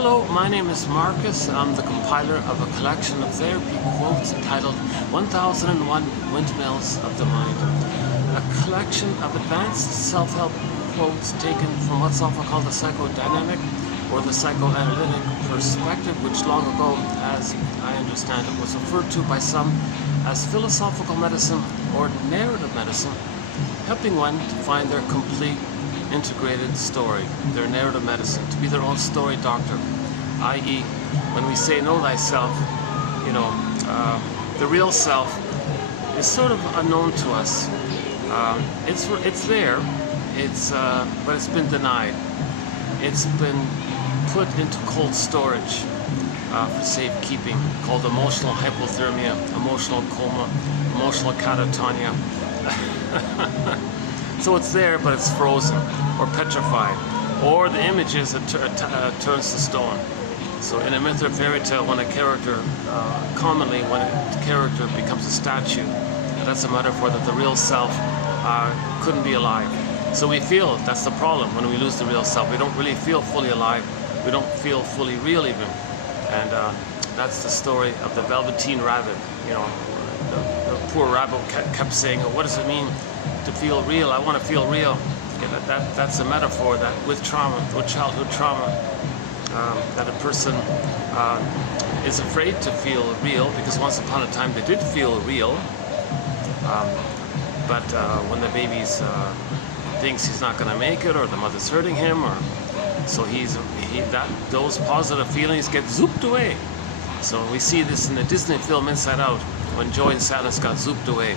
Hello, my name is Marcus. I'm the compiler of a collection of therapy quotes entitled 1001 Windmills of the Mind. A collection of advanced self-help quotes taken from what's often called the psychodynamic or the psychoanalytic perspective, which long ago, as I understand it, was referred to by some as philosophical medicine or narrative medicine, helping one to find their complete integrated story, their narrative medicine, to be their own story doctor, i.e. when we say know thyself, the real self is sort of unknown to us. It's there, but it's been denied. It's been put into cold storage for safekeeping, called emotional hypothermia, emotional coma, emotional catatonia. So it's there, but it's frozen or petrified, or the images it turns to stone. So in a myth or fairy tale, when a character, commonly when a character becomes a statue, that's a metaphor that the real self couldn't be alive. So we feel that's the problem when we lose the real self. We don't really feel fully alive. We don't feel fully real even. And that's the story of the Velveteen Rabbit. The poor rabbit kept saying, "What does it mean to feel real? I want to feel real." That's a metaphor that with trauma, with childhood trauma, that a person is afraid to feel real, because once upon a time they did feel real, but when the baby thinks he's not going to make it, or the mother's hurting him, or so those positive feelings get zooped away. So we see this in the Disney film Inside Out, when joy and sadness got zooped away.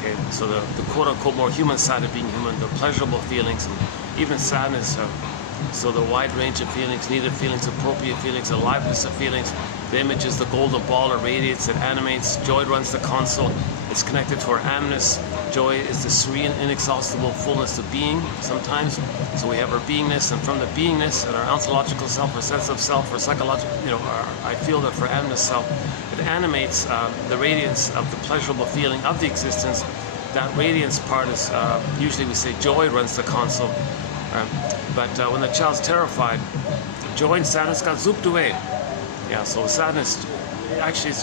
Okay, so the quote-unquote more human side of being human, the pleasurable feelings, and even sadness, so the wide range of feelings, needed feelings, appropriate feelings, aliveness of feelings, the image is the golden ball, it radiates, it animates, joy runs the console, it's connected to our amness. Joy is the serene, inexhaustible fullness of being sometimes. So we have our beingness, and from the beingness and our ontological self, our sense of self, our psychological, I feel that for amness self, it animates the radiance of the pleasurable feeling of the existence. That radiance part is, usually we say joy runs the console. But when the child's terrified, joy and sadness got zooped away. Yeah, so sadness, actually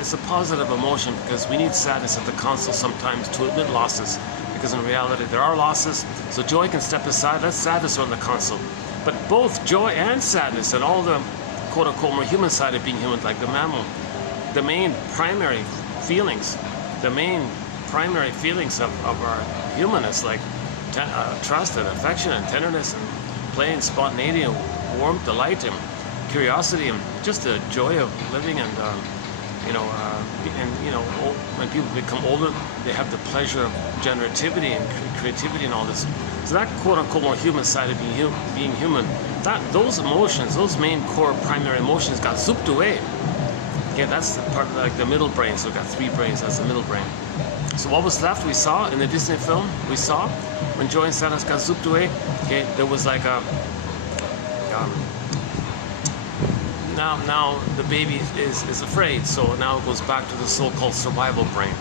it's a positive emotion, because we need sadness at the console sometimes to admit losses, because in reality there are losses. So joy can step aside, let sadness run the console. But both joy and sadness and all the quote-unquote more human side of being human, like the mammal, the main primary feelings of our humanness, like trust and affection and tenderness and play and spontaneity and warmth, delight and curiosity and just the joy of living, and when people become older, they have the pleasure of generativity and creativity and all this. So that quote-unquote more human side of being human, those emotions, those main core primary emotions got zooped away. Okay, that's the part like the middle brain. So we've got three brains, that's the middle brain. So what was left, we saw in the Disney film, when joy and sadness got zooped away, okay, there was like a now the baby is afraid, so now it goes back to the so-called survival brain.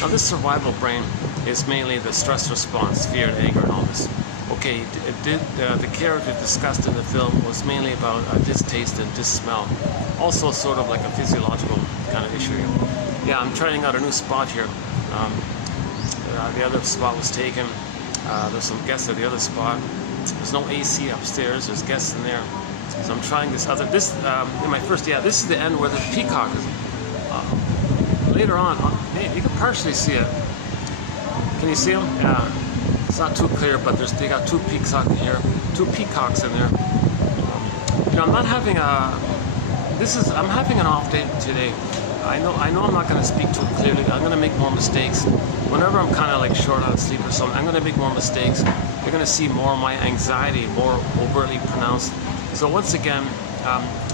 Now this survival brain is mainly the stress response, fear and anger and all this. Okay, the character discussed in the film was mainly about distaste and dissmell. Also sort of like a physiological kind of issue. Yeah, I'm trying out a new spot here. The other spot was taken. There's some guests at the other spot. There's no AC upstairs, there's guests in there. So I'm trying this this is the end where the peacock is. Later on, you can partially see it. Can you see them? Yeah. It's not too clear, but they got two peacocks in here. Two peacocks in there. I'm not having I'm having an off day today. I know I'm not going to speak too clearly. I'm going to make more mistakes. Whenever I'm kind of like short on sleep or something, I'm going to make more mistakes. You're going to see more of my anxiety, more overtly pronounced. So once again,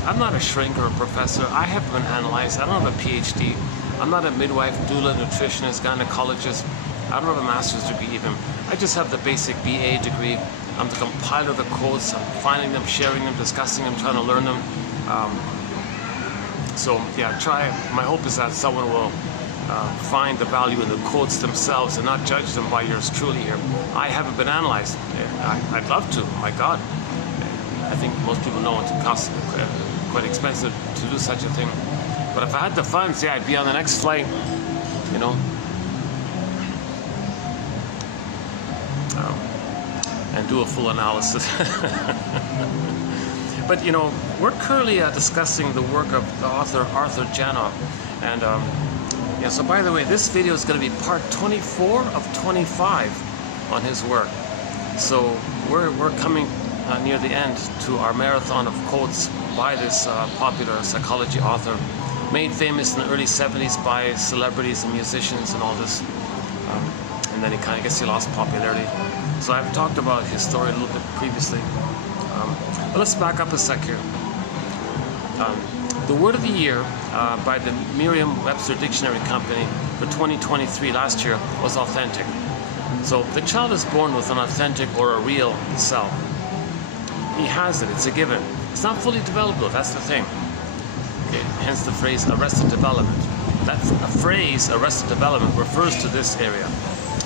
I'm not a shrink or a professor. I haven't been analyzed. I don't have a PhD. I'm not a midwife, doula, nutritionist, gynecologist. I don't have a master's degree even. I just have the basic BA degree. I'm the compiler of the quotes. I'm finding them, sharing them, discussing them, trying to learn them. So yeah, my hope is that someone will find the value in the quotes themselves and not judge them by yours truly here. I haven't been analyzed. I'd love to, my God. I think most people know it costs quite expensive to do such a thing. But if I had the funds, yeah, I'd be on the next flight, you know. And do a full analysis. But you know, we're currently discussing the work of the author Arthur Janoff, and yeah. So by the way, this video is going to be part 24 of 25 on his work. So we're coming near the end to our marathon of quotes by this popular psychology author, made famous in the early 70s by celebrities and musicians and all this. And then I guess he lost popularity. So I've talked about his story a little bit previously. But let's back up a sec here. The word of the year by the Merriam-Webster Dictionary Company for 2023 last year was authentic. So the child is born with an authentic or a real self. He has it, it's a given. It's not fully developed though, that's the thing. Okay, hence the phrase arrested development. That's a phrase, arrested development, refers to this area.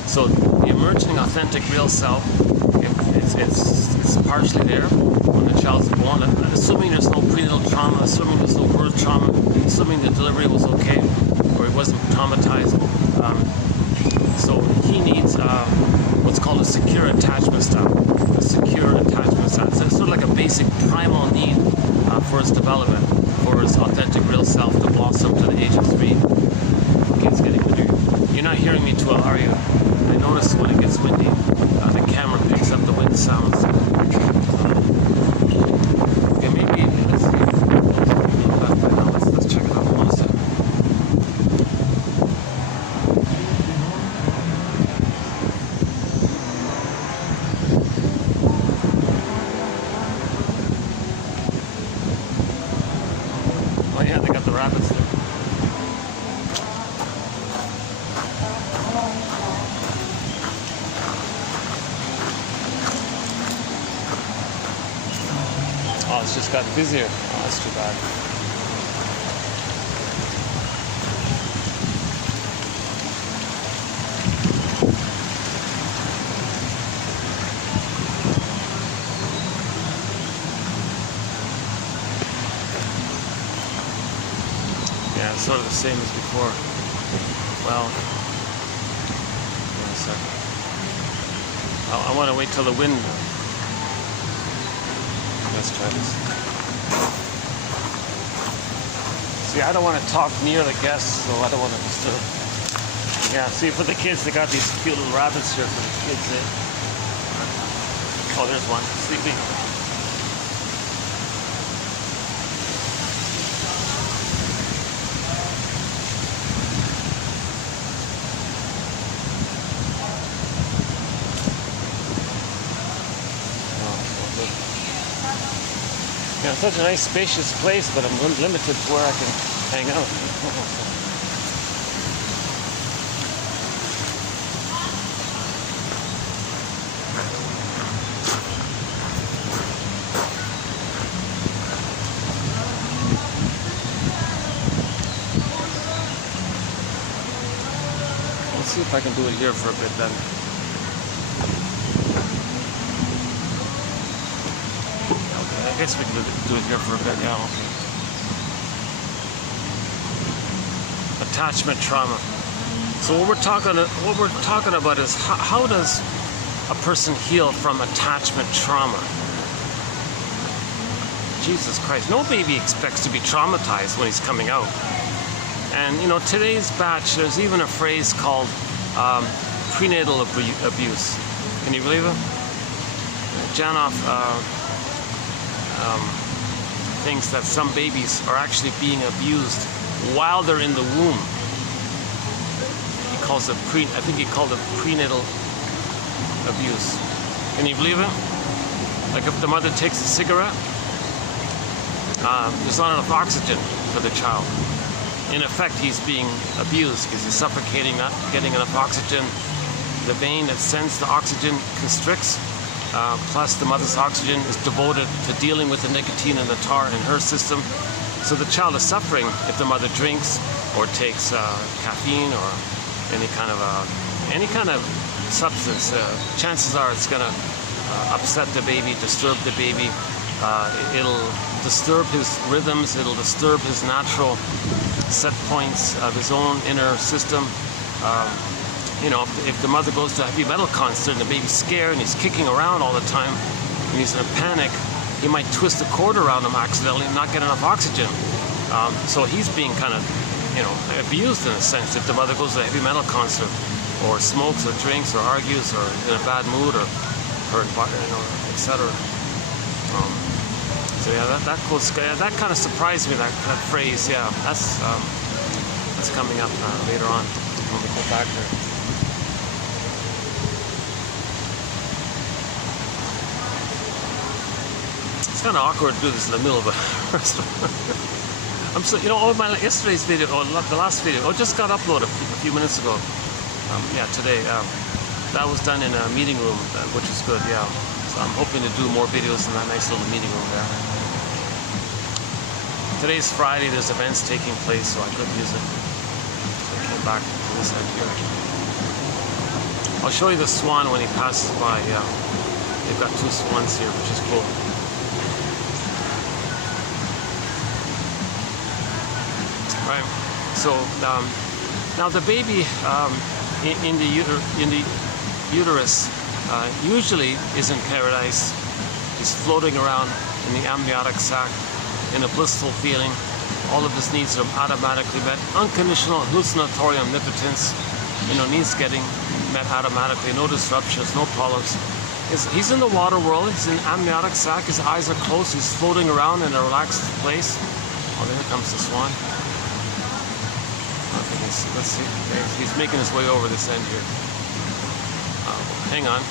So the emerging authentic real self, it's partially there when the child's born, and assuming there's no prenatal trauma, assuming there's no birth trauma, assuming the delivery was okay, or he wasn't traumatized. So he needs what's called a secure attachment style. A secure attachment style. So it's sort of like a basic primal need for his development, for his authentic real self to blossom to the age of 3. Okay, it's getting windy. You're not hearing me too well, are you? I notice when it gets windy, the camera picks up the wind sounds. Okay, maybe let's check it out. Hold on a second. Oh yeah, they got the rabbits there. Oh, it's just gotten busier. Oh, that's too bad. Yeah, it's sort of the same as before. Well, wait a second. I want to wait till the wind. Let's try this. See, I don't want to talk near the guests, so I don't want to disturb. Yeah, see, for the kids, they got these cute little rabbits here for the kids. Oh, there's one, sleeping. You know, such a nice spacious place, but I'm limited to where I can hang out. Let's see if I can do it here for a bit then. I guess we can do it here for a bit, yeah, okay. Attachment trauma. So what we're talking about is how does a person heal from attachment trauma? Jesus Christ, no baby expects to be traumatized when he's coming out. And you know, today's batch, there's even a phrase called prenatal abuse. Can you believe it? Janoff thinks that some babies are actually being abused while they're in the womb. He calls it I think he called it prenatal abuse. Can you believe it? Like if the mother takes a cigarette, there's not enough oxygen for the child. In effect, he's being abused because he's suffocating, not getting enough oxygen. The vein that sends the oxygen constricts. Plus the mother's oxygen is devoted to dealing with the nicotine and the tar in her system. So the child is suffering if the mother drinks or takes caffeine or any kind of substance. Chances are it's going to upset the baby, disturb the baby, It'll disturb his rhythms, it'll disturb his natural set points of his own inner system. You know, if the mother goes to a heavy metal concert and the baby's scared and he's kicking around all the time and he's in a panic, he might twist a cord around him accidentally and not get enough oxygen. So he's being kind of, you know, abused in a sense if the mother goes to a heavy metal concert or smokes or drinks or argues or in a bad mood or etc. So yeah, that kind of surprised me, that phrase. Yeah, that's coming up later on when we go back there. It's kind of awkward to do this in the middle of a restaurant. I'm so, you know, yesterday's video, or the last video, just got uploaded a few minutes ago. Yeah, today. That was done in a meeting room, which is good. Yeah. So I'm hoping to do more videos in that nice little meeting room there. Today's Friday, there's events taking place, so I couldn't use it. So I came back to this end here. I'll show you the swan when he passes by. Yeah, they've got 2 swans here, which is cool. Right. So now the baby in the uterus usually is in paradise. He's floating around in the amniotic sac in a blissful feeling. All of his needs are automatically met. Unconditional hallucinatory omnipotence, you know, needs getting met automatically. No disruptions, no problems. He's in the water world. He's in amniotic sac. His eyes are closed. He's floating around in a relaxed place. Oh, there comes the swan. I think let's see. He's making his way over this end here. Hang on.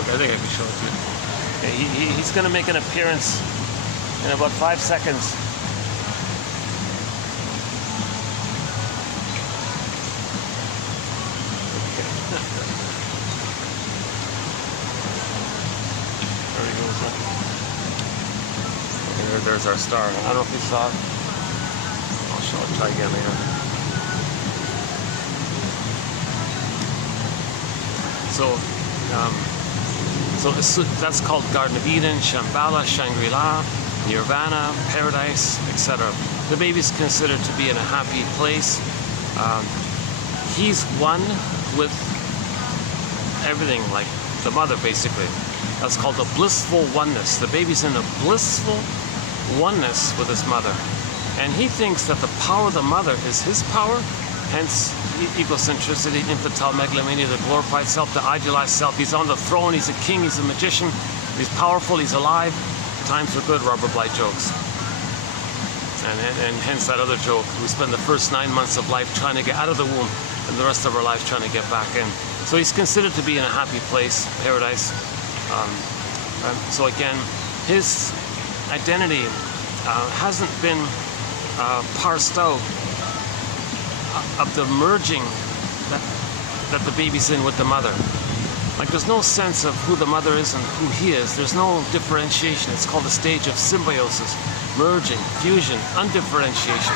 Okay, I think I can show it to you. Okay, he's going to make an appearance in about 5 seconds. Okay. There he goes. Okay, there's our star. I don't know if you saw it. I'll try again later. So that's called Garden of Eden, Shambhala, Shangri-La, Nirvana, Paradise, etc. The baby's considered to be in a happy place. He's one with everything, like the mother, basically. That's called a blissful oneness. The baby's in a blissful oneness with his mother. And he thinks that the power of the mother is his power, hence egocentricity, infantile megalomania, the glorified self, the idealized self. He's on the throne, he's a king, he's a magician, he's powerful, he's alive. Times are good, Robert Bly jokes. And hence that other joke, we spend the first 9 months of life trying to get out of the womb and the rest of our lives trying to get back in. So he's considered to be in a happy place, paradise. So again, his identity hasn't been parsed out of the merging that the baby's in with the mother. Like, there's no sense of who the mother is and who he is. There's no differentiation. It's called a stage of symbiosis, merging, fusion, undifferentiation,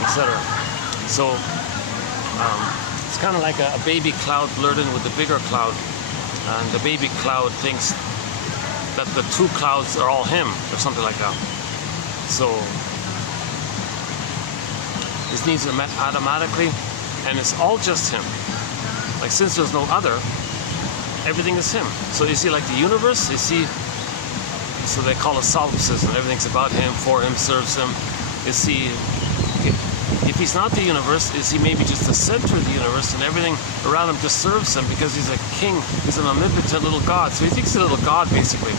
etc. So it's kind of like a baby cloud blurred in with the bigger cloud, and the baby cloud thinks that the 2 clouds are all him, or something like that. So his needs are met automatically, and it's all just him. Like, since there's no other, everything is him. So you see, like the universe, you see, so they call it solipsism. Everything's about him, for him, serves him. You see, if he's not the universe, is he maybe just the center of the universe, and everything around him just serves him because he's a king, he's an omnipotent little god. So he thinks he's a little god, basically.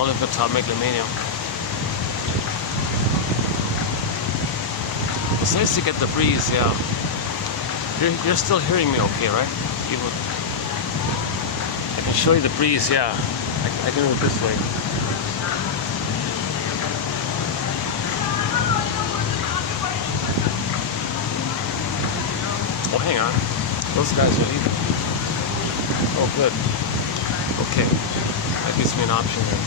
All infantile megalomania. It's nice to get the breeze, yeah. You're still hearing me okay, right? I can show you the breeze, yeah. I can do it this way. Oh, hang on. Those guys are leaving. Oh, good. Okay. That gives me an option here.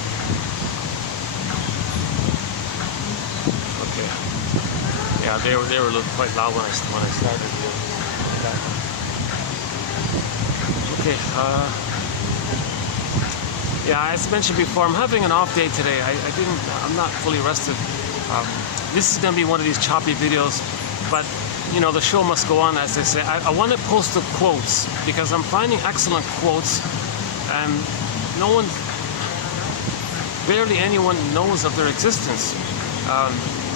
Okay. Yeah, they were quite loud when I started here. Okay. Yeah, as mentioned before, I'm having an off day today. I'm not fully rested. This is going to be one of these choppy videos, but you know, the show must go on, as they say. I want to post the quotes because I'm finding excellent quotes, and barely anyone knows of their existence.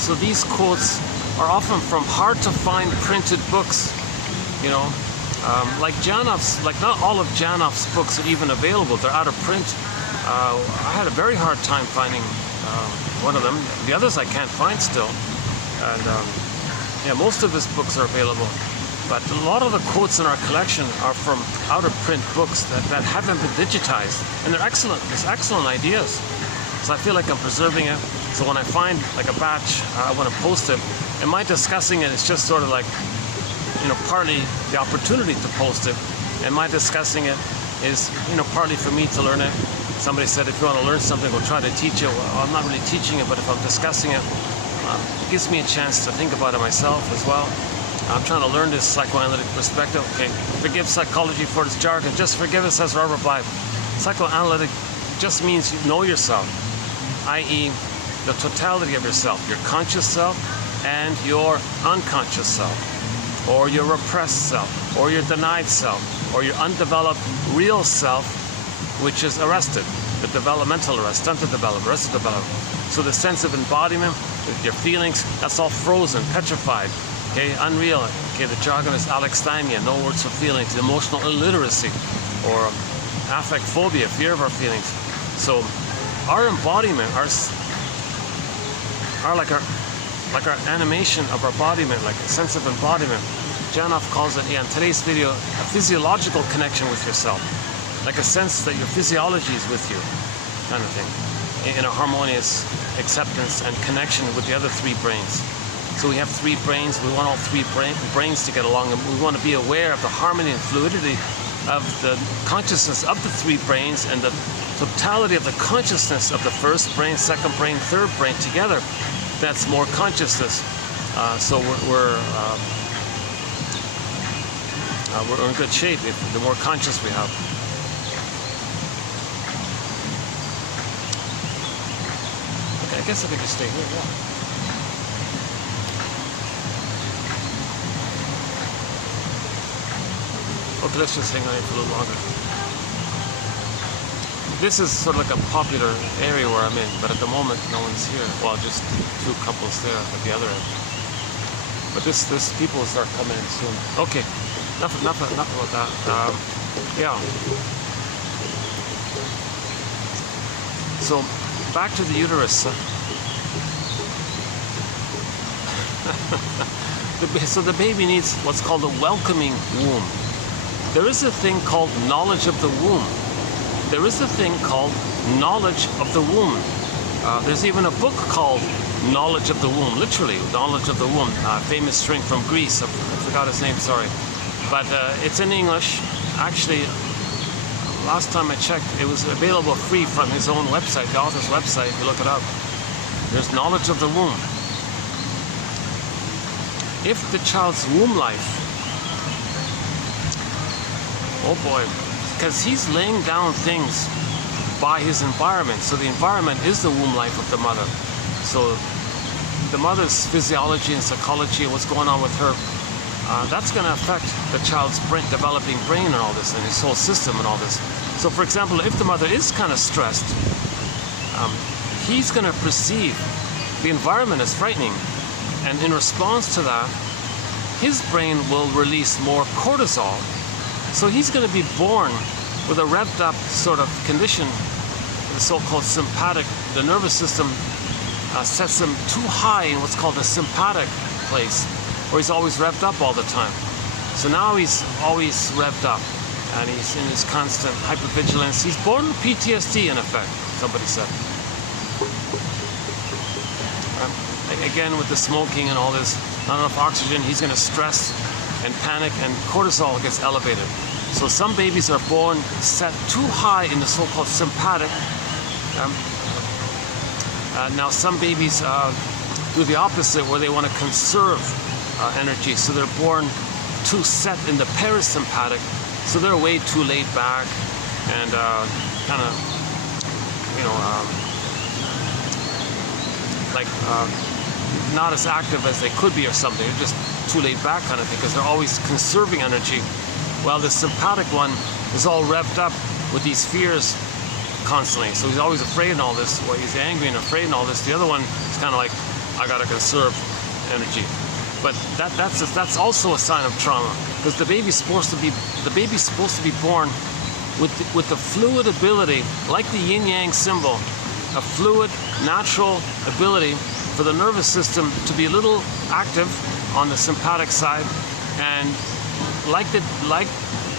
So these quotes are often from hard-to-find printed books. You know, like Janoff's, like not all of Janoff's books are even available. They're out of print. I had a very hard time finding one of them. The others I can't find still. And yeah, most of his books are available. But a lot of the quotes in our collection are from out-of-print books that haven't been digitized. And they're excellent. There's excellent ideas. So I feel like I'm preserving it. So when I find like a batch, I want to post it. And my discussing it is just sort of like, you know, partly the opportunity to post it. And my discussing it is, you know, partly for me to learn it. Somebody said, if you want to learn something, we'll try to teach it. Well, I'm not really teaching it, but if I'm discussing it, it gives me a chance to think about it myself as well. I'm trying to learn this psychoanalytic perspective. Okay, forgive psychology for its jargon. Just forgive it, says Robert Blythe. Psychoanalytic just means you know yourself, i.e. the totality of yourself, your conscious self and your unconscious self, or your repressed self, or your denied self, or your undeveloped real self, which is arrested, the developmental arrest, stunted development, arrested development. So the sense of embodiment, your feelings, that's all frozen, petrified, okay, unreal. Okay, the jargon is alexithymia, no words for feelings, emotional illiteracy, or affect phobia, fear of our feelings. So our embodiment, our animation of our embodiment, like a sense of embodiment. Janoff calls it, in today's video, a physiological connection with yourself. Like a sense that your physiology is with you, kind of thing, in a harmonious acceptance and connection with the other three brains. So we have three brains, we want all three brains to get along, and we want to be aware of the harmony and fluidity of the consciousness of the three brains and the totality of the consciousness of the first brain, second brain, third brain together. That's more consciousness. So we're in good shape if the more conscious we have. Okay, I guess I could just stay here. Yeah. Okay, let's just hang on here for a little longer. This is sort of like a popular area where I'm in, but at the moment no one's here. Well, just two couples there at the other end. But this people will start coming in soon. Okay, enough about that. Yeah. So back to the uterus. So the baby needs what's called a welcoming womb. There is a thing called knowledge of the womb. There is a thing called knowledge of the womb. There's even a book called Knowledge of the Womb, literally, Knowledge of the Womb. Famous shrink from Greece, I forgot his name, sorry. But it's in English. Actually, last time I checked, it was available free from his own website, the author's website, if you look it up. There's Knowledge of the Womb. If the child's womb life, oh boy, because he's laying down things by his environment. So the environment is the womb life of the mother. So the mother's physiology and psychology, what's going on with her, that's going to affect the child's developing brain and all this, and his whole system and all this. So for example, if the mother is kind of stressed, he's going to perceive the environment as frightening. And in response to that, his brain will release more cortisol. So he's going to be born with a revved up sort of condition, the so-called sympathetic. The nervous system sets him too high in what's called the sympathetic place, where he's always revved up all the time. So now he's always revved up, and he's in this constant hypervigilance. He's born with PTSD, in effect, somebody said. Again, with the smoking and all this, not enough oxygen, he's going to stress and panic, and cortisol gets elevated. So some babies are born set too high in the so-called sympathetic. Now some babies do the opposite, where they want to conserve energy. So they're born too set in the parasympathetic. So they're way too laid back and kind of not as active as they could be or something. They're just too laid back kind of thing because they're always conserving energy. While the sympathetic one is all revved up with these fears constantly. So he's always afraid and all this, or he's angry and afraid and all this. The other one is kind of like, I gotta conserve energy. But that's also a sign of trauma, because the baby's supposed to be born with the fluid ability, like the yin-yang symbol, a fluid, natural ability for the nervous system to be a little active on the sympathetic side, and like the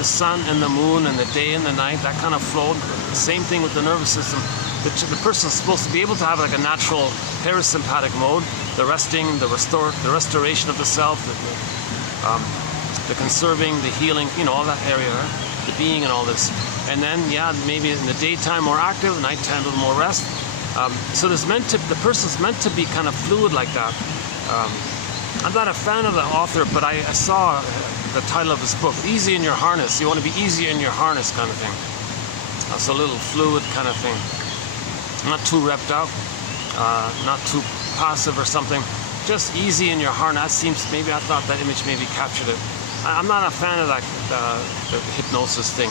sun and the moon and the day and the night, that kind of flow. Same thing with the nervous system. The person's supposed to be able to have like a natural parasympathetic mode, the resting, the restoration of the self, the conserving, the healing, all that area, the being and all this. And then, yeah, maybe in the daytime more active, nighttime a little more rest. So the person's meant to be kind of fluid like that. I'm not a fan of the author, but I saw the title of his book, Easy in Your Harness. You want to be easy in your harness kind of thing. So a little fluid kind of thing. Not too revved out, not too passive or something. Just easy in your harness. Maybe I thought that image maybe captured it. I'm not a fan of that the hypnosis thing.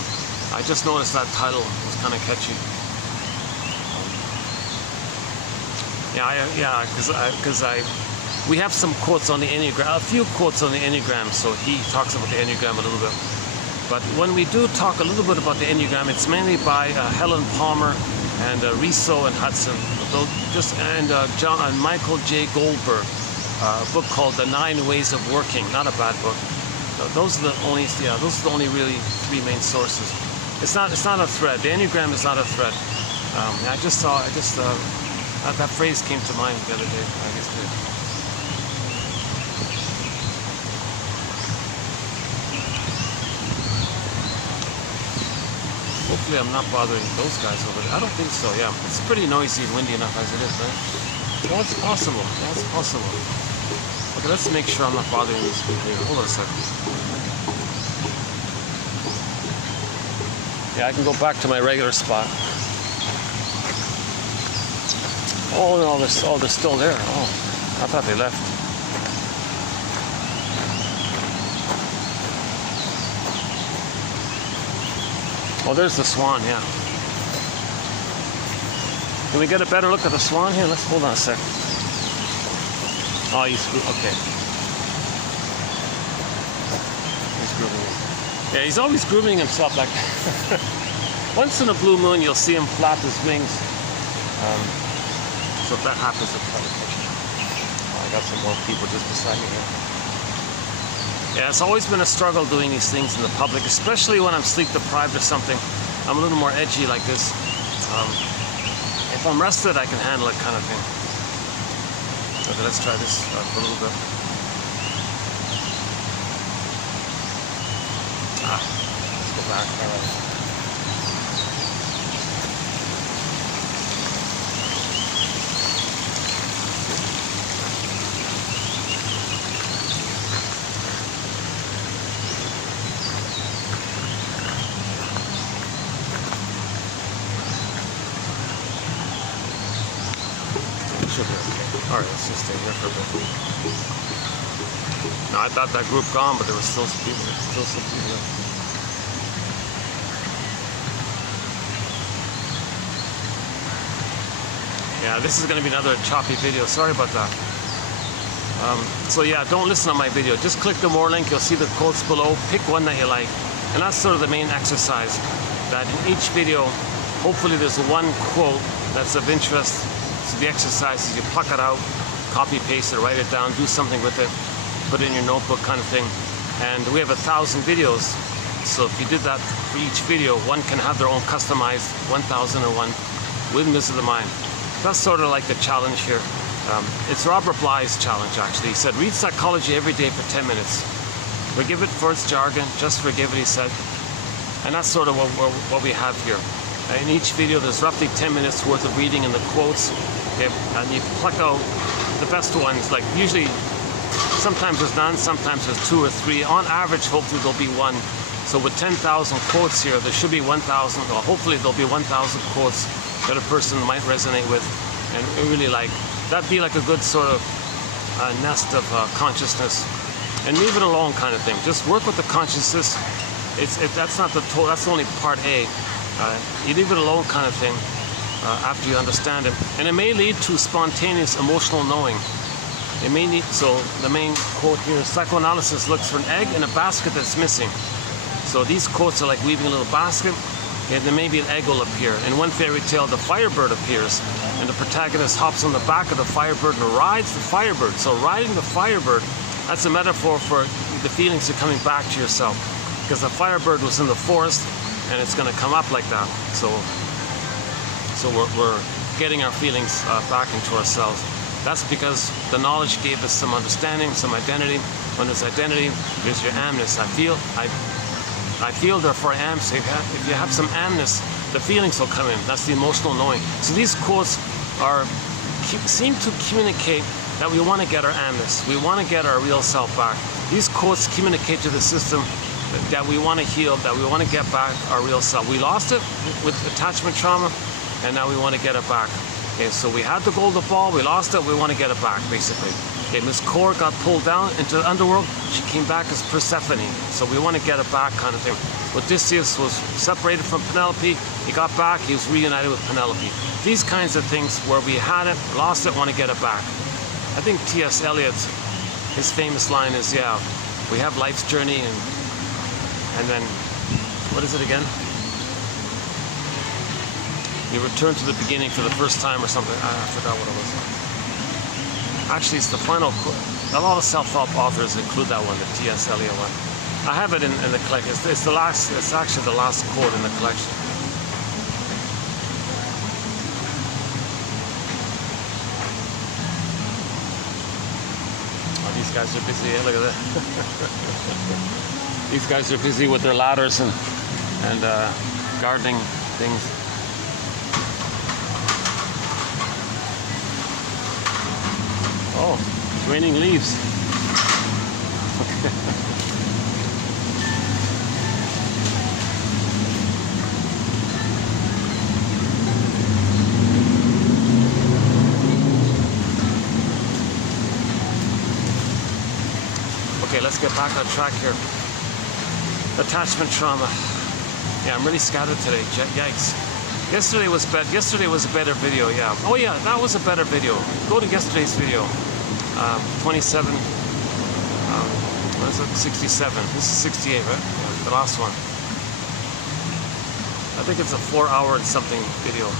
I just noticed that title was kind of catchy. We have some quotes on the Enneagram, a few quotes on the Enneagram, so he talks about the Enneagram a little bit. But when we do talk a little bit about the Enneagram, it's mainly by Helen Palmer and Riso and Hudson, and Michael J. Goldberg, a book called The 9 Ways of Working. Not a bad book. Those are the only really 3 main sources. It's not a thread. The Enneagram is not a thread. That phrase came to mind the other day. I guess it did. Hopefully I'm not bothering those guys over there. I don't think so, yeah. It's pretty noisy and windy enough as it is, right? That's possible. That's possible. Okay, let's make sure I'm not bothering these people here. Hold on a second. Yeah, I can go back to my regular spot. Oh no, they're still there. Oh, I thought they left. Oh, there's the swan, yeah. Can we get a better look at the swan here? Let's hold on a sec. Oh, okay. He's grooming. Yeah, he's always grooming himself like that. Once in a blue moon, you'll see him flap his wings. So if that happens, I'll try to catch it. Oh, I got some more people just beside me here. Yeah, it's always been a struggle doing these things in the public, especially when I'm sleep deprived or something. I'm a little more edgy like this. If I'm rested, I can handle it kind of thing. Okay, let's try this for a little bit. Let's go back. All right. Alright, let's just stay here for a bit. No, I thought that group gone, but there was still some people. Yeah, this is going to be another choppy video. Sorry about that. So yeah, don't listen to my video. Just click the more link. You'll see the quotes below. Pick one that you like. And that's sort of the main exercise. That in each video, hopefully there's one quote that's of interest. So the exercise is you pluck it out, copy paste it, write it down, do something with it, put it in your notebook kind of thing. And we have 1,000 videos. So if you did that for each video, one can have their own customized 1001 Windmills of the Mind. That's sort of like the challenge here. It's Robert Bly's challenge actually. He said, read psychology every day for 10 minutes. Forgive it for its jargon, just forgive it, he said. And that's sort of what we have here. In each video, there's roughly 10 minutes worth of reading in the quotes. And you pluck out the best ones. Like usually, sometimes there's none, sometimes there's 2 or 3. On average, hopefully there'll be 1. So with 10,000 quotes here, there should be 1,000, or hopefully there'll be 1,000 quotes that a person might resonate with, and really like that'd be like a good sort of nest of consciousness, and leave it alone kind of thing. Just work with the consciousness. That's not that's only part A. You leave it alone kind of thing after you understand it, and it may lead to spontaneous emotional knowing. It may need, so the main quote here, psychoanalysis looks for an egg in a basket that's missing. So these quotes are like weaving a little basket, and then maybe an egg will appear. In one fairy tale, the firebird appears, and the protagonist hops on the back of the firebird and rides the firebird. So riding the firebird, that's a metaphor for the feelings are coming back to yourself, because the firebird was in the forest, and it's going to come up like that. So we're getting our feelings back into ourselves. That's because the knowledge gave us some understanding, some identity. When there's identity, there's your amness. I feel, therefore I am. So if you have some amness, the feelings will come in. That's the emotional knowing. So these quotes seem to communicate that we want to get our amness. We want to get our real self back. These quotes communicate to the system that we want to heal, that we want to get back our real self. We lost it with attachment trauma, and now we want to get it back. Okay, so we had the golden ball, we lost it, we want to get it back, basically. Okay, Miss Core got pulled down into the underworld, she came back as Persephone, so we want to get it back kind of thing. Odysseus was separated from Penelope, he got back, he was reunited with Penelope. These kinds of things where we had it, lost it, want to get it back. I think T.S. Eliot, his famous line is, yeah, we have life's journey, and then, what is it again? You return to the beginning for the first time or something. I forgot what it was. Actually, it's the final quote. A lot of self-help authors include that one, the T.S. Eliot one. I have it in the collection. It's the last. It's actually the last quote in the collection. Oh, these guys are busy. Look at that. These guys are busy with their ladders and gardening things. Oh, it's raining leaves. Okay, let's get back on track here. Attachment trauma. Yeah, I'm really scattered today. Yikes. Yesterday was a better video, yeah. Oh yeah, that was a better video. Go to yesterday's video. 27, what is it, 67. This is 68, right? Yeah, the last one. I think it's a 4-hour and something video.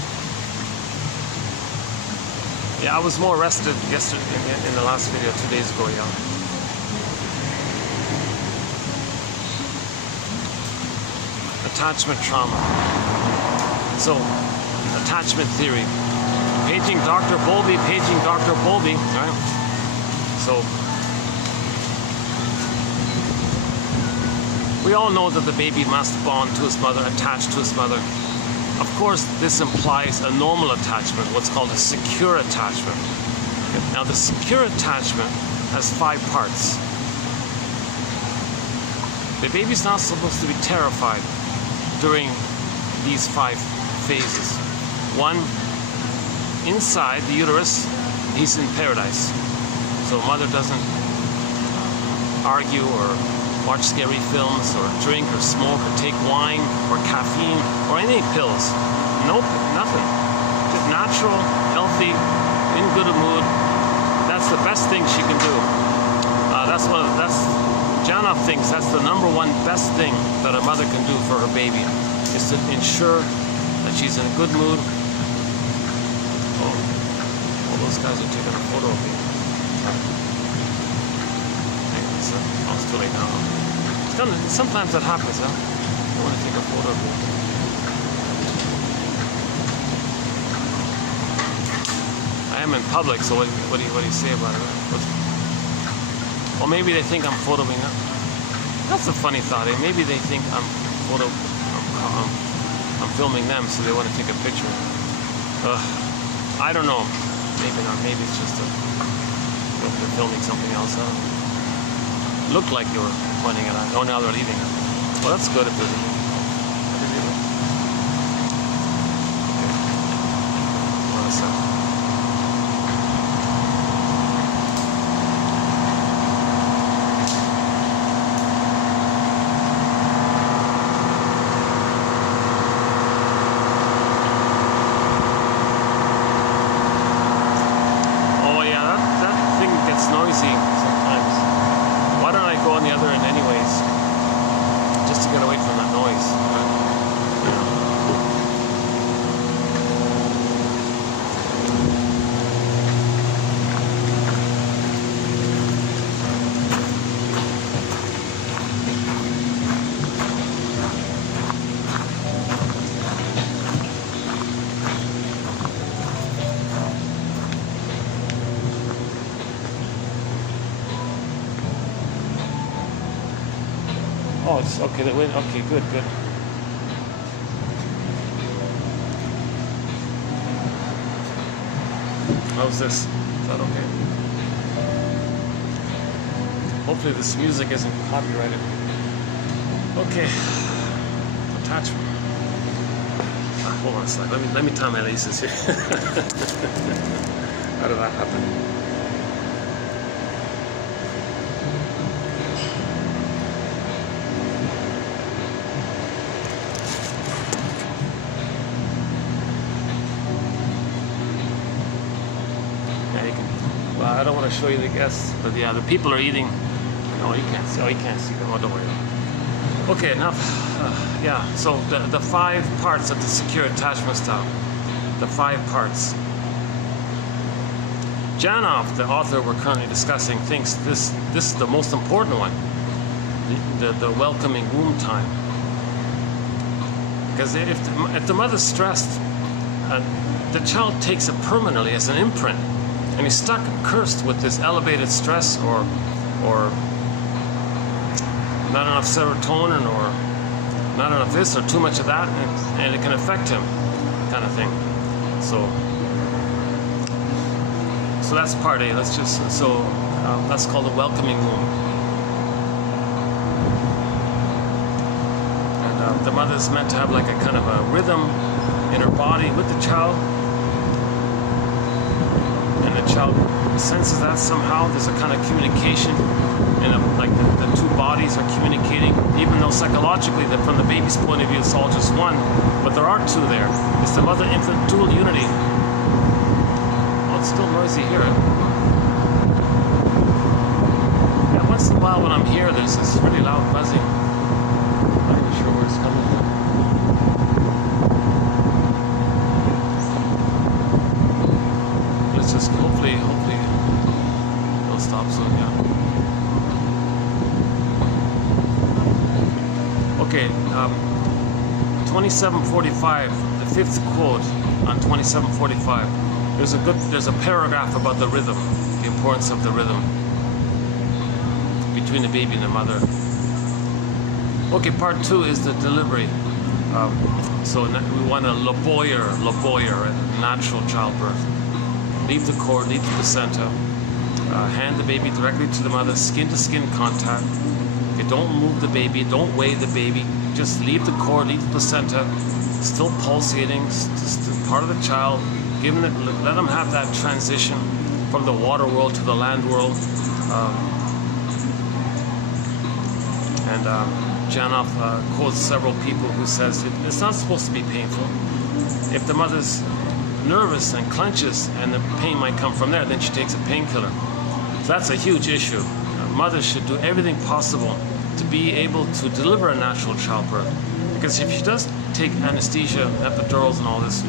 Yeah, I was more rested yesterday in the last video 2 days ago, yeah. Attachment trauma. So, attachment theory. Paging Dr. Bowlby, right? So, we all know that the baby must bond to his mother, attach to his mother. Of course, this implies a normal attachment, what's called a secure attachment. Now, the secure attachment has 5 parts. The baby's not supposed to be terrified during these 5 phases. 1, inside the uterus, he's in paradise. So mother doesn't argue or watch scary films or drink or smoke or take wine or caffeine or any pills. Nope, nothing. Just natural, healthy, in good mood. That's the best thing she can do. Janov thinks that's the #1 best thing that a mother can do for her baby, is to ensure that she's in a good mood. Oh, all those guys are taking a photo of me. It's too late now. Sometimes that happens, huh? I want to take a photo of you. I am in public, so what do you say about it? Well, maybe they think I'm photoing them. That's a funny thought. Maybe they think I'm filming them, so they want to take a picture. I don't know. Maybe not. Maybe it's just they're filming something else. Looked like you were pointing it out. Oh, now they're leaving. Well, that's good if they're leaving. Okay. Oh, it's okay. The wind. Okay, good, good. How's this? Is that okay? Hopefully this music isn't copyrighted. Okay. Attachment. Hold on a second. Let me tie my laces here. How did that happen? Yeah, you can. Well, I don't want to show you the guests, but yeah, the people are eating. No, you can't see. Oh, you can't see them. Oh, don't worry. Okay, enough. Yeah, so the 5 parts of the secure attachment style. The 5 parts. Janov, the author we're currently discussing, thinks this is the most important one. The welcoming womb time. Because if the mother's stressed, the child takes it permanently as an imprint. And he's stuck and cursed with this elevated stress or not enough serotonin or not enough this or too much of that, and it can affect him, kind of thing. So that's part A. Let's just that's called the welcoming womb. And the mother is meant to have like a kind of a rhythm in her body with the child, and the child senses that somehow. There's a kind of communication, and like the 2 bodies are communicating, even though psychologically, from the baby's point of view, it's all just one, but there are 2 there. It's the mother-infant dual unity. Oh, it's still noisy here. Yeah, once in a while when I'm here, there's this really loud buzzing. I'm not even sure where it's coming from. Let's just hopefully it'll stop soon. Yeah. Okay, 2745, the 5th quote on 2745. There's a paragraph about the rhythm, the importance of the rhythm between the baby and the mother. Okay, part 2 is the delivery. So we want a laboyer, natural childbirth. Leave the cord, leave the placenta, hand the baby directly to the mother, skin-to-skin contact. Okay, don't move the baby, don't weigh the baby, just leave the cord, leave the placenta, still pulsating, still part of the child. Let them have that transition from the water world to the land world. Janov quotes several people who says it's not supposed to be painful. If the mother's nervous and clenches and the pain might come from there, then she takes a painkiller. So that's a huge issue. Mothers should do everything possible to be able to deliver a natural childbirth. Because if she does take anesthesia, epidurals and all this,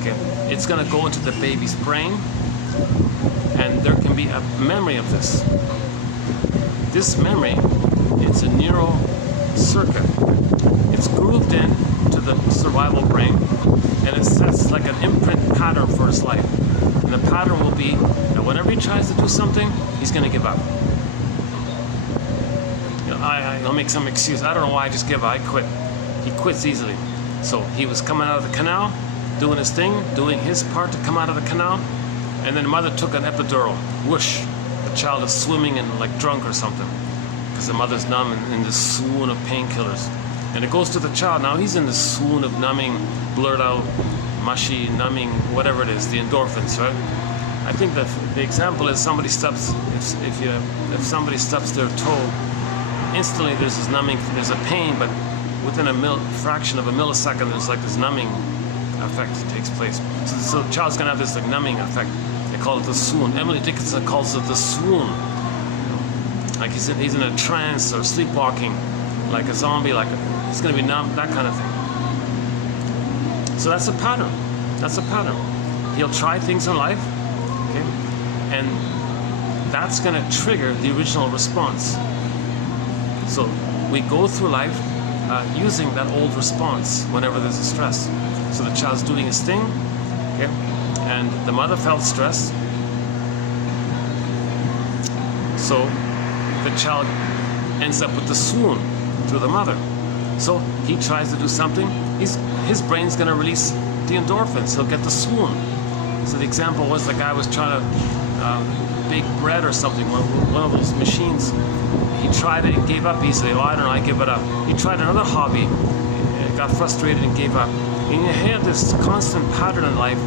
okay, it's going to go into the baby's brain, and there can be a memory of this. This memory, it's a neural circuit. It's grooved in to the survival brain, and it sets like an imprint pattern for his life. And the pattern will be that whenever he tries to do something, he's going to give up. I'll make some excuse. I don't know why I just give up. I quit. He quits easily. So he was coming out of the canal, doing his thing, doing his part to come out of the canal, and then the mother took an epidural. Whoosh! The child is swimming and like drunk or something, because the mother's numb and in this swoon of painkillers. And it goes to the child. Now he's in the swoon of numbing, blurred out, mushy, numbing, whatever it is, the endorphins, right? I think that the example is somebody steps, if somebody stubs their toe, instantly there's this numbing, there's a pain, but within a fraction of a millisecond, there's like this numbing effect that takes place. So the child's gonna have this like numbing effect. They call it the swoon. Emily Dickinson calls it the swoon. Like he's in a trance or sleepwalking, like a zombie, he's gonna be numb, that kind of thing. So that's a pattern. That's a pattern. He'll try things in life, okay, and that's gonna trigger the original response. So we go through life using that old response whenever there's a stress. So the child's doing his thing, okay, and the mother felt stress. So the child ends up with the swoon. through the mother. So he tries to do something, his brain's going to release the endorphins. He'll get the swoon. So the example was the guy was trying to bake bread or something, one of those machines. He tried it and gave up easily. Oh, I don't know, I give it up. He tried another hobby, got frustrated and gave up. And he had this constant pattern in life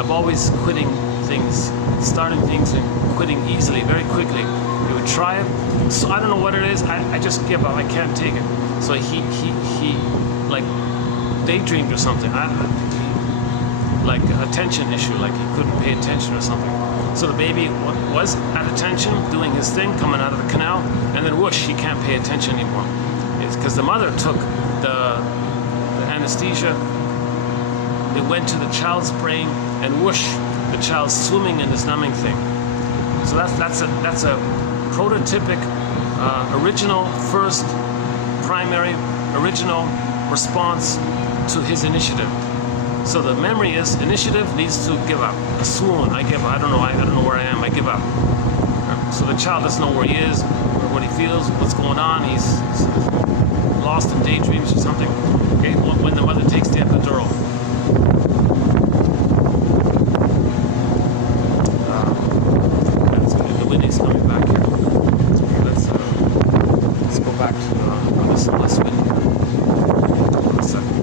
of always quitting things, starting things and quitting easily, very quickly. He would try it. So I don't know what it is. I just give up. I can't take it. So he like daydreamed or something. Like attention issue, like he couldn't pay attention or something. So the baby was at attention, doing his thing, coming out of the canal, and then whoosh, he can't pay attention anymore. It's because the mother took the anesthesia. It went to the child's brain, and whoosh, the child's swimming in this numbing thing. So that's a prototypic, original, first, primary, original response to his initiative. So the memory is initiative leads to give up. A swoon, I give up. I don't know where I am. I give up. So the child doesn't know where he is, or what he feels, what's going on. He's lost in daydreams or something. Okay, when the mother takes the epidural. The wind is coming back here. Let's go back to this less wind here. Hold on a second.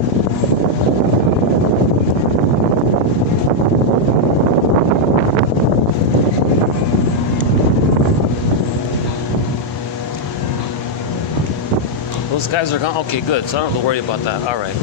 Those guys are gone. Okay, good. So I don't have to worry about that. All right.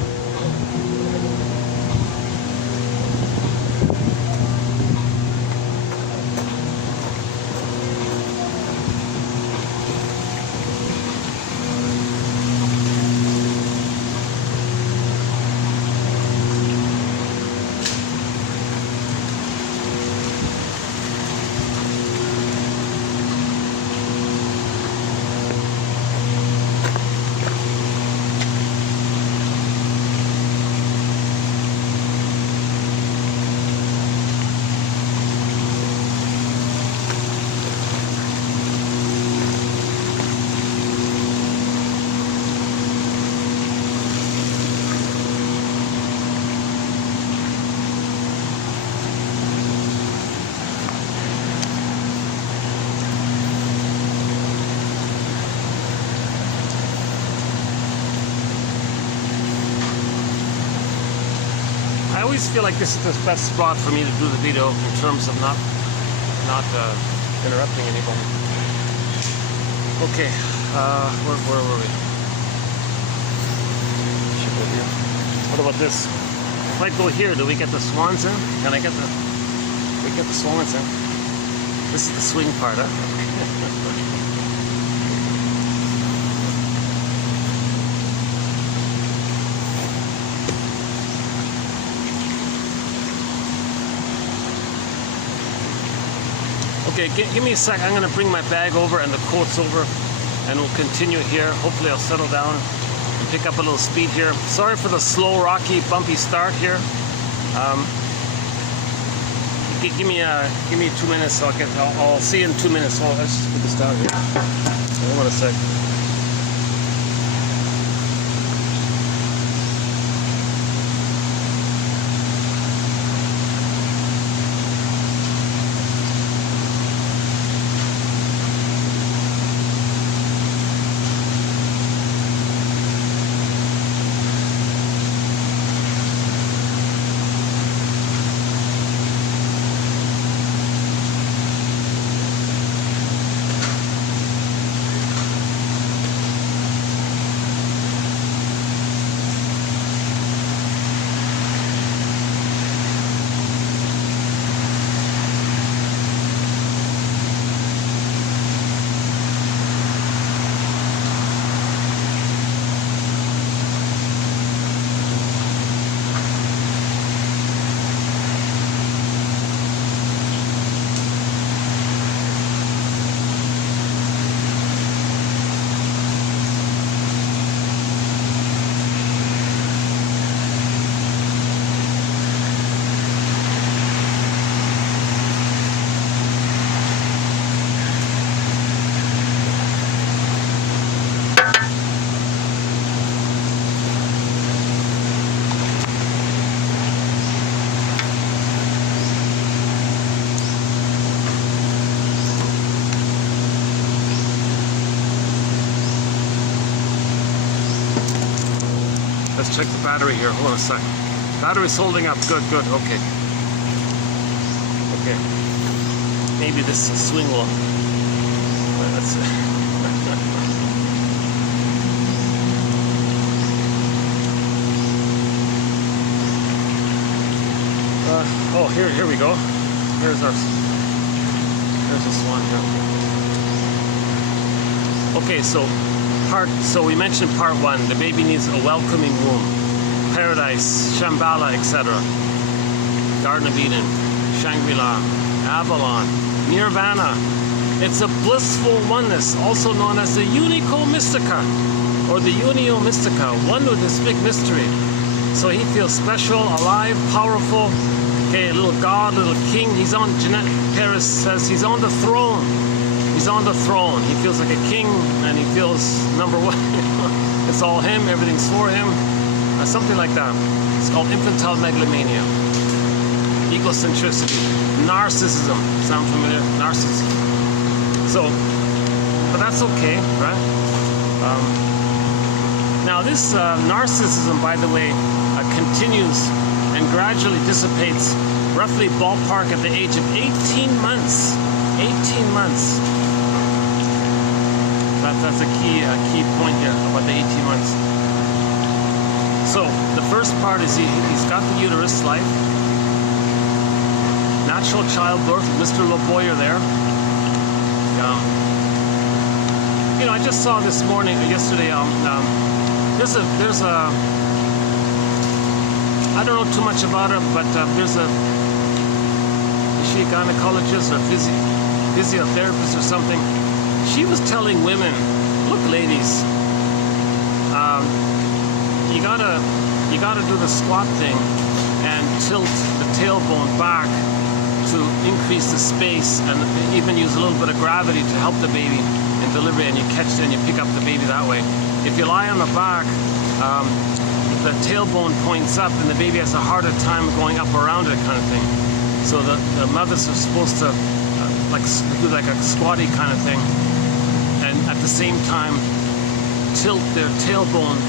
I always feel like this is the best spot for me to do the video in terms of not interrupting anybody. Okay, where were we? Should go here. What about this? If I go here, do we get the swans in? Can I get we get the swans in? This is the swing part, huh? Okay, give me a sec. I'm going to bring my bag over and the coats over, and we'll continue here. Hopefully I'll settle down and pick up a little speed here. Sorry for the slow, rocky, bumpy start here. Give me 2 minutes. I'll see you in 2 minutes. Oh, let's just put this down here. Hold on a sec. let's check the battery here. Hold on a sec. Battery's holding up. Good, good. Okay. Okay. Maybe this swing will. Let's see. Oh, here we go. Here's this one here. Okay, so we mentioned part 1. The baby needs a welcoming womb, paradise, Shambhala, etc. Garden of Eden, Shangri-La, Avalon, Nirvana. It's a blissful oneness, also known as the Unico Mystica or the Unio Mystica, one with this big mystery. So he feels special, alive, powerful. Okay, a little god, a little king. He's on, Jeanette Paris says he's on the throne. He's on the throne. He feels like a king and he feels number one. It's all him, everything's for him. Something like that. It's called infantile megalomania. Egocentricity. Narcissism. Sound familiar? Narcissism. So, but that's okay, right? Now this narcissism, by the way, continues and gradually dissipates roughly ballpark at the age of 18 months. 18 months. That's a key point here about the 18 months. So the first part is he's got the uterus life. Natural childbirth, Mr. LeBoyer there. You know, I just saw this morning, yesterday, there's a I don't know too much about her, but is she a gynecologist or physiotherapist or something? She was telling women, look ladies, you gotta do the squat thing and tilt the tailbone back to increase the space and even use a little bit of gravity to help the baby in delivery, and you catch it and you pick up the baby that way. If you lie on the back, the tailbone points up and the baby has a harder time going up around it, kind of thing. So the mothers are supposed to do like a squatty kind of thing, and at the same time tilt their tailbone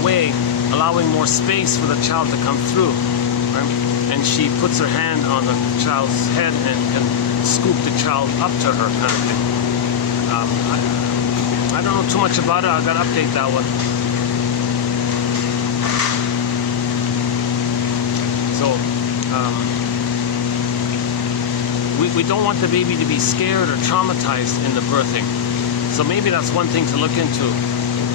away, allowing more space for the child to come through. Right? And she puts her hand on the child's head and can scoop the child up to her, kind of thing. I don't know too much about it. I got to update that one. So we don't want the baby to be scared or traumatized in the birthing. So maybe that's one thing to look into.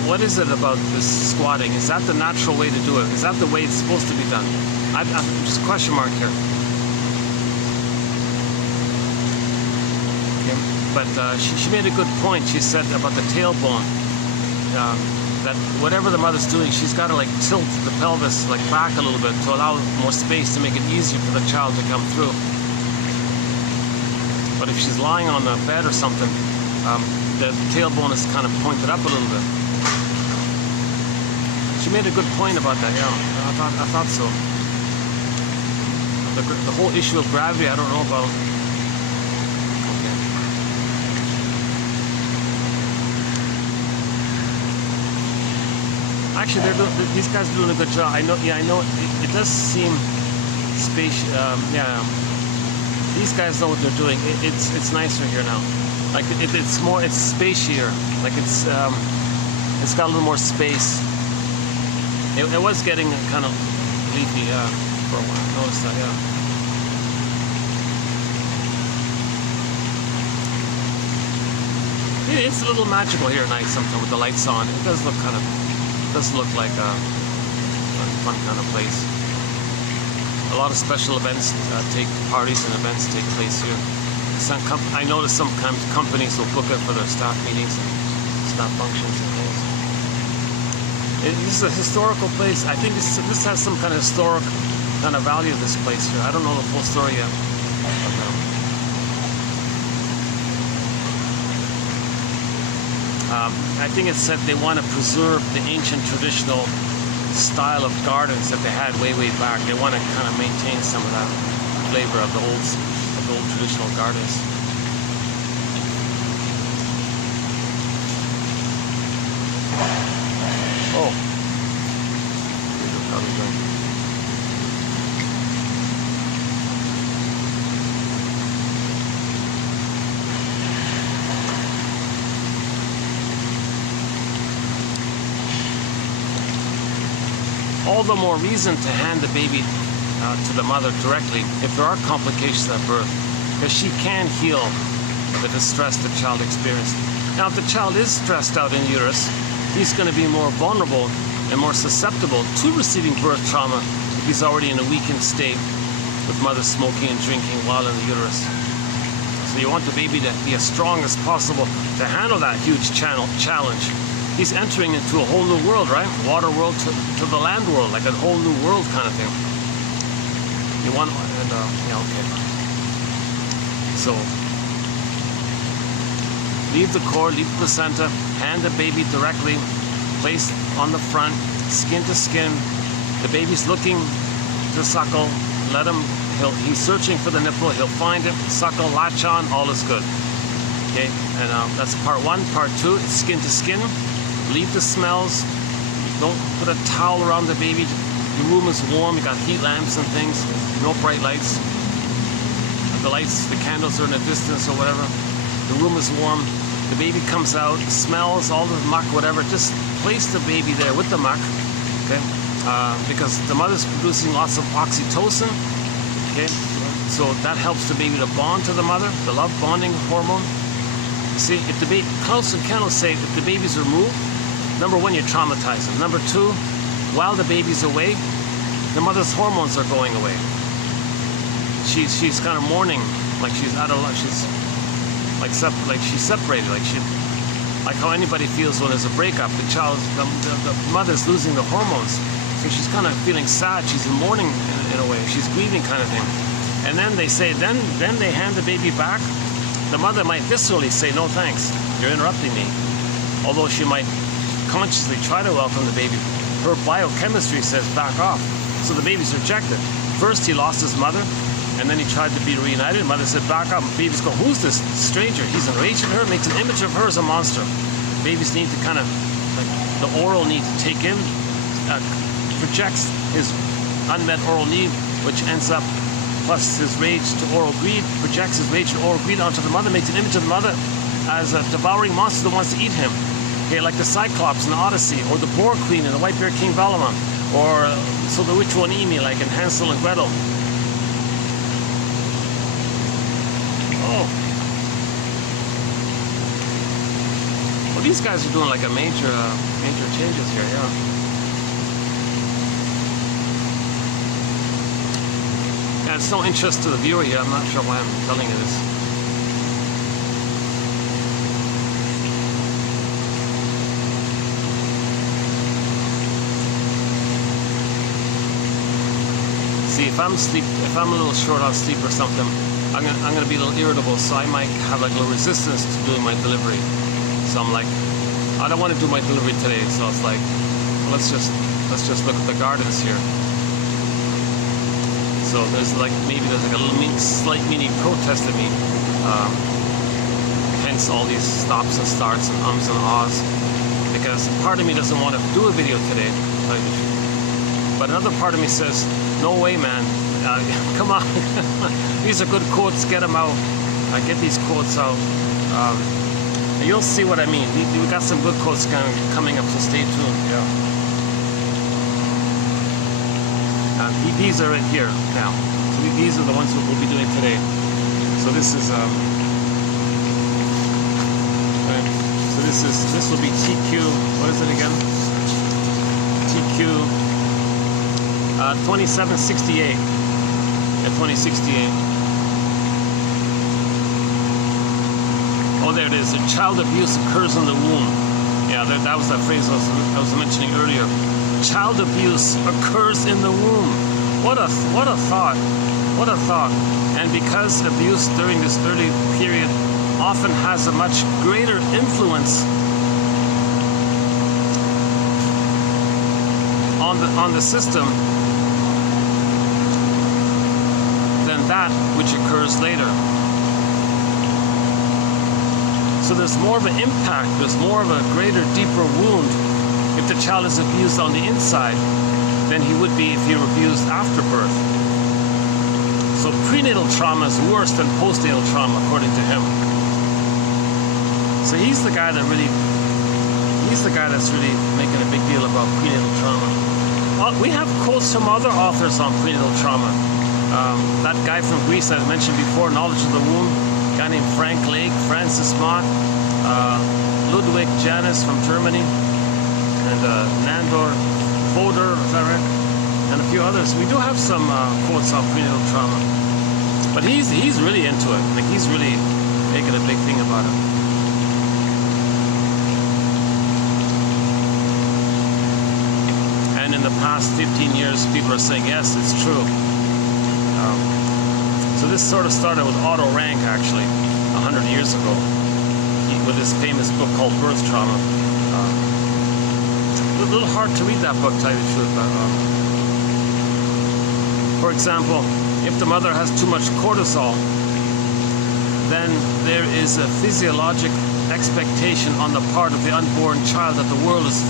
What is it about this squatting? Is that the natural way to do it? Is that the way it's supposed to be done? I've just a question mark here. Okay. But she made a good point. She said about the tailbone. That whatever the mother's doing, she's got to like tilt the pelvis like back a little bit to allow more space to make it easier for the child to come through. But if she's lying on the bed or something, the tailbone is kind of pointed up a little bit. She made a good point about that. Yeah, I thought so. The whole issue of gravity, I don't know about. Actually, these guys are doing a good job. I know. Yeah, I know. It does seem spacious. Yeah, these guys know what they're doing. It's nicer here now. Like it's spacier. Like it's got a little more space. It was getting kind of leafy for a while. Notice that, yeah. It's a little magical here at night sometimes with the lights on. It does look kind of. Does look like a fun kind of place. A lot of special events parties and events take place here. I notice sometimes companies will book it for their staff meetings and staff functions and things. This is a historical place. I think this has some kind of historic kind of value, this place here. I don't know the full story yet. I think it said they want to preserve the ancient traditional style of gardens that they had way back. They want to kind of maintain some of that flavor of the old traditional gardens. Oh, all the more reason to hand the baby to the mother directly if there are complications at birth, because she can heal the distress the child experienced. Now, if the child is stressed out in uterus, he's going to be more vulnerable and more susceptible to receiving birth trauma if he's already in a weakened state with mother smoking and drinking while in the uterus. So you want the baby to be as strong as possible to handle that huge challenge. He's entering into a whole new world, right? Water world to the land world, like a whole new world kind of thing. You want, yeah, okay. So, leave the cord, leave the placenta, hand the baby directly, place on the front, skin to skin. The baby's looking to suckle, let him, he's searching for the nipple, he'll find it, suckle, latch on, all is good. Okay, and that's part one. Part two, it's skin to skin. Leave the smells. Don't put a towel around the baby. Your room is warm, you got heat lamps and things, no bright lights. The lights, the candles are in a distance or whatever. The room is warm. The baby comes out, smells all the muck, whatever. Just place the baby there with the muck, okay? Because the mother's producing lots of oxytocin, okay? So that helps the baby to bond to the mother, the love bonding hormone. You see, if the baby, Klaus and Kendall say, if the baby's removed, number one, you traumatize them. Number two, while the baby's away, the mother's hormones are going away. She's kind of mourning, like she's out of luck. She's like she's separated, like how anybody feels when there's a breakup. The mother's losing the hormones, so she's kind of feeling sad. She's in mourning in a way. She's grieving, kind of thing. And then they say, then they hand the baby back. The mother might viscerally say, "No thanks, you're interrupting me," although she might consciously try to welcome the baby. Her biochemistry says back off. So the baby's rejected. First he lost his mother, and then he tried to be reunited. Mother said back off. Babies go, who's this stranger? He's enraged at her, makes an image of her as a monster. Babies need to kind of, like the oral need to take in, projects his unmet oral need, which ends up, plus his rage to oral greed, projects his rage to oral greed onto the mother, makes an image of the mother as a devouring monster that wants to eat him. Okay, like the Cyclops in the Odyssey, or the Boar Queen in the White Bear King Valamon, or so the witch won't eat me, like in Hansel and Gretel. Oh. Well, these guys are doing like a major changes here, yeah. Yeah, it's no interest to the viewer here. I'm not sure why I'm telling you this. See, if I'm a little short on sleep or something, I'm gonna be a little irritable, so I might have like a little resistance to doing my delivery. So I'm like, I don't want to do my delivery today. So it's like, well, let's just look at the gardens here. So there's like a little slight mini protest in me. Hence all these stops and starts and ums and ahs, because part of me doesn't want to do a video today. But another part of me says, no way, man. Come on. These are good quotes. Get them out. Get these quotes out. And you'll see what I mean. We got some good quotes coming up, so stay tuned. Yeah. These are right here now. So these are the ones we'll be doing today. So this is right. So this will be TQ. What is it again? TQ. 2768. Yeah, 2068. Oh, there it is. Child abuse occurs in the womb. Yeah, that was that phrase I was mentioning earlier. Child abuse occurs in the womb. What a thought. What a thought. And because abuse during this early period often has a much greater influence on the system than that which occurs later. So there's more of an impact, there's more of a greater, deeper wound if the child is abused on the inside than he would be if he were abused after birth. So prenatal trauma is worse than postnatal trauma, according to him. So he's the guy that's really making a big deal about prenatal trauma. we have quotes from other authors on prenatal trauma. That guy from Greece I mentioned before, Knowledge of the Womb, a guy named Frank Lake, Francis Mott, Ludwig Janus from Germany, and Nandor Boder, is that right? And a few others. We do have some quotes on prenatal trauma, but he's really into it. Like, he's really making a big thing about it. And in the past 15 years, people are saying, yes, it's true. So this sort of started with Otto Rank, actually, 100 years ago, with his famous book called Birth Trauma. A little hard to read that book, to tell you the truth. But, for example, if the mother has too much cortisol, then there is a physiologic expectation on the part of the unborn child that the world is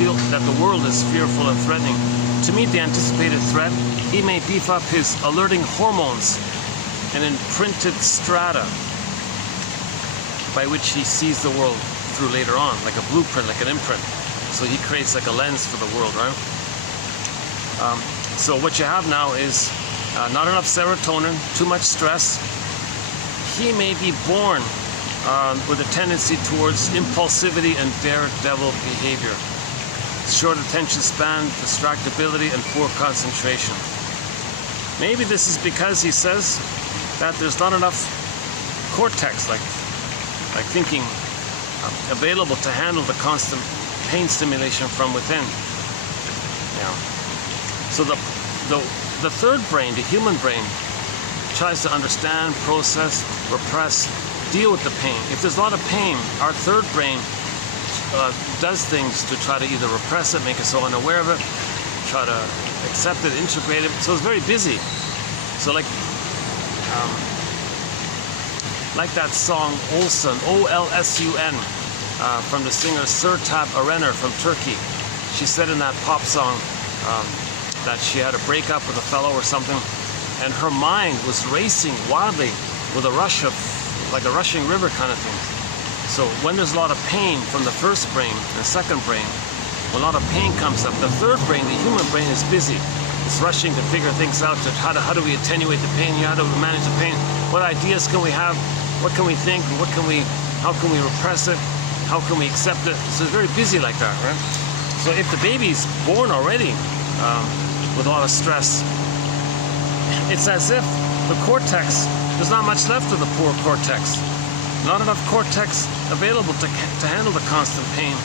fearful and threatening. To meet the anticipated threat, he may beef up his alerting hormones and imprinted strata by which he sees the world through later on, like a blueprint, like an imprint. So he creates like a lens for the world, right? So what you have now is not enough serotonin, too much stress. He may be born with a tendency towards impulsivity and daredevil behavior, short attention span, distractibility, and poor concentration. Maybe this is because he says that there's not enough cortex, like thinking, available to handle the constant pain stimulation from within. Yeah. So the third brain, the human brain, tries to understand, process, repress, deal with the pain. If there's a lot of pain, our third brain does things to try to either repress it, make us so unaware of it, try to accept it, integrate it. So it's very busy. So like that song Olsun, O-L-S-U-N, from the singer Sertab Erener from Turkey. She said in that pop song that she had a breakup with a fellow or something, and her mind was racing wildly with a rush of, like a rushing river kind of thing. So when there's a lot of pain from the first brain and the second brain, when a lot of pain comes up, the third brain, the human brain, is busy. It's rushing to figure things out, to how do we attenuate the pain, how do we manage the pain, what ideas can we have, what can we think, how can we repress it, how can we accept it. So it's very busy like that, right? So if the baby's born already with a lot of stress, it's as if the cortex, there's not much left of the poor cortex. Not enough cortex available to handle the constant pain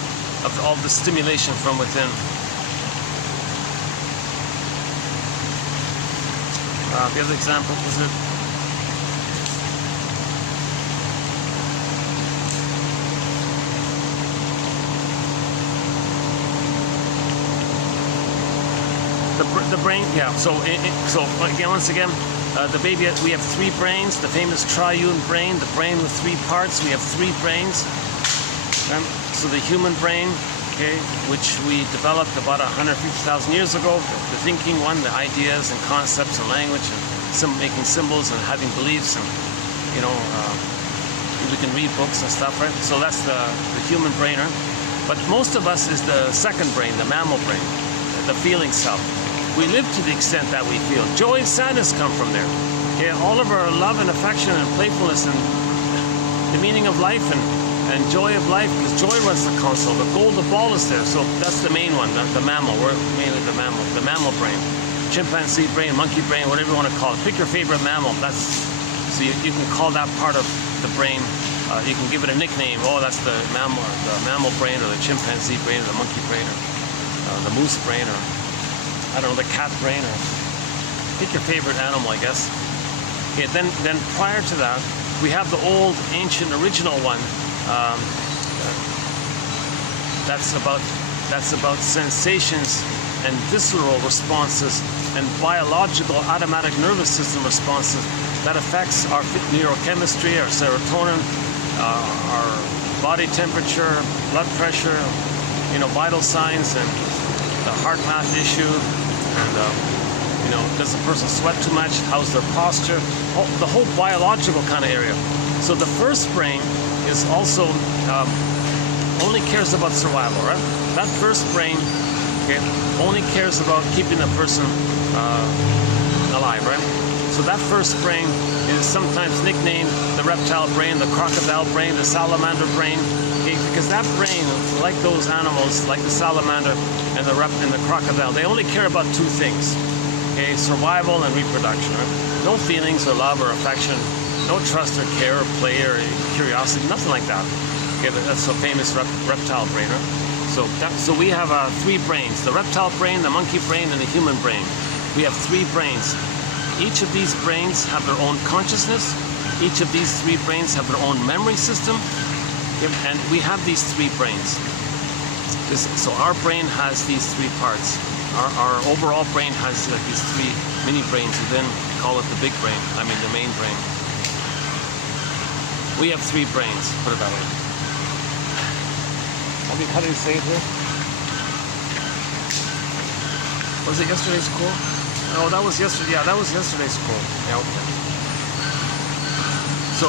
of all the stimulation from within. The other example was it? The brain, yeah. So again, once again, the baby, we have three brains. The famous triune brain, the brain with three parts. We have three brains. So the human brain, okay, which we developed about 150,000 years ago. The thinking one, the ideas and concepts and language, and making symbols and having beliefs, and we can read books and stuff, right? So that's the human brain, right? But most of us is the second brain, the mammal brain, the feeling self. We live to the extent that we feel. Joy and sadness come from there. Okay? All of our love and affection and playfulness and the meaning of life and joy of life, because joy runs the console. The goal, the ball is there. So that's the main one, the mammal. We're mainly the mammal brain. Chimpanzee brain, monkey brain, whatever you want to call it. Pick your favorite mammal. So you can call that part of the brain. You can give it a nickname. Oh, that's the mammal brain, or the chimpanzee brain, or the monkey brain, or the moose brain, or I don't know, the cat brain, or pick your favorite animal, I guess. Okay, then prior to that, we have the old, ancient, original one. That's about sensations and visceral responses and biological automatic nervous system responses that affects our neurochemistry, our serotonin, our body temperature, blood pressure, vital signs, and the heart math issue, and does the person sweat too much? How's their posture? The whole biological kind of area. So the first brain is also only cares about survival, right? That first brain okay, only cares about keeping the person alive, right? So that first brain is sometimes nicknamed the reptile brain, the crocodile brain, the salamander brain, okay? Because that brain, like those animals, like the salamander and the crocodile, they only care about two things, okay? Survival and reproduction, right? No feelings or love or affection, no trust or care or play or curiosity, nothing like that. Okay, that's a famous reptile brain, right? So we have three brains: the reptile brain, the monkey brain, and the human brain. We have three brains. Each of these brains have their own consciousness. Each of these three brains have their own memory system. And we have these three brains. So our brain has these three parts. Our overall brain has like these three mini brains. We then call it the big brain, the main brain. We have three brains, put it that way. How do you say it here? Was it yesterday's school? Oh, that was yesterday. Yeah, that was yesterday's school. Yeah, okay. So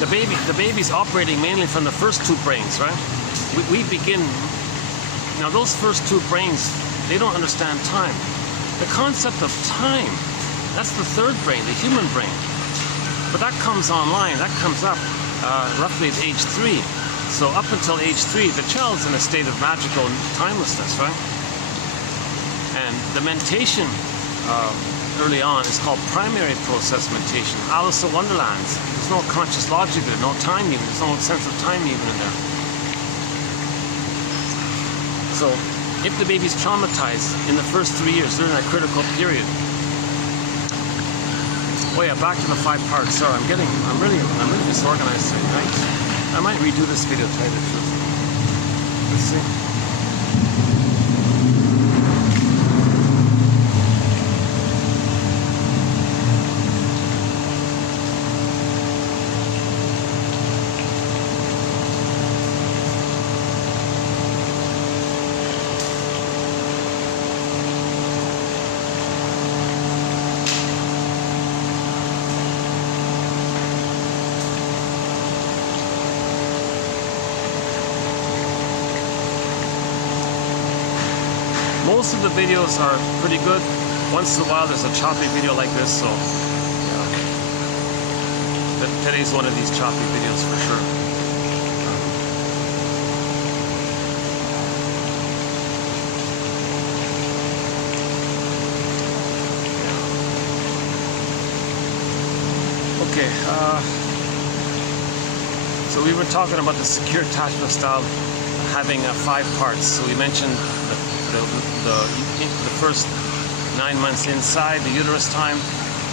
the baby's operating mainly from the first two brains, right? We begin. Now those first two brains, they don't understand time. The concept of time, that's the third brain, the human brain. But that comes online. That comes up roughly at age 3. So up until age 3, the child's in a state of magical timelessness, right? And the mentation early on is called primary process mentation. Alice in Wonderland. There's no conscious logic there, no time even. There's no sense of time even in there. So if the baby's traumatized in the first 3 years, during that critical period. Oh yeah, back to the 5 parts. Sorry, I'm really disorganized tonight. I might redo this video, to tell you the truth. Let's see. Most of the videos are pretty good. Once in a while there's a choppy video like this, so today's one of these choppy videos for sure. Okay, so we were talking about the secure attachment style having 5 parts. So we mentioned the first 9 months inside the uterus time.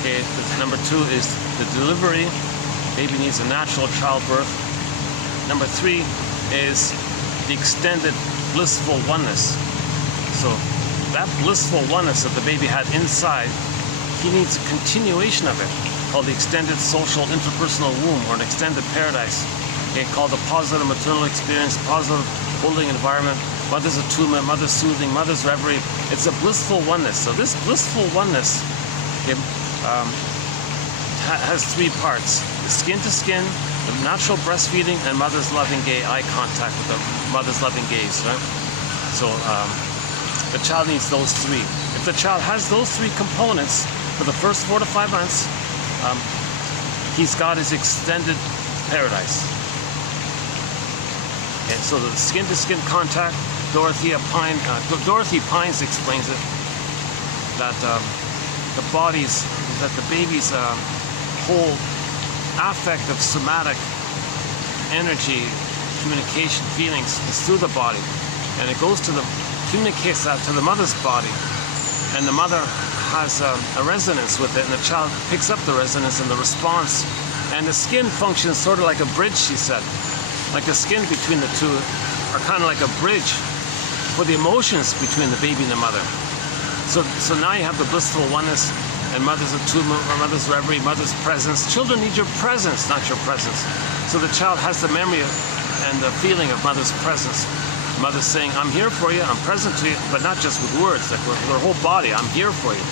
Okay, number 2 is the delivery. Baby needs a natural childbirth. Number 3 is the extended blissful oneness. So that blissful oneness that the baby had inside, he needs a continuation of it, called the extended social interpersonal womb, or an extended paradise. Okay, called the positive maternal experience, positive holding environment, mother's attunement, mother's soothing, mother's reverie. It's a blissful oneness. So this blissful oneness has 3 parts: the skin to skin, the natural breastfeeding, and mother's loving eye contact with the mother's loving gaze, right? So the child needs those 3. If the child has those 3 components for the first 4 to 5 months, he's got his extended paradise. Okay, so the skin-to-skin contact, Dorothy Pines explains it, that the baby's whole affective, somatic energy, communication, feelings is through the body, and it communicates that to the mother's body, and the mother has a resonance with it, and the child picks up the resonance and the response, and the skin functions sort of like a bridge, she said. Like the skin between the two are kind of like a bridge for the emotions between the baby and the mother. So now you have the blissful oneness and mother's attunement, or mother's reverie, mother's presence. Children need your presence, not your presence. So the child has the memory and the feeling of mother's presence. Mother's saying, I'm here for you, I'm present to you, but not just with words, like with her whole body, I'm here for you.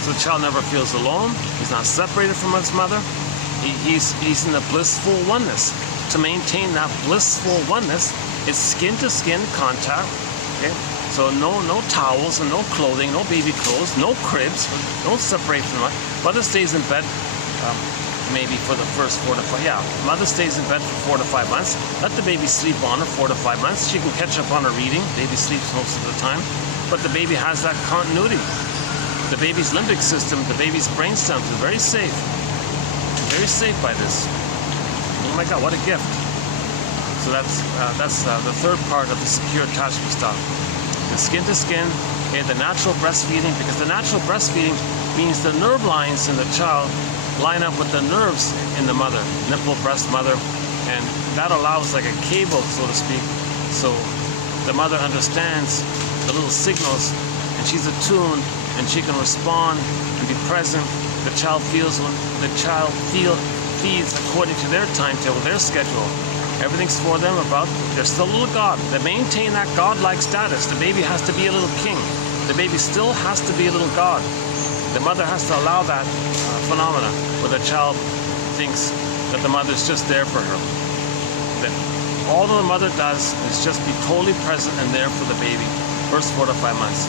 So the child never feels alone, he's not separated from his mother. He's in the blissful oneness. to maintain that blissful oneness, is skin-to-skin contact. Okay? So no towels and no clothing, no baby clothes, no cribs, don't separate from the mother. Mother stays in bed maybe for the first 4 to 5, mother stays in bed for 4 to 5 months. Let the baby sleep on her 4 to 5 months. She can catch up on her reading. Baby sleeps most of the time, but the baby has that continuity. The baby's limbic system, the baby's brainstem is very safe by this. Oh my God, what a gift. So that's the third part of the secure attachment style. The skin to skin, okay, the natural breastfeeding, because the natural breastfeeding means the nerve lines in the child line up with the nerves in the mother, nipple, breast, mother, and that allows like a cable, so to speak. So the mother understands the little signals, and she's attuned, and she can respond and be present. The child feels when the child feeds according to their timetable, their schedule. Everything's for them about, they're still a little God. They maintain that God-like status. The baby has to be a little king. The baby still has to be a little God. The mother has to allow that phenomena where the child thinks that the mother's just there for her. That all the mother does is just be totally present and there for the baby, first 4 to 5 months.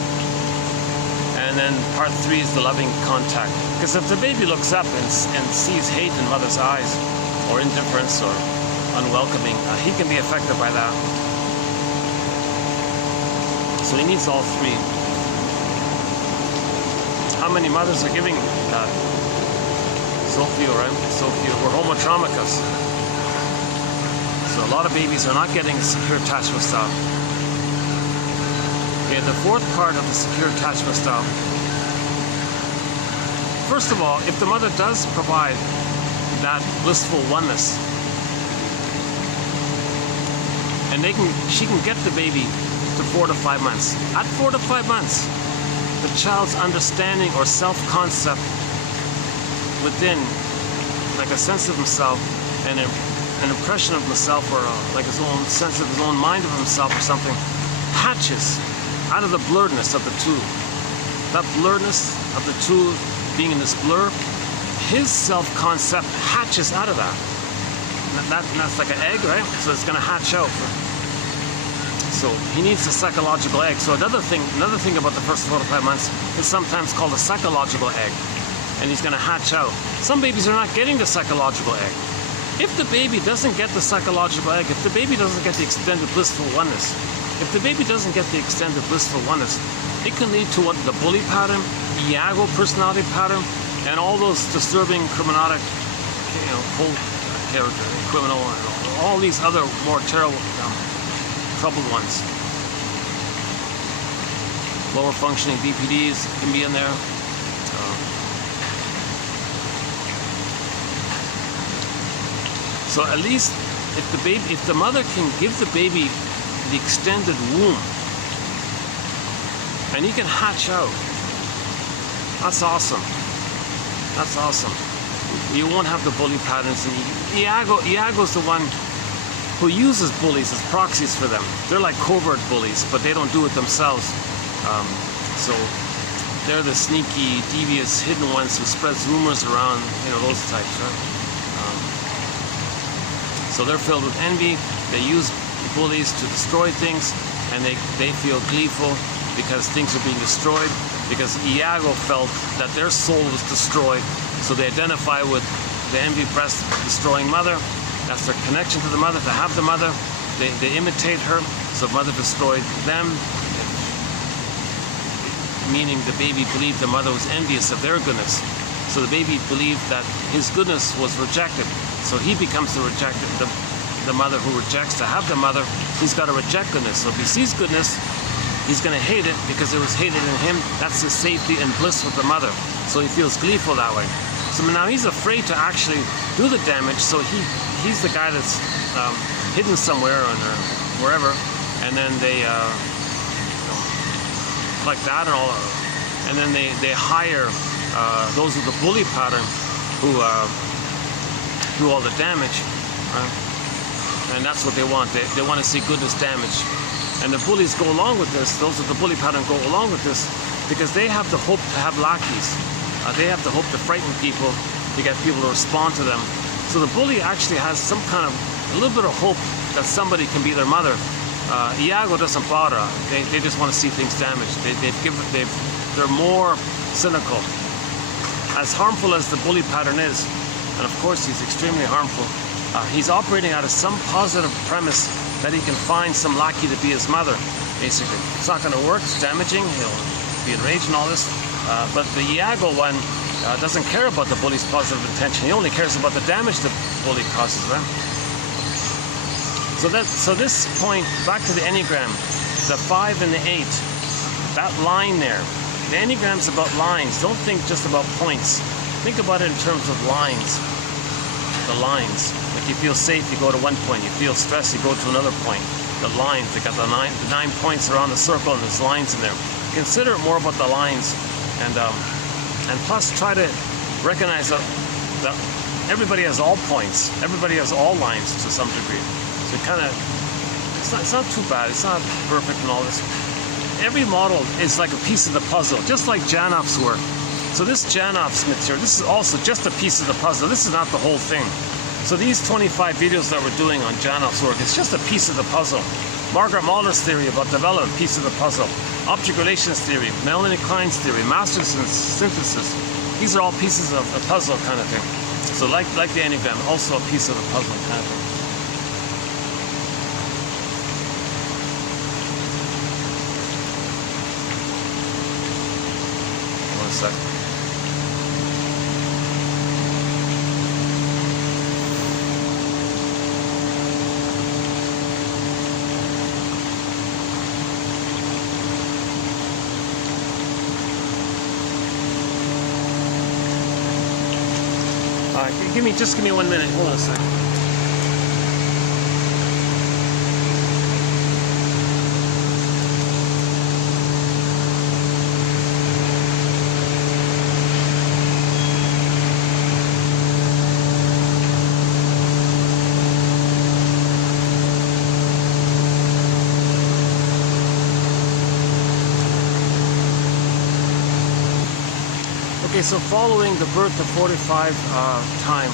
And then part 3 is the loving contact. Because if the baby looks up and sees hate in mother's eyes, or indifference, or unwelcoming, he can be affected by that. So he needs all 3. How many mothers are giving that? So few, right? So few. We're homotraumicus. So a lot of babies are not getting a secure attachment style. Okay, the fourth part of the secure attachment style. First of all, if the mother does provide that blissful oneness, and she can get the baby to 4 to 5 months. At 4 to 5 months, the child's understanding or self-concept within, like a sense of himself and an impression of himself, or like his own sense of his own mind of himself or something, hatches out of the blurredness of the two. That blurredness of the two being in this blur, his self-concept hatches out of that. That's like an egg, right? So it's going to hatch out. So he needs a psychological egg. So another thing about the first 4 to 5 months is sometimes called a psychological egg, and he's going to hatch out. Some babies are not getting the psychological egg. If the baby doesn't get the psychological egg, if the baby doesn't get the extended blissful oneness, if the baby doesn't get the extended blissful oneness, it can lead to what the bully pattern, Iago personality pattern, and all those disturbing criminalic, cold character, criminal, and all these other more terrible, troubled ones. Lower functioning BPDs can be in there. So at least if the mother can give the baby the extended womb, and he can hatch out, that's awesome. That's awesome. You won't have the bully patterns. And Iago's the one who uses bullies as proxies for them. They're like covert bullies, but they don't do it themselves. So they're the sneaky, devious, hidden ones who spreads rumors around, those types, right? So they're filled with envy. They use bullies to destroy things, and they feel gleeful because things are being destroyed, because Iago felt that their soul was destroyed, so they identify with the envy breast destroying mother. That's their connection to the mother, to have the mother. They imitate her, so mother destroyed them, meaning the baby believed the mother was envious of their goodness. So the baby believed that his goodness was rejected, so he becomes the rejected, the mother who rejects. To have the mother, he's got to reject goodness. So if he sees goodness, he's going to hate it because it was hated in him. That's his safety and bliss with the mother. So he feels gleeful that way. So now he's afraid to actually do the damage, so he's the guy that's hidden somewhere or wherever, and then they like that and all, and then they hire those with the bully pattern who do all the damage, right? And that's what they want. They want to see goodness damage. And the bullies go along with this, those with the bully pattern go along with this, because they have the hope to have lackeys. They have the hope to frighten people, to get people to respond to them. So the bully actually has some kind of a little bit of hope that somebody can be their mother. Iago doesn't bother. They just want to see things damaged. They're more cynical. As harmful as the bully pattern is, and of course he's extremely harmful, he's operating out of some positive premise that he can find some lackey to be his mother, basically. It's not going to work, it's damaging, he'll be enraged and all this. But the Iago one doesn't care about the bully's positive intention. He only cares about the damage the bully causes them. So this point, back to the Enneagram, the 5 and the 8, that line there, the Enneagram's about lines. Don't think just about points. Think about it in terms of lines. The lines. Like you feel safe, you go to one point. You feel stressed, you go to another point. The lines, they got the nine points around the circle and there's lines in there. Consider it more about the lines, and plus try to recognize that everybody has all points. Everybody has all lines to some degree. So kind of, it's not too bad. It's not perfect and all this. Every model is like a piece of the puzzle, just like Janoff's work. So this Janoff's material, this is also just a piece of the puzzle. This is not the whole thing. So these 25 videos that we're doing on Janoff's work, it's just a piece of the puzzle. Margaret Muller's theory about development, piece of the puzzle. Object relations theory, Melanie Klein's theory, Masterson's synthesis. These are all pieces of the puzzle kind of thing. So like the Enneagram, also a piece of the puzzle kind of thing. One sec. Just give me 1 minute. Hold on a second. Okay, so following the birth of 45 time,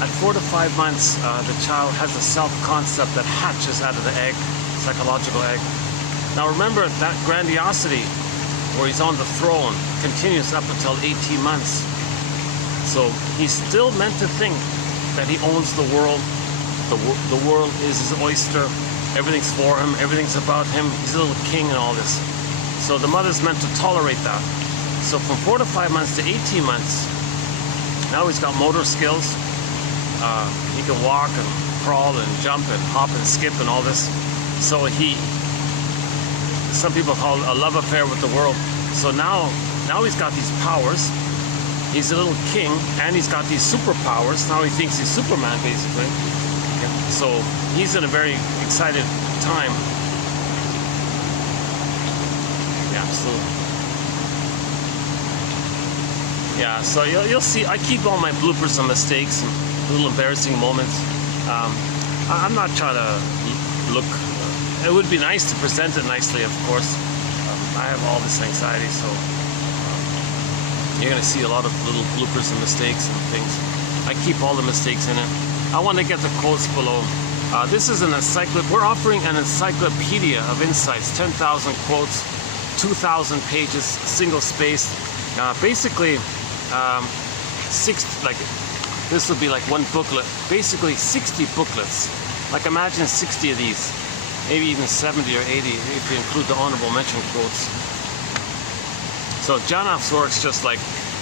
at 4 to 5 months, the child has a self-concept that hatches out of the egg, psychological egg. Now remember that grandiosity, where he's on the throne, continues up until 18 months. So he's still meant to think that he owns the world. The world is his oyster. Everything's for him. Everything's about him. He's a little king and all this. So the mother's meant to tolerate that. So from 4 to 5 months to 18 months, now he's got motor skills. He can walk and crawl and jump and hop and skip and all this. So some people call it a love affair with the world. So now he's got these powers. He's a little king, and he's got these superpowers. Now he thinks he's Superman, basically. So he's in a very excited time. Yeah, absolutely. Yeah, so you'll see, I keep all my bloopers and mistakes and little embarrassing moments. I'm not trying to look, it would be nice to present it nicely, of course. I have all this anxiety, so you're going to see a lot of little bloopers and mistakes and things. I keep all the mistakes in it. I want to get the quotes below. This is an encyclopedia. We're offering an encyclopedia of insights, 10,000 quotes, 2,000 pages, single spaced. Basically, this would be like one booklet. Basically 60 booklets. Like imagine 60 of these, maybe even 70 or 80 if you include the honorable mention quotes. So Janoff's work's just like,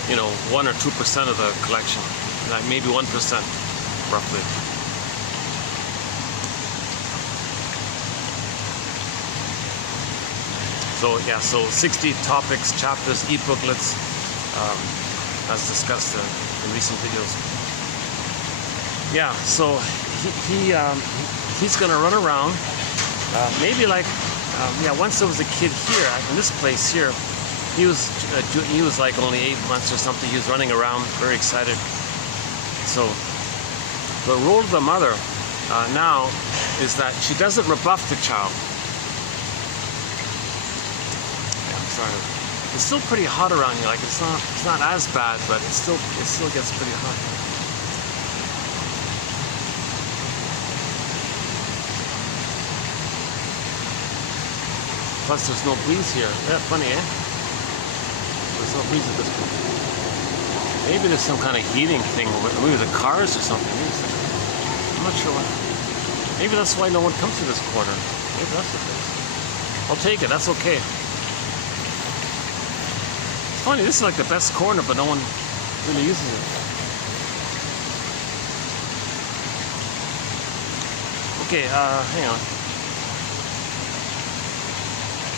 1 or 2% of the collection, like maybe 1% roughly. So yeah, so 60 topics, chapters, e-booklets, as discussed in recent videos. Yeah, so he's gonna run around, maybe like, once there was a kid here in this place here. He was like only 8 months or something. He was running around, very excited. So the role of the mother now is that she doesn't rebuff the child. Yeah, I'm sorry. It's still pretty hot around here. Like it's not as bad, but it still gets pretty hot. plus there's no breeze here. Yeah, funny, eh? There's no breeze at this point. Maybe there's some kind of heating thing, maybe the cars or something. I'm not sure what. Maybe that's why no one comes to this corner. Maybe that's the thing. I'll take it, that's okay. It's funny, this is like the best corner, but no one really uses it. Okay, hang on.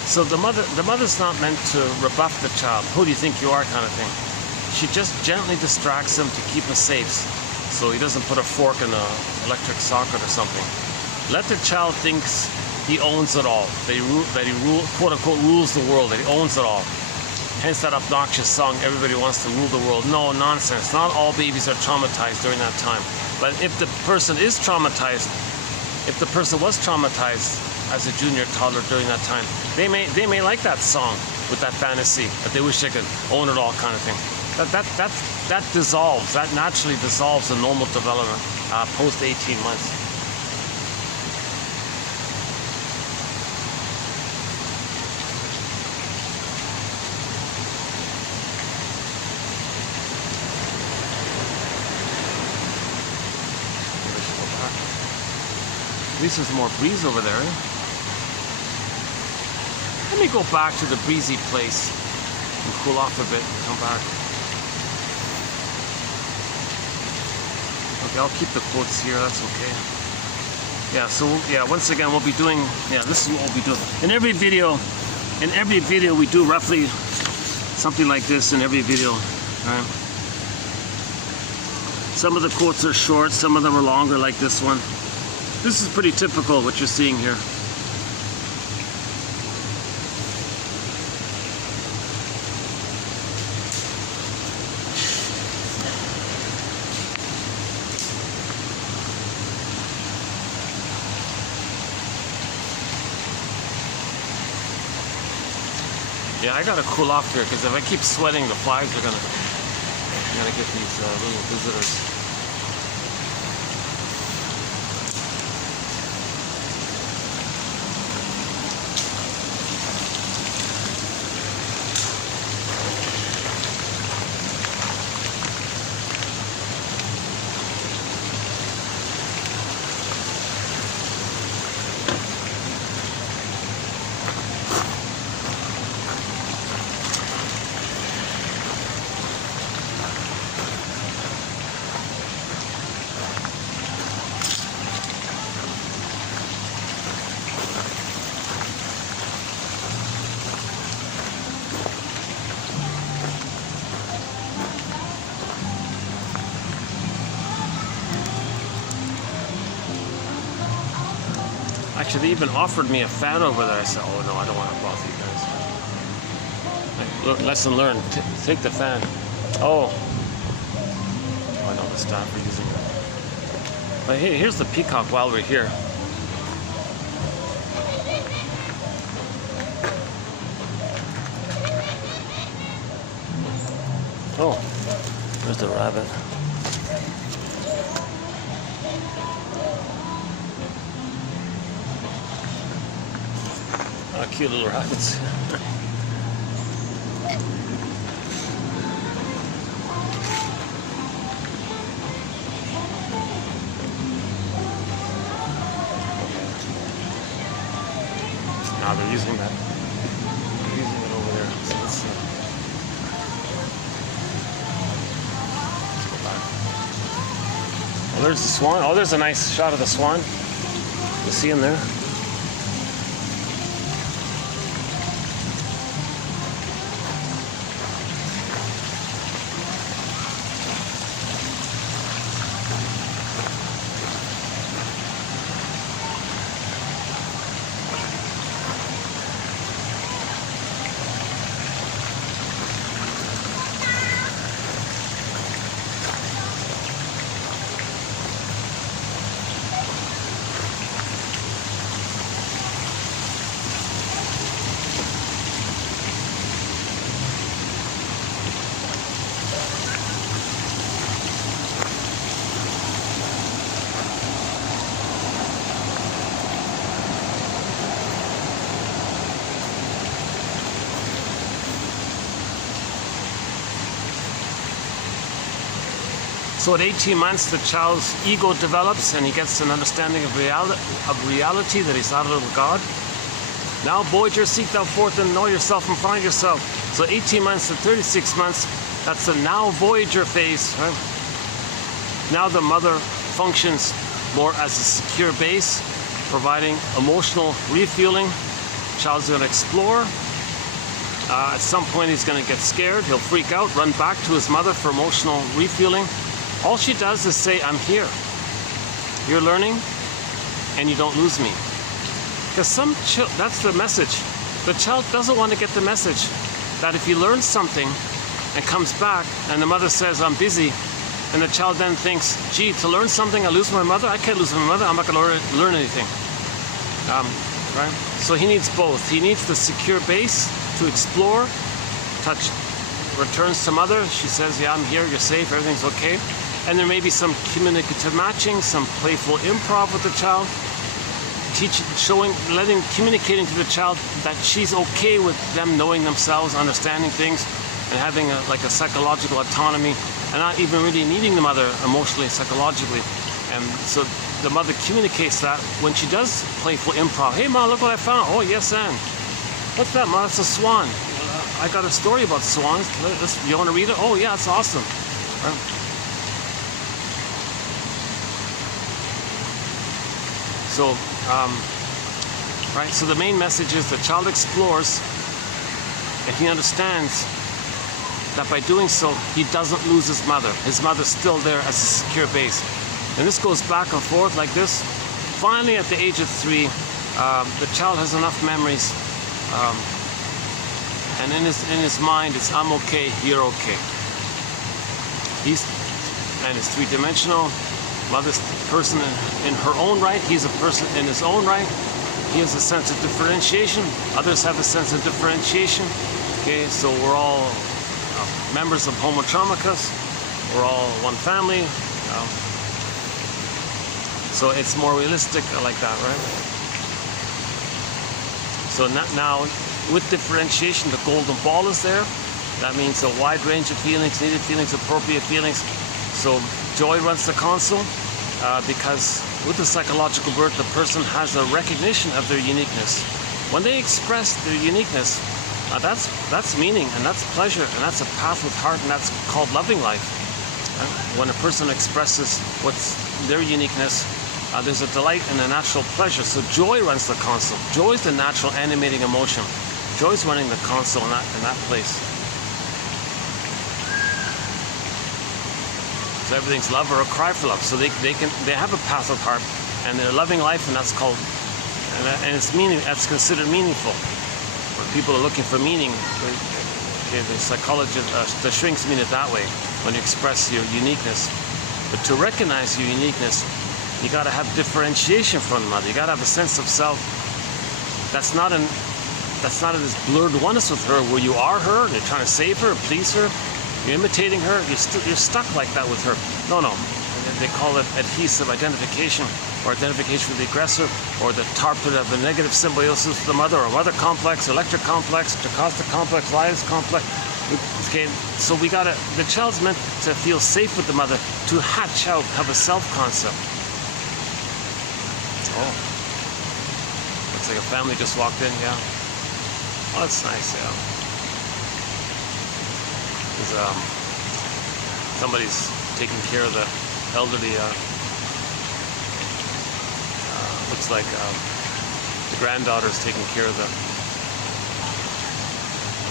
So the mother's not meant to rebuff the child. Who do you think you are, kind of thing. She just gently distracts him to keep him safe, so he doesn't put a fork in an electric socket or something. Let the child think he owns it all, that he quote unquote rules the world, that he owns it all. Hence that obnoxious song, "Everybody wants to rule the world." No, nonsense. Not all babies are traumatized during that time. But if the person is traumatized, if the person was traumatized as a junior toddler during that time, they may like that song with that fantasy that they wish they could own it all, kind of thing. That dissolves. That naturally dissolves the normal development post 18 months. At least there's more breeze over there. Let me go back to the breezy place and cool off a bit and come back. Okay, I'll keep the quotes here, that's okay. Yeah, so yeah, once again we'll be doing, this is what we'll be doing. In every video we do roughly something like this in every video, right? Some of the quotes are short, some of them are longer, like this one. This is pretty typical what you're seeing here. Yeah, I gotta cool off here because if I keep sweating, the flies are gonna get these little visitors. Actually, they even offered me a fan over there. I said, oh no, I don't want to bother you guys. Like, look, lesson learned. Take the fan. Oh, I know the staff are using it. But hey, here's the peacock while we're here. Oh, there's the rabbit. Cute little rabbits. Now they're using that. They're using it over there. So let's see. Let's go back. Oh, there's the swan. Oh, there's a nice shot of the swan. You see him there? So at 18 months, the child's ego develops and he gets an understanding of reality, that he's not a little god. Now, Voyager, seek thou forth and know yourself and find yourself. So 18 months to 36 months, that's the now Voyager phase. Right? Now the mother functions more as a secure base, providing emotional refueling. Child's going to explore. At some point he's going to get scared, he'll freak out, run back to his mother for emotional refueling. All she does is say, I'm here. You're learning and you don't lose me. Because that's the message. The child doesn't want to get the message that if he learns something and comes back and the mother says, I'm busy, and the child then thinks, gee, to learn something I lose my mother? I can't lose my mother, I'm not going to learn anything. Right? So he needs both. He needs the secure base to explore, touch, returns to mother, she says, yeah, I'm here, you're safe, everything's okay. And there may be some communicative matching, some playful improv with the child, communicating to the child that she's okay with them knowing themselves, understanding things, and having like a psychological autonomy, and not even really needing the mother emotionally, psychologically. And so the mother communicates that when she does playful improv. Hey, Ma, look what I found. Oh, yes, Anne. What's that, Ma? It's a swan. I got a story about swans. You want to read it? Oh, yeah, it's awesome. Right. So, so the main message is the child explores and he understands that by doing so, he doesn't lose his mother. His mother's still there as a secure base. And this goes back and forth like this. Finally, at the age of 3, the child has enough memories, and in his mind, it's I'm okay, you're okay. It's 3-dimensional. Mother's a person in her own right. He's a person in his own right. He has a sense of differentiation. Others have a sense of differentiation. Okay, so we're all members of Homo Traumicus. We're all one family. So it's more realistic like that, right? So now, with differentiation, the golden ball is there. That means a wide range of feelings, needed feelings, appropriate feelings. So joy runs the console because with the psychological birth, the person has a recognition of their uniqueness. When they express their uniqueness, that's meaning and that's pleasure and that's a path with heart and that's called loving life. When a person expresses what's their uniqueness, there's a delight and a natural pleasure. So joy runs the console. Joy is the natural animating emotion. Joy is running the console in that place. So everything's love or a cry for love. So they have a path of heart and they're loving life, and that's called and it's meaning. That's considered meaningful. When people are looking for meaning, the psychologist, the shrinks mean it that way. When you express your uniqueness, but to recognize your uniqueness, you got to have differentiation from the mother. You got to have a sense of self. That's not in this blurred oneness with her, where you are her and you're trying to save her, please her. You're imitating her. You're stuck like that with her. No. They call it adhesive identification, or identification with the aggressor, or the target of the negative symbiosis with the mother, or mother complex, electric complex, Jocasta complex, Elias complex. Okay, so the child's meant to feel safe with the mother, to hatch out, have a self-concept. Oh, looks like a family just walked in, yeah. Oh, that's nice, yeah. Somebody's taking care of the elderly. Looks like the granddaughter's taking care of the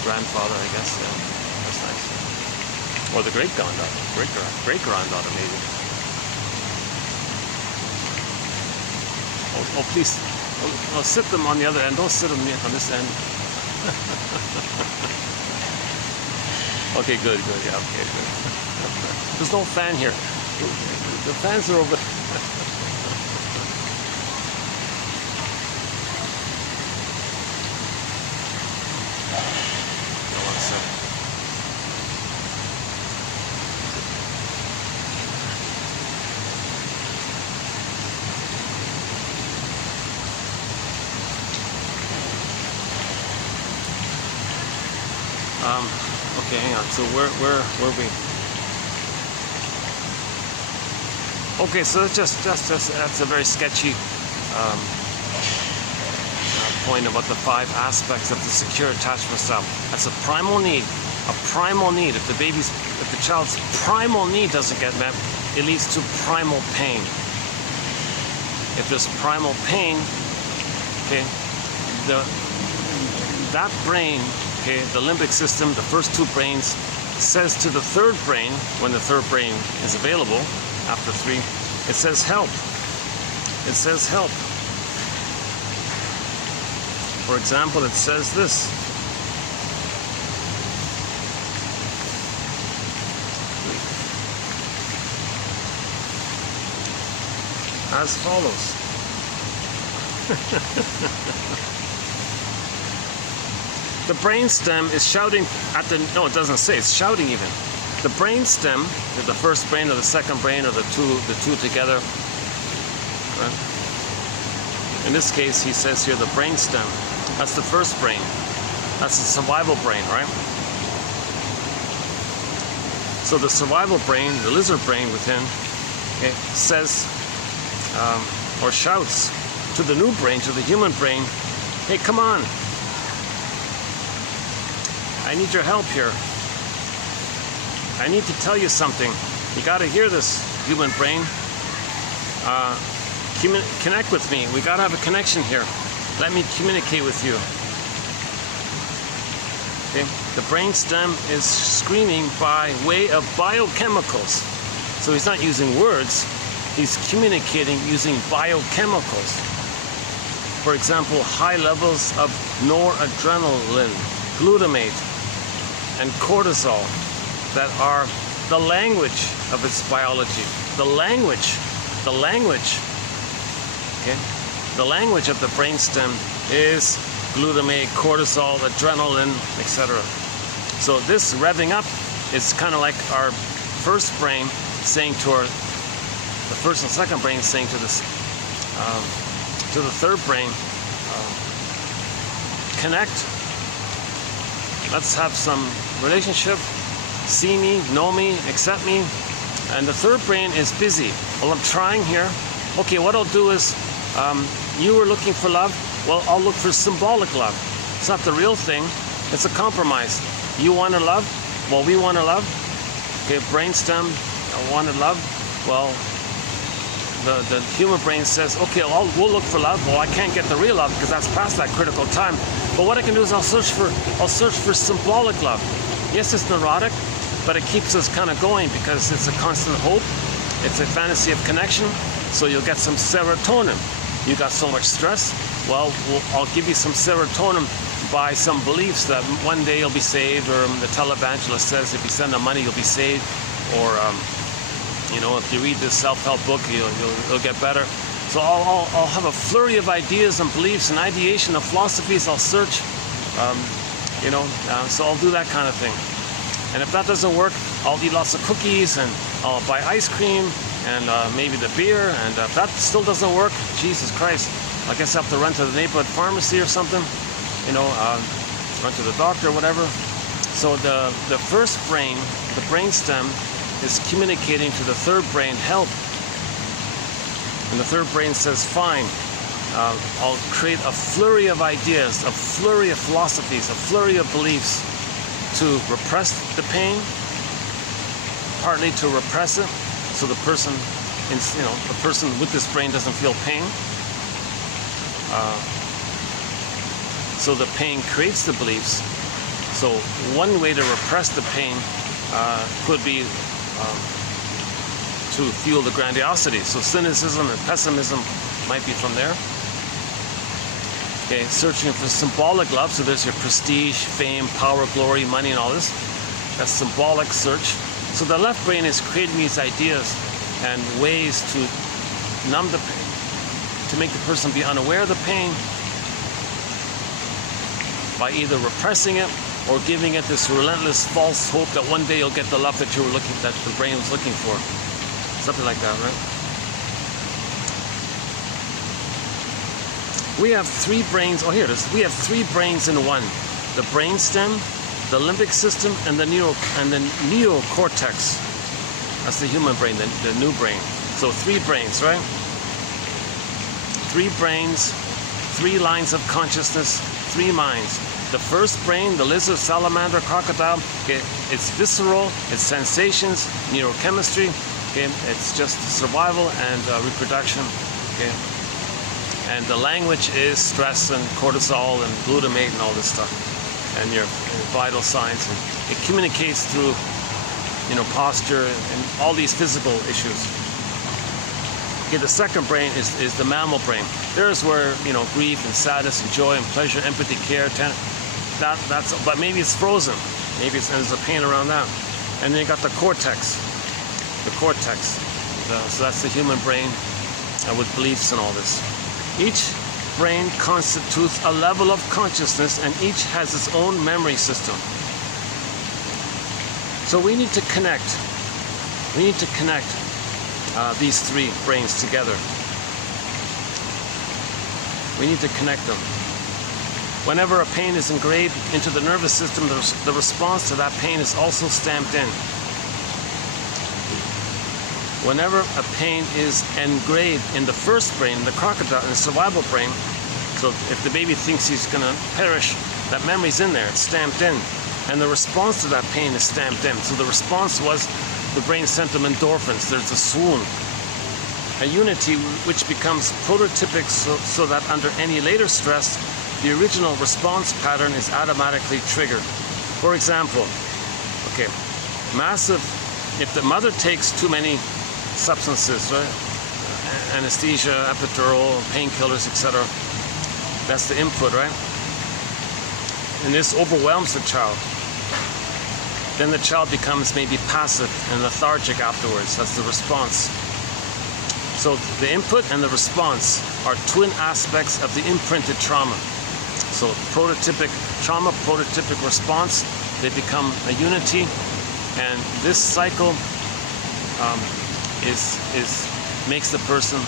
grandfather, I guess, yeah. That's nice. Or the great-granddaughter, great-granddaughter, maybe. Oh, please, sit them on the other end. Don't sit them on this end. Okay, good, yeah, okay, good. There's no fan here. The fans are over. Okay, hang on. So where were we? Okay, so that's a very sketchy point about the 5 aspects of the secure attachment style. That's a primal need. A primal need. If the child's primal need doesn't get met, it leads to primal pain. If there's primal pain, okay, that brain, okay, the limbic system, the first 2 brains, says to the 3rd brain, when the 3rd brain is available after 3, it says help. It says help. For example, it says this. As follows. The brainstem is shouting at the, no, it doesn't say, it's shouting even. The brainstem, the first brain or the second brain or the two together. Right? In this case, he says here the brainstem. That's the first brain. That's the survival brain, right? So the survival brain, the lizard brain within, it says or shouts to the new brain, to the human brain, hey, come on. I need your help here. I need to tell you something. You got to hear this, human brain. Connect with me. We got to have a connection here. Let me communicate with you. Okay? The brainstem is screaming by way of biochemicals. So he's not using words. He's communicating using biochemicals. For example, high levels of noradrenaline, glutamate, and cortisol that are the language of its biology. The language, okay? The language of the brainstem is glutamate, cortisol, adrenaline, etc. So this revving up is kind of like our first brain saying to the first and second brain saying to this, to the 3rd brain, connect. Let's have some relationship. See me, know me, accept me. And the 3rd brain is busy. Well, I'm trying here. Okay, what I'll do is, you were looking for love. Well, I'll look for symbolic love. It's not the real thing. It's a compromise. You want to love? Well, we want to love. Okay, brainstem, I wanted love. Well, the human brain says, okay, we'll look for love. Well, I can't get the real love because that's past that critical time. But what I can do is I'll search for symbolic love. Yes, it's neurotic, but it keeps us kind of going because it's a constant hope. It's a fantasy of connection. So you'll get some serotonin. You got so much stress. Well, I'll give you some serotonin by some beliefs that one day you'll be saved, or the televangelist says if you send them money, you'll be saved, or you know, if you read this self-help book, you'll get better. So I'll have a flurry of ideas and beliefs and ideation of philosophies. I'll search, so I'll do that kind of thing. And if that doesn't work, I'll eat lots of cookies and I'll buy ice cream and maybe the beer. And if that still doesn't work, Jesus Christ, I guess I have to run to the neighborhood pharmacy or something, run to the doctor or whatever. So the first brain, the brainstem, is communicating to the 3rd brain, help. And the 3rd brain says, fine, I'll create a flurry of ideas, a flurry of philosophies, a flurry of beliefs to repress the pain, partly to repress it, so the person, the person with this brain doesn't feel pain. So the pain creates the beliefs. So one way to repress the pain could be to fuel the grandiosity. So cynicism and pessimism might be from there. Okay, searching for symbolic love. So there's your prestige, fame, power, glory, money, and all this. That's symbolic search. So the left brain is creating these ideas and ways to numb the pain, to make the person be unaware of the pain by either repressing it or giving it this relentless false hope that one day you'll get the love that the brain was looking for. Something like that, right? We have 3 brains. Oh, here it is. We have 3 brains in one: the brainstem, the limbic system, and the neocortex. That's the human brain, the new brain. So 3 brains, right? 3 brains, 3 lines of consciousness, 3 minds. The first brain, the lizard, salamander, crocodile, okay, it's visceral, it's sensations, neurochemistry, okay, it's just survival and reproduction, okay. And the language is stress and cortisol and glutamate and all this stuff, and your vital signs. And it communicates through, you know, posture and all these physical issues. Okay, the second brain is the mammal brain. There's where, you know, grief and sadness and joy and pleasure, empathy, care, but maybe it's frozen. Maybe there's a pain around that. And then you got the cortex. So that's the human brain with beliefs and all this. Each brain constitutes a level of consciousness, and each has its own memory system. So we need to connect. These 3 brains together. We need to connect them. Whenever a pain is engraved into the nervous system, the response to that pain is also stamped in. Whenever a pain is engraved in the first brain, the crocodile, in the survival brain, so if the baby thinks he's going to perish, that memory's in there, it's stamped in. And the response to that pain is stamped in. So the response was the brain sent them endorphins. There's a swoon, a unity which becomes prototypic so that under any later stress, the original response pattern is automatically triggered. For example, okay, if the mother takes too many substances, right? Anesthesia, epidural, painkillers, etc. That's the input, right? And this overwhelms the child. Then the child becomes maybe passive and lethargic afterwards. That's the response. So the input and the response are twin aspects of the imprinted trauma. So prototypic trauma, prototypic response, they become a unity, and this cycle makes the person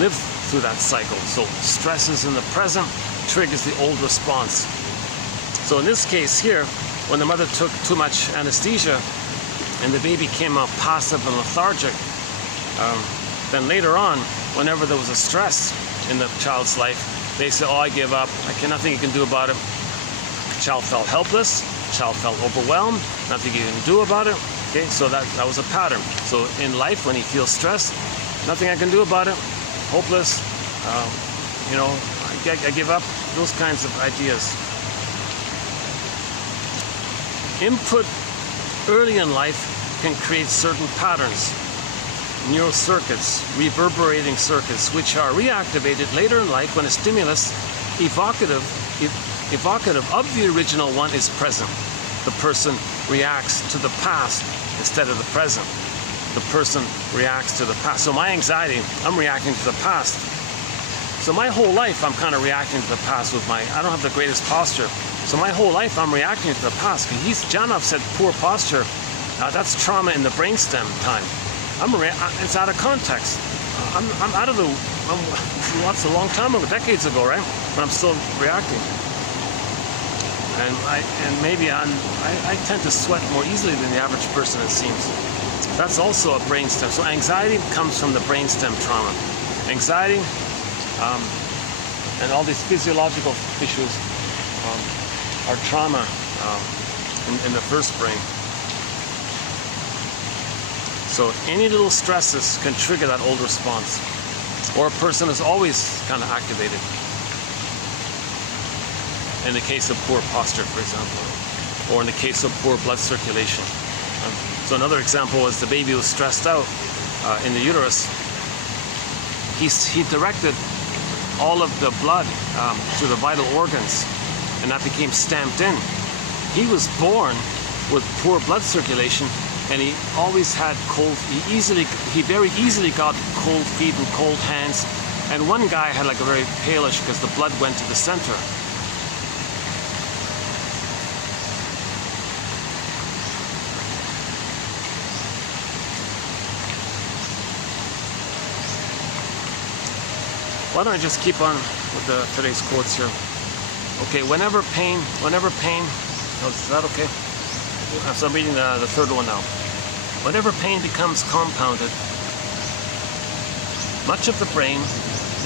live through that cycle. So stresses in the present triggers the old response. So in this case here, when the mother took too much anesthesia and the baby came out passive and lethargic, then later on, whenever there was a stress in the child's life, they say, oh, I give up, nothing you can do about it. The child felt helpless, the child felt overwhelmed, nothing you can do about it. Okay, so that was a pattern. So in life, when he feels stressed, nothing I can do about it, hopeless, you know, I give up, those kinds of ideas. Input early in life can create certain patterns, neural circuits, reverberating circuits, which are reactivated later in life when a stimulus evocative of the original one is present. The person reacts to the past instead of the present. The person reacts to the past. So my anxiety, I'm reacting to the past. So my whole life, I'm kind of reacting to the past with I don't have the greatest posture. So my whole life, I'm reacting to the past. Janov said poor posture. That's trauma in the brainstem time. It's out of context. I'm out of that's a long time ago, decades ago, right? But I'm still reacting. And maybe I tend to sweat more easily than the average person, it seems. That's also a brainstem. So anxiety comes from the brainstem trauma. Anxiety and all these physiological issues are trauma in the first brain. So any little stresses can trigger that old response. Or a person is always kind of activated. In the case of poor posture, for example, or in the case of poor blood circulation. So another example was the baby was stressed out in the uterus. He directed all of the blood to the vital organs, and that became stamped in. He was born with poor blood circulation, and he always had cold. He very easily got cold feet and cold hands. And one guy had like a very palish because the blood went to the center. Why don't I just keep on with today's quotes here? Okay, whenever pain, oh, is that okay? So I'm reading the third one now. Whenever pain becomes compounded, much of the brain,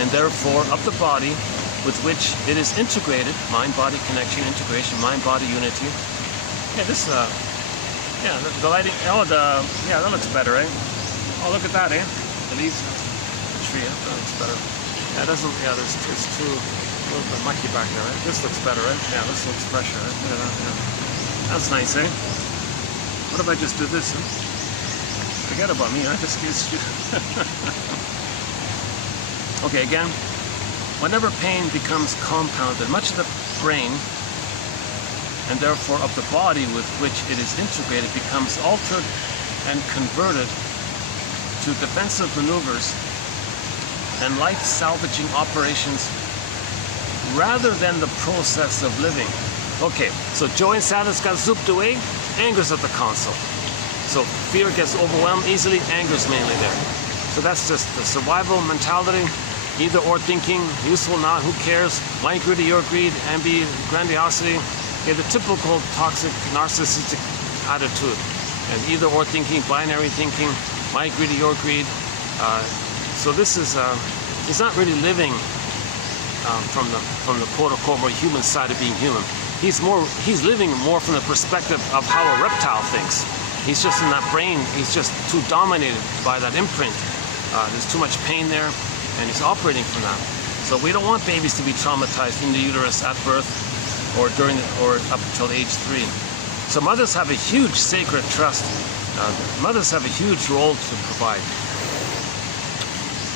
and therefore of the body with which it is integrated, mind-body connection, integration, mind-body unity. Yeah, this, yeah, the lighting, oh, yeah, that looks better, eh? Oh, look at that, eh? The leaves, the tree, that looks better. Yeah, it doesn't, yeah, it's too, a little bit mucky back there, right? This looks better, right? Yeah, this looks fresher, right? Look at that, yeah. That's nice, eh? What if I just do this, huh? Forget about me, right? This is okay, again, whenever pain becomes compounded, much of the brain, and therefore of the body with which it is integrated, becomes altered and converted to defensive maneuvers and life-salvaging operations rather than the process of living. Okay, so joy and sadness got zooped away, anger's at the console. So fear gets overwhelmed easily, anger's mainly there. So that's just the survival mentality, either or thinking, useful not, who cares, my greedy, your greed, envy, grandiosity, okay, the typical toxic narcissistic attitude. And either or thinking, binary thinking, my greedy, your greed. So this is, he's not really living from the quote-unquote more human side of being human. He's living more from the perspective of how a reptile thinks. He's just in that brain, he's just too dominated by that imprint. There's too much pain there, and he's operating from that. So we don't want babies to be traumatized in the uterus at birth or up until age 3. So mothers have a huge sacred trust. Mothers have a huge role to provide.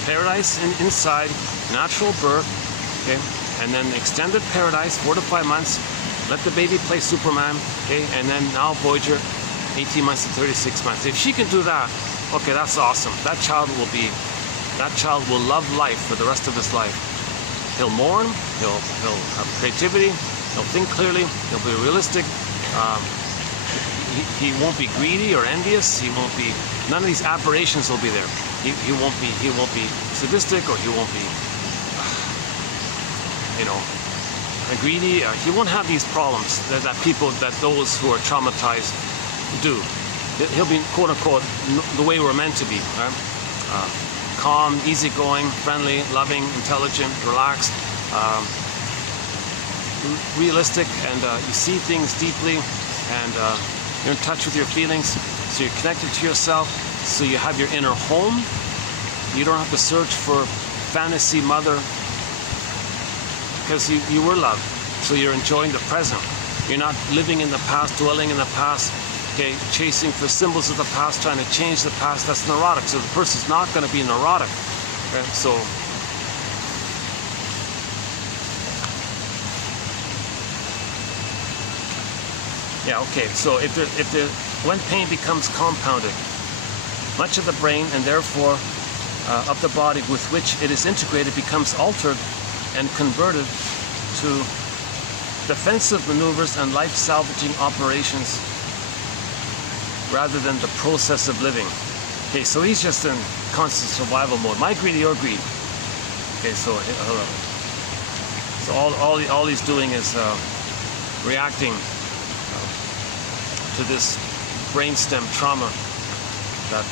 Paradise inside, natural birth, okay, and then extended paradise, 4 to 5 months. Let the baby play Superman, okay, and then now Voyager, 18 months to 36 months. If she can do that, okay, that's awesome. That child will love life for the rest of his life. He'll mourn, he'll have creativity, he'll think clearly, he'll be realistic. He won't be greedy or envious. He won't be, none of these aberrations will be there. He won't be sadistic, or he won't be, you know, greedy. He won't have these problems that those who are traumatized do. He'll be, quote unquote, the way we're meant to be, right? Calm, easygoing, friendly, loving, intelligent, relaxed, realistic, and you see things deeply, and you're in touch with your feelings, so you're connected to yourself, so you have your inner home. You don't have to search for fantasy mother, because you were loved, so you're enjoying the present. You're not living in the past, dwelling in the past, okay, chasing for symbols of the past, trying to change the past. That's neurotic. So the person's not going to be neurotic. Okay? So yeah, okay. So when pain becomes compounded, much of the brain and therefore of the body with which it is integrated becomes altered and converted to defensive maneuvers and life-salvaging operations rather than the process of living. Okay, so he's just in constant survival mode. My greed, your greed. Okay, so all he's doing is reacting to this brainstem trauma that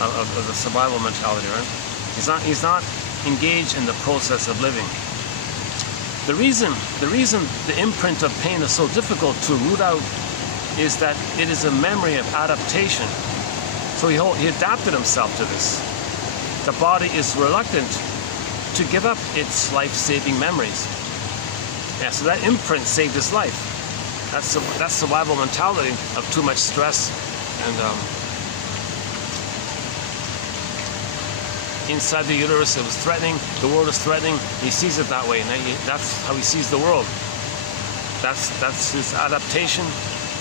of the survival mentality, right? He's not engaged in the process of living. The reason the imprint of pain is so difficult to root out is that it is a memory of adaptation. So he adapted himself to this. The body is reluctant to give up its life-saving memories. Yeah, so that imprint saved his life. That's survival mentality of too much stress, and inside the uterus it was threatening, the world is threatening, he sees it that way, and that's how he sees the world. That's his adaptation,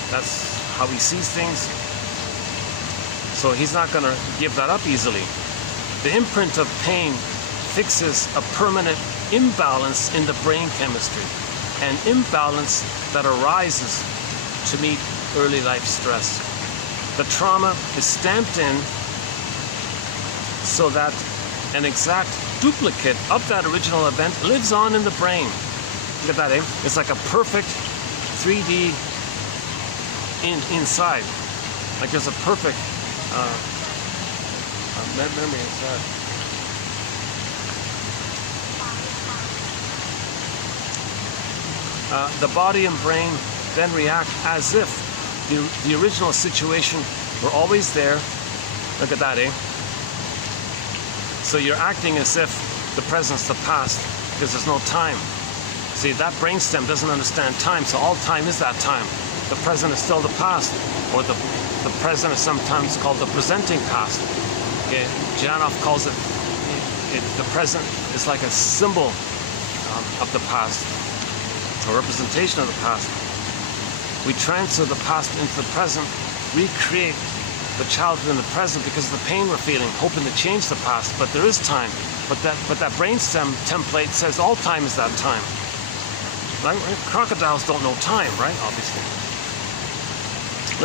that's how he sees things. So he's not going to give that up easily. The imprint of pain fixes a permanent imbalance in the brain chemistry, an imbalance that arises to meet early life stress. The trauma is stamped in so that an exact duplicate of that original event lives on in the brain. Look at that, eh? It's like a perfect 3D inside. Like there's a perfect Memory inside. The body and brain then react as if the original situation were always there. Look at that, eh? So you're acting as if the present's the past because there's no time. See, that brainstem doesn't understand time, so all time is that time. The present is still the past, or the present is sometimes called the presenting past. Okay, Janov calls it the present is like a symbol of the past, a representation of the past. We transfer the past into the present, recreate the childhood in the present because of the pain we're feeling, hoping to change the past. But there is time. But that brainstem template says all time is that time. Right? Crocodiles don't know time, right? Obviously.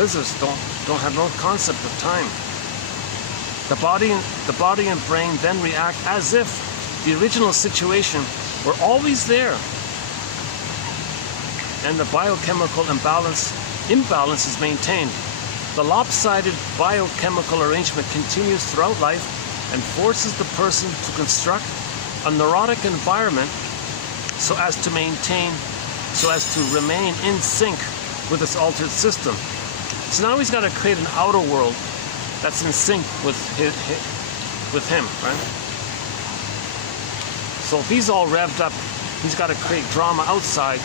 Lizards don't have no concept of time. The body and brain then react as if the original situation were always there, and the biochemical imbalance is maintained. The lopsided biochemical arrangement continues throughout life and forces the person to construct a neurotic environment so as to remain in sync with this altered system. So now he's got to create an outer world that's in sync with him, right? So if he's all revved up, he's got to create drama outside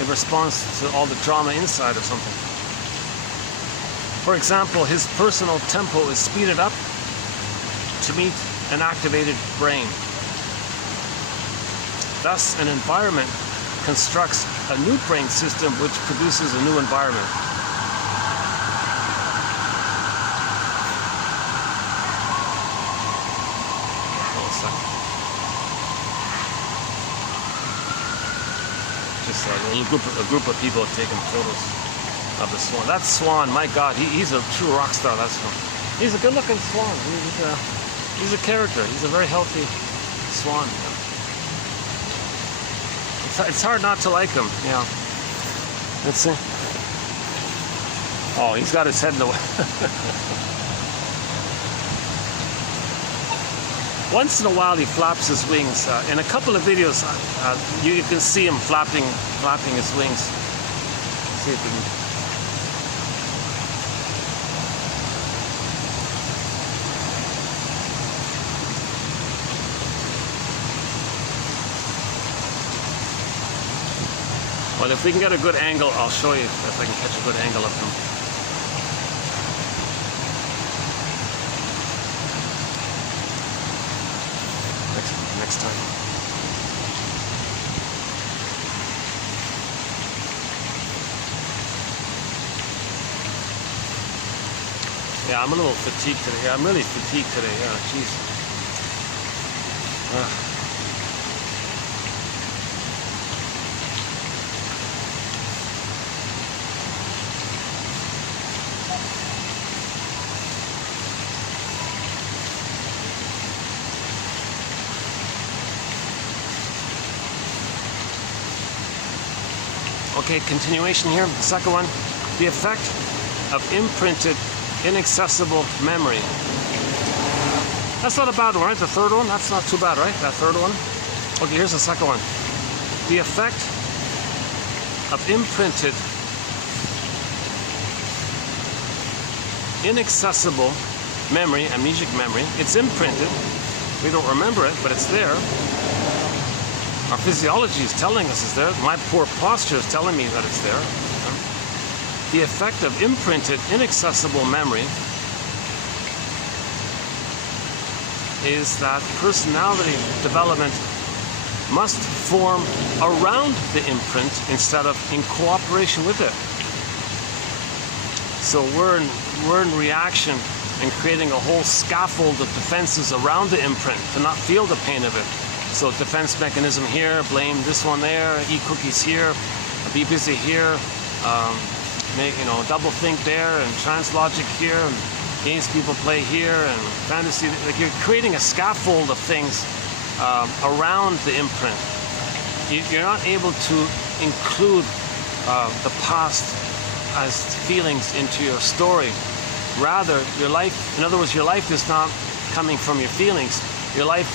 in response to all the drama inside or something. For example, his personal tempo is speeded up to meet an activated brain. Thus, an environment constructs a new brain system which produces a new environment. Just a group of people taking photos of the swan. That swan, my God, he's a true rock star. That swan. He's a good-looking swan. He's a character. He's a very healthy swan. It's hard not to like him. Yeah. Let's see. Oh, he's got his head in the way. Once in a while he flaps his wings. In a couple of videos you can see him flapping his wings. Let's see if we can. Well, if we can get a good angle, I'll show you if I can catch a good angle of him. Next time. Yeah, I'm a little fatigued today. Yeah, I'm really fatigued today. Yeah, jeez. Okay, continuation here. The second one, the effect of imprinted, inaccessible memory. That's not a bad one, right? The third one, that's not too bad, right? That third one. Okay, here's the second one. The effect of imprinted, inaccessible memory, amnesic memory. It's imprinted. We don't remember it, but it's there. Our physiology is telling us it's there. My poor posture is telling me that it's there. The effect of imprinted, inaccessible memory is that personality development must form around the imprint instead of in cooperation with it. So we're in reaction and creating a whole scaffold of defenses around the imprint to not feel the pain of it. So defense mechanism here, blame this one there, eat cookies here, be busy here, double think there, and trance logic here, and games people play here, and fantasy. Like you're creating a scaffold of things around the imprint. You're not able to include the past as feelings into your story. Rather, your life, in other words, your life is not coming from your feelings. Your life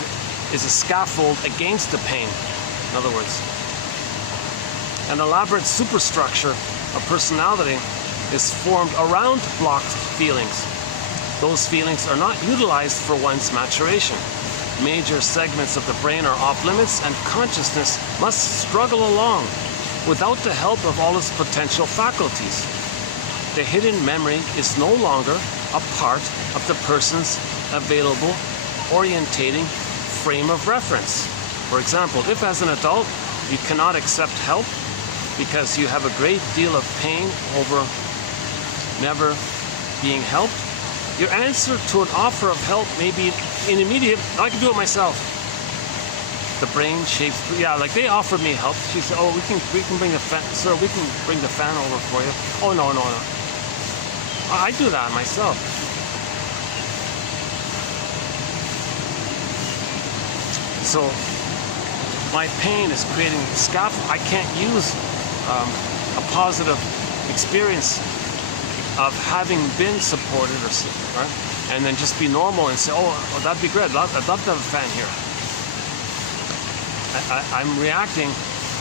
is a scaffold against the pain, in other words. An elaborate superstructure of personality is formed around blocked feelings. Those feelings are not utilized for one's maturation. Major segments of the brain are off limits, and consciousness must struggle along without the help of all its potential faculties. The hidden memory is no longer a part of the person's available orientating frame of reference. For example, if as an adult you cannot accept help because you have a great deal of pain over never being helped, your answer to an offer of help may be an immediate, I can do it myself. The brain shapes, yeah, like they offered me help. She said, oh, we can bring the fan, sir, we can bring the fan over for you. Oh, no. I do that myself. So my pain is creating scaffold. I can't use a positive experience of having been supported, or right? And then just be normal and say, oh, that'd be great. I'd love to have a fan here. I'm reacting.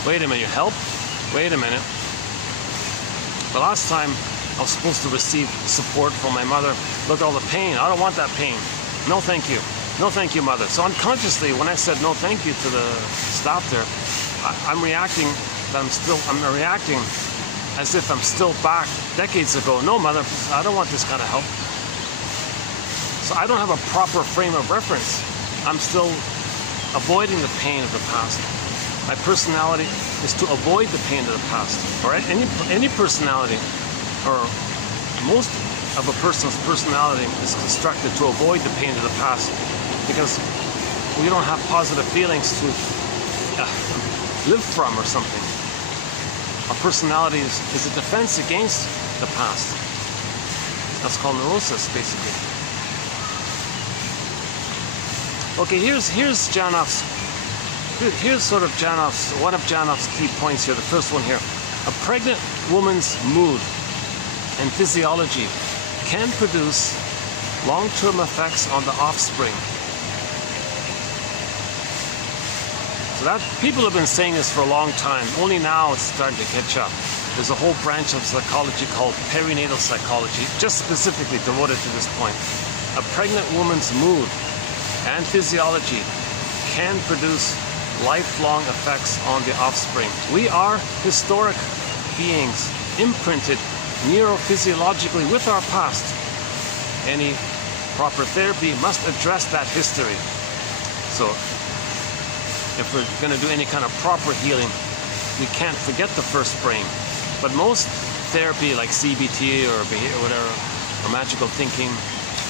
Wait a minute, help? Wait a minute. The last time I was supposed to receive support from my mother, look at all the pain. I don't want that pain. No, thank you. No, thank you, mother. So unconsciously, when I said no, thank you to the staff there, I'm reacting. I'm reacting as if I'm still back decades ago. No, mother, I don't want this kind of help. So I don't have a proper frame of reference. I'm still avoiding the pain of the past. My personality is to avoid the pain of the past. All right? Any personality, or most of a person's personality, is constructed to avoid the pain of the past, because we don't have positive feelings to live from or something. Our personality is a defense against the past. That's called neurosis, basically. Okay, here's Janoff's. Here's sort of one of Janoff's key points here. The first one here: a pregnant woman's mood and physiology can produce long-term effects on the offspring. So that people have been saying this for a long time. Only now it's starting to catch up. There's a whole branch of psychology called perinatal psychology, just specifically devoted to this point. A pregnant woman's mood and physiology can produce lifelong effects on the offspring. We are historic beings, imprinted neurophysiologically with our past. Any proper therapy must address that history. So if we're going to do any kind of proper healing, we can't forget the first brain. But most therapy, like CBT or whatever, or magical thinking,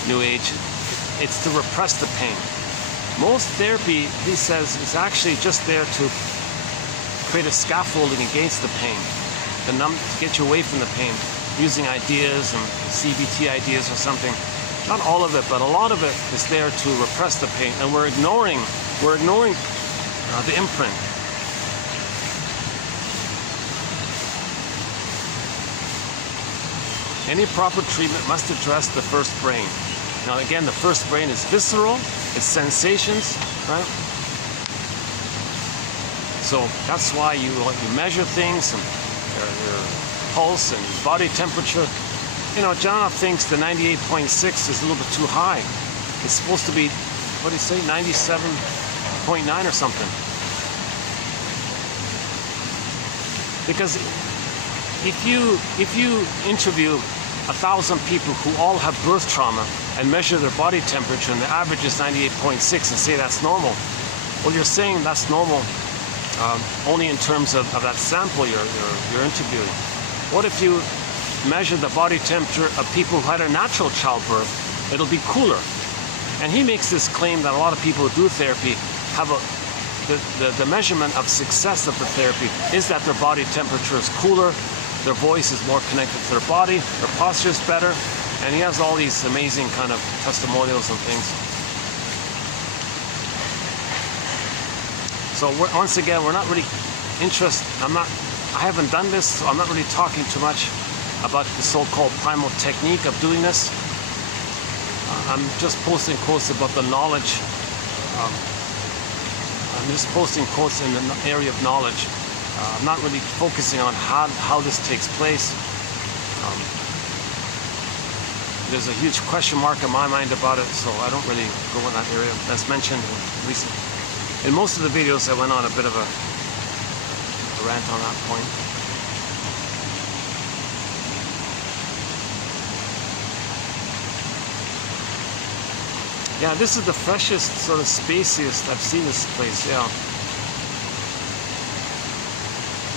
New Age, it's to repress the pain. Most therapy, he says, is actually just there to create a scaffolding against the pain, to get you away from the pain, using ideas and CBT ideas or something. Not all of it, but a lot of it is there to repress the pain, and we're ignoring the imprint. Any proper treatment must address the first brain. Now again, the first brain is visceral, it's sensations, right? So that's why you measure things, and your pulse and body temperature. You know, Janoff thinks the 98.6 is a little bit too high. It's supposed to be, what do you say, 97.9 or something. Because if you interview 1,000 people who all have birth trauma and measure their body temperature, and the average is 98.6, and say that's normal, well, you're saying that's normal only in terms of that sample you're interviewing. What if you measure the body temperature of people who had a natural childbirth? It'll be cooler. And he makes this claim that a lot of people who do therapy have the measurement of success of the therapy is that their body temperature is cooler, their voice is more connected to their body, their posture is better, and he has all these amazing kind of testimonials and things. So once again, we're not really interested. I haven't done this, so I'm not really talking too much about the so-called primal technique of doing this. I'm just posting quotes about the knowledge. I'm just posting quotes in the area of knowledge. I'm not really focusing on how this takes place. There's a huge question mark in my mind about it, so I don't really go in that area. As mentioned, at least in most of the videos, I went on a bit of a rant on that point. Yeah, this is the freshest, sort of spaciest I've seen this place. Yeah,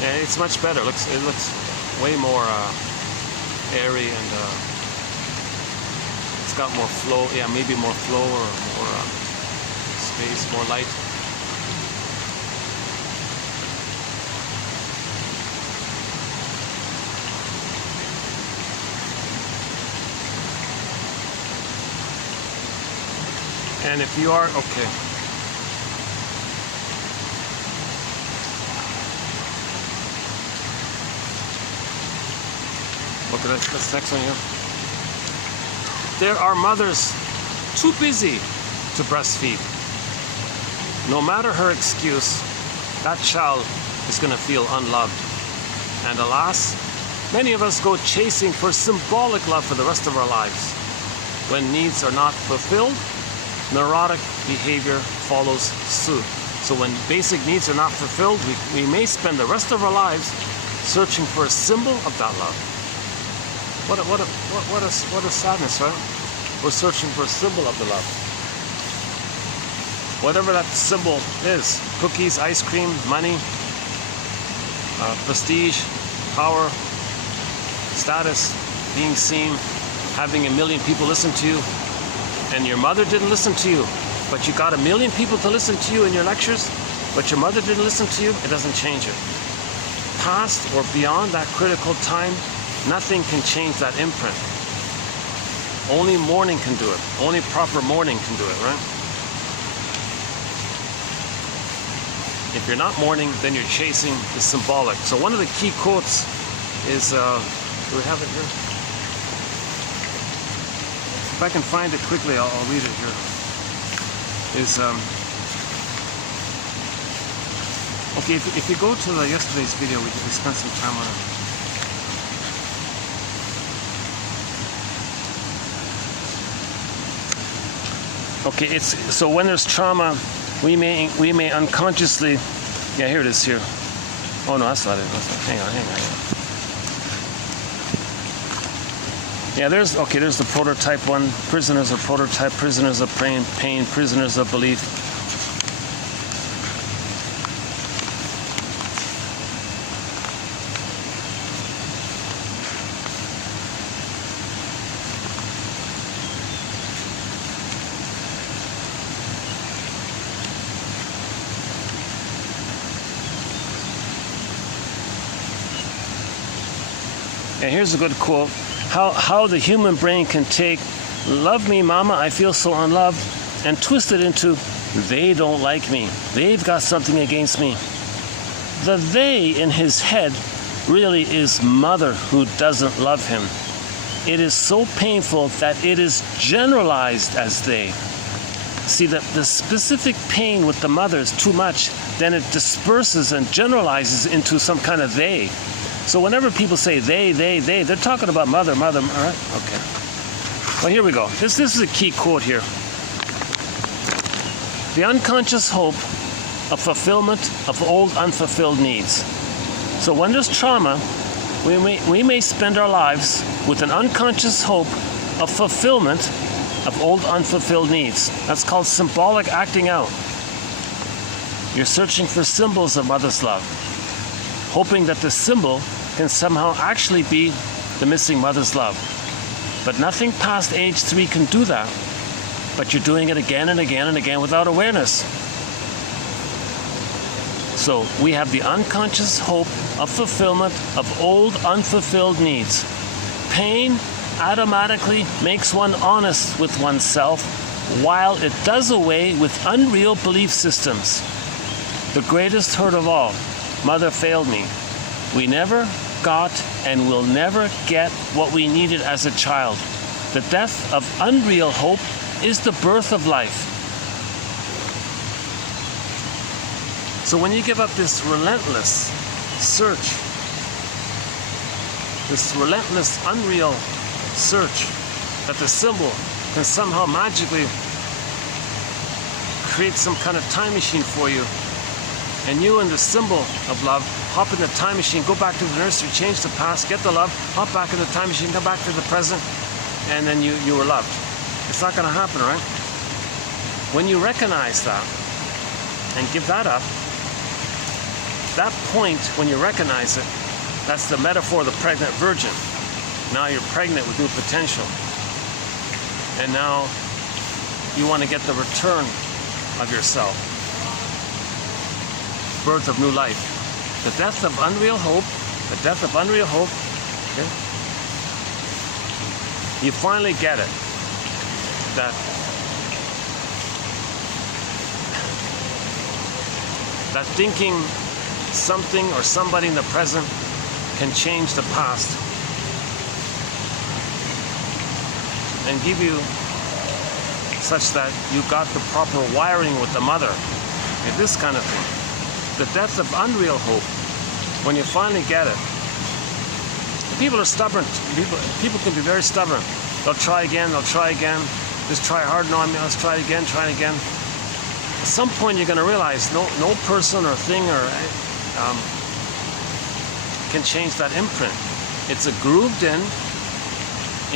yeah, it's much better. It looks way more airy, and it's got more flow. Yeah, maybe more flow or more space, more light. And if you are, okay. Look at this next one here. There are mothers too busy to breastfeed. No matter her excuse, that child is going to feel unloved. And alas, many of us go chasing for symbolic love for the rest of our lives. When needs are not fulfilled, neurotic behavior follows suit. So when basic needs are not fulfilled, we may spend the rest of our lives searching for a symbol of that love. What a sadness, right? We're searching for a symbol of the love. Whatever that symbol is: cookies, ice cream, money, prestige, power, status, being seen, having a million people listen to you. And your mother didn't listen to you, but you got a million people to listen to you in your lectures, but your mother didn't listen to you, it doesn't change it. Past or beyond that critical time, nothing can change that imprint. Only mourning can do it. Only proper mourning can do it, right? If you're not mourning, then you're chasing the symbolic. So one of the key quotes is, do we have it here? If I can find it quickly, I'll read it here. Okay, if you go to yesterday's video, we spent some time on it. Okay, so when there's trauma, we may unconsciously, yeah, here it is here. Oh no, that's not it. Hang on. Yeah, there's the prototype one. Prisoners of prototype, prisoners of pain, prisoners of belief. And here's a good quote. How the human brain can take "love me, mama, I feel so unloved," and twist it into "they don't like me, they've got something against me." The "they" in his head really is mother who doesn't love him. It is so painful that it is generalized as they. See, the specific pain with the mother is too much, then it disperses and generalizes into some kind of they. So whenever people say they, they're talking about mother, all right? Okay. Well, here we go. This is a key quote here. The unconscious hope of fulfillment of old unfulfilled needs. So when there's trauma, we may spend our lives with an unconscious hope of fulfillment of old unfulfilled needs. That's called symbolic acting out. You're searching for symbols of mother's love, hoping that the symbol can somehow actually be the missing mother's love. But nothing past age 3 can do that. But you're doing it again and again and again without awareness. So we have the unconscious hope of fulfillment of old unfulfilled needs. Pain automatically makes one honest with oneself, while it does away with unreal belief systems. The greatest hurt of all: mother failed me. We never got and will never get what we needed as a child. The death of unreal hope is the birth of life. So when you give up this relentless search, this relentless, unreal search, that the symbol can somehow magically create some kind of time machine for you, and you and the symbol of love hop in the time machine, go back to the nursery, change the past, get the love, hop back in the time machine, come back to the present, and then you were loved. It's not going to happen, right? When you recognize that and give that up, that point when you recognize it, that's the metaphor of the pregnant virgin. Now you're pregnant with new potential. And now you want to get the return of yourself. Birth of new life. The death of unreal hope. The death of unreal hope. Okay? You finally get it. That thinking something or somebody in the present can change the past and give you such that you got the proper wiring with the mother. Okay, this kind of thing. The death of unreal hope. When you finally get it. People are stubborn. People can be very stubborn. They'll try again, just try hard, no, let's try it again, At some point you're going to realize no person or thing or can change that imprint. It's a grooved in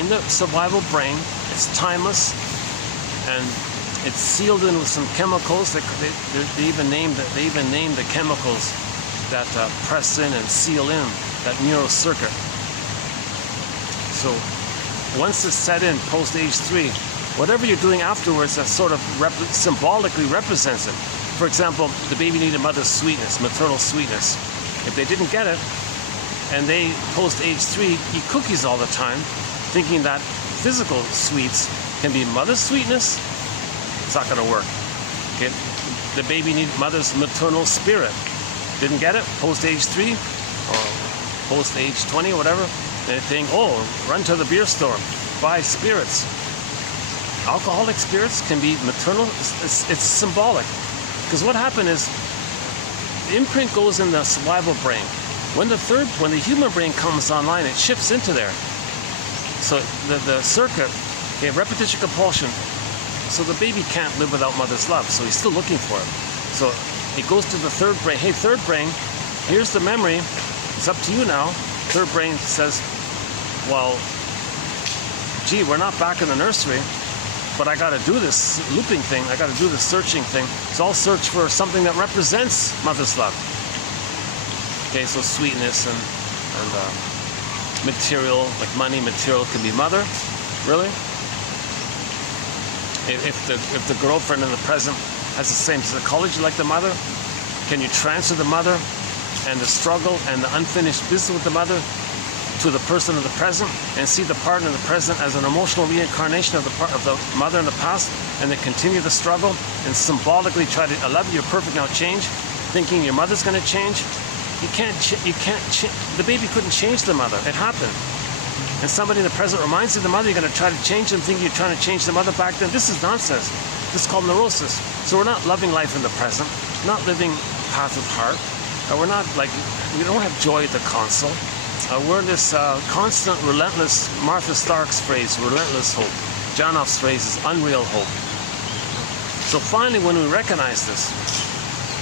the survival brain. It's timeless, and it's sealed in with some chemicals. They even named the chemicals that press in and seal in that neural circuit. So once it's set in post age 3, whatever you're doing afterwards, that sort of symbolically represents it. For example, the baby needed mother's sweetness, maternal sweetness. If they didn't get it, and they post age 3 eat cookies all the time, thinking that physical sweets can be mother's sweetness, it's not going to work. Okay, the baby needed mother's maternal spirit. Didn't get it, post age 3 or post age 20, whatever. They think, oh, run to the beer store, buy spirits. Alcoholic spirits can be maternal. It's symbolic. Because what happened is, the imprint goes in the survival brain. When the human brain comes online, it shifts into there. So the circuit, okay, repetition compulsion. So the baby can't live without mother's love. So he's still looking for it. So it goes to the third brain. Hey, third brain, here's the memory. It's up to you now. Third brain says, well, gee, we're not back in the nursery, but I got to do this looping thing. I got to do this searching thing. So I'll search for something that represents mother's love. Okay, so sweetness and material, like money, material can be mother. Really? If the girlfriend in the present has the same psychology like the mother, can you transfer the mother and the struggle and the unfinished business with the mother to the person of the present, and see the partner in the present as an emotional reincarnation of the mother in the past, and then continue the struggle and symbolically try to, I love you, you're perfect, now change, thinking your mother's going to change. You can't. The baby couldn't change the mother. It happened. And somebody in the present reminds you of the mother. You're going to try to change them, thinking you're trying to change the mother back then. This is nonsense. This is called neurosis. So we're not loving life in the present, not living path of heart. We're not like, we don't have joy at the console. We're in this constant, relentless, Martha Stark's phrase, relentless hope. Janoff's phrase is unreal hope. So finally, when we recognize this,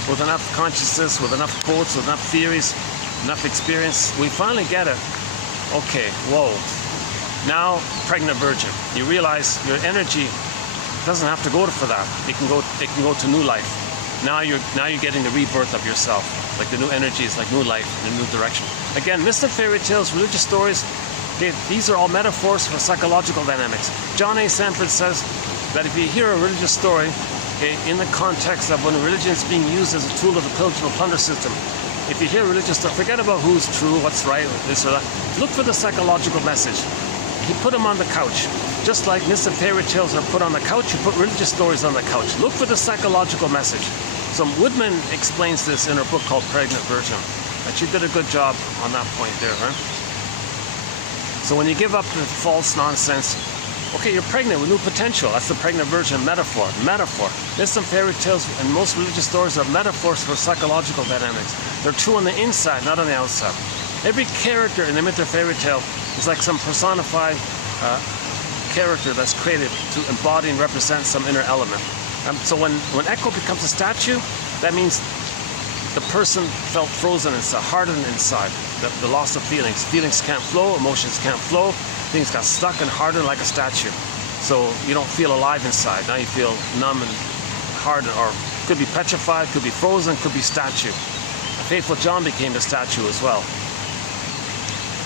with enough consciousness, with enough quotes, with enough theories, enough experience, we finally get it. Okay, whoa. Now, pregnant virgin. You realize your energy doesn't have to go for that. It can go to new life. Now you're getting the rebirth of yourself. Like the new energy is like new life in a new direction. Again, myths and fairy tales, religious stories, okay, these are all metaphors for psychological dynamics. John A. Sanford says that if you hear a religious story, okay, in the context of when religion is being used as a tool of the pillage and plunder system, if you hear religious stuff, forget about who's true, what's right, this or that. Look for the psychological message. He put them on the couch. Just like myths and fairy tales are put on the couch, you put religious stories on the couch. Look for the psychological message. So Woodman explains this in her book called Pregnant Virgin. And she did a good job on that point there, right? So when you give up the false nonsense, Okay, you're pregnant with new potential. That's the pregnant virgin metaphor. Metaphor. Myths and fairy tales and most religious stories are metaphors for psychological dynamics. They're true on the inside, not on the outside. Every character in the myth or fairy tale is like some personified character that's created to embody and represent some inner element. So when Echo becomes a statue, that means the person felt frozen inside, hardened inside, the loss of feelings. Feelings can't flow, emotions can't flow, things got stuck and hardened like a statue. So you don't feel alive inside. Now you feel numb and hardened, or could be petrified, could be frozen, could be statue. Faithful John became a statue as well.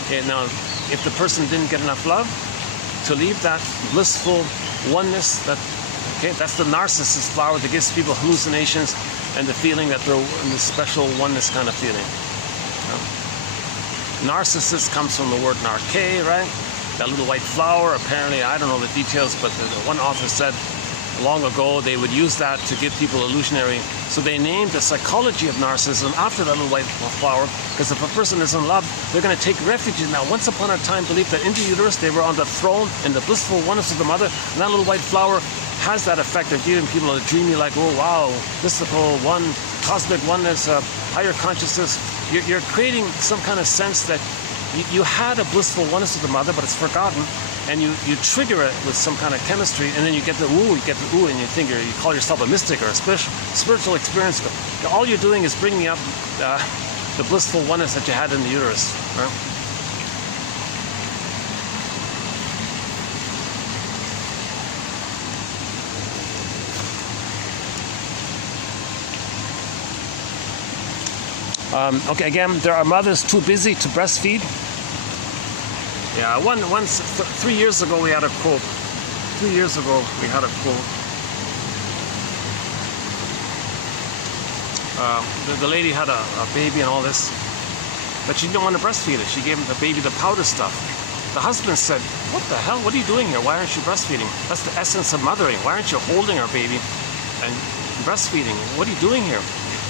Okay, now, if the person didn't get enough love, to leave that blissful oneness, that's the narcissist flower that gives people hallucinations and the feeling that they're in this special oneness kind of feeling. Narcissist comes from the word narke, right? That little white flower, apparently, I don't know the details, but one author said long ago they would use that to give people illusionary. So they named the psychology of narcissism after that little white flower, because if a person is in love, they're going to take refuge in that once upon a time belief that in the uterus they were on the throne in the blissful oneness of the mother, and that little white flower has that effect of giving people a dreamy, like, oh wow, mystical one, cosmic oneness, higher consciousness. You're creating some kind of sense that you had a blissful oneness of the mother, but it's forgotten, and you trigger it with some kind of chemistry, and then you get the ooh, and you think you call yourself a mystic or a spiritual experience. All you're doing is bringing up the blissful oneness that you had in the uterus, right? Okay, again, there are mothers too busy to breastfeed. Yeah, once 3 years ago we had a quote. 3 years ago we had a quote. The lady had a baby and all this, but she didn't want to breastfeed it. She gave the baby the powder stuff. The husband said, "What the hell? What are you doing here? Why aren't you breastfeeding? That's the essence of mothering. Why aren't you holding our baby and breastfeeding? What are you doing here?"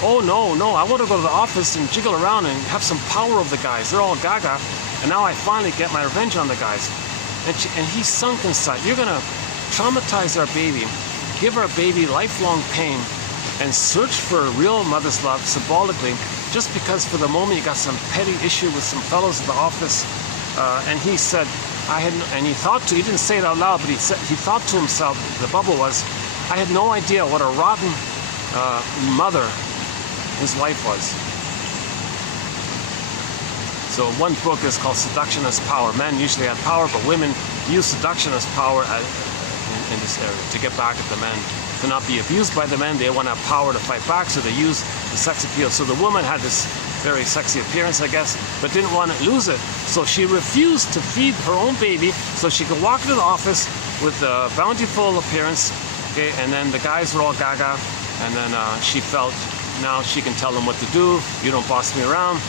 "Oh, no, I want to go to the office and jiggle around and have some power over the guys. They're all gaga, and now I finally get my revenge on the guys." And he sunk inside. You're going to traumatize our baby, give our baby lifelong pain, and search for real mother's love symbolically, just because for the moment you got some petty issue with some fellows at the office. And he said, he didn't say it out loud, but he thought to himself, the bubble was, "I had no idea what a rotten mother his wife was." So one book is called Seduction as Power. Men usually have power, but women use seduction as power in this area to get back at the men. To not be abused by the men, they want to have power to fight back, so they use the sex appeal. So the woman had this very sexy appearance, I guess, but didn't want to lose it. So she refused to feed her own baby so she could walk into the office with a bountiful appearance, okay, and then the guys were all gaga, and then she felt, now she can tell them what to do. You don't boss me around.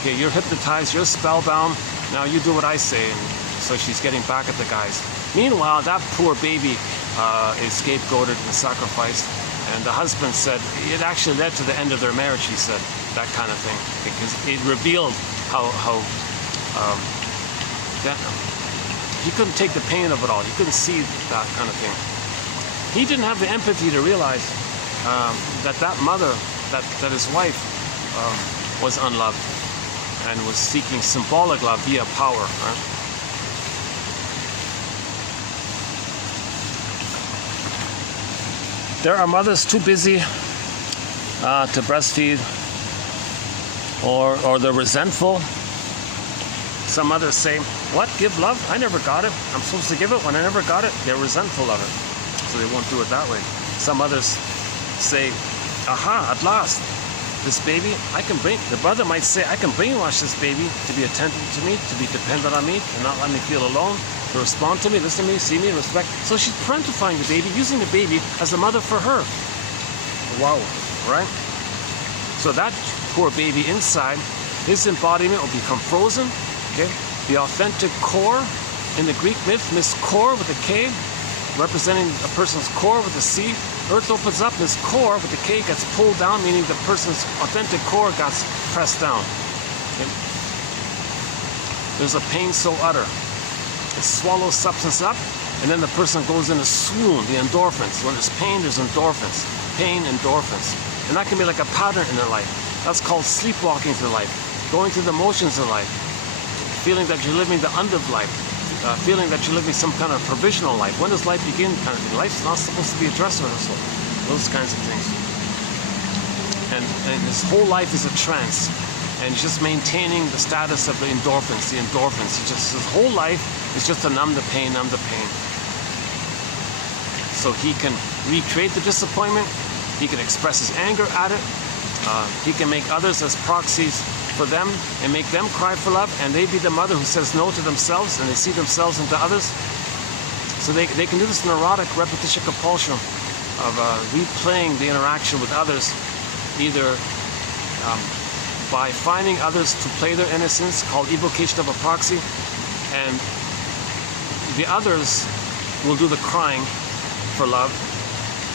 Okay, you're hypnotized, you're spellbound. Now you do what I say. And so she's getting back at the guys. Meanwhile, that poor baby is scapegoated and sacrificed. And the husband said it actually led to the end of their marriage, he said, that kind of thing. Because it revealed how he couldn't take the pain of it all. He couldn't see that kind of thing. He didn't have the empathy to realize that mother, that his wife was unloved and was seeking symbolic love via power. Right? There are mothers too busy to breastfeed, or they're resentful. Some mothers say, "What? Give love? I never got it. I'm supposed to give it when I never got it." They're resentful of it, so they won't do it that way. Some others say, "Aha, at last, this baby, the mother might say, I can brainwash this baby to be attentive to me, to be dependent on me, to not let me feel alone, to respond to me, listen to me, see me, respect." So she's parentifying the baby, using the baby as a mother for her. Wow, right? So that poor baby inside, his embodiment will become frozen, okay? The authentic core in the Greek myth, Miss Core with a K, representing a person's core with a C. Earth opens up, this core with the K gets pulled down, meaning the person's authentic core gets pressed down. Okay? There's a pain so utter. It swallows substance up, And then the person goes in a swoon, the endorphins. When there's pain, there's endorphins. Pain, endorphins. And that can be like a pattern in their life. That's called sleepwalking through life. Going through the motions of life. Feeling that you're living the unlived life. Feeling that you're living some kind of provisional life. When does life begin? Kind of thing. Life's not supposed to be a dress rehearsal. Those kinds of things. And his whole life is a trance. And he's just maintaining the status of the endorphins. His whole life is just to numb the pain, So he can recreate the disappointment. He can express his anger at it. He can make others as proxies for them and make them cry for love, and they be the mother who says no to themselves, and they see themselves into others. So they can do this neurotic repetition compulsion of replaying the interaction with others, either by finding others to play their innocence, called evocation of a proxy, and the others will do the crying for love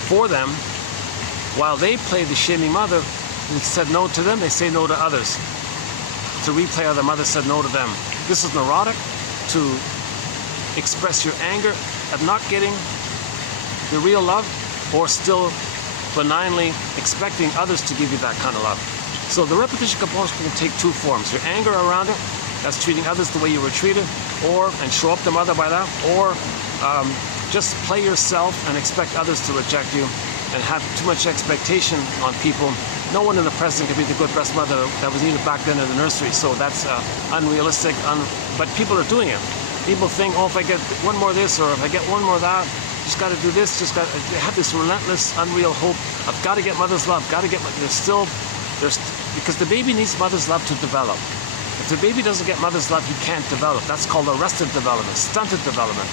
for them, while they play the shaming mother who said no to them. They say no to others, to replay how the mother said no to them. This is neurotic, to express your anger at not getting the real love, or still benignly expecting others to give you that kind of love. So the repetition compulsion can take two forms. Your anger around it, that's treating others the way you were treated, and show up the mother by that, or just play yourself and expect others to reject you and have too much expectation on people. No one in the present can be the good best mother that was needed back then in the nursery, so that's unrealistic, but people are doing it. People think, oh, if I get one more this, or if I get one more that, just got to do this, they have this relentless, unreal hope. I've got to get mother's love, because the baby needs mother's love to develop. If the baby doesn't get mother's love, he can't develop. That's called arrested development, stunted development,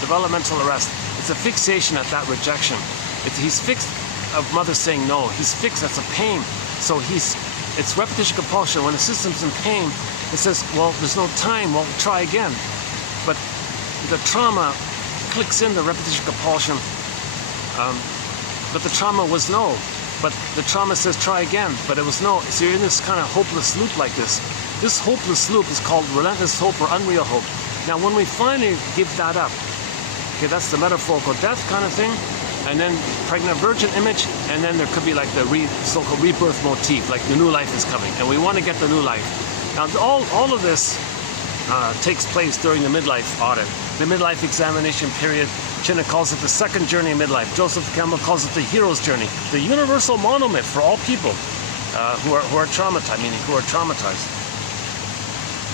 developmental arrest. It's a fixation at that rejection. He's fixed of mother saying no. He's fixed, that's a pain. So it's repetition compulsion. When the system's in pain, it says, well, there's no time, well, try again. But the trauma clicks in the repetition compulsion. But the trauma was no. But the trauma says try again, but it was no. So you're in this kind of hopeless loop like this. This hopeless loop is called relentless hope or unreal hope. Now when we finally give that up, okay, that's the metaphorical death kind of thing, and then pregnant virgin image, and then there could be like the so-called rebirth motif, like the new life is coming, and we want to get the new life. Now all of this takes place during the midlife audit, the midlife examination period. Chinna calls it the second journey of midlife. Joseph Campbell calls it the hero's journey, the universal monomyth for all people who are traumatized, meaning who are traumatized.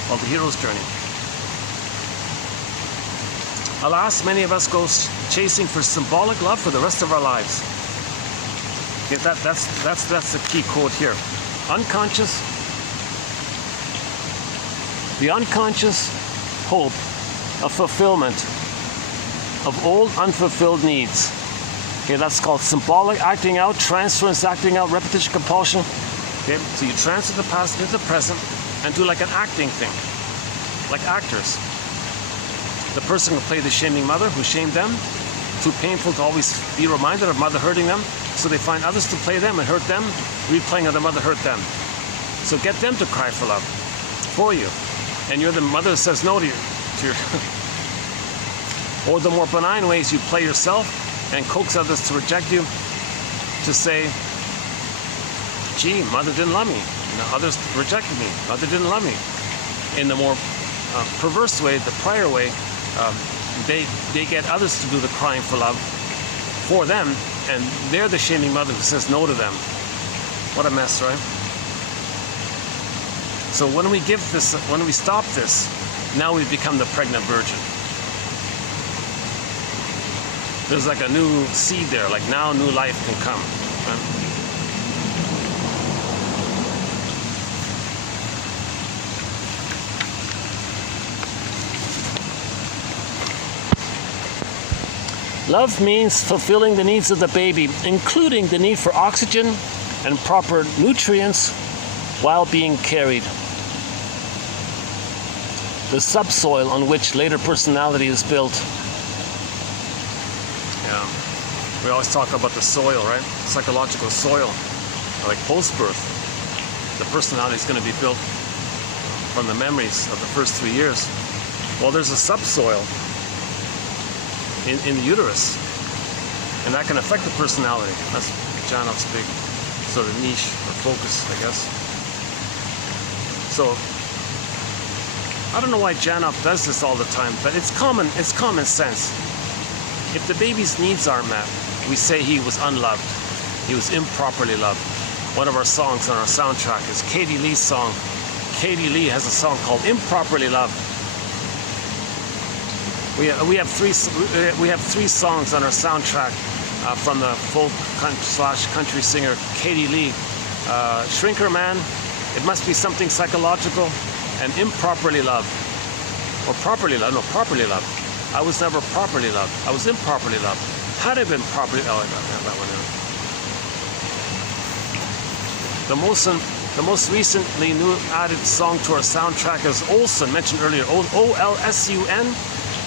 Called the hero's journey. Alas, many of us go chasing for symbolic love for the rest of our lives. Okay, that's the key quote here. The unconscious hope of fulfillment of old unfulfilled needs. Okay, that's called symbolic acting out, transference acting out, repetition compulsion. Okay, so you transfer the past into the present and do like an acting thing, like actors. The person can play the shaming mother who shamed them. Too painful to always be reminded of mother hurting them, so they find others to play them and hurt them, replaying how the mother hurt them. So get them to cry for love for you, and you're the mother that says no to your or the more benign ways, you play yourself and coax others to reject you, to say, gee, mother didn't love me. Others rejected me. Mother didn't love me. In the more perverse way, the prior way, they get others to do the crying for love for them, and they're the shaming mother who says no to them. What a mess, right? So when we stop this, now we become the pregnant virgin. There's like a new seed there, like now new life can come. Right? Love means fulfilling the needs of the baby, including the need for oxygen and proper nutrients while being carried. The subsoil on which later personality is built. Yeah, we always talk about the soil, right? Psychological soil, like post-birth. The personality is going to be built from the memories of the first 3 years. Well, there's a subsoil in the uterus, and that can affect the personality. That's Janov's big sort of niche or focus, I guess. So I don't know why Janov does this all the time, but it's common sense. If the baby's needs aren't met, we say he was unloved. He was improperly loved. One of our songs on our soundtrack is Katie Lee's song. Katie Lee has a song called Improperly Loved. We have three songs on our soundtrack from the folk / country singer Katie Lee. Shrinker Man, It Must Be Something Psychological, and Improperly Loved. Or Properly Loved, no, Properly Loved. I was never properly loved. I was improperly loved. Had I been properly, oh, I got that one in. The most recently new added song to our soundtrack is Olsun, mentioned earlier, O-L-S-U-N,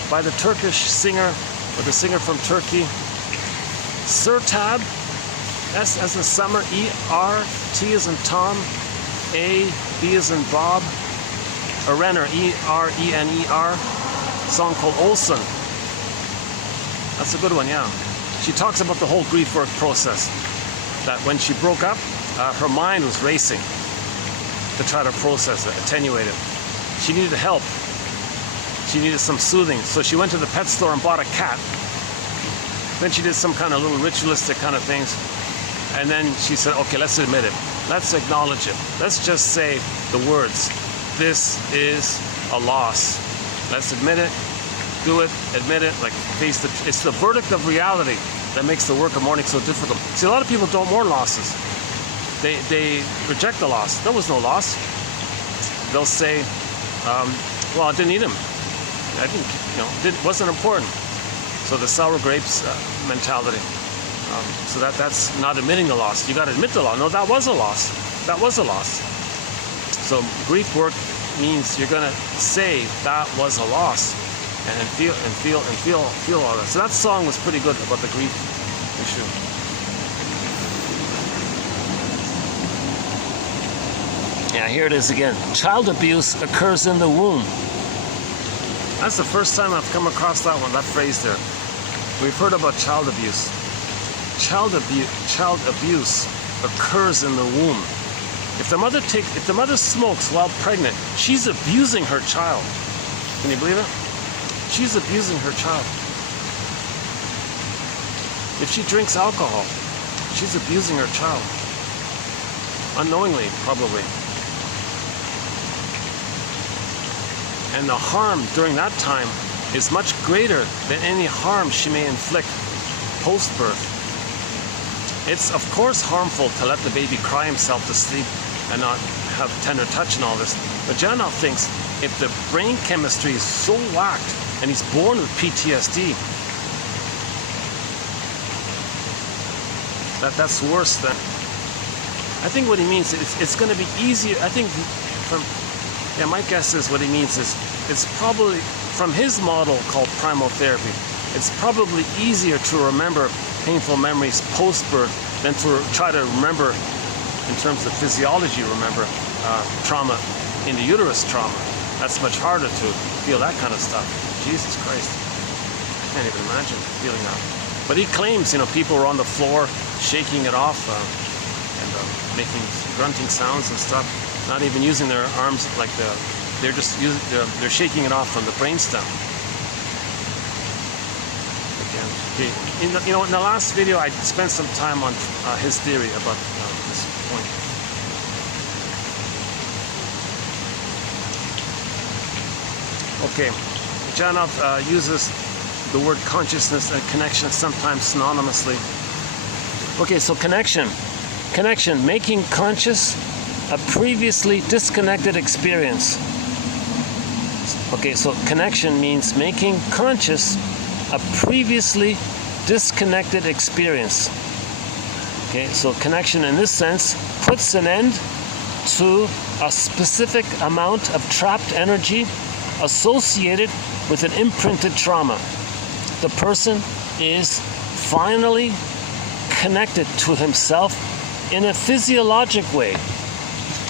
by the Turkish singer, or the singer from Turkey, Sertab, S as in summer, E-R, T as in Tom, A, B as in Bob, Erener, E-R-E-N-E-R, song called Olsun. That's a good one, yeah. She talks about the whole grief work process, that when she broke up, her mind was racing to try to process it, attenuate it. She needed help. She needed some soothing, so she went to the pet store and bought a cat. Then she did some kind of little ritualistic kind of things, and then she said, okay, let's admit it. Let's acknowledge it. Let's just say the words, this is a loss. Let's admit it, do it, admit it, like face the, it's the verdict of reality that makes the work of mourning so difficult. See, a lot of people don't mourn losses. They reject the loss. There was no loss. They'll say, well, I didn't eat him. I didn't, it wasn't important. So the sour grapes mentality. So that's not admitting the loss. You got to admit the loss. No, that was a loss. That was a loss. So grief work means you're gonna say that was a loss, and feel all that. So that song was pretty good about the grief issue. Yeah, here it is again. Child abuse occurs in the womb. That's the first time I've come across that one, that phrase there. We've heard about child abuse. Child abuse occurs in the womb. If the mother smokes while pregnant, she's abusing her child. Can you believe it? She's abusing her child. If she drinks alcohol, she's abusing her child. Unknowingly, probably. And the harm during that time is much greater than any harm she may inflict post-birth. It's of course harmful to let the baby cry himself to sleep and not have tender touch and all this. But Janov thinks if the brain chemistry is so whacked and he's born with PTSD, that's worse than... I think what he means is it's going to be easier. I think my guess is what he means is it's probably, from his model called primal therapy, it's probably easier to remember painful memories post-birth than to try to remember, in terms of physiology, trauma in the uterus trauma. That's much harder to feel that kind of stuff. Jesus Christ. I can't even imagine feeling that. But he claims, people were on the floor shaking it off and making grunting sounds and stuff, not even using their arms like they're shaking it off from the brainstem. In the last video, I spent some time on his theory about this point. Okay, Janov uses the word consciousness and connection sometimes synonymously. Okay, so connection, making conscious a previously disconnected experience. Okay, so connection means making conscious a previously disconnected experience. Okay, so connection in this sense puts an end to a specific amount of trapped energy associated with an imprinted trauma. The person is finally connected to himself in a physiologic way.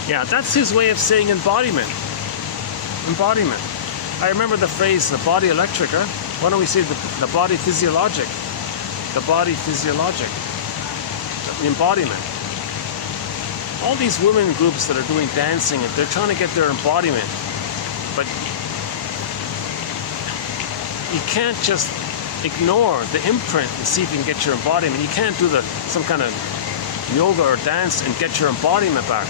Yeah, that's his way of saying embodiment. Embodiment. I remember the phrase, the body electric, huh? Why don't we say the body physiologic? The body physiologic. The embodiment. All these women groups that are doing dancing, they're trying to get their embodiment. But you can't just ignore the imprint and see if you can get your embodiment. You can't do some kind of yoga or dance and get your embodiment back.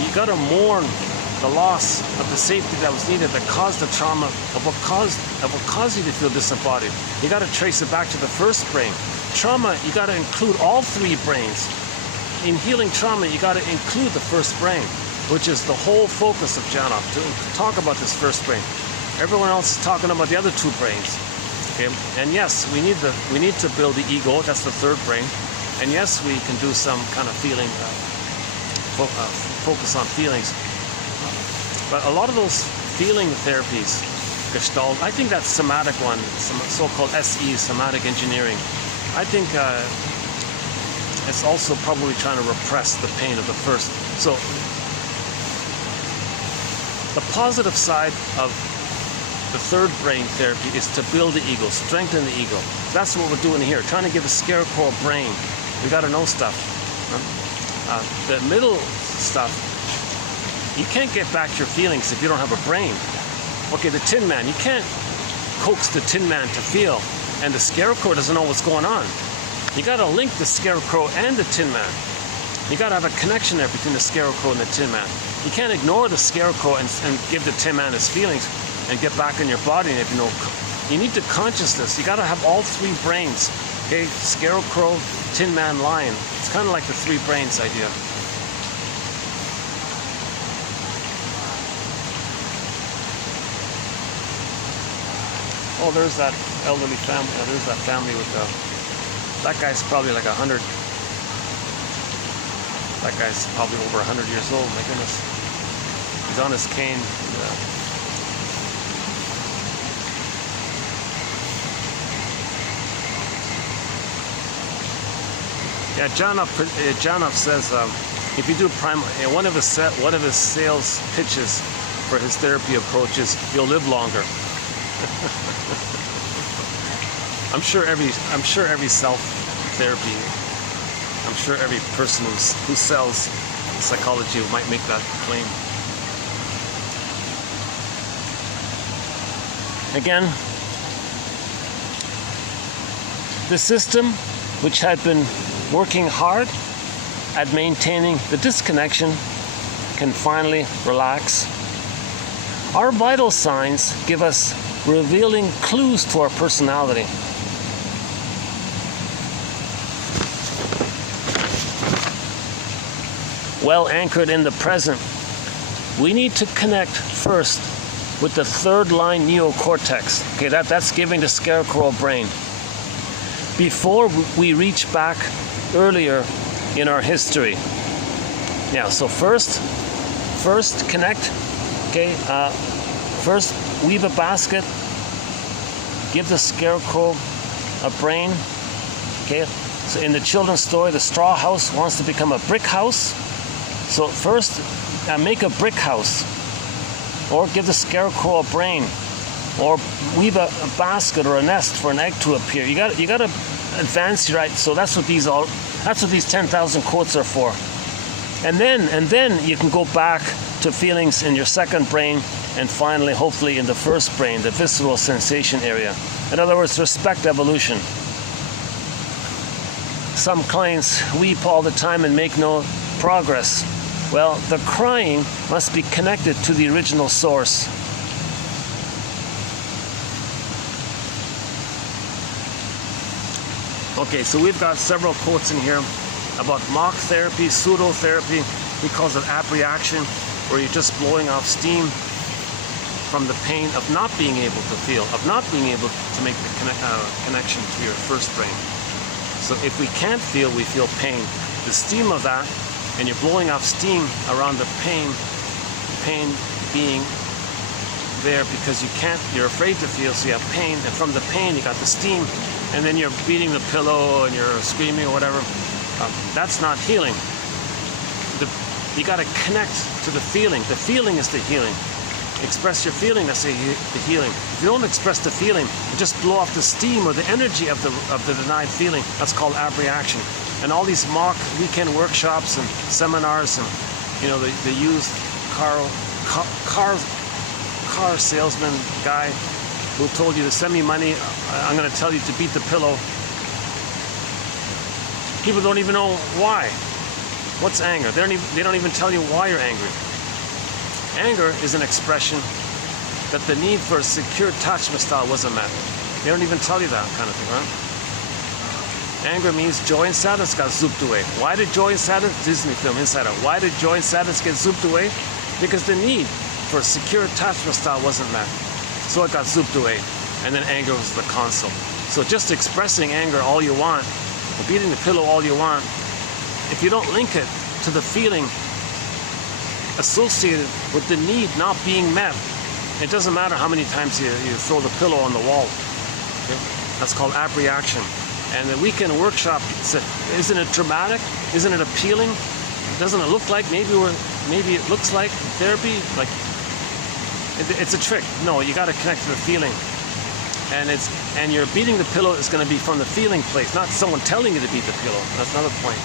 You got to mourn the loss of the safety that was needed, that caused the trauma, of what caused you to feel disembodied. You got to trace it back to the first brain. Trauma, you got to include all three brains. In healing trauma, you got to include the first brain, which is the whole focus of Janov, to talk about this first brain. Everyone else is talking about the other two brains. Okay? And yes, we need to build the ego. That's the third brain. And yes, we can do some kind of feeling, focus on feelings. But a lot of those feeling therapies, Gestalt, I think that somatic one, some so-called SE, somatic engineering, I think it's also probably trying to repress the pain of the first. So the positive side of the third brain therapy is to build the ego, strengthen the ego. That's what we're doing here, trying to give a scarecrow a brain. We got to know stuff. The middle stuff, you can't get back your feelings if you don't have a brain. Okay, the Tin Man, you can't coax the Tin Man to feel, and the Scarecrow doesn't know what's going on. You got to link the Scarecrow and the Tin Man. You got to have a connection there between the Scarecrow and the Tin Man. You can't ignore the Scarecrow and give the Tin Man his feelings and get back in your body. And if you know, you need the consciousness. You got to have all three brains. Okay, Scarecrow, Tin Man, Lion. It's kind of like the three brains idea. Oh, there's that elderly family. There's that family with that guy's probably like 100. That guy's probably over 100 years old. My goodness, he's on his cane. Yeah, Janov says if you do one of his sales pitches for his therapy approaches, you'll live longer. I'm sure every self therapy, I'm sure every person who sells psychology might make that claim. Again, the system which had been working hard at maintaining the disconnection can finally relax. Our vital signs give us revealing clues to our personality. Well anchored in the present, we need to connect first with the third line neocortex. Okay, that's giving the Scarecrow a brain. Before we reach back earlier in our history. Yeah, so first connect. Okay, first weave a basket, give the Scarecrow a brain. Okay, so in the children's story, the straw house wants to become a brick house. So first, make a brick house, or give the Scarecrow a brain, or weave a basket or a nest for an egg to appear. You got to advance, right? So that's what these 10,000 quotes are for. And then you can go back to feelings in your second brain, and finally, hopefully, in the first brain, the visceral sensation area. In other words, respect evolution. Some clients weep all the time and make no progress. Well, the crying must be connected to the original source. Okay, so we've got several quotes in here about mock therapy, pseudo therapy. He calls it app-reaction, where you're just blowing off steam from the pain of not being able to feel, of not being able to make the connection to your first brain. So if we can't feel, we feel pain. The steam of that, and you're blowing off steam around the pain being there because you're afraid to feel, so you have pain, and from the pain you got the steam, and then you're beating the pillow and you're screaming or whatever. That's not healing. You got to connect to the feeling. The feeling is the healing. Express your feeling, that's the healing. If you don't express the feeling, you just blow off the steam or the energy of the denied feeling. That's called abreaction. And all these mock weekend workshops and seminars, and the used car salesman guy who told you to send me money, I'm going to tell you to beat the pillow. People don't even know why. What's anger? They don't even tell you why you're angry. Anger is an expression that the need for a secure attachment style wasn't met. They don't even tell you that kind of thing, right? Anger means joy and sadness got zooped away. Why did joy and sadness, Disney film Inside Out, why did joy and sadness get zooped away? Because the need for a secure attachment style wasn't met. So it got zooped away, and then anger was the console. So just expressing anger all you want, or beating the pillow all you want, if you don't link it to the feeling associated with the need not being met, it doesn't matter how many times you throw the pillow on the wall. Okay? That's called abreaction. And the weekend workshop, isn't it dramatic? Isn't it appealing? Doesn't it look like maybe it looks like therapy? Like it's a trick. No, you got to connect to the feeling. And your beating the pillow is going to be from the feeling place, not someone telling you to beat the pillow. That's another point.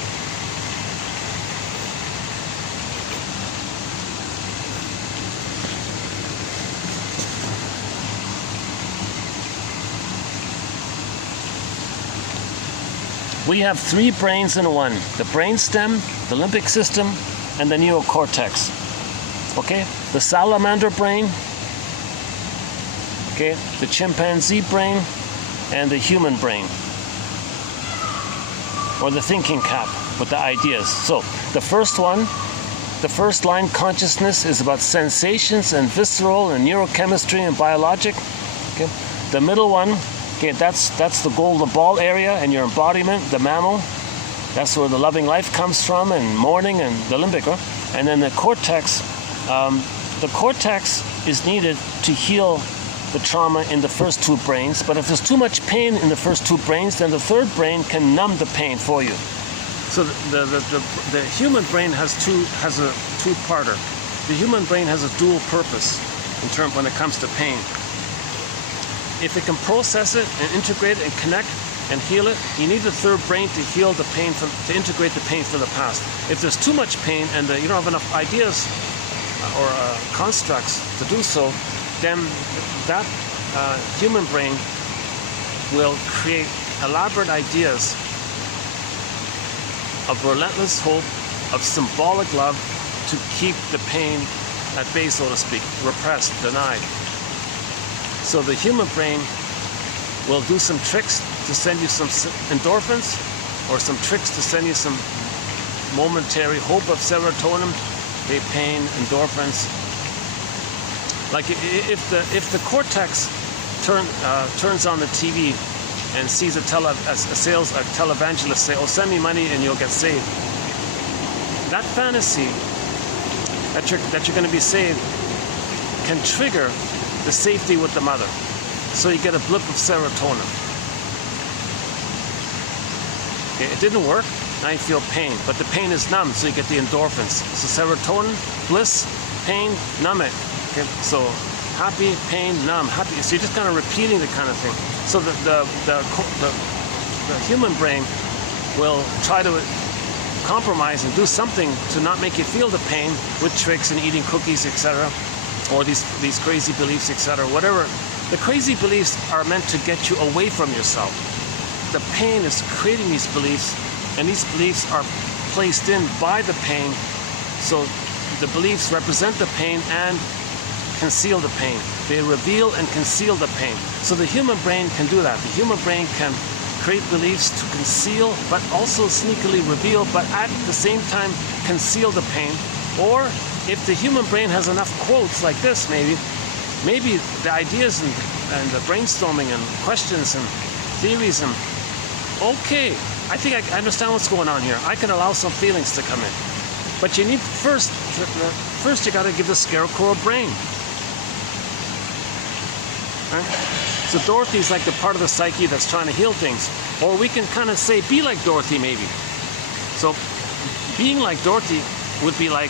We have three brains in one: the brainstem, the limbic system, and the neocortex. Okay? The salamander brain, okay, the chimpanzee brain, and the human brain. Or the thinking cap with the ideas. So the first line, consciousness, is about sensations and visceral and neurochemistry and biologic. Okay? The middle one, okay, that's the golden ball area and your embodiment, the mammal. That's where the loving life comes from, and mourning, and the limbic. Right? And then the cortex is needed to heal the trauma in the first two brains. But if there's too much pain in the first two brains, then the third brain can numb the pain for you. So the human brain has a two-parter. The human brain has a dual purpose when it comes to pain. If it can process it and integrate it and connect and heal it, you need the third brain to heal the pain, to integrate the pain from the past. If there's too much pain and you don't have enough ideas or constructs to do so, then that human brain will create elaborate ideas of relentless hope, of symbolic love to keep the pain at bay, so to speak, repressed, denied. So the human brain will do some tricks to send you some endorphins, or some tricks to send you some momentary hope of serotonin, pain, endorphins. Like if the cortex turns on the TV and sees a televangelist say, "Oh, send me money and you'll get saved," that fantasy that you're going to be saved can trigger the safety with the mother. So you get a blip of serotonin. Okay, it didn't work, now you feel pain, but the pain is numb, so you get the endorphins. So serotonin, bliss, pain, numb it. Okay, so happy, pain, numb, happy. So you're just kind of repeating the kind of thing. So the human brain will try to compromise and do something to not make you feel the pain with tricks and eating cookies, etc., or these crazy beliefs, etc., whatever. The crazy beliefs are meant to get you away from yourself. The pain is creating these beliefs, and these beliefs are placed in by the pain. So the beliefs represent the pain and conceal the pain. They reveal and conceal the pain. So the human brain can do that. The human brain can create beliefs to conceal, but also sneakily reveal, but at the same time conceal the pain. Or if the human brain has enough quotes like this, maybe the ideas and the brainstorming and questions and theories, and okay, I think I understand what's going on here. I can allow some feelings to come in. But you need first you got to give the scarecrow a brain. Right? So Dorothy's like the part of the psyche that's trying to heal things. Or we can kind of say, be like Dorothy maybe. So being like Dorothy would be like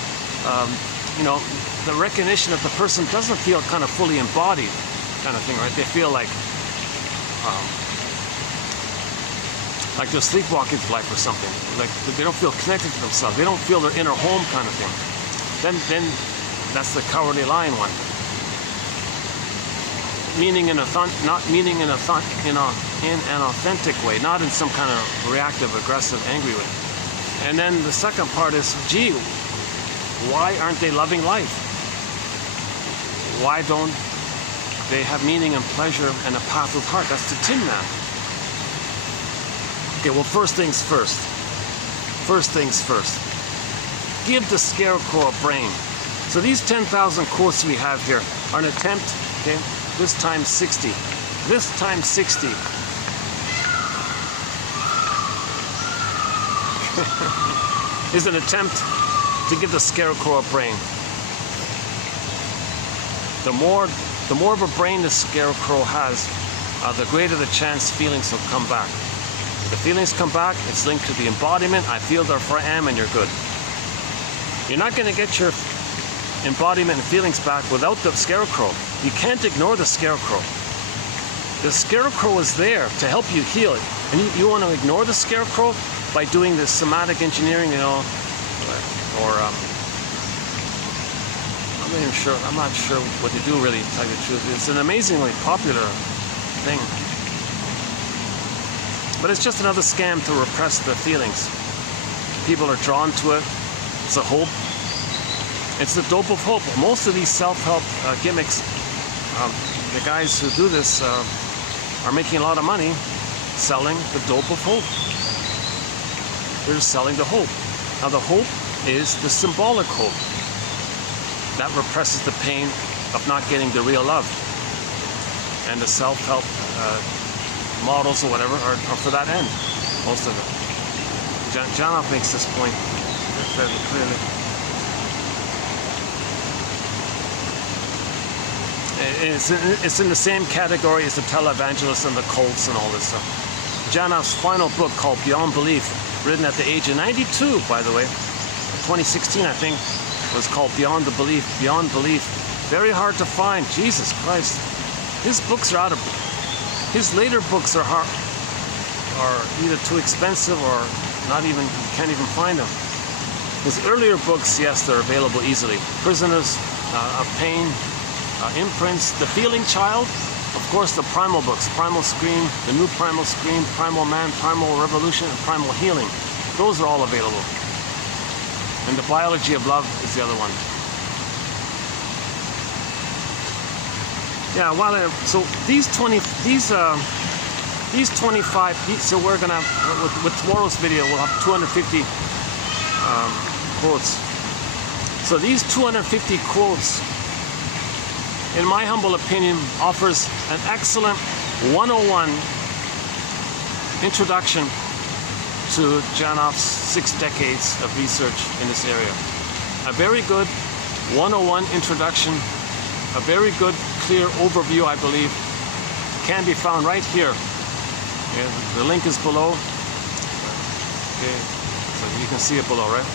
you know, the recognition that the person doesn't feel kind of fully embodied, kind of thing, right? They feel like they're sleepwalking through life or something. Like they don't feel connected to themselves. They don't feel their inner home, kind of thing. Then that's the cowardly lion one. Meaning not meaning in an authentic way, not in some kind of reactive, aggressive, angry way. And then the second part is, gee, why aren't they loving life? Why don't they have meaning and pleasure and a path with heart? That's the Tin Man. Okay, well, first things first. First things first. Give the scarecrow a brain. So these 10,000 quotes we have here are an attempt, okay, this time 60. This time 60. is an attempt to give the scarecrow a brain. The more of a brain the scarecrow has, the greater the chance feelings will come back. If the feelings come back, it's linked to the embodiment. I feel, therefore I am, and you're good. You're not going to get your embodiment and feelings back without the scarecrow. You can't ignore the scarecrow. The scarecrow is there to help you heal it. And you want to ignore the scarecrow by doing this somatic engineering, you know, or I'm not sure what they do, really, to tell you the truth. It's an amazingly popular thing. But it's just another scam to repress the feelings. People are drawn to it. It's a hope. It's the dope of hope. Most of these self-help gimmicks, the guys who do this are making a lot of money selling the dope of hope. They're selling the hope. Now the hope is the symbolic hope. That represses the pain of not getting the real love. And the self-help models or whatever are for that end, most of it. Janoff makes this point fairly clearly. It's in the same category as the televangelists and the cults and all this stuff. Janoff's final book, called Beyond Belief, written at the age of 92, by the way, 2016 I think, was called Beyond the Belief. Beyond Belief. Very hard to find. Jesus Christ. His books are out of... His later books are either too expensive or not even... You can't even find them. His earlier books, yes, they're available easily. Prisoners of Pain, Imprints, The Feeling Child, of course the Primal books, Primal Scream, The New Primal Scream, Primal Man, Primal Revolution, and Primal Healing. Those are all available. And The Biology of Love is the other one. Yeah, well, so these 25, so we're gonna, with tomorrow's video, we'll have 250 quotes. So these 250 quotes, in my humble opinion, offers an excellent 101 introduction to Janoff's 6 decades of research in this area. A very good 101 introduction, a very good, clear overview, I believe, can be found right here. Okay, the link is below. Okay, so you can see it below, right?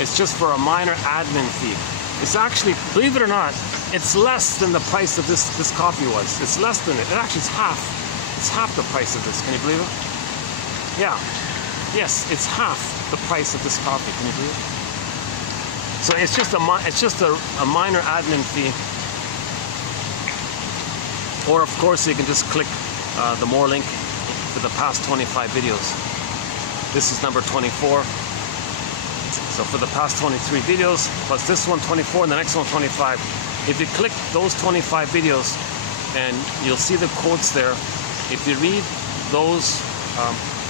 It's just for a minor admin fee. It's actually, believe it or not, it's less than the price of this copy was. It's less than it. It actually is half. It's half the price of this. Can you believe it? Yeah. Yes, it's half the price of this copy. Can you believe it? So it's just a minor admin fee. Or of course you can just click the more link for the past 25 videos. This is number 24. So for the past 23 videos, plus this one 24 and the next one 25. If you click those 25 videos, and you'll see the quotes there. If you read those,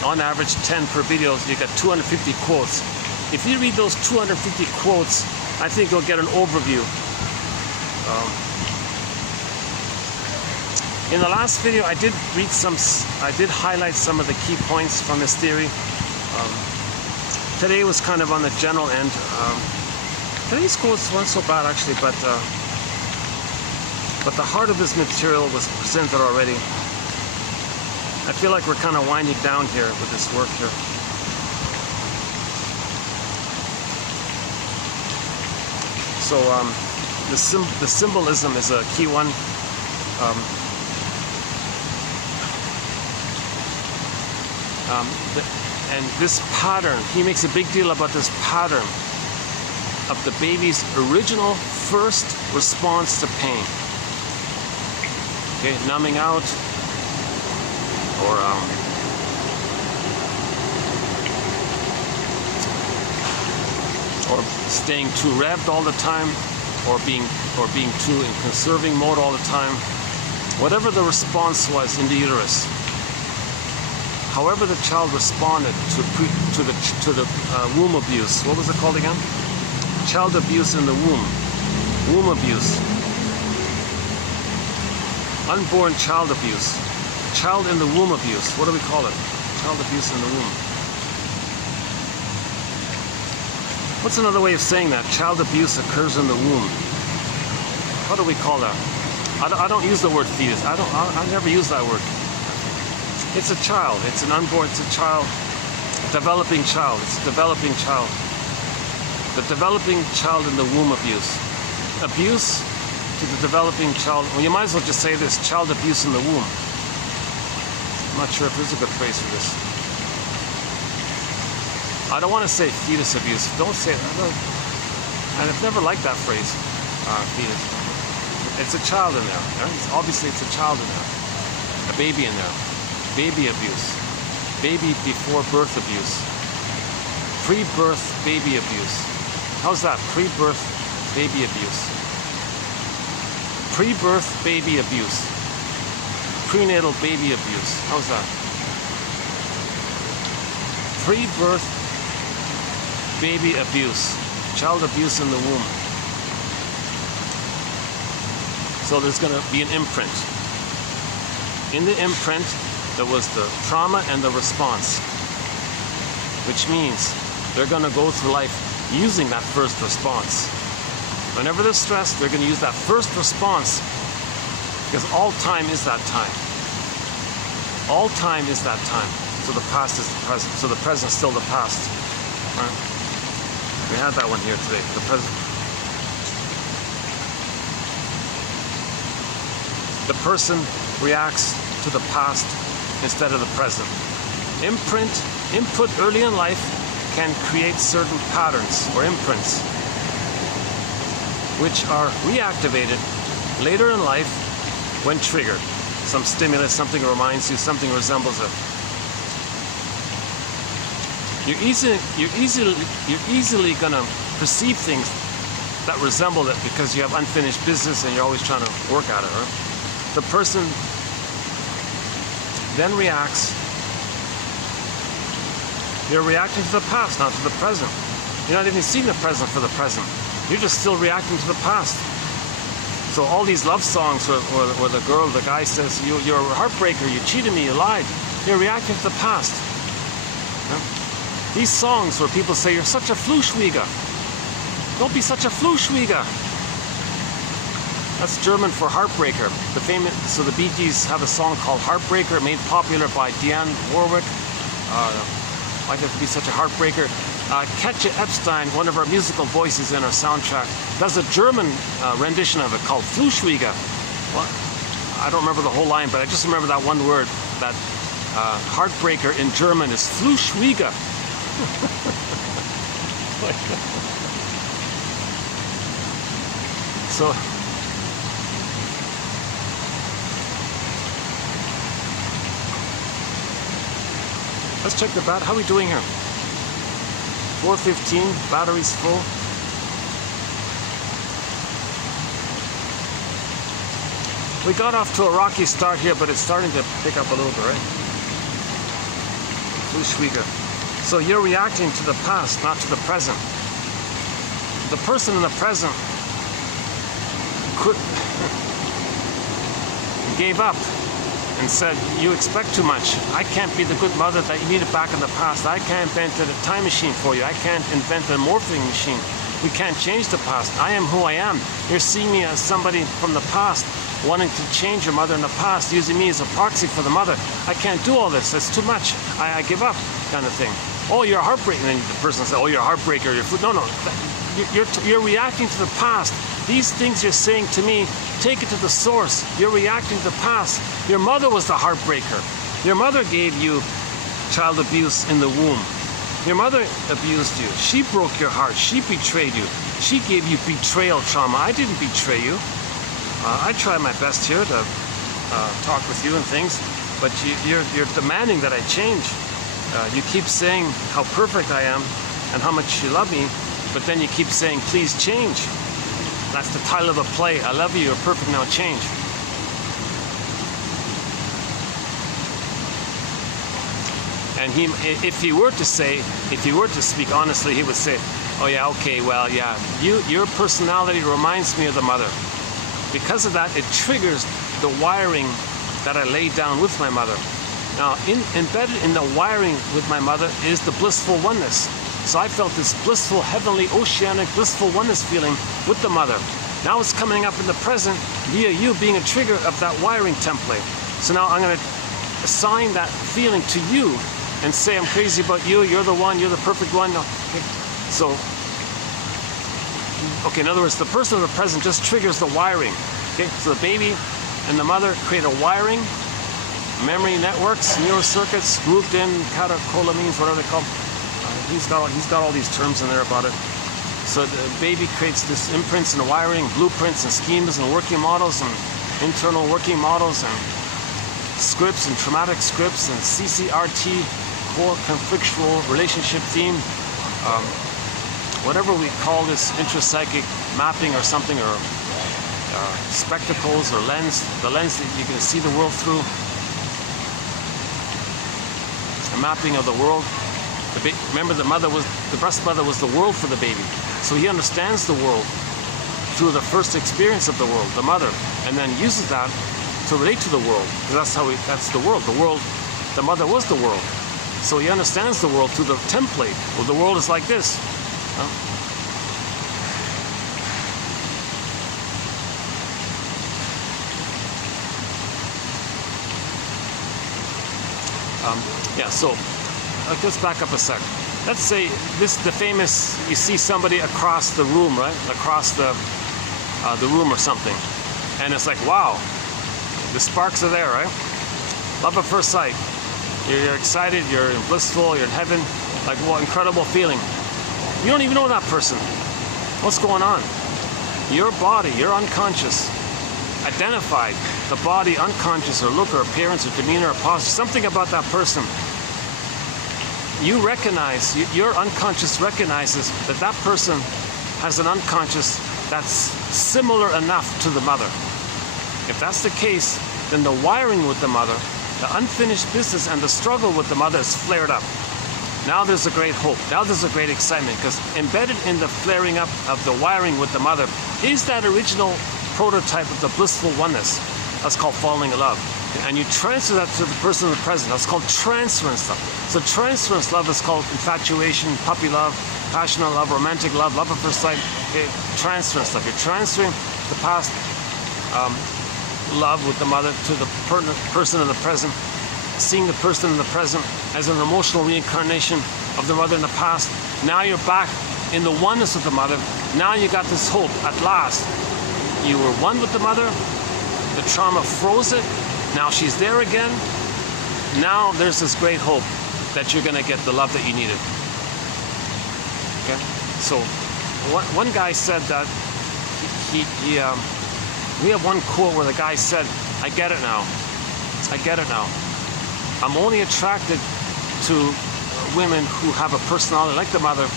on average 10 per video, you get 250 quotes. If you read those 250 quotes, I think you'll get an overview. In the last video, I did highlight some of the key points from this theory. Today was kind of on the general end. Today's quotes weren't so bad actually, but the heart of this material was presented already. I feel like we're kind of winding down here with this work here. So the symbolism is a key one. And this pattern, he makes a big deal about this pattern of the baby's original first response to pain. Okay, numbing out, or staying too revved all the time, or being too in conserving mode all the time. Whatever the response was in the uterus, however the child responded to the womb abuse. What was it called again? Child abuse in the womb. Womb abuse. Unborn child abuse. Child in the womb abuse. What do we call it? Child abuse in the womb. What's another way of saying that? Child abuse occurs in the womb. What do we call that? I don't use the word fetus. I never use that word. It's a child. It's an unborn. It's a child. Developing child. It's a developing child. The developing child in the womb abuse. Abuse to the developing child. Well, you might as well just say this: child abuse in the womb. I'm not sure if there's a good phrase for this. I don't want to say fetus abuse. Don't say that. I've never liked that phrase, fetus. It's a child in there. Right? Obviously, it's a child in there. A baby in there. Baby abuse. Baby before birth abuse. Pre-birth baby abuse. How's that? Pre-birth baby abuse. Pre-birth baby abuse. Prenatal baby abuse. How's that? Pre-birth baby abuse. Child abuse in the womb. So there's going to be an imprint. In the imprint, there was the trauma and the response, which means they're going to go through life using that first response. Whenever they're stressed, they're going to use that first response, because all time is that time. All time is that time. So the past is the present. So the present is still the past. Right? We had that one here today. The present. The person reacts to the past instead of the present. Input early in life can create certain patterns or imprints, which are reactivated later in life when triggered. Some stimulus, something reminds you, something resembles it. You're easily gonna perceive things that resemble it because you have unfinished business and you're always trying to work at it. Right? The person then reacts. You're reacting to the past, not to the present. You're not even seeing the present for the present. You're just still reacting to the past. So all these love songs where the girl, the guy says, you're a heartbreaker, you cheated me, you lied. You're reacting to the past. Yeah? These songs where people say, you're such a Fluschwieger. Don't be such a Fluschwieger. That's German for heartbreaker. So the Bee Gees have a song called Heartbreaker, made popular by Dionne Warwick. Why'd have to be such a heartbreaker? Katja Epstein, one of our musical voices in our soundtrack, does a German rendition of it called Fluschwieger. Well, I don't remember the whole line, but I just remember that one word. That heartbreaker in German is Fluschwieger. So, let's check the battery. How are we doing here? 4:15, battery's full. We got off to a rocky start here, but it's starting to pick up a little bit, right? Fluschwieger. So you're reacting to the past, not to the present. The person in the present gave up and said, you expect too much. I can't be the good mother that you needed back in the past. I can't invent a time machine for you. I can't invent a morphing machine. We can't change the past. I am who I am. You're seeing me as somebody from the past, wanting to change your mother in the past, using me as a proxy for the mother. I can't do all this. That's too much. I give up, kind of thing. Oh, you're a heartbreaker. And then the person says, oh, you're a heartbreaker. No. you're reacting to the past. These things you're saying to me, take it to the source. You're reacting to the past. Your mother was the heartbreaker. Your mother gave you child abuse in the womb. Your mother abused you. She broke your heart. She betrayed you. She gave you betrayal trauma. I didn't betray you. I try my best here to talk with you and things, but you're demanding that I change. You keep saying how perfect I am and how much you love me, but then you keep saying, please change. That's the title of a play. I love you, you're perfect, now change. And if he were to speak honestly, he would say, oh yeah, okay, well, yeah, your personality reminds me of the mother. Because of that, it triggers the wiring that I laid down with my mother. Now, embedded in the wiring with my mother is the blissful oneness. So I felt this blissful, heavenly, oceanic, blissful oneness feeling with the mother. Now it's coming up in the present via you being a trigger of that wiring template. So now I'm going to assign that feeling to you and say, I'm crazy about you, you're the one, you're the perfect one. No. Okay. So, okay, in other words, the person of the present just triggers the wiring. Okay, so the baby and the mother create a wiring, memory networks, neurocircuits, grooved in, catecholamines, whatever they call them. He's got all these terms in there about it. So the baby creates this imprints and wiring, blueprints and schemes and working models and internal working models and scripts and traumatic scripts and CCRT, core conflictual relationship theme, whatever we call this intrapsychic mapping or something, or spectacles or lens, the lens that you can see the world through, a mapping of the world. Remember, the breast mother was the world for the baby. So he understands the world through the first experience of the world, the mother, and then uses that to relate to the world. That's the world. The world, the mother was the world. So he understands the world through the template. Well, the world is like this. Yeah, so let's back up a sec. Let's say the famous, you see somebody across the room, right? Across the room or something. And it's like, wow, the sparks are there, right? Love at first sight. You're excited, you're blissful, you're in heaven. Like, what incredible feeling. You don't even know that person. What's going on? Your body, your unconscious, identified the body, unconscious, or look, or appearance, or demeanor, or posture, something about that person. You recognize, your unconscious recognizes that that person has an unconscious that's similar enough to the mother. If that's the case, then the wiring with the mother, the unfinished business and the struggle with the mother is flared up. Now there's a great hope. Now there's a great excitement, because embedded in the flaring up of the wiring with the mother is that original prototype of the blissful oneness. That's called falling in love. And you transfer that to the person in the present. That's called transference love. So transference love is called infatuation, puppy love, passionate love, romantic love, love at first sight. Okay, transference love. You're transferring the past love with the mother to the person in the present, seeing the person in the present as an emotional reincarnation of the mother in the past. Now you're back in the oneness of the mother. Now you got this hope at last. You were one with the mother. The trauma froze it. Now she's there again. Now there's this great hope that you're going to get the love that you needed. Okay? So one guy said that we have one quote where the guy said, I get it now. I get it now. I'm only attracted to women who have a personality like the mother,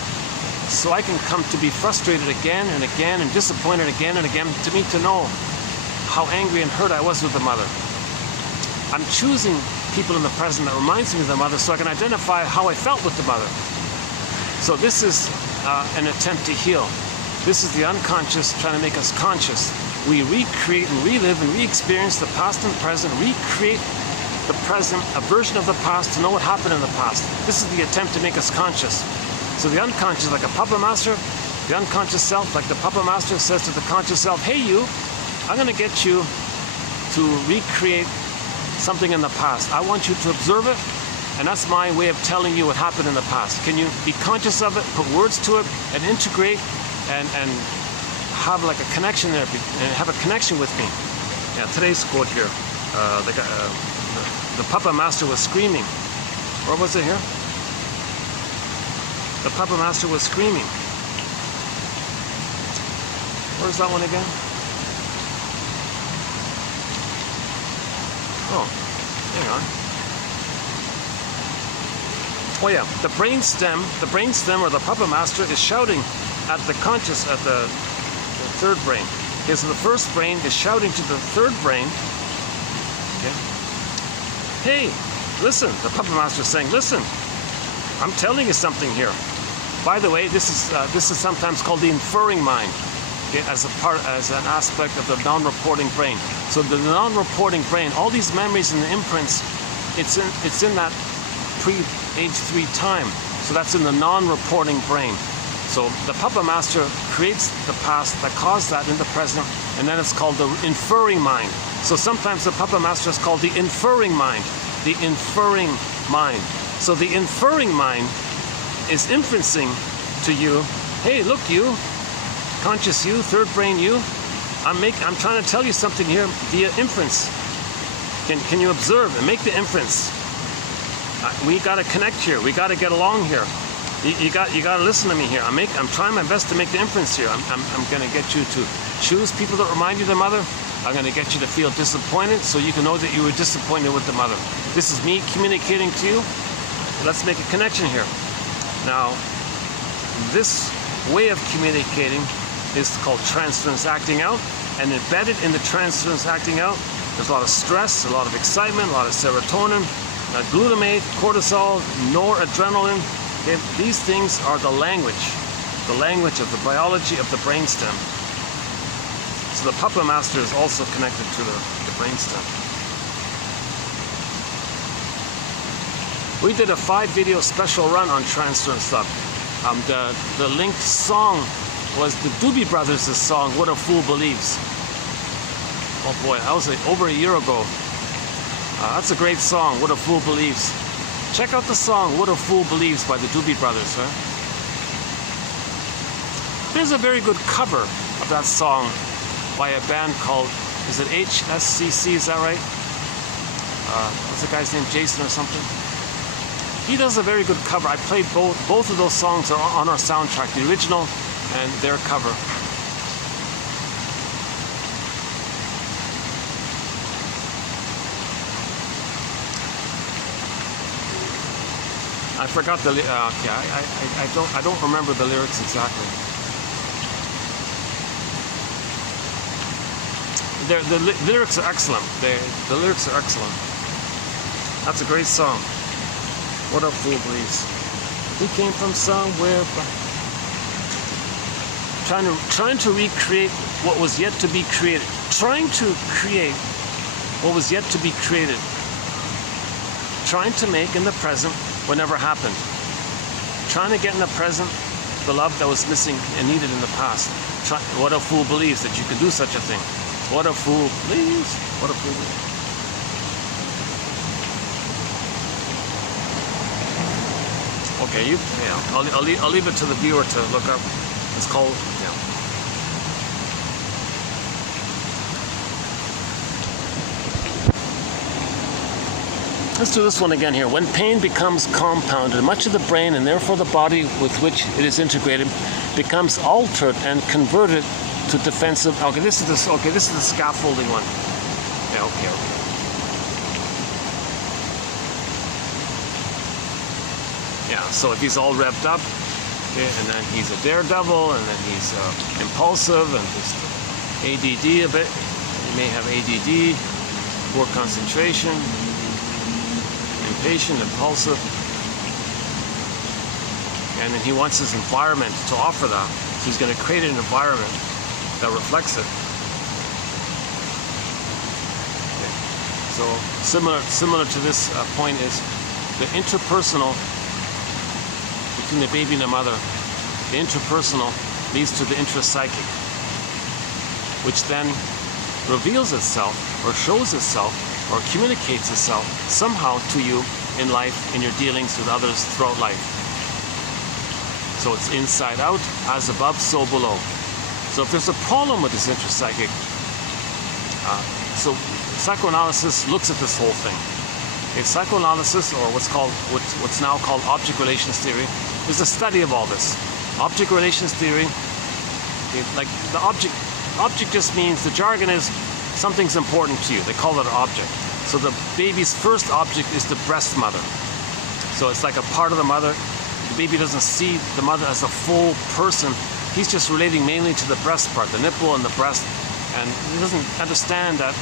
so I can come to be frustrated again and again and disappointed again and again, to know how angry and hurt I was with the mother. I'm choosing people in the present that reminds me of the mother, so I can identify how I felt with the mother. So this is an attempt to heal. This is the unconscious trying to make us conscious. We recreate and relive and re-experience the past and present, recreate the present, a version of the past to know what happened in the past. This is the attempt to make us conscious. So the unconscious, like a puppet master, the unconscious self, like the puppet master, says to the conscious self, hey you, I'm going to get you to recreate something in the past. I want you to observe it, and that's my way of telling you what happened in the past. Can you be conscious of it, put words to it, and integrate and have like a connection there, and have a connection with me. Yeah, today's quote here, the puppet master was screaming. Where was it here? The puppet master was screaming. Where's that one again? Oh, hang on. Oh yeah, the brainstem or the puppet master is shouting at the conscious, at the third brain. Okay, so the first brain is shouting to the third brain. Okay. Hey, listen, the puppet master is saying, listen, I'm telling you something here. By the way, this is sometimes called the inferring mind, okay, as an aspect of the non-reporting brain. So the non-reporting brain, all these memories and the imprints, it's in that pre-age 3 time. So that's in the non-reporting brain. So the puppet master creates the past that caused that in the present, and then it's called the inferring mind. So sometimes the puppet master is called the inferring mind. The inferring mind. So the inferring mind is inferencing to you, hey, look, you, conscious you, third brain you, I'm trying to tell you something here via inference. Can you observe and make the inference? We got to connect here. We got to get along here. You got to listen to me here. I'm trying my best to make the inference here. I'm going to get you to choose people that remind you of the mother. I'm going to get you to feel disappointed so you can know that you were disappointed with the mother. This is me communicating to you. Let's make a connection here. Now, this way of communicating is called transference acting out, and embedded in the transference acting out, there's a lot of stress, a lot of excitement, a lot of serotonin, glutamate, cortisol, noradrenaline. Okay, these things are the language of the biology of the brainstem. So the puppet master is also connected to the brainstem. We did a 5-video special run on transfer and stuff. The linked song was the Doobie Brothers' song, What a Fool Believes. Oh boy, that was over a year ago. That's a great song, What a Fool Believes. Check out the song, What a Fool Believes by the Doobie Brothers. Huh? There's a very good cover of that song by a band called, is it HSCC, is that right? What's the guy's name, Jason or something? He does a very good cover. I played both of those songs are on our soundtrack, the original and their cover. I forgot the I don't remember the lyrics exactly. The lyrics are excellent. The lyrics are excellent. That's a great song. What a Fool Believes. We came from somewhere, trying to recreate what was yet to be created. Trying to create what was yet to be created. Trying to make in the present what never happened. Trying to get in the present the love that was missing and needed in the past. What a fool believes that you can do such a thing. What a fool believes. What a fool believes. Okay, I'll leave it to the viewer to look up. It's called, yeah. Let's do this one again here. When pain becomes compounded, much of the brain and therefore the body with which it is integrated becomes altered and converted to defensive. Okay, this is the scaffolding one. Yeah, okay. Yeah, so if he's all revved up, okay, and then he's a daredevil, and then he's impulsive and just ADD a bit. He may have ADD, poor concentration, impatient, impulsive, and then he wants his environment to offer that. So he's going to create an environment that reflects it. Okay. So similar to this point is the interpersonal between the baby and the mother. The interpersonal leads to the intrapsychic, which then reveals itself or shows itself or communicates itself somehow to you in life, in your dealings with others throughout life. So it's inside out, as above, so below. So if there's a problem with this intrapsychic, so psychoanalysis looks at this whole thing. Okay, psychoanalysis, or what's now called object relations theory, is a study of all this. Object relations theory, like the object just means, the jargon is something's important to you. They call it an object. So the baby's first object is the breast mother. So it's like a part of the mother. The baby doesn't see the mother as a full person. He's just relating mainly to the breast part, the nipple and the breast. And he doesn't understand that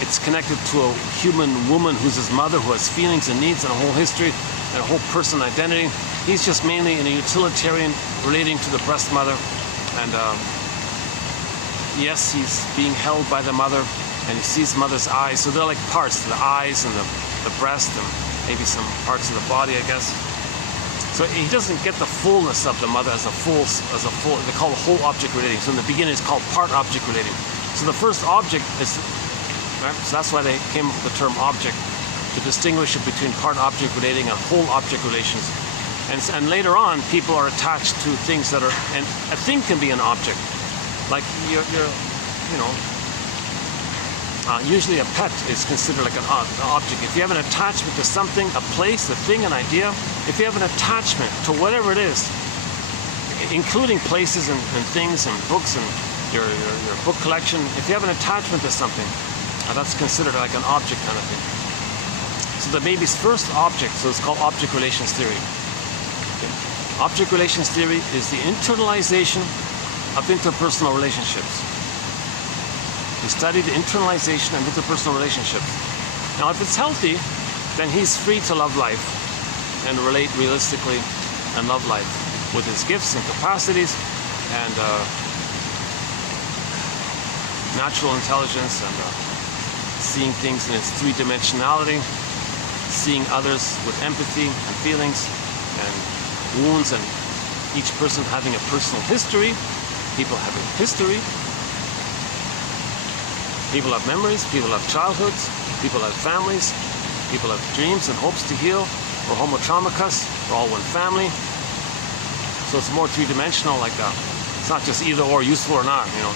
it's connected to a human woman who's his mother, who has feelings and needs and a whole history and a whole person identity. He's just mainly in a utilitarian relating to the breast mother. And yes, he's being held by the mother, and he sees mother's eyes. So they're like parts, the eyes and the breast and maybe some parts of the body, I guess. So he doesn't get the fullness of the mother as a full, they call it whole object relating. So in the beginning it's called part object relating. So the first object is, right? So that's why they came up with the term object, to distinguish it between part object relating and whole object relations. And later on, people are attached to things that are, and a thing can be an object. Like usually a pet is considered like an object. If you have an attachment to something, a place, a thing, an idea, if you have an attachment to whatever it is, including places and things and books and your book collection, if you have an attachment to something, that's considered like an object kind of thing. So the baby's first object, so it's called object relations theory. Okay. Object relations theory is the internalization of interpersonal relationships. We study the internalization of interpersonal relationships. Now, if it's healthy, then he's free to love life and relate realistically and love life with his gifts and capacities and natural intelligence and seeing things in its three-dimensionality, seeing others with empathy and feelings and wounds, and each person having a personal history, people having history. People have memories, people have childhoods, people have families, people have dreams and hopes to heal. We're homotraumicus, we're all one family. So it's more three-dimensional like that. It's not just either or, useful or not, you know.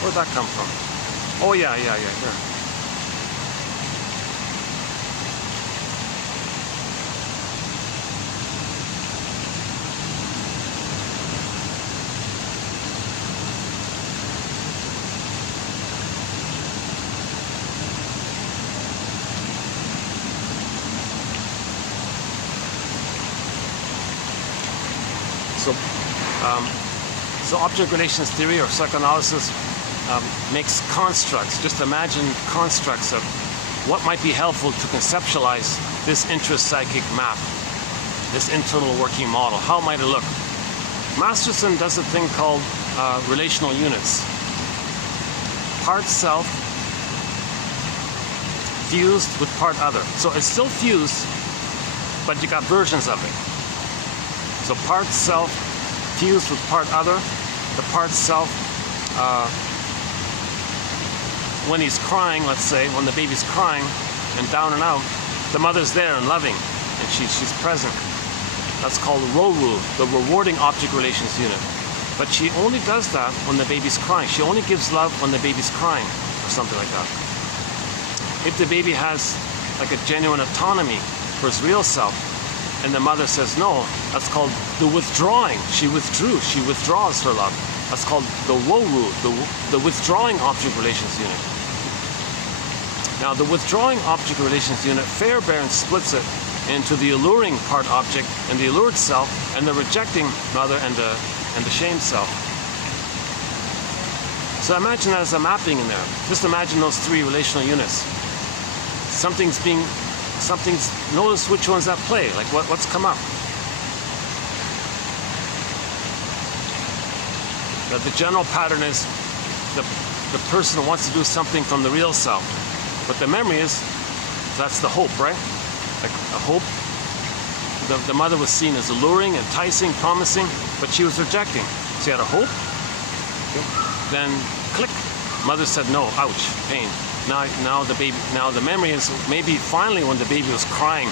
Where'd that come from? Oh yeah, here. So object relations theory or psychoanalysis makes constructs, just imagine constructs of what might be helpful to conceptualize this intrapsychic map, this internal working model. How might it look? Masterson does a thing called relational units. Part self fused with part other. So it's still fused, but you got versions of it. So part self fused with part other. The part self, when he's crying, let's say, when the baby's crying and down and out, the mother's there and loving, and she's present. That's called RORU, the rewarding object relations unit. But she only does that when the baby's crying. She only gives love when the baby's crying, or something like that. If the baby has like a genuine autonomy for his real self, and the mother says no, that's called the withdrawing. She withdrew, she withdraws her love. That's called the WORU, the withdrawing object relations unit. Now the withdrawing object relations unit, Fairbairn splits it into the alluring part object and the allured self, and the rejecting mother and the shamed self. So imagine that as a mapping in there. Just imagine those three relational units. Notice which one's at play, like what's come up. The general pattern is the person wants to do something from the real self. But the memory is, that's the hope, right? Like a hope. The mother was seen as alluring, enticing, promising, but she was rejecting. She had a hope. Okay. Then, click. Mother said no, ouch, pain. Now the memory is maybe finally when the baby was crying,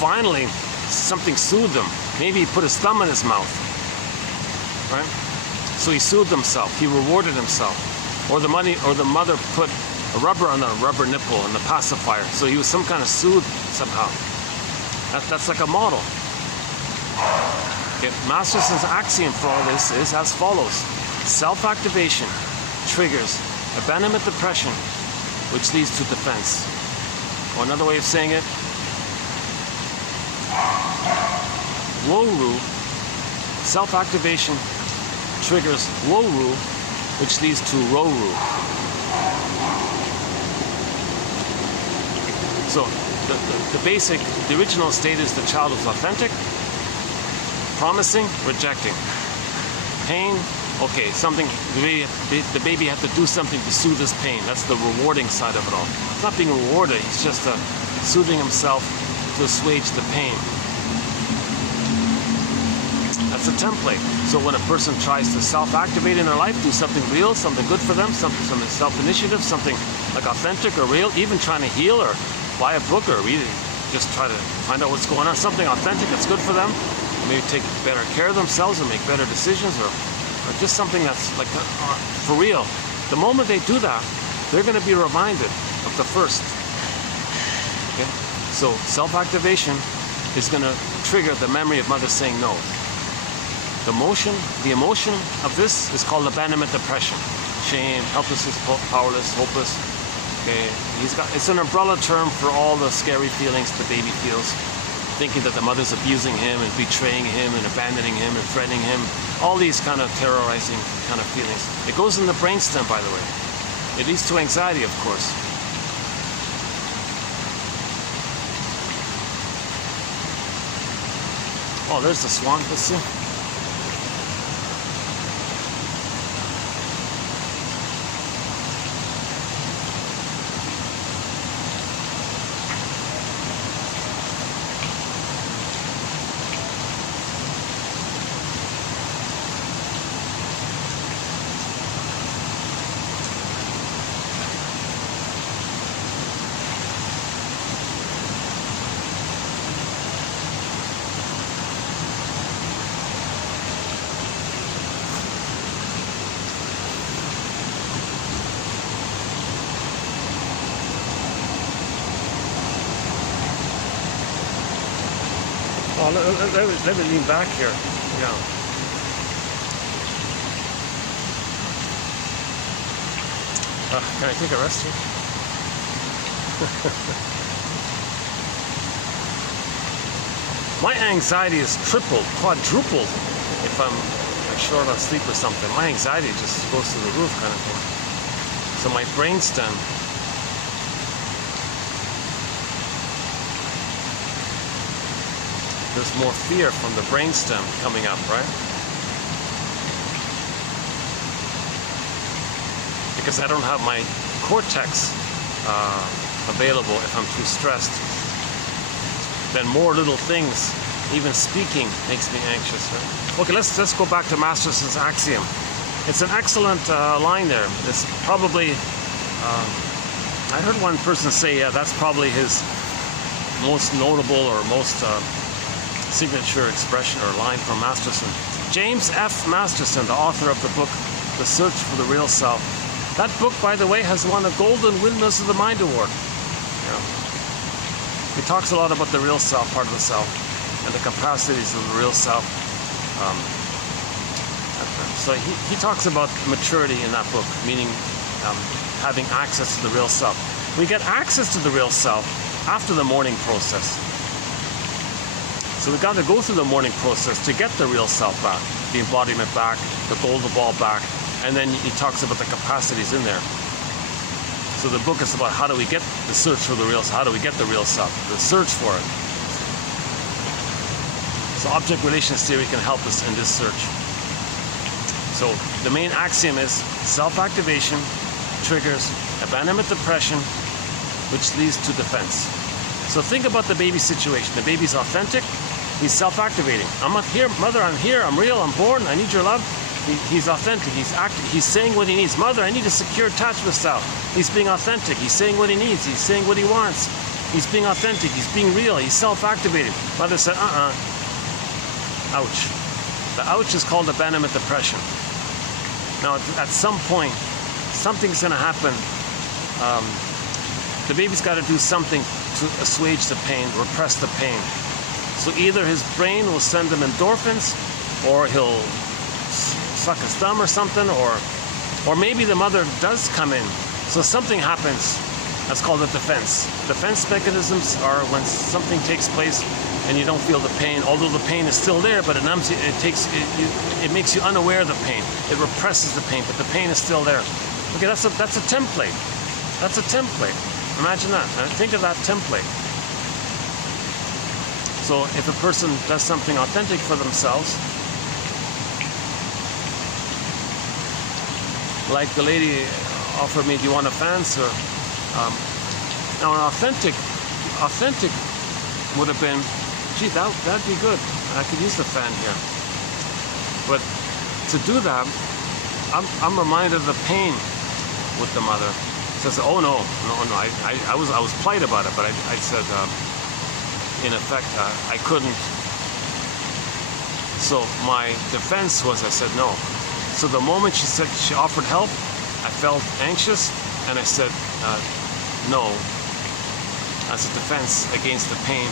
finally something soothed him. Maybe he put his thumb in his mouth, right? So he soothed himself. He rewarded himself. Or the mother put a rubber on a rubber nipple and the pacifier. So he was some kind of soothed somehow. That's like a model. Okay. Masterson's axiom for all this is as follows: self-activation triggers abandonment depression, which leads to defense. Or another way of saying it, Woru, self-activation triggers Woru, which leads to Roru. So the original state is the child is authentic, promising, rejecting. Pain, okay, something, the baby had to do something to soothe his pain. That's the rewarding side of it all. He's not being rewarded, he's just soothing himself to assuage the pain. That's a template. So when a person tries to self-activate in their life, do something real, something good for them, some self-initiative, something like authentic or real, even trying to heal or buy a book or read it, just try to find out what's going on, something authentic that's good for them, maybe take better care of themselves and make better decisions, or just something that's like for real. The moment they do that, they're going to be reminded of the first. Okay? So self-activation is going to trigger the memory of mother saying no. The emotion of this is called abandonment depression. Shame, helplessness, powerless, hopeless. Okay, it's an umbrella term for all the scary feelings the baby feels, thinking that the mother's abusing him and betraying him and abandoning him and threatening him. All these kind of terrorizing kind of feelings. It goes in the brainstem, by the way. It leads to anxiety, of course. Oh, there's the swan. Let's see. Oh, let me lean back here. Yeah. Can I take a rest here? My anxiety is tripled, quadrupled if I'm short on sleep or something. My anxiety just goes through the roof kind of thing. So my brainstem, there's more fear from the brainstem coming up, right? Because I don't have my cortex available if I'm too stressed. Then more little things, even speaking, makes me anxious. Right? Okay, let's go back to Masterson's axiom. It's an excellent line there. It's probably, I heard one person say, yeah, that's probably his most notable or most signature expression or line from Masterson. James F. Masterson, the author of the book, The Search for the Real Self. That book, by the way, has won a Golden Windmills of the Mind Award. Yeah. He talks a lot about the real self, part of the self, and the capacities of the real self. So he talks about maturity in that book, meaning having access to the real self. We get access to the real self after the mourning process. So we've got to go through the mourning process to get the real self back, the embodiment back, the golden ball back, and then he talks about the capacities in there. So the book is about how do we get the search for the real self, how do we get the real self, the search for it. So object relations theory can help us in this search. So the main axiom is self-activation triggers abandonment depression, which leads to defense. So think about the baby situation. The baby's authentic, he's self-activating. I'm not here, mother, I'm here, I'm real, I'm born, I need your love. He's authentic. He's acting. He's saying what he needs. Mother, I need a secure attachment style. He's being authentic. He's saying what he needs. He's saying what he wants. He's being authentic. He's being real. He's self-activating. Mother said, ouch. The ouch is called abandonment depression. Now, at some point, something's going to happen. The baby's got to do something to assuage the pain, repress the pain. So either his brain will send him endorphins, or he'll suck his thumb or something, or maybe the mother does come in. So something happens. That's called a defense. Defense mechanisms are when something takes place and you don't feel the pain, although the pain is still there, but it numbs you, it makes you unaware of the pain. It represses the pain, but the pain is still there. Okay, that's a template. That's a template. Imagine that. Think of that template. So if a person does something authentic for themselves, like the lady offered me, do you want a fan, sir? Now an authentic would have been, gee, that'd be good. I could use the fan here. But to do that, I'm reminded of the pain with the mother. So I said, oh no. I was polite about it, but I said, in effect, I couldn't. So my defense was, I said no. So the moment she said she offered help, I felt anxious, and I said no, as a defense against the pain.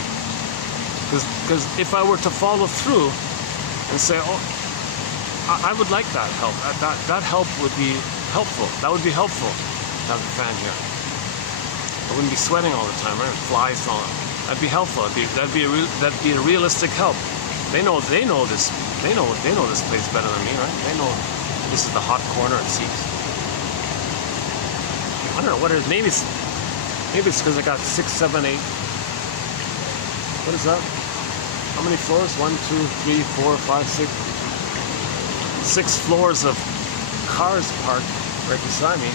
Because if I were to follow through and say, oh, I would like that help. That help would be helpful. That would be helpful to have the fan here. I wouldn't be sweating all the time, right? Flies and all that. That'd be helpful. That'd be a realistic help. They know this. They know this place better than me, right? They know this is the hot corner, it seems. I don't know what it is. Maybe it's because I got 6, 7, 8. What is that? How many floors? 1, 2, 3, 4, 5, 6. 6 floors of cars parked right beside me.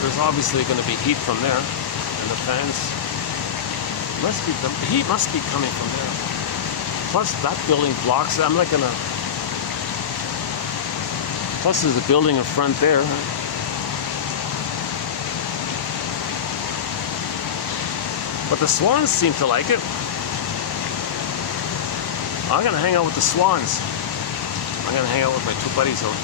There's obviously going to be heat from there, and the fans the heat must be coming from there. Plus, that building blocks. I'm like in a. Plus, there's a building in front there. But the swans seem to like it. I'm gonna hang out with the swans. I'm gonna hang out with my 2 buddies over.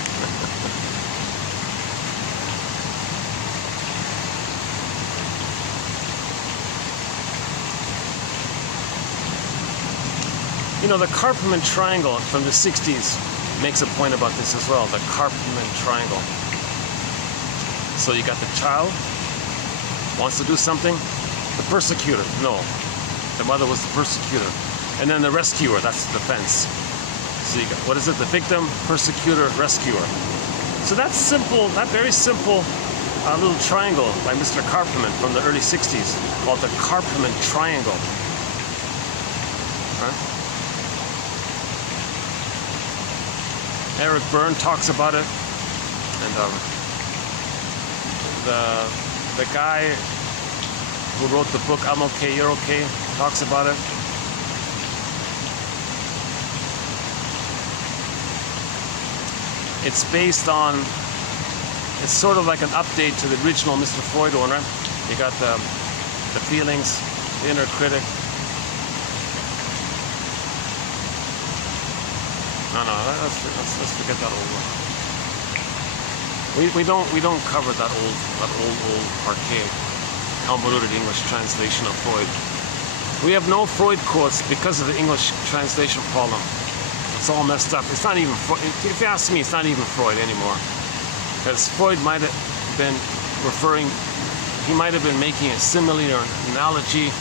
You know, the Karpman triangle from the 60s makes a point about this as well, the Karpman triangle. So you got the child, wants to do something, the persecutor, no. The mother was the persecutor. And then the rescuer, that's the defense. So you got, what is it? The victim, persecutor, rescuer. So that's simple, that very simple little triangle by Mr. Karpman from the early 60s called the Karpman triangle. Huh? Eric Byrne talks about it, and the guy who wrote the book I'm Okay, You're Okay talks about it. It's based on, it's sort of like an update to the original Mr. Freud one, right? You got the feelings, the inner critic. No, let's forget that old one. We don't cover that old archaic convoluted English translation of Freud. We have no Freud quotes because of the English translation problem. It's all messed up. It's not even Freud. If you ask me, it's not even Freud anymore. Because Freud might have been referring, he might have been making a simile or an analogy,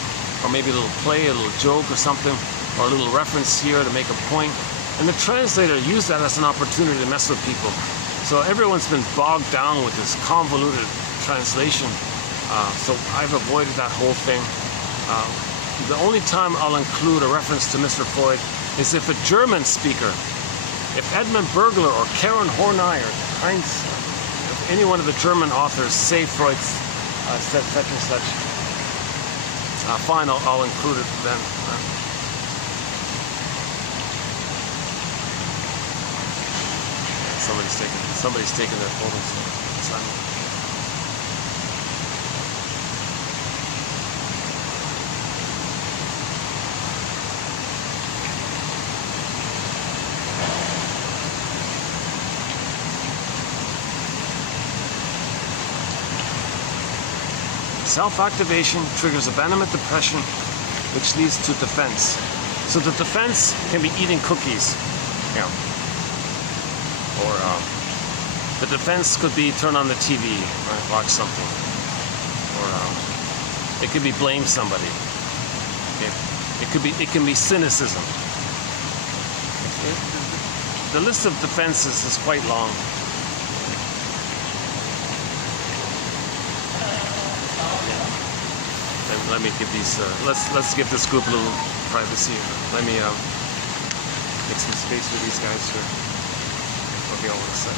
or maybe a little play, a little joke or something, or a little reference here to make a point. And the translator used that as an opportunity to mess with people. So everyone's been bogged down with this convoluted translation. So I've avoided that whole thing. The only time I'll include a reference to Mr. Freud is if a German speaker, if Edmund Bergler or Karen Horney or Heinz, if any one of the German authors say Freud said such and such, fine, I'll include it then. Somebody's taking their photos. Self-activation triggers abandonment depression, which leads to defense. So the defense can be eating cookies, yeah. Or the defense could be turn on the TV, right, watch something. Or it could be blame somebody. Okay. It can be cynicism. The list of defenses is quite long. Let me give these. Let's give this group a little privacy. Let me make some space for these guys here. What do y'all want to say?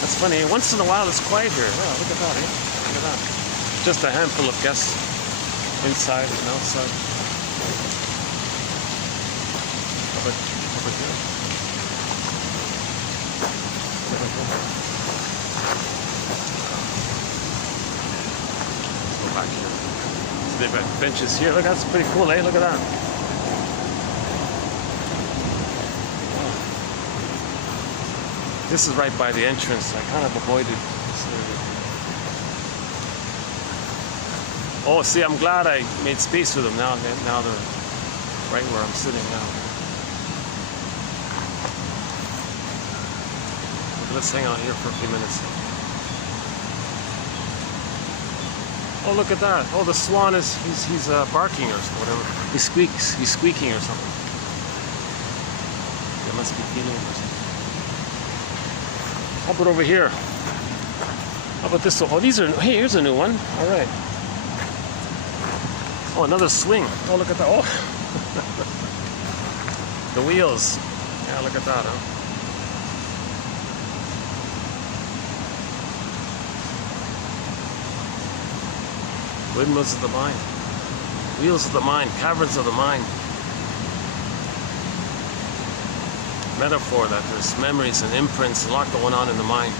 It's funny, once in a while it's quiet here. Oh, look at that, eh? Look at that. Just a handful of guests inside and outside. How about here? Let's go back here. So they've got benches here. Look, that's pretty cool, eh? Look at that. This is right by the entrance. I kind of avoided this area. Oh, see, I'm glad I made space for them now. Now they're right where I'm sitting now. Let's hang out here for a few minutes. Oh, look at that. Oh, the swan he's barking or whatever. He squeaks. He's squeaking or something. They must be feeding him or something. How about over here? How about this? Oh, these are, hey, here's a new one. All right. Oh, another swing. Oh, look at that. Oh. The wheels. Yeah, look at that, huh? Windmills of the mind. Wheels of the mind. Caverns of the mind. Metaphor that there's memories and imprints, a lot going on in the mind,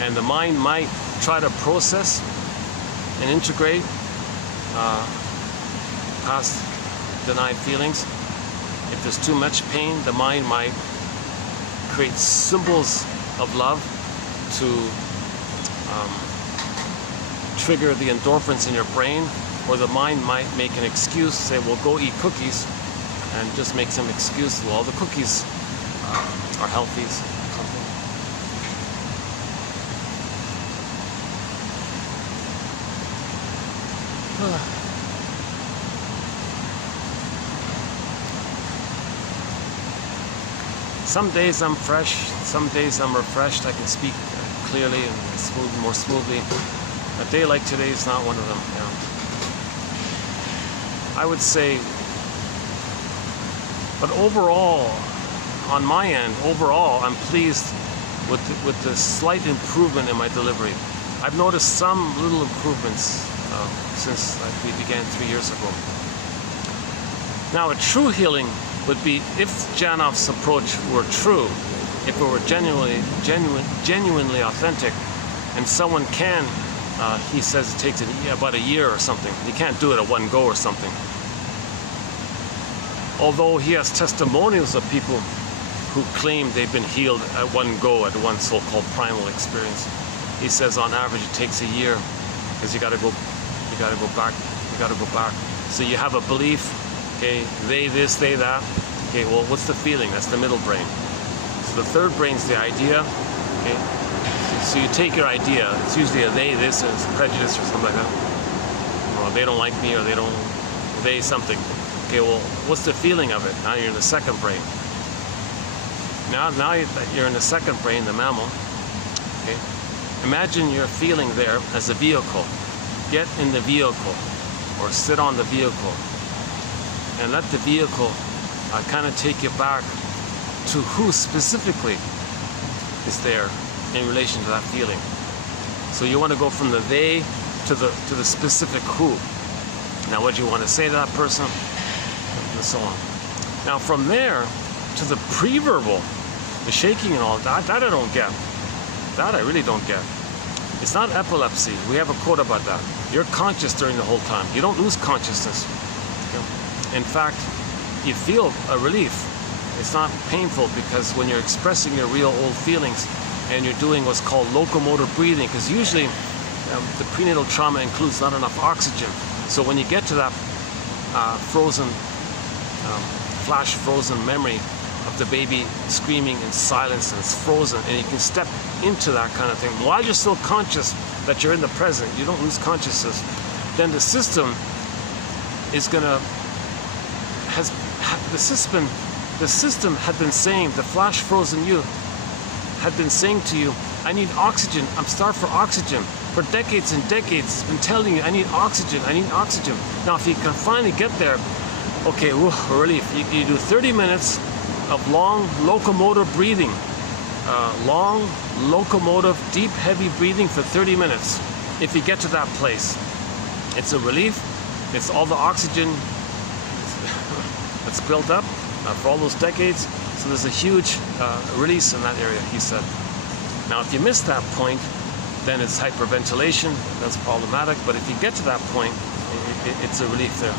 and the mind might try to process and integrate past denied feelings. If there's too much pain, the mind might create symbols of love to trigger the endorphins in your brain, or the mind might make an excuse, say, well, go eat cookies, and just make some excuse. Well, the cookies are healthy. Some days I'm fresh, some days I'm refreshed. I can speak clearly and more smoothly. A day like today is not one of them. I would say, but overall, on my end, overall, I'm pleased with the slight improvement in my delivery. I've noticed some little improvements since we began 3 years ago. Now, a true healing would be if Janoff's approach were true, if it were genuinely authentic, and someone can, he says it takes about a year or something. You can't do it at one go or something. Although he has testimonials of people who claim they've been healed at one go, at one so-called primal experience. He says on average it takes a year, because you gotta go back. So you have a belief, okay, they this, they that. Okay, well, what's the feeling? That's the middle brain. So the third brain's the idea, okay? So you take your idea, it's usually a they this, or it's prejudice or something like that. Or they don't like me, or they something. Okay, well, what's the feeling of it? Now you're in the second brain. Now you're in the second brain, the mammal. Okay? Imagine your feeling there as a vehicle. Get in the vehicle, or sit on the vehicle, and let the vehicle kind of take you back to who specifically is there in relation to that feeling. So you want to go from the they to the specific who. Now, what do you want to say to that person, and so on. Now, from there to the pre-verbal, the shaking and all that I don't get. That I really don't get. It's not epilepsy. We have a quote about that. You're conscious during the whole time. You don't lose consciousness. In fact, you feel a relief. It's not painful, because when you're expressing your real old feelings and you're doing what's called locomotor breathing, because usually the prenatal trauma includes not enough oxygen. So when you get to that flash frozen memory of the baby screaming in silence, and it's frozen, and you can step into that kind of thing while you're still conscious that you're in the present, you don't lose consciousness, then the system is gonna the system had been saying, the flash frozen you had been saying to you, I need oxygen, I'm starved for oxygen. For decades and decades, it's been telling you, I need oxygen, I need oxygen. Now, if you can finally get there, okay, relief. You do 30 minutes of long locomotive breathing. Long, locomotive, deep, heavy breathing for 30 minutes. If you get to that place, it's a relief. It's all the oxygen that's built up for all those decades. So there's a huge release in that area, he said. Now, if you miss that point, then it's hyperventilation. That's problematic. But if you get to that point, it's a relief there.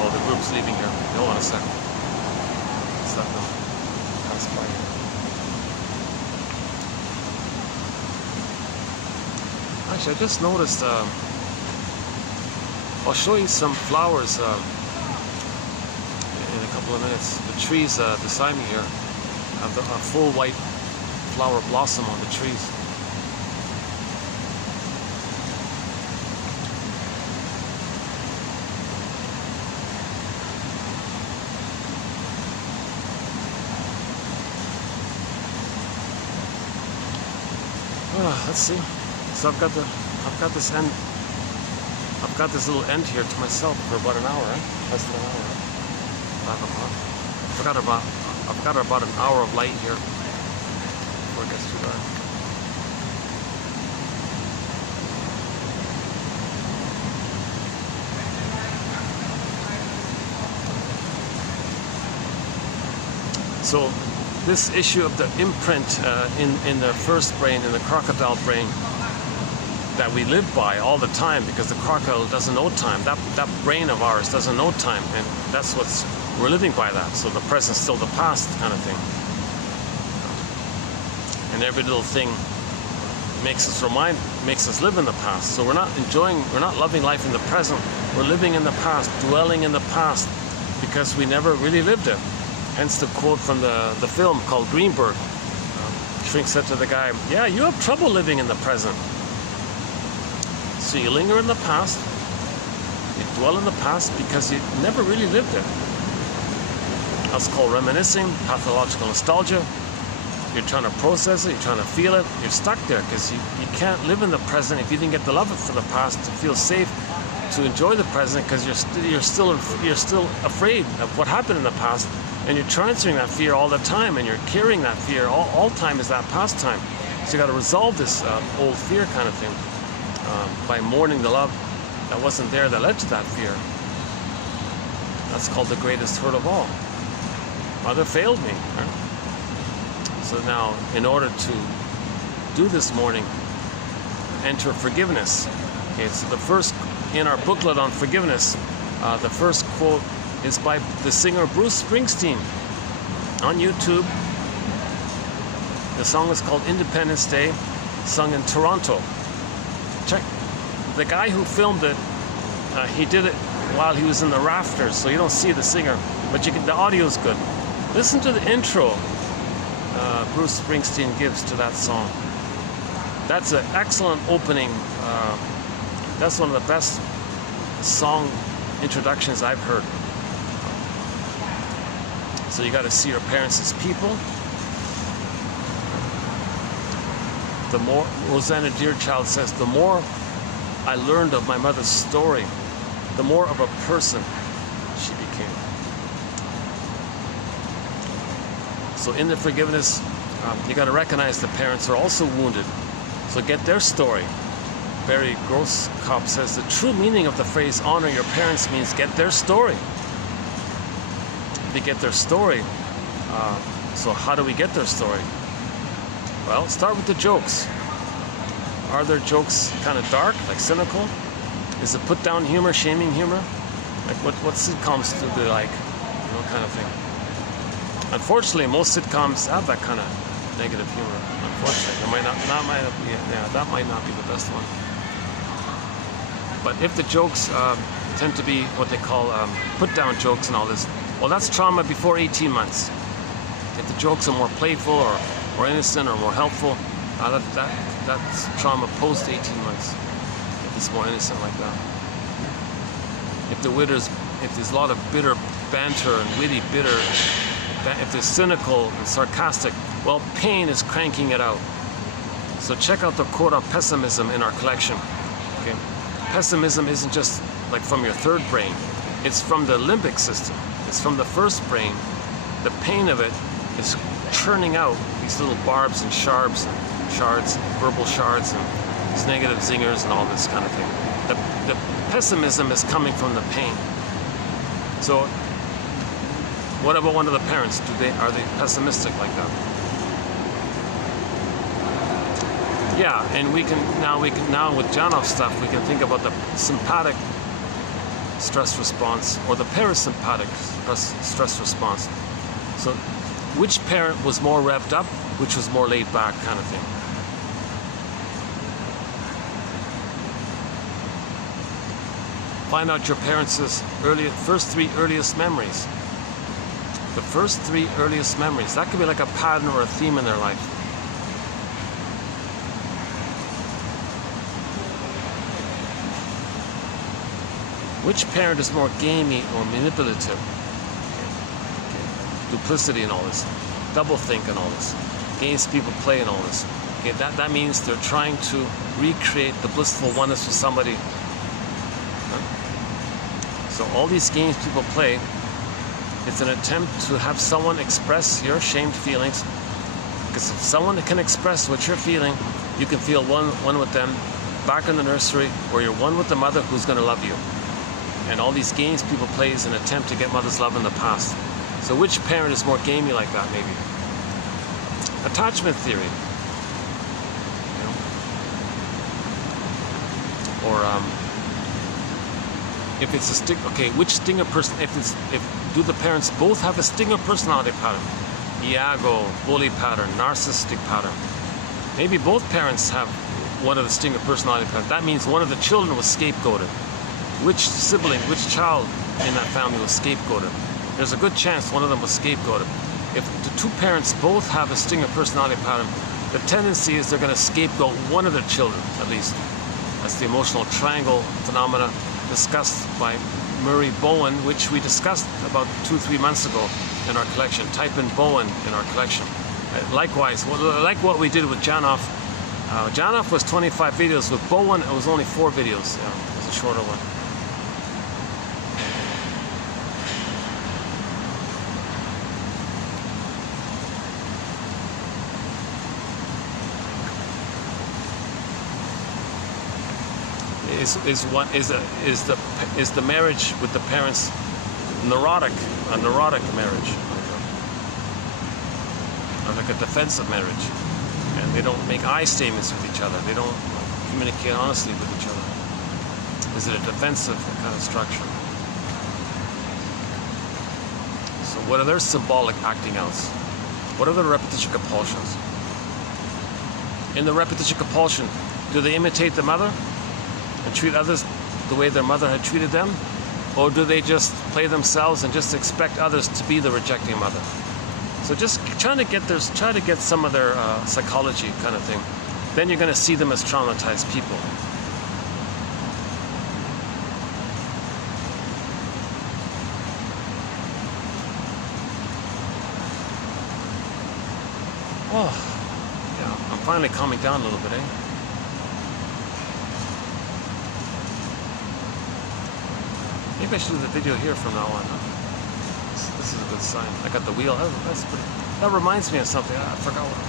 Oh, the group's leaving here. Hold on a second. Let's let them pass by here. Actually, I just noticed, I'll show you some flowers in a couple of minutes. The trees beside me here have a full white flower blossom on the trees. Let's see. So I've got this end. I've got this little end here to myself for about an hour, right? Less than an hour, right? 5 o'clock. I've got about an hour of light here before it gets too dark. So this issue of the imprint in the first brain, in the crocodile brain, that we live by all the time, because the crocodile doesn't know time. That brain of ours doesn't know time, and that's what's we're living by that. So the present's still the past kind of thing, and every little thing makes us live in the past. So we're not loving life in the present. We're living in the past, dwelling in the past, because we never really lived it. Hence the quote from the film called Greenberg. Shrink said to the guy, yeah, you have trouble living in the present. So you linger in the past, you dwell in the past because you never really lived it. That's called reminiscing, pathological nostalgia. You're trying to process it, you're trying to feel it, you're stuck there because you can't live in the present if you didn't get the love for the past, to feel safe, to enjoy the present, because you're still afraid of what happened in the past, and you're transferring that fear all the time, and you're carrying that fear all time is that past time. So you got to resolve this old fear kind of thing by mourning the love that wasn't there that led to that fear. That's called the greatest hurt of all. Mother failed me. Right? So now, in order to do this mourning, enter forgiveness. Okay, so the first, in our booklet on forgiveness, the first quote is by the singer Bruce Springsteen on YouTube. The song is called Independence Day, sung in Toronto. Check. The guy who filmed it, he did it while he was in the rafters, so you don't see the singer, but the audio is good. Listen to the intro Bruce Springsteen gives to that song. That's an excellent opening. That's one of the best song introductions I've heard. So you got to see your parents as people. The more, Rosanna Deerchild says, the more I learned of my mother's story, the more of a person So in the forgiveness, you got to recognize the parents are also wounded. So get their story. Barry Grosskopf says the true meaning of the phrase honor your parents means get their story. They get their story. So how do we get their story? Well, start with the jokes. Are their jokes kind of dark, like cynical? Is it put down humor, shaming humor? Like what sitcoms do they like? You know, kind of thing. Unfortunately, most sitcoms have that kind of negative humor. Unfortunately, that might not be the best one. But if the jokes tend to be what they call put-down jokes and all this, well, that's trauma before 18 months. If the jokes are more playful or innocent or more helpful, that's trauma post 18 months. If it's more innocent like that. If there's a lot of bitter banter and witty bitter, if they're cynical and sarcastic, well, pain is cranking it out. So check out the quote on pessimism in our collection. Okay, pessimism isn't just like from your third brain; it's from the limbic system. It's from the first brain. The pain of it is churning out these little barbs and shards, verbal shards, and these negative zingers and all this kind of thing. The pessimism is coming from the pain. So, what about one of the parents? Are they pessimistic like that? Yeah, and we can now with Janoff's stuff we can think about the sympathetic stress response or the parasympathetic stress response. So, which parent was more revved up, which was more laid back, kind of thing. Find out your parents' first three earliest memories. The first three earliest memories. That could be like a pattern or a theme in their life. Which parent is more gamey or manipulative? Okay. Duplicity and all this. Doublethink and all this. Games people play and all this. Okay, that means they're trying to recreate the blissful oneness with somebody. So all these games people play, it's an attempt to have someone express your shamed feelings. Because if someone can express what you're feeling, you can feel one with them back in the nursery, where you're one with the mother who's going to love you. And all these games people play is an attempt to get mother's love in the past. So which parent is more gamey like that, maybe? Attachment theory. You know? Or if it's a which stinger person? Do the parents both have a stinger personality pattern? Iago, bully pattern, narcissistic pattern. Maybe both parents have one of the stinger personality patterns. That means one of the children was scapegoated. Which sibling, which child in that family was scapegoated? There's a good chance one of them was scapegoated. If the two parents both have a stinger personality pattern, the tendency is they're going to scapegoat one of their children, at least. That's the emotional triangle phenomena discussed by Murray Bowen, which we discussed about 2-3 months ago in our collection. Type in Bowen in our collection. Likewise, like what we did with Janoff. Janoff was 25 videos. With Bowen, it was only 4 videos. Yeah, it was a shorter one. Is the marriage with the parents neurotic, a neurotic marriage, like a defensive marriage, and they don't make I statements with each other, they don't communicate honestly with each other? Is it a defensive kind of structure? So what are their symbolic acting outs? What are the repetition compulsions? In the repetition compulsion, do they imitate the mother and treat others the way their mother had treated them? Or do they just play themselves and just expect others to be the rejecting mother? So just try to get some of their psychology kind of thing. Then you're going to see them as traumatized people. Oh, yeah, I'm finally calming down a little bit, eh? Maybe I should do the video here from now on. This is a good sign. I got the wheel. That's pretty. That reminds me of something. I forgot what.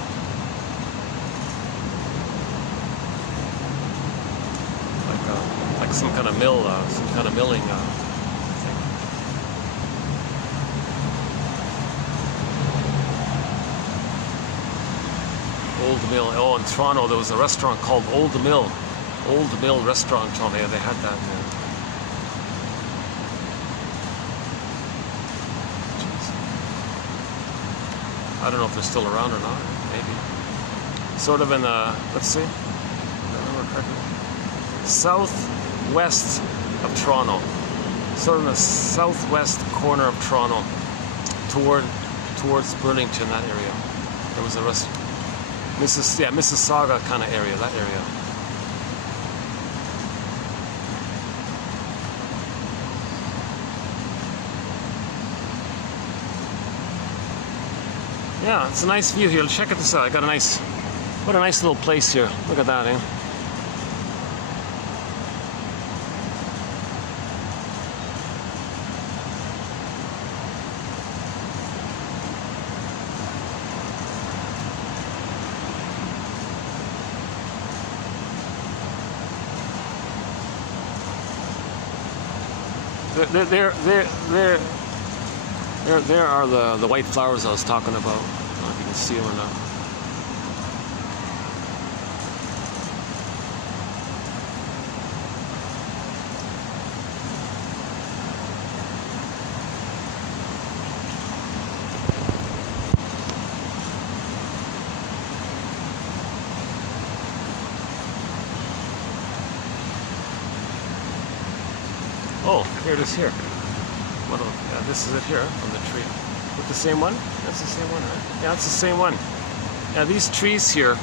Like some kind of mill, some kind of milling thing. Old Mill. Oh, in Toronto there was a restaurant called Old Mill. Old Mill restaurant in Toronto. Yeah, they had that there. I don't know if they're still around or not. Maybe. Sort of in the, let's see. Southwest of Toronto. Sort of in the southwest corner of Toronto, towards Burlington, that area. There was a restaurant. Mississauga kind of area, that area. Yeah, it's a nice view here. Check this out. I got what a nice little place here. Look at that, eh? There are the white flowers I was talking about. I don't know if you can see them or not. Oh, here it is here. Yeah, this is it here from the tree. With the same one? That's the same one, right? Yeah, it's the same one. Yeah, these trees here,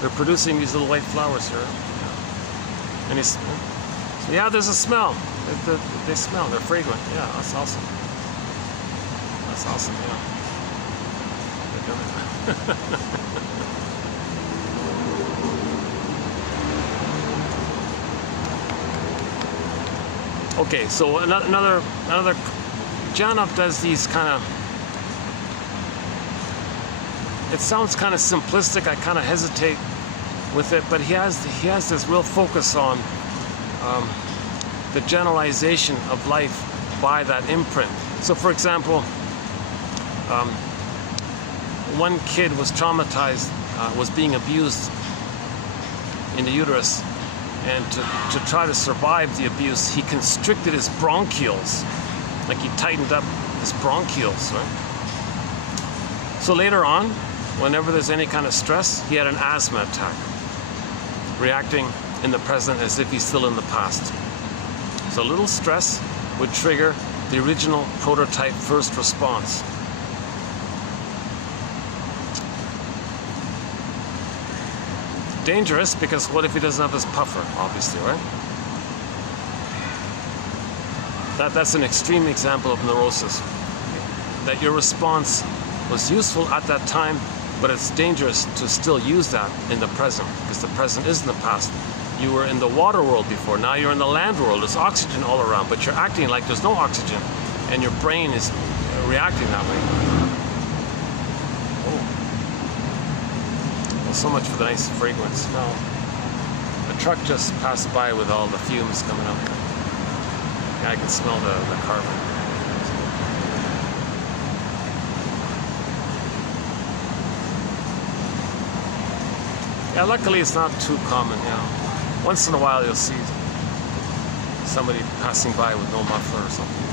they're producing these little white flowers here. Yeah. And so yeah, there's a smell. They smell. They're fragrant. Yeah, that's awesome. That's awesome. Yeah. They're doing it. Okay, so another Janup does these kind of, it sounds kind of simplistic. I kind of hesitate with it, but he has this real focus on the generalization of life by that imprint. So for example, one kid was traumatized, was being abused in the uterus. And to try to survive the abuse, he constricted his bronchioles. Like he tightened up his bronchioles, right? So later on, whenever there's any kind of stress, he had an asthma attack, reacting in the present as if he's still in the past. So a little stress would trigger the original prototype first response. Dangerous, because what if he doesn't have his puffer, obviously, right? That's an extreme example of neurosis. That your response was useful at that time, but it's dangerous to still use that in the present, because the present isn't the past. You were in the water world before, now you're in the land world. There's oxygen all around, but you're acting like there's no oxygen, and your brain is reacting that way. So much for the nice fragrant smell. The truck just passed by with all the fumes coming up. Yeah, I can smell the carbon. Yeah, luckily it's not too common, you know. Once in a while you'll see somebody passing by with no muffler or something.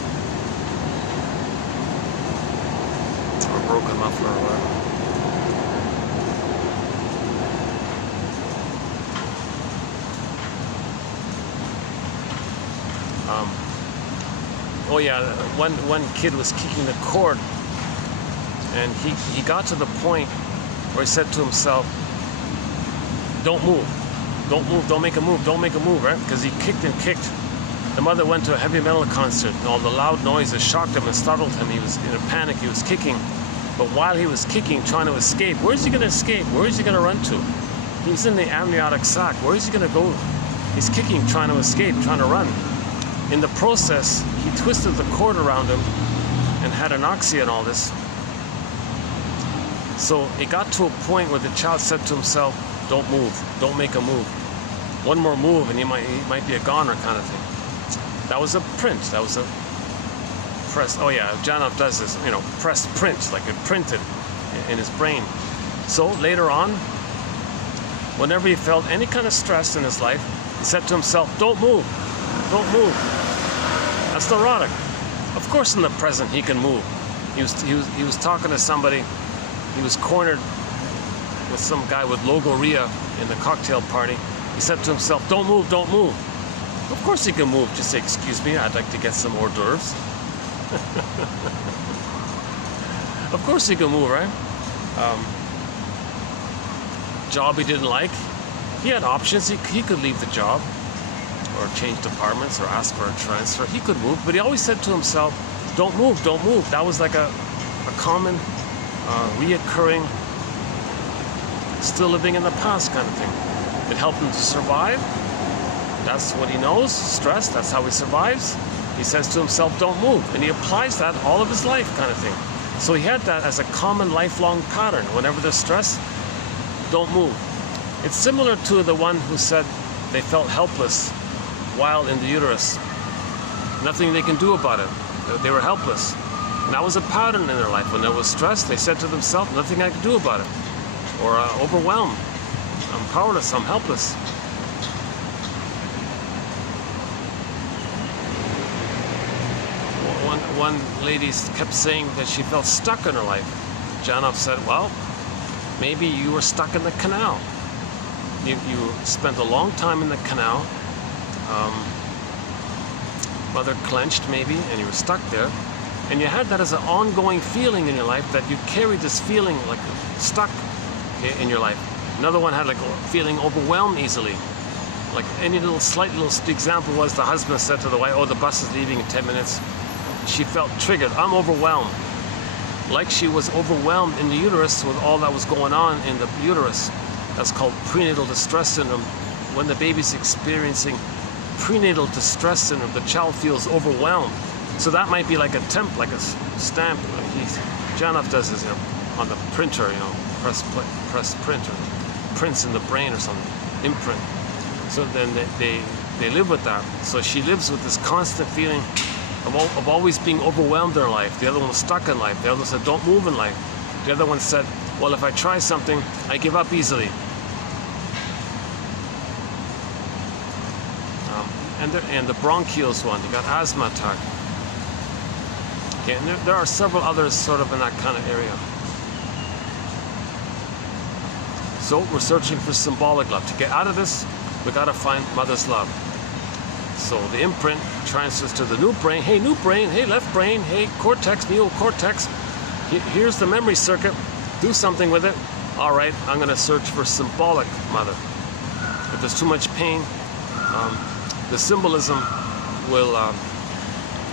Or a broken muffler or whatever. Oh yeah, one kid was kicking the cord, and he got to the point where he said to himself, don't move, don't make a move, right? Because he kicked and kicked. The mother went to a heavy metal concert, and all the loud noises shocked him and startled him. He was in a panic, he was kicking. But while he was kicking, trying to escape, where is he going to escape? Where is he going to run to? He's in the amniotic sac. Where is he going to go? He's kicking, trying to escape, trying to run. In the process, he twisted the cord around him and had anoxia and all this. So it got to a point where the child said to himself, don't move, don't make a move. One more move and he might be a goner kind of thing. That was a print, that was a press. Oh yeah, Janov does this, press print, like imprinted in his brain. So later on, whenever he felt any kind of stress in his life, he said to himself, don't move, don't move. That's neurotic. Of course in the present he can move. He was talking to somebody. He was cornered with some guy with logorrhea in the cocktail party. He said to himself, don't move, don't move. Of course he can move. Just say, excuse me, I'd like to get some hors d'oeuvres. Of course he can move, right? Job he didn't like. He had options. He could leave the job or change departments or ask for a transfer. He could move, but he always said to himself, don't move, don't move. That was like a common, reoccurring, still living in the past kind of thing. It helped him to survive. That's what he knows, stress, that's how he survives. He says to himself, don't move. And he applies that all of his life kind of thing. So he had that as a common lifelong pattern. Whenever there's stress, don't move. It's similar to the one who said they felt helpless while in the uterus. Nothing they can do about it. They were helpless. And that was a pattern in their life. When there was stress, they said to themselves, nothing I can do about it. Or overwhelmed. I'm powerless, I'm helpless. One lady kept saying that she felt stuck in her life. Janov said, well, maybe you were stuck in the canal. You spent a long time in the canal. Mother clenched maybe, and you were stuck there. And you had that as an ongoing feeling in your life, that you carried this feeling like stuck in your life. Another one had like feeling overwhelmed easily. Like any slight little example was the husband said to the wife, oh, the bus is leaving in 10 minutes. She felt triggered. I'm overwhelmed. Like she was overwhelmed in the uterus with all that was going on in the uterus. That's called prenatal distress syndrome. When the baby's experiencing prenatal distress syndrome, the child feels overwhelmed. So that might be like a like a stamp. Janov does this on the printer, press printer, prints in the brain or something, imprint. So then they live with that. So she lives with this constant feeling of always being overwhelmed in her life. The other one was stuck in life. The other one said, don't move in life. The other one said, well, if I try something, I give up easily. And the bronchioles one, you got asthma attack. Okay, and there are several others sort of in that kind of area. So we're searching for symbolic love. To get out of this, we got to find mother's love. So the imprint transfers to the new brain. Hey, new brain. Hey, left brain. Hey, cortex, neocortex. Here's the memory circuit. Do something with it. All right, I'm going to search for symbolic mother. If there's too much pain, the symbolism will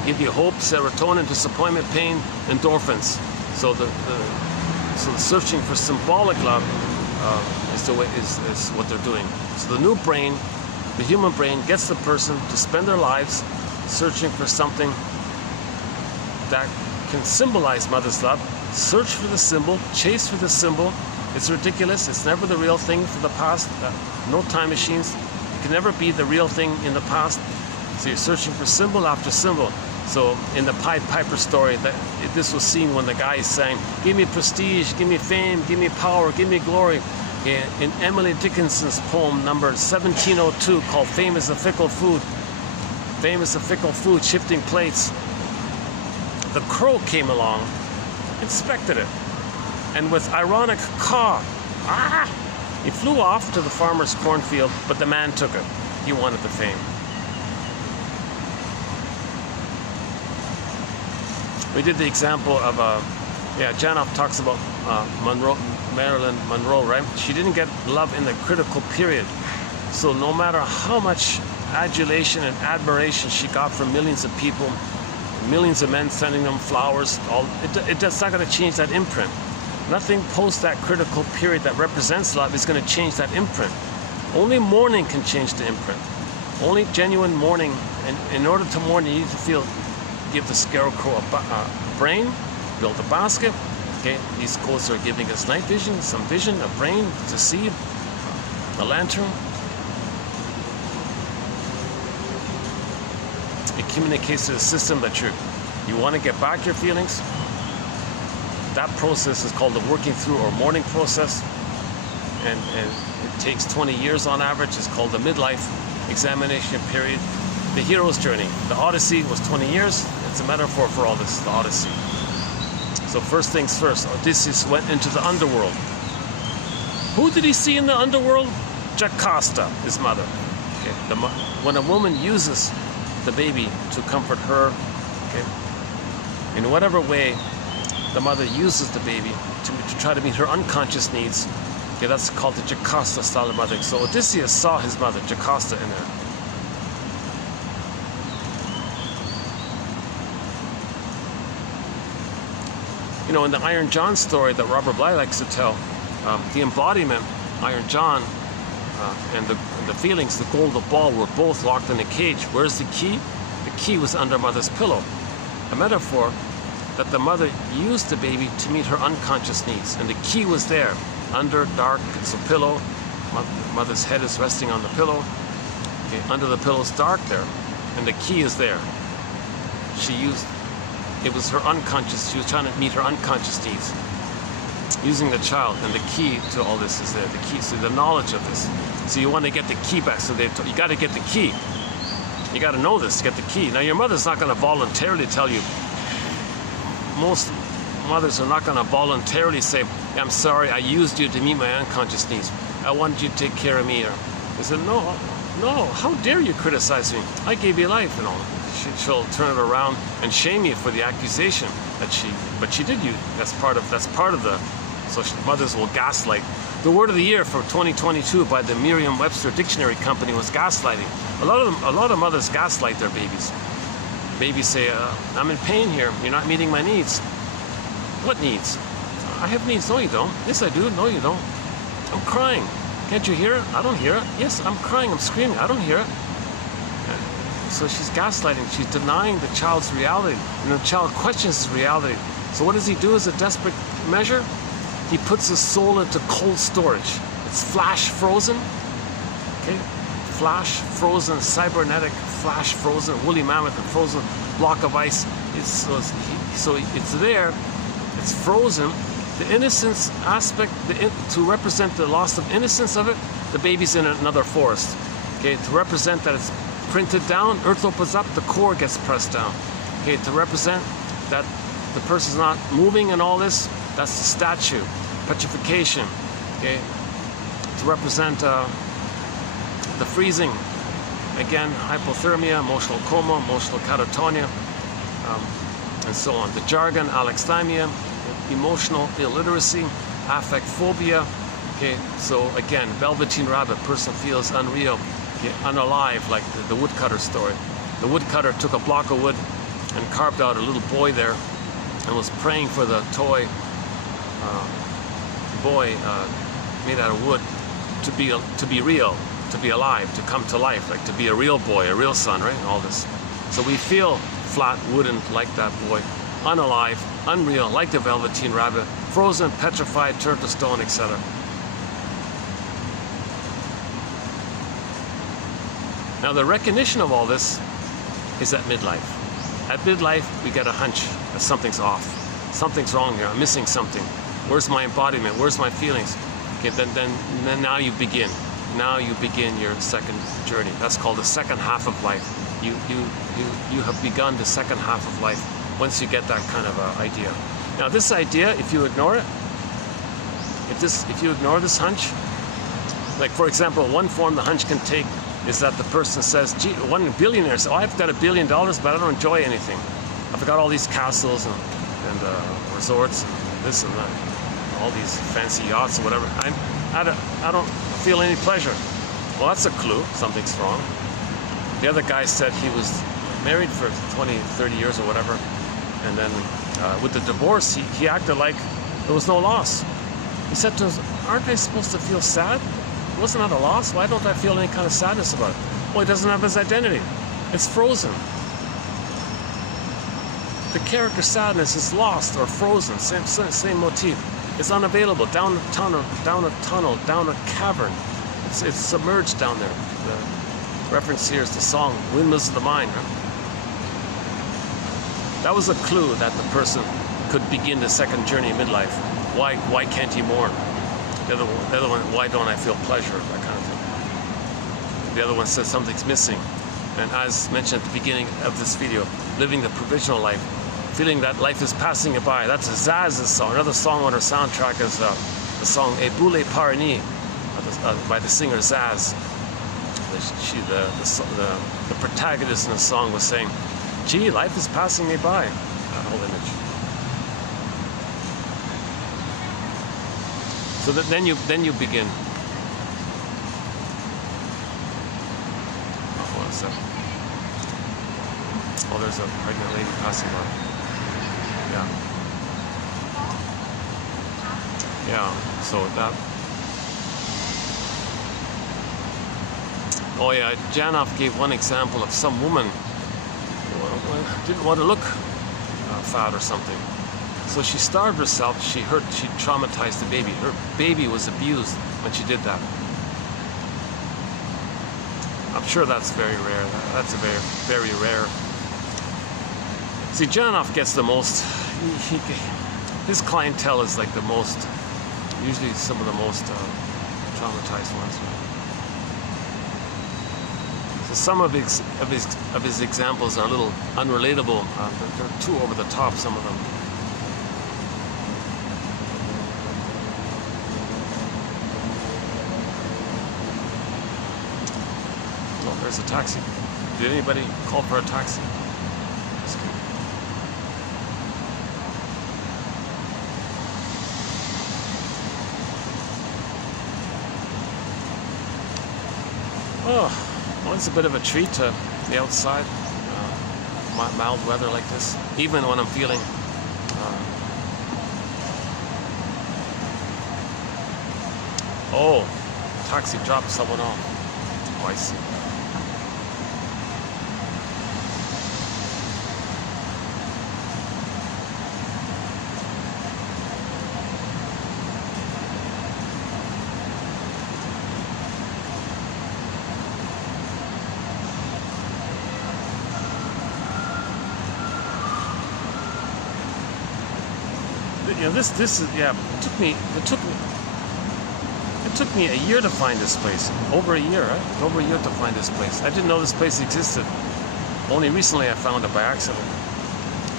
give you hope, serotonin, disappointment, pain, endorphins. So the searching for symbolic love is what they're doing. So the new brain, the human brain, gets the person to spend their lives searching for something that can symbolize mother's love. Search for the symbol, chase for the symbol. It's ridiculous. It's never the real thing for the past. No time machines. It can never be the real thing in the past. So you're searching for symbol after symbol. So in the Pied Piper story, this was seen when the guy sang, give me prestige, give me fame, give me power, give me glory. In Emily Dickinson's poem number 1702 called Fame is a Fickle Food. Fame is a fickle food, shifting plates. The crow came along, inspected it, and with ironic caw, he flew off to the farmer's cornfield, but the man took it. He wanted the fame. We did the example of, Janov talks about Marilyn Monroe, right? She didn't get love in the critical period. So no matter how much adulation and admiration she got from millions of people, millions of men sending them flowers, it's not going to change that imprint. Nothing post that critical period that represents love is going to change that imprint. Only mourning can change the imprint. Only genuine mourning. And in order to mourn, you need to give the scarecrow a brain, build a basket, Okay, these codes are giving us night vision, some vision, a brain to see, a lantern. It communicates to the system that you want to get back your feelings. That process is called the working through or mourning process, and it takes 20 years on average. It's called the midlife examination period. The hero's journey, the Odyssey, was 20 years. It's a metaphor for all this, the Odyssey. So first things first, Odysseus went into the underworld. Who did he see in the underworld? Jocasta, his mother. Okay. When a woman uses the baby to comfort her, okay, in whatever way the mother uses the baby to try to meet her unconscious needs, okay, that's called the Jocasta style of mothering. So Odysseus saw his mother, Jocasta, in there. You know, in the Iron John story that Robert Bly likes to tell, the embodiment, Iron John, and the feelings, the golden ball, were both locked in a cage. Where's the key? The key was under mother's pillow. A metaphor that the mother used the baby to meet her unconscious needs, and the key was there, under dark, it's a pillow. Mother's head is resting on the pillow. Okay, under the pillow is dark there, and the key is there. It was her unconscious. She was trying to meet her unconscious needs, using the child, and the key to all this is there. The key, so the knowledge of this. So you want to get the key back. So you got to get the key. You got to know this to get the key. Now your mother's not going to voluntarily tell you. Most mothers are not going to voluntarily say, "I'm sorry, I used you to meet my unconscious needs. I wanted you to take care of me." Or they said, "No, how dare you criticize me? I gave you life," and all. She'll turn it around and shame you for the accusation but she did you. That's part of the. So mothers will gaslight. The word of the year for 2022 by the Merriam-Webster Dictionary Company was gaslighting. A lot of mothers gaslight their babies. Babies say, "I'm in pain here. You're not meeting my needs." What needs? "I have needs." "No, you don't." "Yes, I do." "No, you don't." "I'm crying." "Can't you hear it?" "I don't hear it." "Yes, I'm crying. I'm screaming." "I don't hear it." So she's gaslighting. She's denying the child's reality, and the child questions his reality. So what does he do as a desperate measure? He puts his soul into cold storage. It's flash frozen. Okay, flash frozen, cybernetic, flash frozen, woolly mammoth, and frozen block of ice. So it's there. It's frozen. The innocence aspect, to represent the loss of innocence of it, the baby's in another forest. Okay, to represent that it's printed down, earth opens up, the core gets pressed down. Okay, to represent that the person's not moving and all this, that's the statue. Petrification. Okay, to represent the freezing. Again, hypothermia, emotional coma, emotional catatonia, and so on. The jargon, alexithymia, emotional illiteracy, affect phobia. Okay, so again, velveteen rabbit, person feels unreal. Unalive, like the woodcutter story. The woodcutter took a block of wood and carved out a little boy there and was praying for the toy boy made out of wood to be real, to be alive, to come to life, like to be a real boy, a real son, right? All this. So we feel flat, wooden, like that boy, unalive, unreal, like the velveteen rabbit, frozen, petrified, turned to stone, etc. Now the recognition of all this is at midlife. At midlife, we get a hunch that something's off. Something's wrong here. I'm missing something. Where's my embodiment? Where's my feelings? Okay, then now you begin. Now you begin your second journey. That's called the second half of life. You have begun the second half of life once you get that kind of idea. Now this idea, if you ignore it, if you ignore this hunch, like for example, one form the hunch can take is that the person says, "Gee, one billionaire says, oh, I've got $1 billion, but I don't enjoy anything. I've got all these castles and resorts and this and that, all these fancy yachts or whatever. I don't feel any pleasure." Well, that's a clue. Something's wrong. The other guy said he was married for 20, 30 years or whatever, and then with the divorce, he acted like there was no loss. He said to us, "Aren't I supposed to feel sad? Wasn't that a loss? Why don't I feel any kind of sadness about it?" Well, he doesn't have his identity. It's frozen. The character sadness is lost or frozen. Same motif. It's unavailable. Down a tunnel, down a cavern. It's submerged down there. The reference here is the song "Windmills of the Mind." Right? That was a clue that the person could begin the second journey in midlife. Why can't he mourn? The other one, why don't I feel pleasure? That kind of thing. The other one says something's missing. And as mentioned at the beginning of this video, living the provisional life, feeling that life is passing you by. That's Zaz's song. Another song on her soundtrack is the song "Et Boule Parni" by the singer Zaz. The protagonist in the song was saying, "Gee, life is passing me by." That whole image. So that then you begin. Oh, there's a pregnant lady passing by. Yeah, so that. Oh yeah, Janov gave one example of some woman who didn't want to look fat or something. So she starved herself, she traumatized the baby. Her baby was abused when she did that. I'm sure that's very rare. That's a very, very rare. See, Janov gets the most, his clientele is like the most, usually some of the most traumatized ones. So some of his examples are a little unrelatable. They're too over the top, some of them. Oh, there's a taxi. Did anybody call for a taxi? Oh, well, it's a bit of a treat to be outside, mild weather like this, even when I'm feeling oh, taxi dropped someone off. Oh, I see. You know, this is, yeah, it took me a year to find this place. Over a year, right? Over a year to find this place. I didn't know this place existed. Only recently I found it by accident.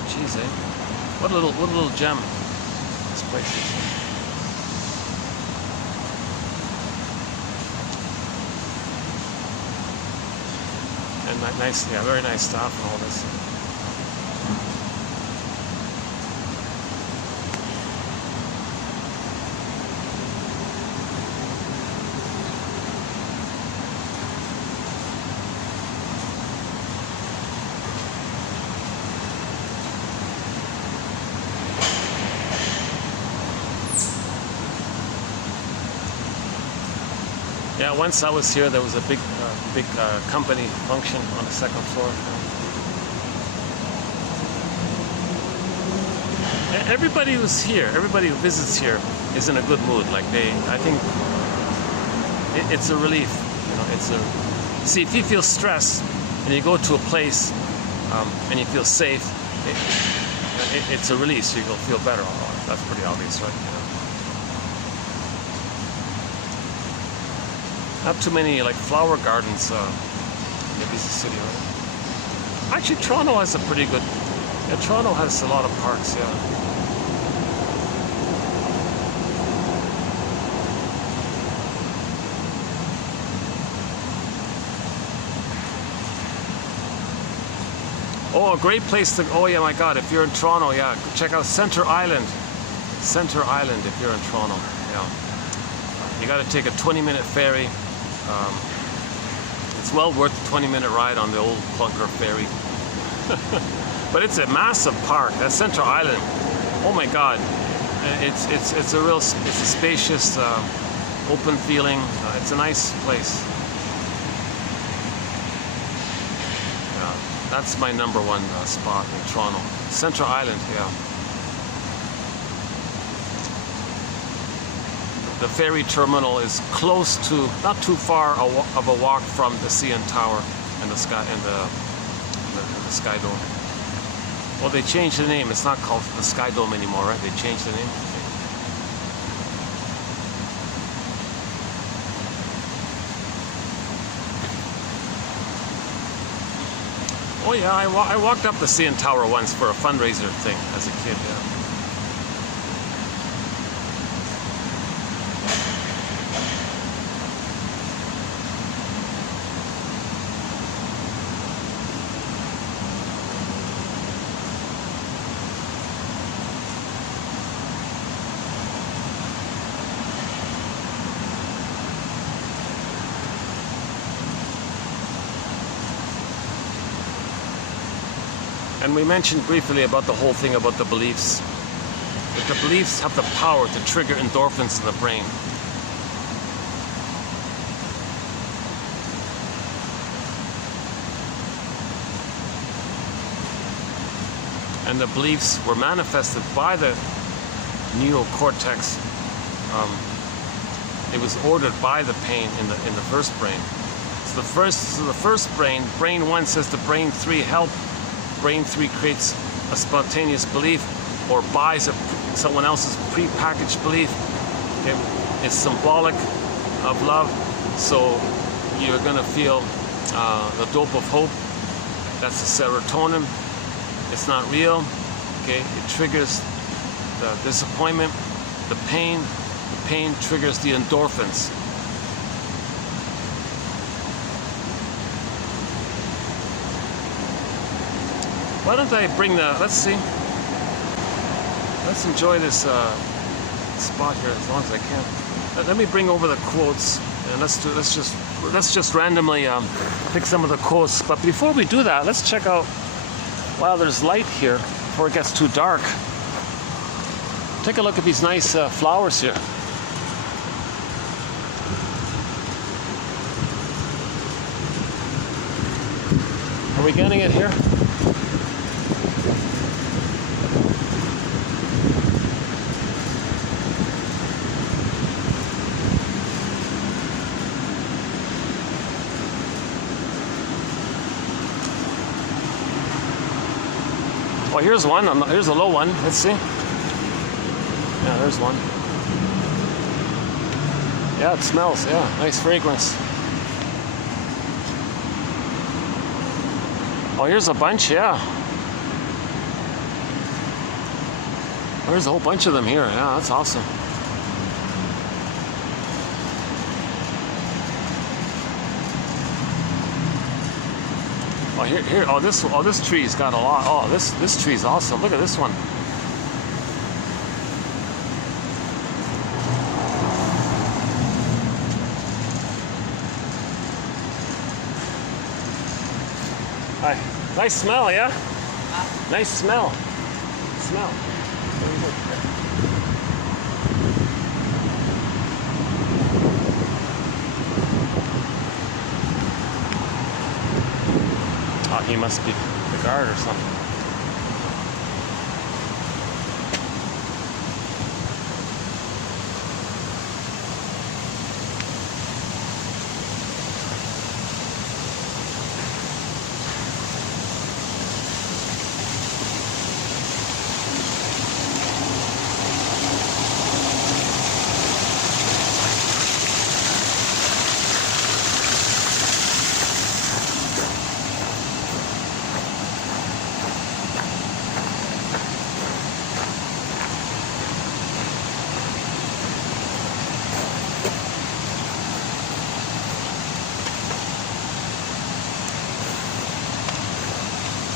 Jeez, eh? What a little gem this place is. And nice, yeah, very nice staff and all this. Yeah, once I was here, there was a big company function on the second floor. Everybody who's here, everybody who visits here, is in a good mood. Like I think it's a relief. You know, see, if you feel stressed and you go to a place and you feel safe, it's a release. You'll feel better. That's pretty obvious, right? Not too many like flower gardens in a busy city, right? Actually, Toronto has a pretty good. Yeah, Toronto has a lot of parks. Yeah. Oh, a great place to. Oh yeah, my God! If you're in Toronto, yeah, check out Center Island. Center Island, if you're in Toronto, yeah. You got to take a 20-minute ferry. It's well worth the 20-minute ride on the old clunker ferry. But it's a massive park. That's Central Island. Oh my God! It's a spacious, open feeling. It's a nice place. Yeah, That's my number one spot in Toronto. Central Island, yeah. The ferry terminal is close to, not too far of a walk from the CN Tower and the Sky and the Sky Dome. Well, they changed the name. It's not called the Sky Dome anymore, right? They changed the name. Oh yeah, I walked up the CN Tower once for a fundraiser thing as a kid, yeah. And we mentioned briefly about the whole thing about the beliefs. That the beliefs have the power to trigger endorphins in the brain. And the beliefs were manifested by the neocortex. It was ordered by the pain in the first brain. So the first brain 1 says to brain 3, help. Brain 3 creates a spontaneous belief or buys someone else's pre-packaged belief. It's symbolic of love, so you're going to feel the dope of hope. That's the serotonin. It's not real. Okay, it triggers the disappointment, the pain. The pain triggers the endorphins. Why don't I bring let's see. Let's enjoy this spot here as long as I can. Let me bring over the quotes and let's just randomly pick some of the quotes. But before we do that, let's check out while there's light here before it gets too dark. Take a look at these nice flowers here. Are we getting it here? Well, here's one. Here's a low one. Let's see. Yeah, there's one. Yeah, it smells. Yeah, nice fragrance. Oh, here's a bunch. Yeah. There's a whole bunch of them here. Yeah, that's awesome. Oh, here. Oh, this tree's got a lot. Oh, this tree's awesome. Look at this one. Hi. Nice smell, yeah? Nice smell. Smell. Very good. Oh, he must be the guard or something.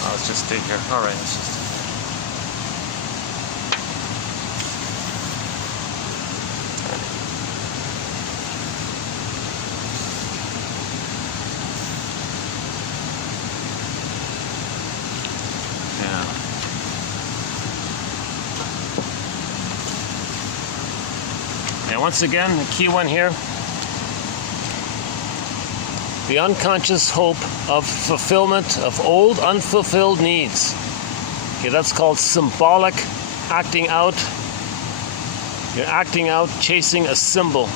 Let's just stay here. All right, let's just. Yeah. And once again, the key one here. The unconscious hope of fulfillment of old unfulfilled needs. Okay, that's called symbolic acting out. You're acting out, chasing a symbol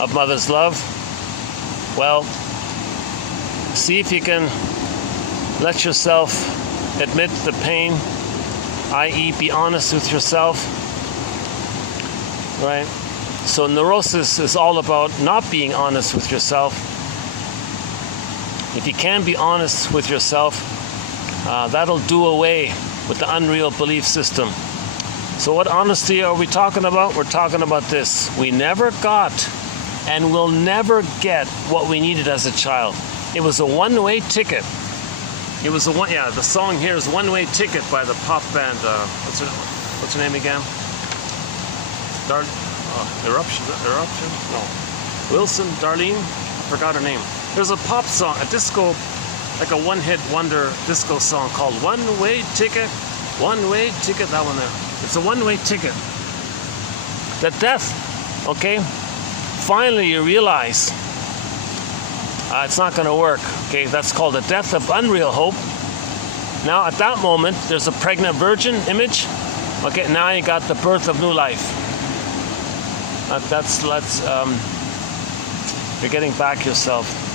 of mother's love. Well, see if you can let yourself admit the pain, i.e. be honest with yourself, right? So neurosis is all about not being honest with yourself. If you can be honest with yourself, that'll do away with the unreal belief system. So what honesty are we talking about? We're talking about this. We never got and will never get what we needed as a child. It was a one-way ticket. It was the song here is One-Way Ticket by the pop band, what's her name again? Eruption? No. Wilson, Darlene? I forgot her name. There's a pop song, a disco, like a one-hit wonder disco song called One-Way Ticket, One-Way Ticket, that one there. It's a one-way ticket. The death, okay? Finally you realize it's not going to work. Okay, that's called the death of unreal hope. Now at that moment, there's a pregnant virgin image. Okay, now you got the birth of new life. You're getting back yourself.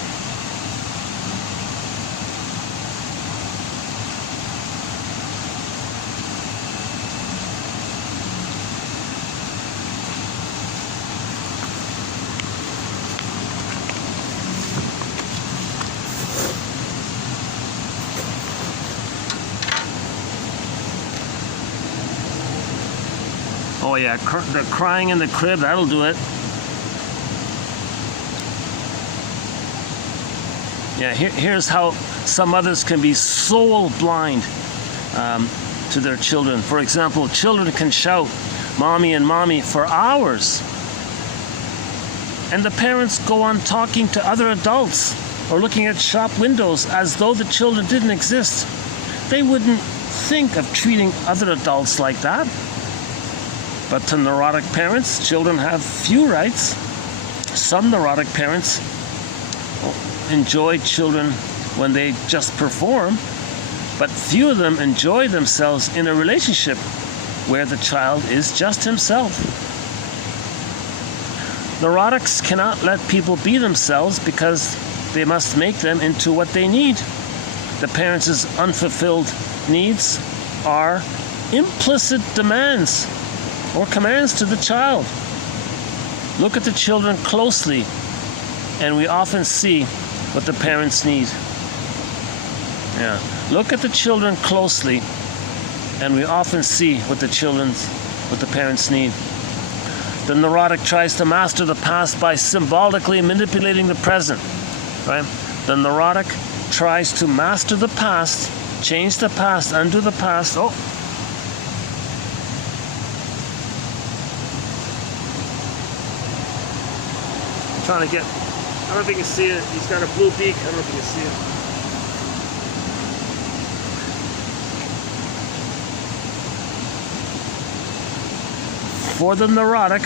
Oh yeah, the crying in the crib, that'll do it. Yeah, here's how some mothers can be soul blind to their children. For example, children can shout, "Mommy" and "Mommy" for hours. And the parents go on talking to other adults or looking at shop windows as though the children didn't exist. They wouldn't think of treating other adults like that. But to neurotic parents, children have few rights. Some neurotic parents enjoy children when they just perform, but few of them enjoy themselves in a relationship where the child is just himself. Neurotics cannot let people be themselves because they must make them into what they need. The parents' unfulfilled needs are implicit demands or commands to the child. Look at the children closely, and we often see what the parents need. Yeah. Look at the children closely, and we often see what the parents need. The neurotic tries to master the past by symbolically manipulating the present. Right? The neurotic tries to master the past, change the past, undo the past. Oh. Trying to get, I don't know if you can see it, he's got a blue beak, I don't know if you can see it. For the neurotic,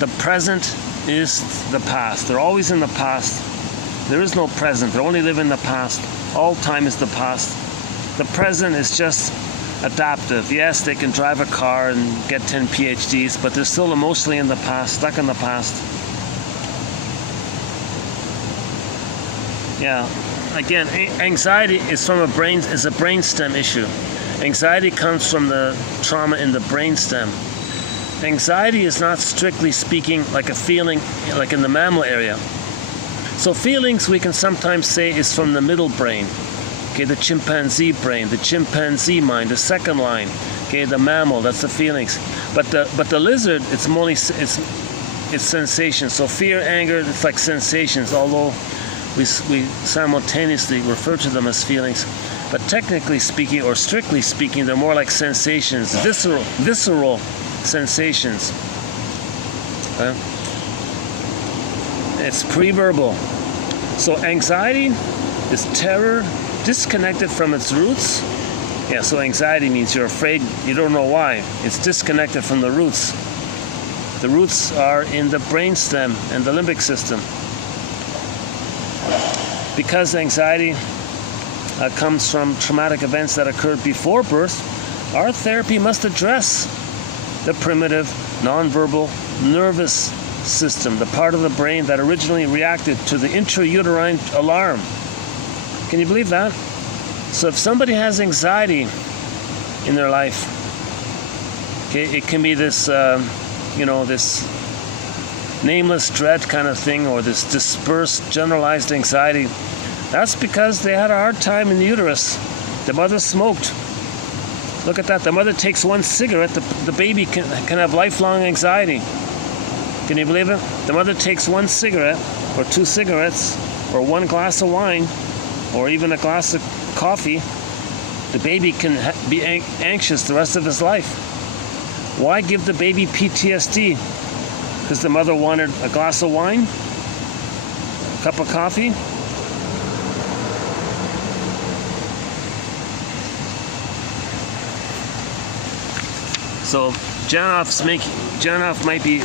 the present is the past. They're always in the past. There is no present, they only live in the past. All time is the past. The present is just adaptive. Yes, they can drive a car and get 10 PhDs, but they're still emotionally in the past, stuck in the past. Yeah, again, anxiety is a brainstem issue. Anxiety comes from the trauma in the brainstem. Anxiety is not strictly speaking like a feeling like in the mammal area. So feelings we can sometimes say is from the middle brain. Okay, the chimpanzee brain, the chimpanzee mind, the second line. Okay, the mammal, that's the feelings. But the lizard, it's sensations. So fear, anger, it's like sensations, although we simultaneously refer to them as feelings. But technically speaking, or strictly speaking, they're more like sensations, visceral sensations. It's pre-verbal. So anxiety is terror disconnected from its roots. Yeah, so anxiety means you're afraid, you don't know why. It's disconnected from the roots. The roots are in the brainstem and the limbic system. because anxiety comes from traumatic events that occurred before birth, our therapy must address the primitive, nonverbal nervous system, the part of the brain that originally reacted to the intrauterine alarm. Can you believe that? So if somebody has anxiety in their life, okay, it can be this, this nameless dread kind of thing, or this dispersed, generalized anxiety. That's because they had a hard time in the uterus. The mother smoked. Look at that. The mother takes one cigarette, the baby can have lifelong anxiety. Can you believe it? The mother takes one cigarette, or 2 cigarettes, or 1 glass of wine, or even a glass of coffee. The baby can be anxious the rest of his life. Why give the baby PTSD? Because the mother wanted a glass of wine, a cup of coffee. So Janoff might be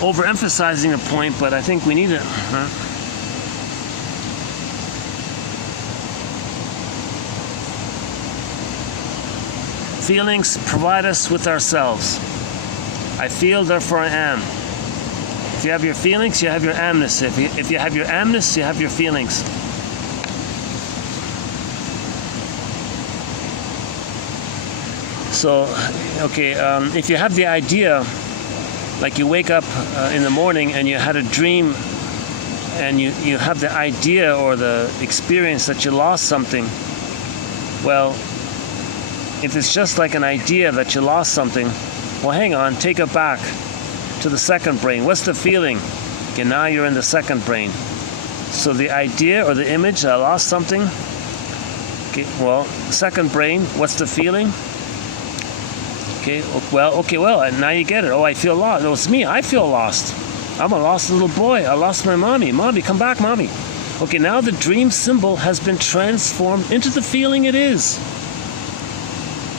overemphasizing a point, but I think we need it. Feelings provide us with ourselves. I feel, therefore I am. If you have your feelings, you have your amness. If you have your amness, you have your feelings. So, okay, if you have the idea, like you wake up in the morning and you had a dream, and you have the idea or the experience that you lost something, well, if it's just like an idea that you lost something, well, hang on, take it back to the second brain. What's the feeling? Okay, now you're in the second brain. So the idea or the image, I lost something. Okay, well, second brain, what's the feeling? Okay, well, and now you get it. Oh, I feel lost. No, it's me. I feel lost. I'm a lost little boy. I lost my mommy. Mommy, come back, mommy. Okay, now the dream symbol has been transformed into the feeling it is.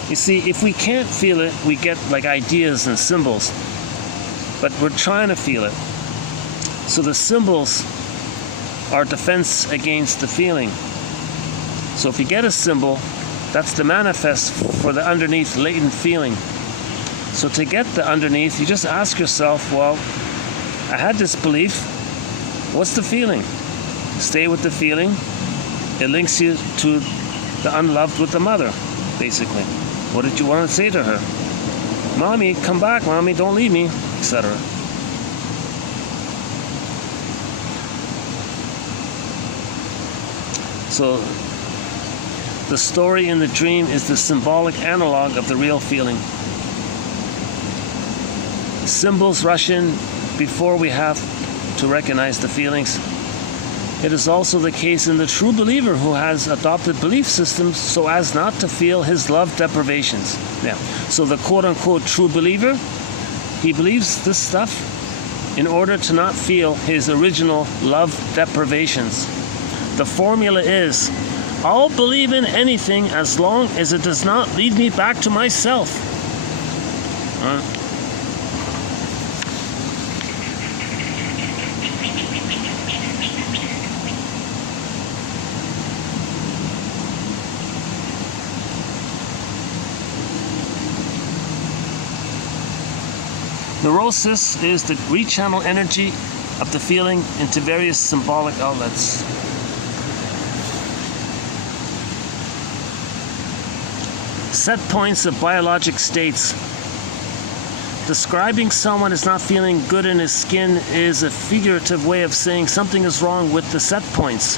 You see, if we can't feel it, we get like ideas and symbols. But we're trying to feel it. So the symbols are defense against the feeling. So if you get a symbol, that's the manifest for the underneath latent feeling. So to get the underneath, you just ask yourself, well, I had this belief. What's the feeling? Stay with the feeling. It links you to the unloved with the mother, basically. What did you want to say to her? Mommy, come back, mommy, don't leave me, etc. So the story in the dream is the symbolic analog of the real feeling. Symbols rush in before we have to recognize the feelings. It is also the case in the true believer who has adopted belief systems so as not to feel his love deprivations. Yeah. So the quote-unquote true believer, he believes this stuff in order to not feel his original love deprivations. The formula is, I'll believe in anything as long as it does not lead me back to myself. Neurosis is to rechannel energy of the feeling into various symbolic outlets. Set points of biologic states. Describing someone as not feeling good in his skin is a figurative way of saying something is wrong with the set points.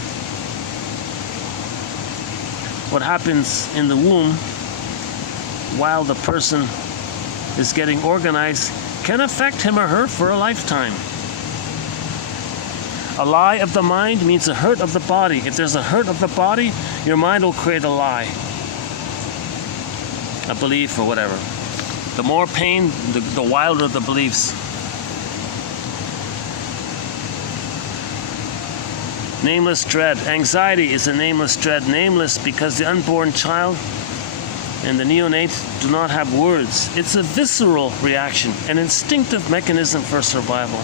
What happens in the womb while the person is getting organized can affect him or her for a lifetime. A lie of the mind means a hurt of the body. If there's a hurt of the body, your mind will create a lie, a belief or whatever. The more pain, the wilder the beliefs. Nameless dread. Anxiety is a nameless dread. Nameless because the unborn child and the neonate do not have words. It's a visceral reaction, an instinctive mechanism for survival.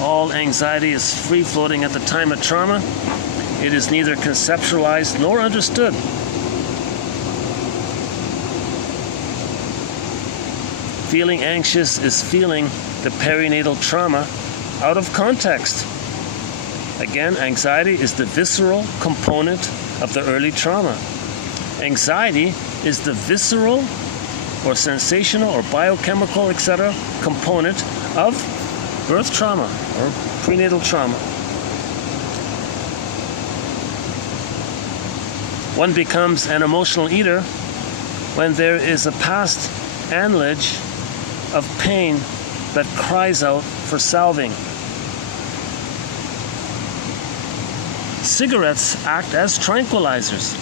all anxiety is free-floating at the time of trauma. It is neither conceptualized nor understood. Feeling anxious is feeling the perinatal trauma out of context. Again, anxiety is the visceral component of the early trauma. Anxiety is the visceral or sensational or biochemical, etc., component of birth trauma or prenatal trauma. One becomes an emotional eater when there is a past anillage of pain that cries out for salving. Cigarettes act as tranquilizers.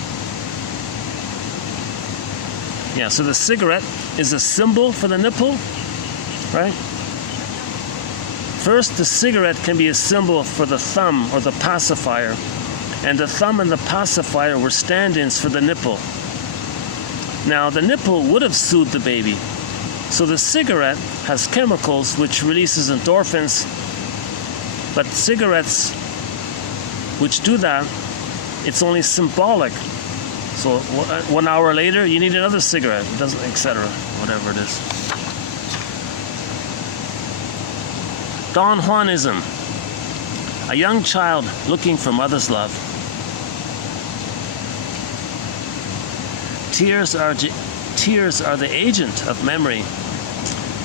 Yeah, so the cigarette is a symbol for the nipple, right? First, the cigarette can be a symbol for the thumb or the pacifier, and the thumb and the pacifier were stand-ins for the nipple. Now, the nipple would have soothed the baby, so the cigarette has chemicals which releases endorphins, but cigarettes which do that, it's only symbolic. So 1 hour later, you need another cigarette, it doesn't, etc., whatever it is. Don Juanism, a young child looking for mother's love. Tears are the agent of memory.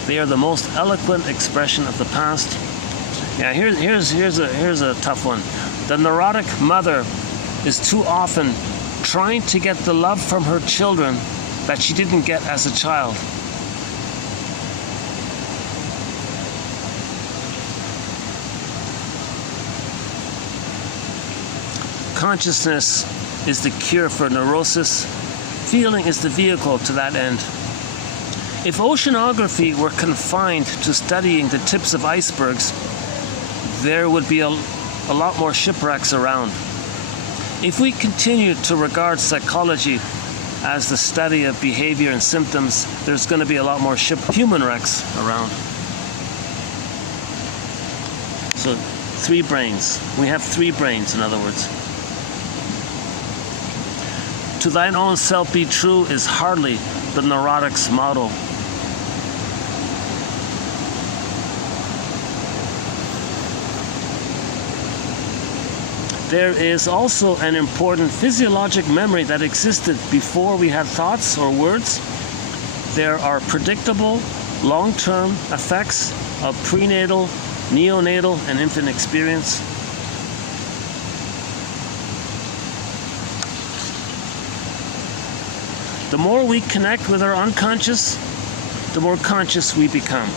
They are the most eloquent expression of the past. Yeah, here's a tough one. The neurotic mother is too often trying to get the love from her children that she didn't get as a child. Consciousness is the cure for neurosis. Feeling is the vehicle to that end. If oceanography were confined to studying the tips of icebergs, there would be a lot more shipwrecks around. If we continue to regard psychology as the study of behavior and symptoms, there's going to be a lot more human wrecks around. So, 3 brains. We have 3 brains, in other words. To thine own self be true is hardly the neurotic's motto. There is also an important physiologic memory that existed before we had thoughts or words. There are predictable long-term effects of prenatal, neonatal, and infant experience. The more we connect with our unconscious, the more conscious we become.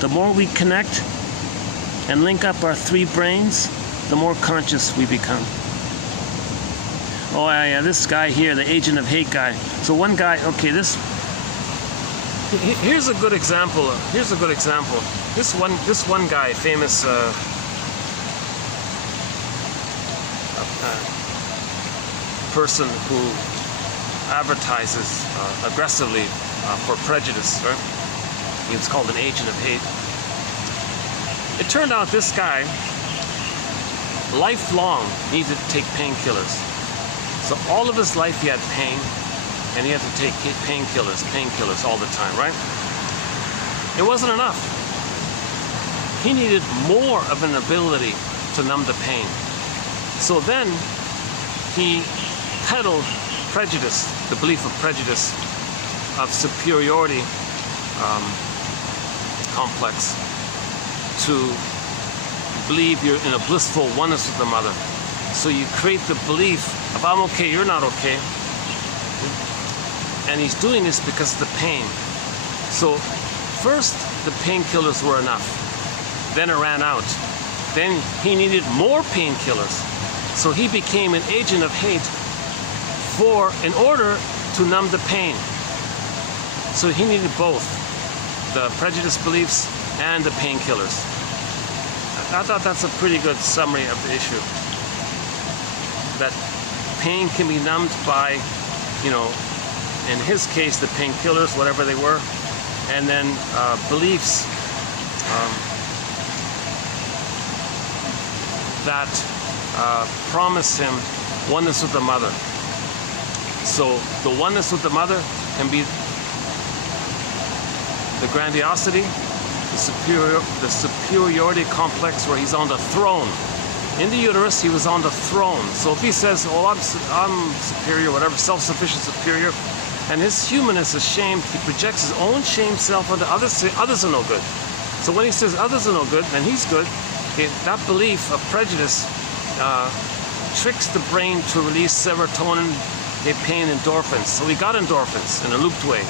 The more we connect and link up our 3 brains, the more conscious we become. Oh yeah, this guy here, the agent of hate guy. So one guy, okay, here's a good example. This one guy, famous person who advertises aggressively for prejudice, right? He was called an agent of hate. It turned out this guy, lifelong, needed to take painkillers. So all of his life he had pain, and he had to take painkillers all the time, right? It wasn't enough. He needed more of an ability to numb the pain. So then he peddled prejudice, the belief of prejudice, of superiority complex, to believe you're in a blissful oneness with the mother. So you create the belief, if I'm okay, you're not okay. And he's doing this because of the pain. So first, the painkillers were enough. Then it ran out. Then he needed more painkillers. So he became an agent of hate in order to numb the pain. So he needed both, the prejudice beliefs and the painkillers. I thought that's a pretty good summary of the issue. That pain can be numbed by, in his case, the painkillers, whatever they were, and then beliefs that promise him oneness with the mother. So the oneness with the mother can be the grandiosity, the superiority complex where he's on the throne. In the uterus, he was on the throne. So if he says, oh, I'm superior, whatever, self-sufficient, superior, and his humanness is shamed, he projects his own shamed self onto others, say others are no good. So when he says others are no good, and he's good, that belief of prejudice tricks the brain to release serotonin, pain, endorphins. So he got endorphins in a looped way.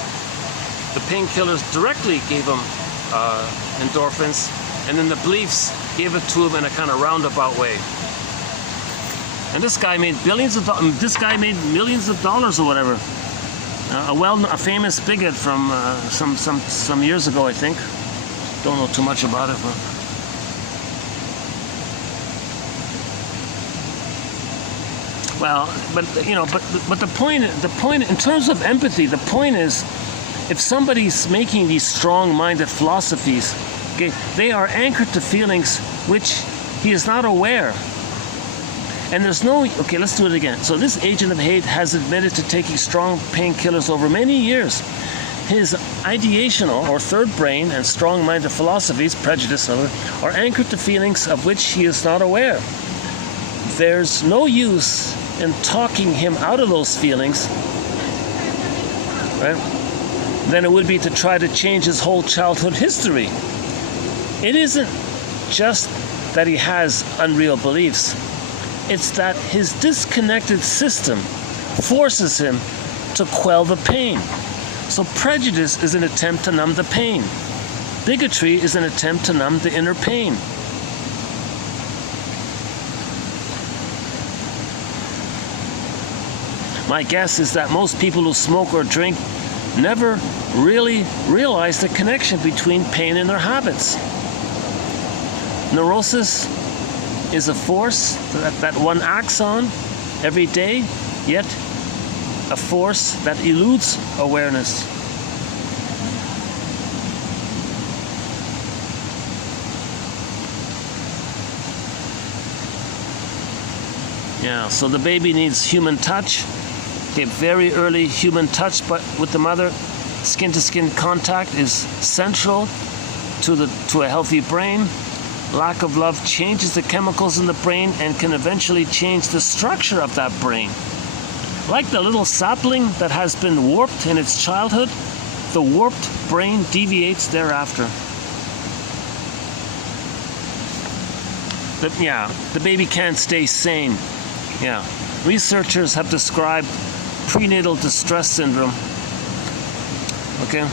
The painkillers directly gave him endorphins, and then the beliefs gave it to him in a kind of roundabout way. And this guy made millions of dollars or whatever. A famous bigot from some years ago, I think. Don't know too much about it, but. Well, but the point in terms of empathy, the point is, if somebody's making these strong-minded philosophies, okay, they are anchored to feelings which he is not aware. And there's no, okay, let's do it again. So this agent of hate has admitted to taking strong painkillers over many years. His ideational or third brain and strong-minded philosophies, prejudice, are anchored to feelings of which he is not aware. There's no use in talking him out of those feelings, right? Than it would be to try to change his whole childhood history. It isn't just that he has unreal beliefs. It's that his disconnected system forces him to quell the pain. So prejudice is an attempt to numb the pain. Bigotry is an attempt to numb the inner pain. My guess is that most people who smoke or drink never really realize the connection between pain and their habits. Neurosis is a force that one acts on every day, yet a force that eludes awareness. Yeah, so the baby needs human touch. Okay, very early human touch, but with the mother, skin-to-skin contact is central to a healthy brain. Lack of love changes the chemicals in the brain and can eventually change the structure of that brain. Like the little sapling that has been warped in its childhood, the warped brain deviates thereafter. The baby can't stay sane. Yeah, researchers have described prenatal distress syndrome. Okay,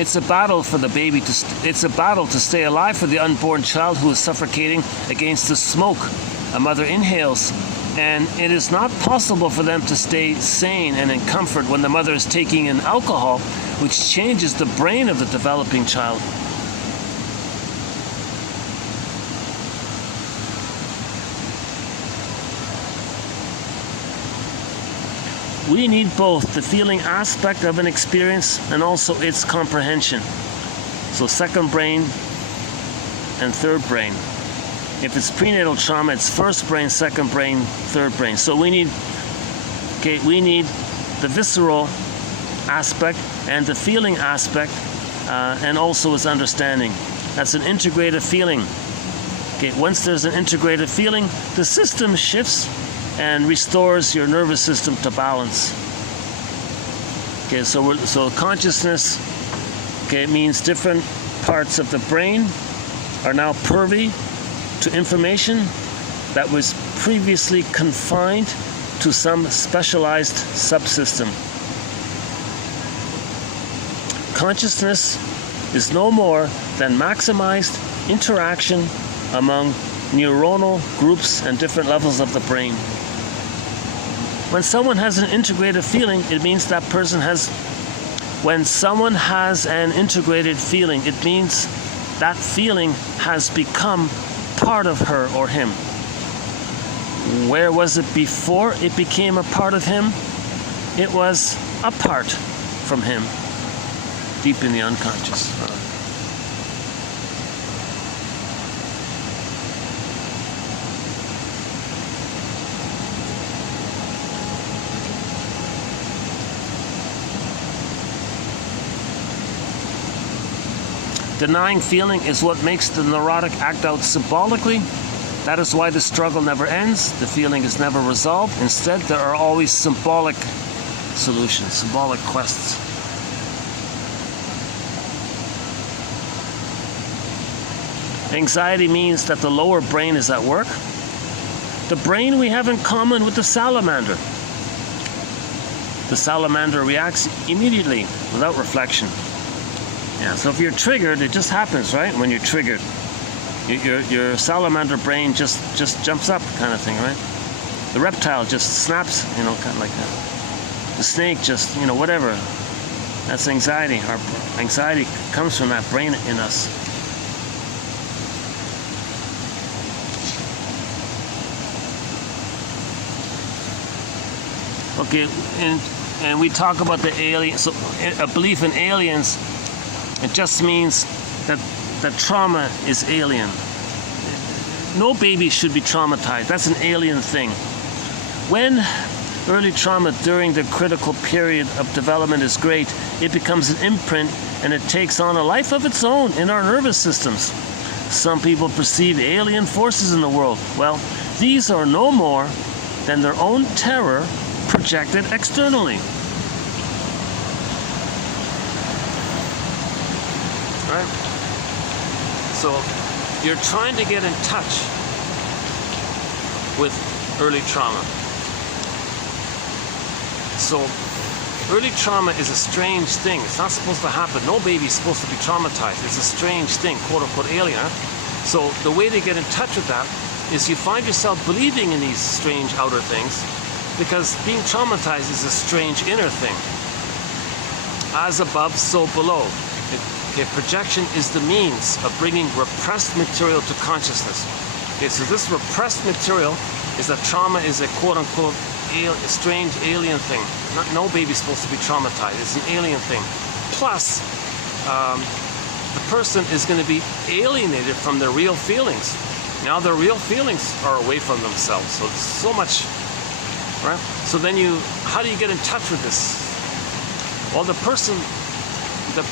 it's a battle for the baby it's a battle to stay alive for the unborn child who is suffocating against the smoke a mother inhales, and it is not possible for them to stay sane and in comfort when the mother is taking in alcohol, which changes the brain of the developing child. We need both the feeling aspect of an experience and also its comprehension. So second brain and third brain. If it's prenatal trauma, it's first brain, second brain, third brain. So we need the visceral aspect and the feeling aspect, and also its understanding. That's an integrated feeling. Okay, once there's an integrated feeling, the system shifts and restores your nervous system to balance. Okay, so consciousness, okay, means different parts of the brain are now privy to information that was previously confined to some specialized subsystem. Consciousness is no more than maximized interaction among neuronal groups and different levels of the brain. When someone has an integrated feeling, it means that person has. When someone has an integrated feeling, it means that feeling has become part of her or him. Where was it before it became a part of him? It was apart from him, deep in the unconscious. Denying feeling is what makes the neurotic act out symbolically. That is why the struggle never ends. The feeling is never resolved. Instead, there are always symbolic solutions, symbolic quests. Anxiety means that the lower brain is at work. The brain we have in common with the salamander. The salamander reacts immediately without reflection. Yeah, so if you're triggered, it just happens, right? When you're triggered, your salamander brain just jumps up, kind of thing, right? The reptile just snaps, kind of like that. The snake just, whatever. That's anxiety. Our anxiety comes from that brain in us. Okay, and we talk about the alien. So a belief in aliens, it just means that trauma is alien. No baby should be traumatized. That's an alien thing. When early trauma during the critical period of development is great, it becomes an imprint and it takes on a life of its own in our nervous systems. Some people perceive alien forces in the world. Well, these are no more than their own terror projected externally. Right? So you're trying to get in touch with early trauma. So early trauma is a strange thing. It's not supposed to happen. No baby's supposed to be traumatized. It's a strange thing, quote unquote alien. So the way to get in touch with that is you find yourself believing in these strange outer things, because being traumatized is a strange inner thing. As above, so below. Okay, projection is the means of bringing repressed material to consciousness. Okay, so this repressed material is that trauma is a quote-unquote strange alien thing. No baby's supposed to be traumatized. It's an alien thing. Plus, the person is going to be alienated from their real feelings. Now their real feelings are away from themselves. So it's so much, right? So then how do you get in touch with this? Well, the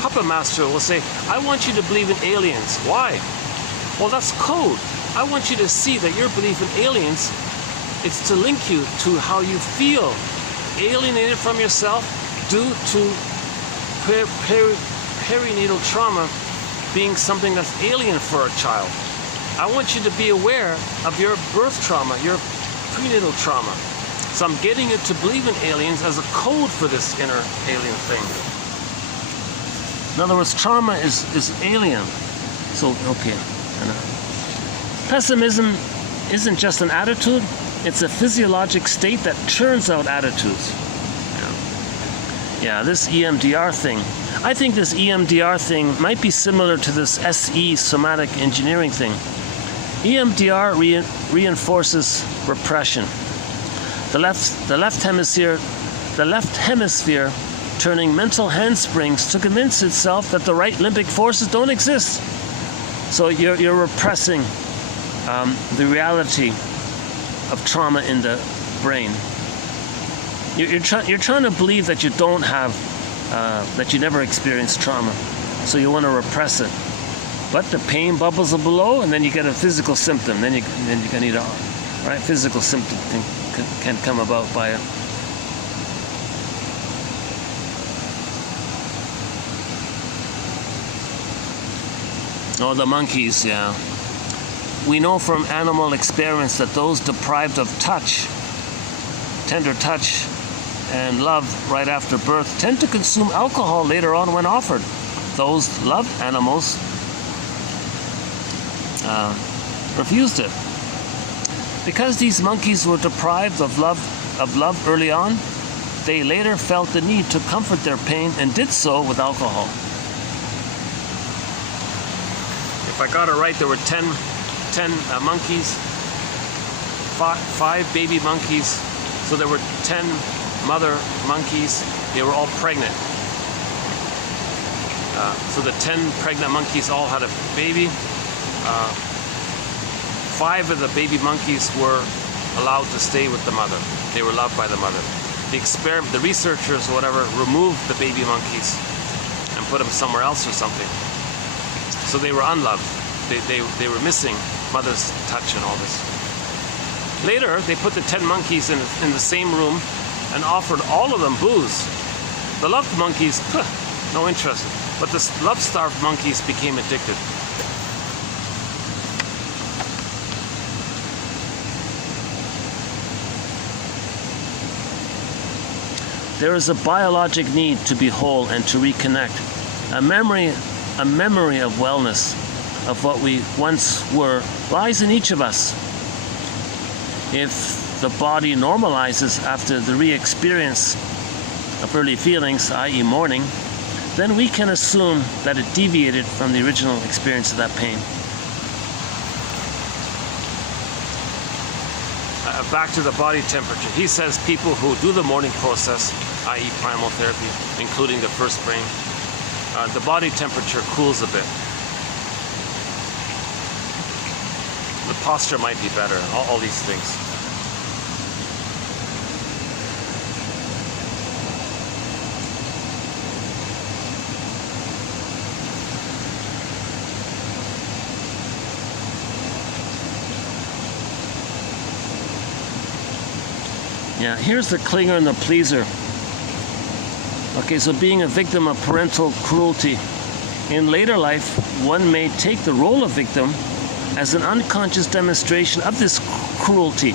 puppet master will say, I want you to believe in aliens. Why? Well, that's code. I want you to see that your belief in aliens, it's to link you to how you feel alienated from yourself due to perinatal trauma being something that's alien for a child. I want you to be aware of your birth trauma, your prenatal trauma. So I'm getting you to believe in aliens as a code for this inner alien thing. In other words, trauma is alien. So, okay. Pessimism isn't just an attitude, it's a physiologic state that churns out attitudes. Yeah, this EMDR thing. I think this EMDR thing might be similar to this SE, somatic engineering thing. EMDR reinforces repression. The left hemisphere turning mental handsprings to convince itself that the right limbic forces don't exist. So you're repressing the reality of trauma in the brain. You're trying to believe that you don't have, that you never experienced trauma. So you want to repress it. But the pain bubbles below, and then you get a physical symptom. Then you can need a physical symptom can come about by it. Oh, the monkeys, yeah. We know from animal experiments that those deprived of touch, tender touch, and love right after birth tend to consume alcohol later on when offered. Those loved animals refused it. Because these monkeys were deprived of love early on, they later felt the need to comfort their pain and did so with alcohol. If I got it right, there were 10 monkeys, 5 baby monkeys, so there were 10 mother monkeys. They were all pregnant. So the 10 pregnant monkeys all had a baby. 5 of the baby monkeys were allowed to stay with the mother. They were loved by the mother. The researchers or whatever removed the baby monkeys and put them somewhere else or something. So they were unloved. They were missing mother's touch and all this. Later, they put the 10 monkeys in the same room and offered all of them booze. The loved monkeys, no interest. But the love-starved monkeys became addicted. There is a biologic need to be whole and to reconnect. A memory of wellness, of what we once were, lies in each of us. If the body normalizes after the re-experience of early feelings, i.e. mourning, then we can assume that it deviated from the original experience of that pain. Back to the body temperature. He says people who do the mourning process, i.e. primal therapy, including the first brain, the body temperature cools a bit. The posture might be better, all these things. Yeah, here's the clinger and the pleaser. Okay, so being a victim of parental cruelty. In later life, one may take the role of victim as an unconscious demonstration of this cruelty.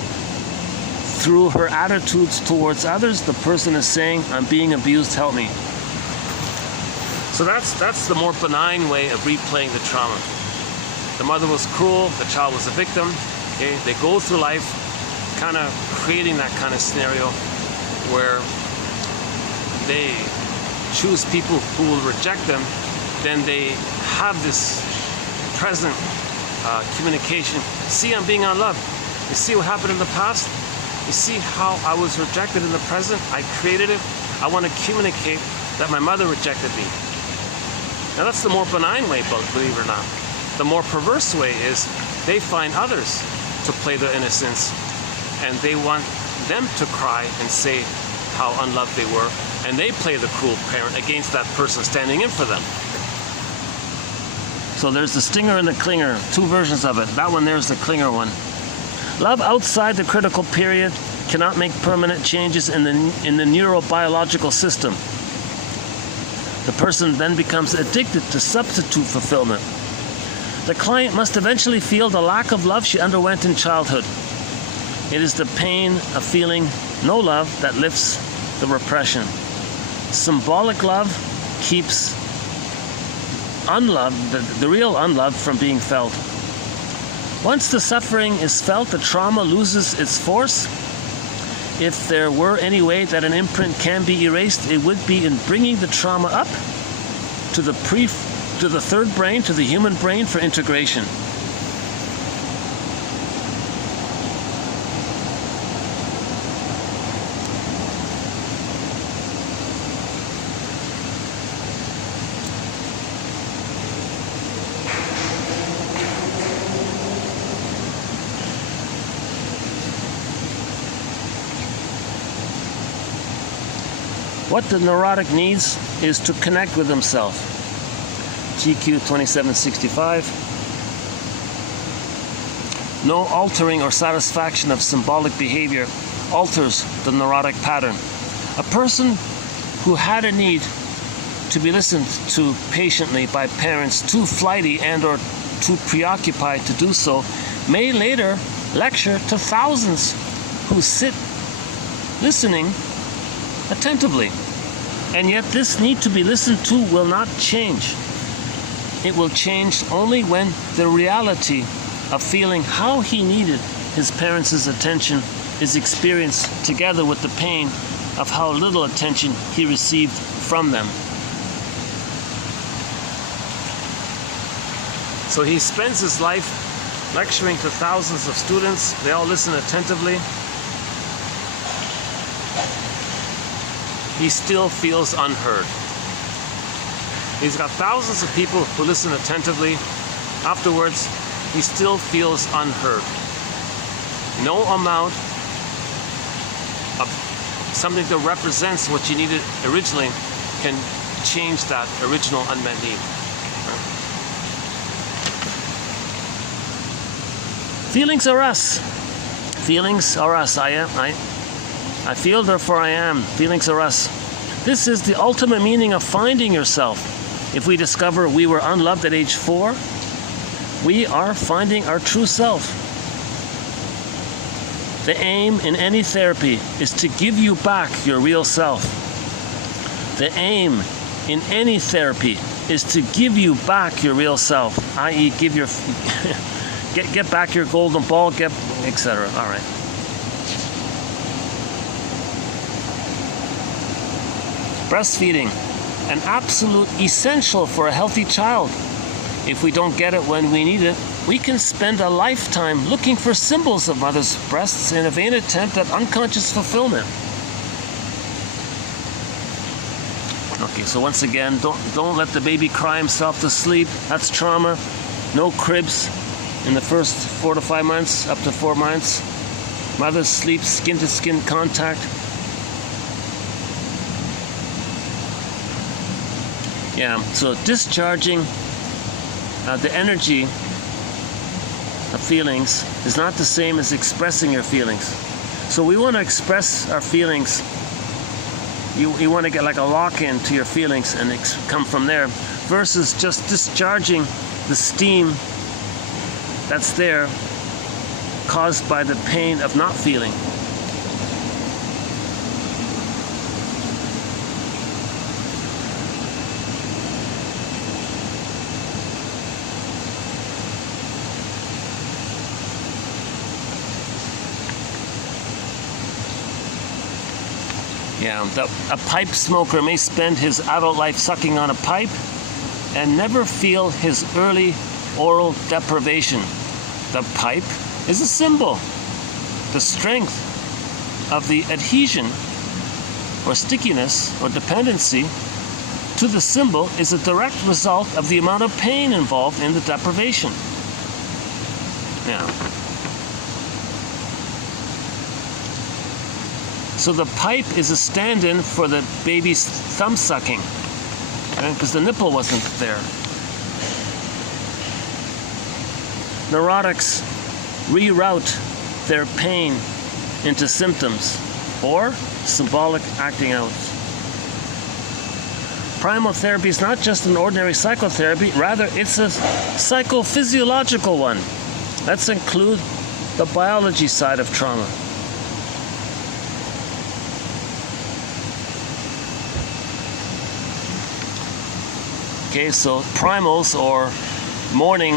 Through her attitudes towards others, the person is saying, I'm being abused, help me. So that's the more benign way of replaying the trauma. The mother was cruel, the child was a victim. Okay, they go through life kind of creating that kind of scenario where they choose people who will reject them. Then they have this present communication. See, I'm being unloved. You see what happened in the past? You see how I was rejected in the present? I created it. I want to communicate that my mother rejected me. Now that's the more benign way, believe it or not. The more perverse way is they find others to play their innocence, and they want them to cry and say how unloved they were, and they play the cruel parent against that person standing in for them. So there's the stinger and the clinger, two versions of it. That one there's the clinger one. Love outside the critical period cannot make permanent changes in the neurobiological system. The person then becomes addicted to substitute fulfillment. The client must eventually feel the lack of love she underwent in childhood. It is the pain of feeling no love that lifts the repression. Symbolic love keeps unloved, the real unloved, from being felt. Once the suffering is felt, the trauma loses its force. If there were any way that an imprint can be erased, it would be in bringing the trauma up to the third brain, to the human brain, for integration. What the neurotic needs is to connect with himself. GQ 2765. No altering or satisfaction of symbolic behavior alters the neurotic pattern. A person who had a need to be listened to patiently by parents too flighty and or too preoccupied to do so may later lecture to thousands who sit listening attentively. And yet this need to be listened to will not change. It will change only when the reality of feeling how he needed his parents' attention is experienced together with the pain of how little attention he received from them. So he spends his life lecturing to thousands of students. They all listen attentively. He still feels unheard. He's got thousands of people who listen attentively. Afterwards, he still feels unheard. No amount of something that represents what you needed originally can change that original unmet need. Feelings are us. Feelings are us. I feel, therefore I am. Feelings are us. This is the ultimate meaning of finding yourself. If we discover we were unloved at age 4, we are finding our true self. The aim in any therapy is to give you back your real self. The aim in any therapy is to give you back your real self, i.e. give your get back your golden ball, etc. All right. Breastfeeding, an absolute essential for a healthy child. If we don't get it when we need it, we can spend a lifetime looking for symbols of mother's breasts in a vain attempt at unconscious fulfillment. Okay, so once again, don't let the baby cry himself to sleep. That's trauma. No cribs in the first 4 to 5 months, up to 4 months. Mother sleeps skin to skin contact. Yeah, so discharging the energy of feelings is not the same as expressing your feelings. So we want to express our feelings. You want to get like a lock-in to your feelings and come from there, versus just discharging the steam that's there caused by the pain of not feeling. Yeah, a pipe smoker may spend his adult life sucking on a pipe and never feel his early oral deprivation. The pipe is a symbol. The strength of the adhesion or stickiness or dependency to the symbol is a direct result of the amount of pain involved in the deprivation. Now, so the pipe is a stand-in for the baby's thumb sucking, because the nipple wasn't there. Neurotics reroute their pain into symptoms or symbolic acting out. Primal therapy is not just an ordinary psychotherapy, rather it's a psychophysiological one. Let's include the biology side of trauma. Okay, so primals, or mourning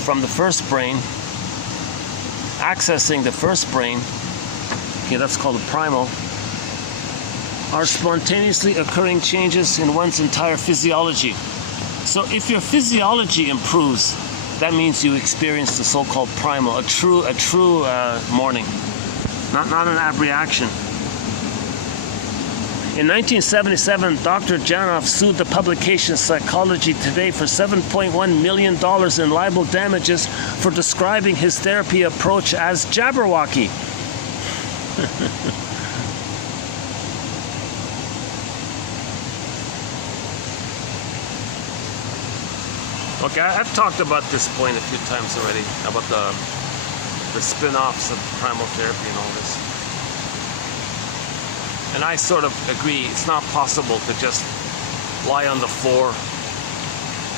from the first brain, accessing the first brain, okay, that's called a primal, are spontaneously occurring changes in one's entire physiology. So if your physiology improves, that means you experience the so-called primal, a true mourning, not an abreaction. In 1977, Dr. Janoff sued the publication Psychology Today for $7.1 million in libel damages for describing his therapy approach as Jabberwocky. Okay, I've talked about this point a few times already, about the spin-offs of primal therapy and all this. And I sort of agree, it's not possible to just lie on the floor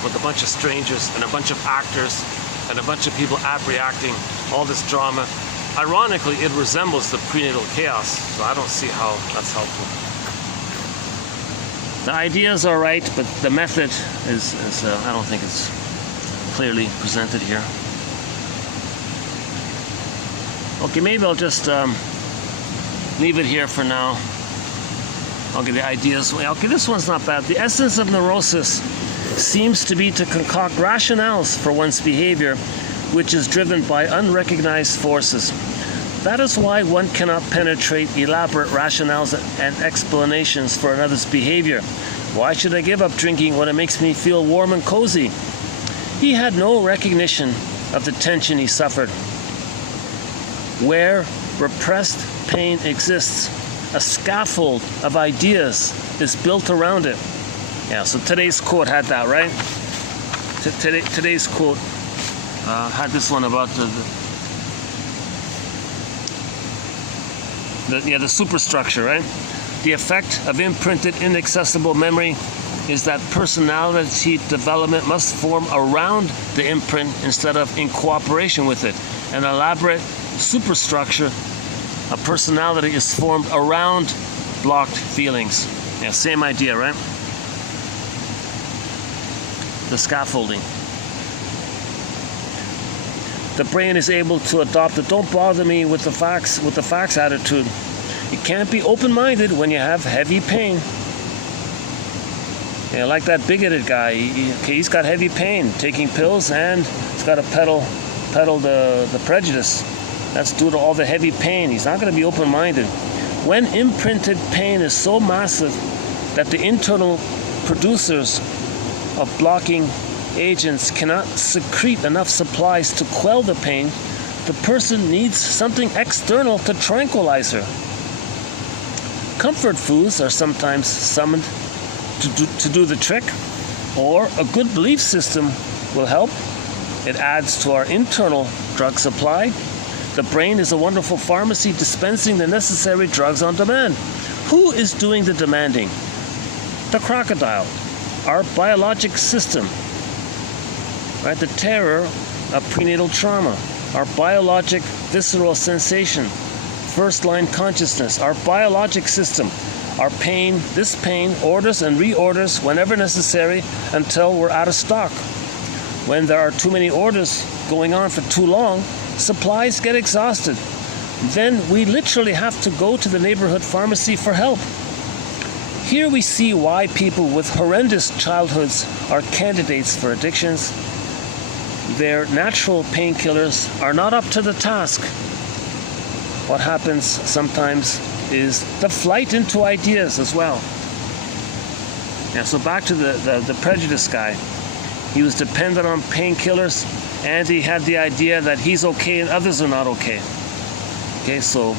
with a bunch of strangers and a bunch of actors and a bunch of people abreacting, all this drama. Ironically, it resembles the prenatal chaos, so I don't see how that's helpful. The ideas are right, but the method is I don't think it's clearly presented here. Okay, maybe I'll just leave it here for now. Okay, the ideas. Okay, this one's not bad. The essence of neurosis seems to be to concoct rationales for one's behavior, which is driven by unrecognized forces. That is why one cannot penetrate elaborate rationales and explanations for another's behavior. Why should I give up drinking when it makes me feel warm and cozy? He had no recognition of the tension he suffered. Where repressed pain exists, a scaffold of ideas is built around it. Yeah, so today's quote had that, right? Today's quote had this one about the superstructure, right? The effect of imprinted, inaccessible memory is that personality development must form around the imprint instead of in cooperation with it. An elaborate superstructure, a personality is formed around blocked feelings. Yeah, same idea, right? The scaffolding. The brain is able to adopt the "don't bother me with the facts" attitude. You can't be open-minded when you have heavy pain. Yeah, like that bigoted guy. He's got heavy pain, taking pills, and he's got to peddle the prejudice. That's due to all the heavy pain. He's not going to be open-minded. When imprinted pain is so massive that the internal producers of blocking agents cannot secrete enough supplies to quell the pain, the person needs something external to tranquilize her. Comfort foods are sometimes summoned to do the trick, or a good belief system will help. It adds to our internal drug supply. The brain is a wonderful pharmacy dispensing the necessary drugs on demand. Who is doing the demanding? The crocodile, our biologic system, right? The terror of prenatal trauma, our biologic visceral sensation, first-line consciousness, our biologic system. Our pain, this pain, orders and reorders whenever necessary until we're out of stock. When there are too many orders going on for too long, supplies get exhausted. Then we literally have to go to the neighborhood pharmacy for help. Here we see why people with horrendous childhoods are candidates for addictions. Their natural painkillers are not up to the task. What happens sometimes is the flight into ideas as well. Yeah, so back to the prejudice guy. He was dependent on painkillers, and he had the idea that he's okay and others are not okay. Okay, so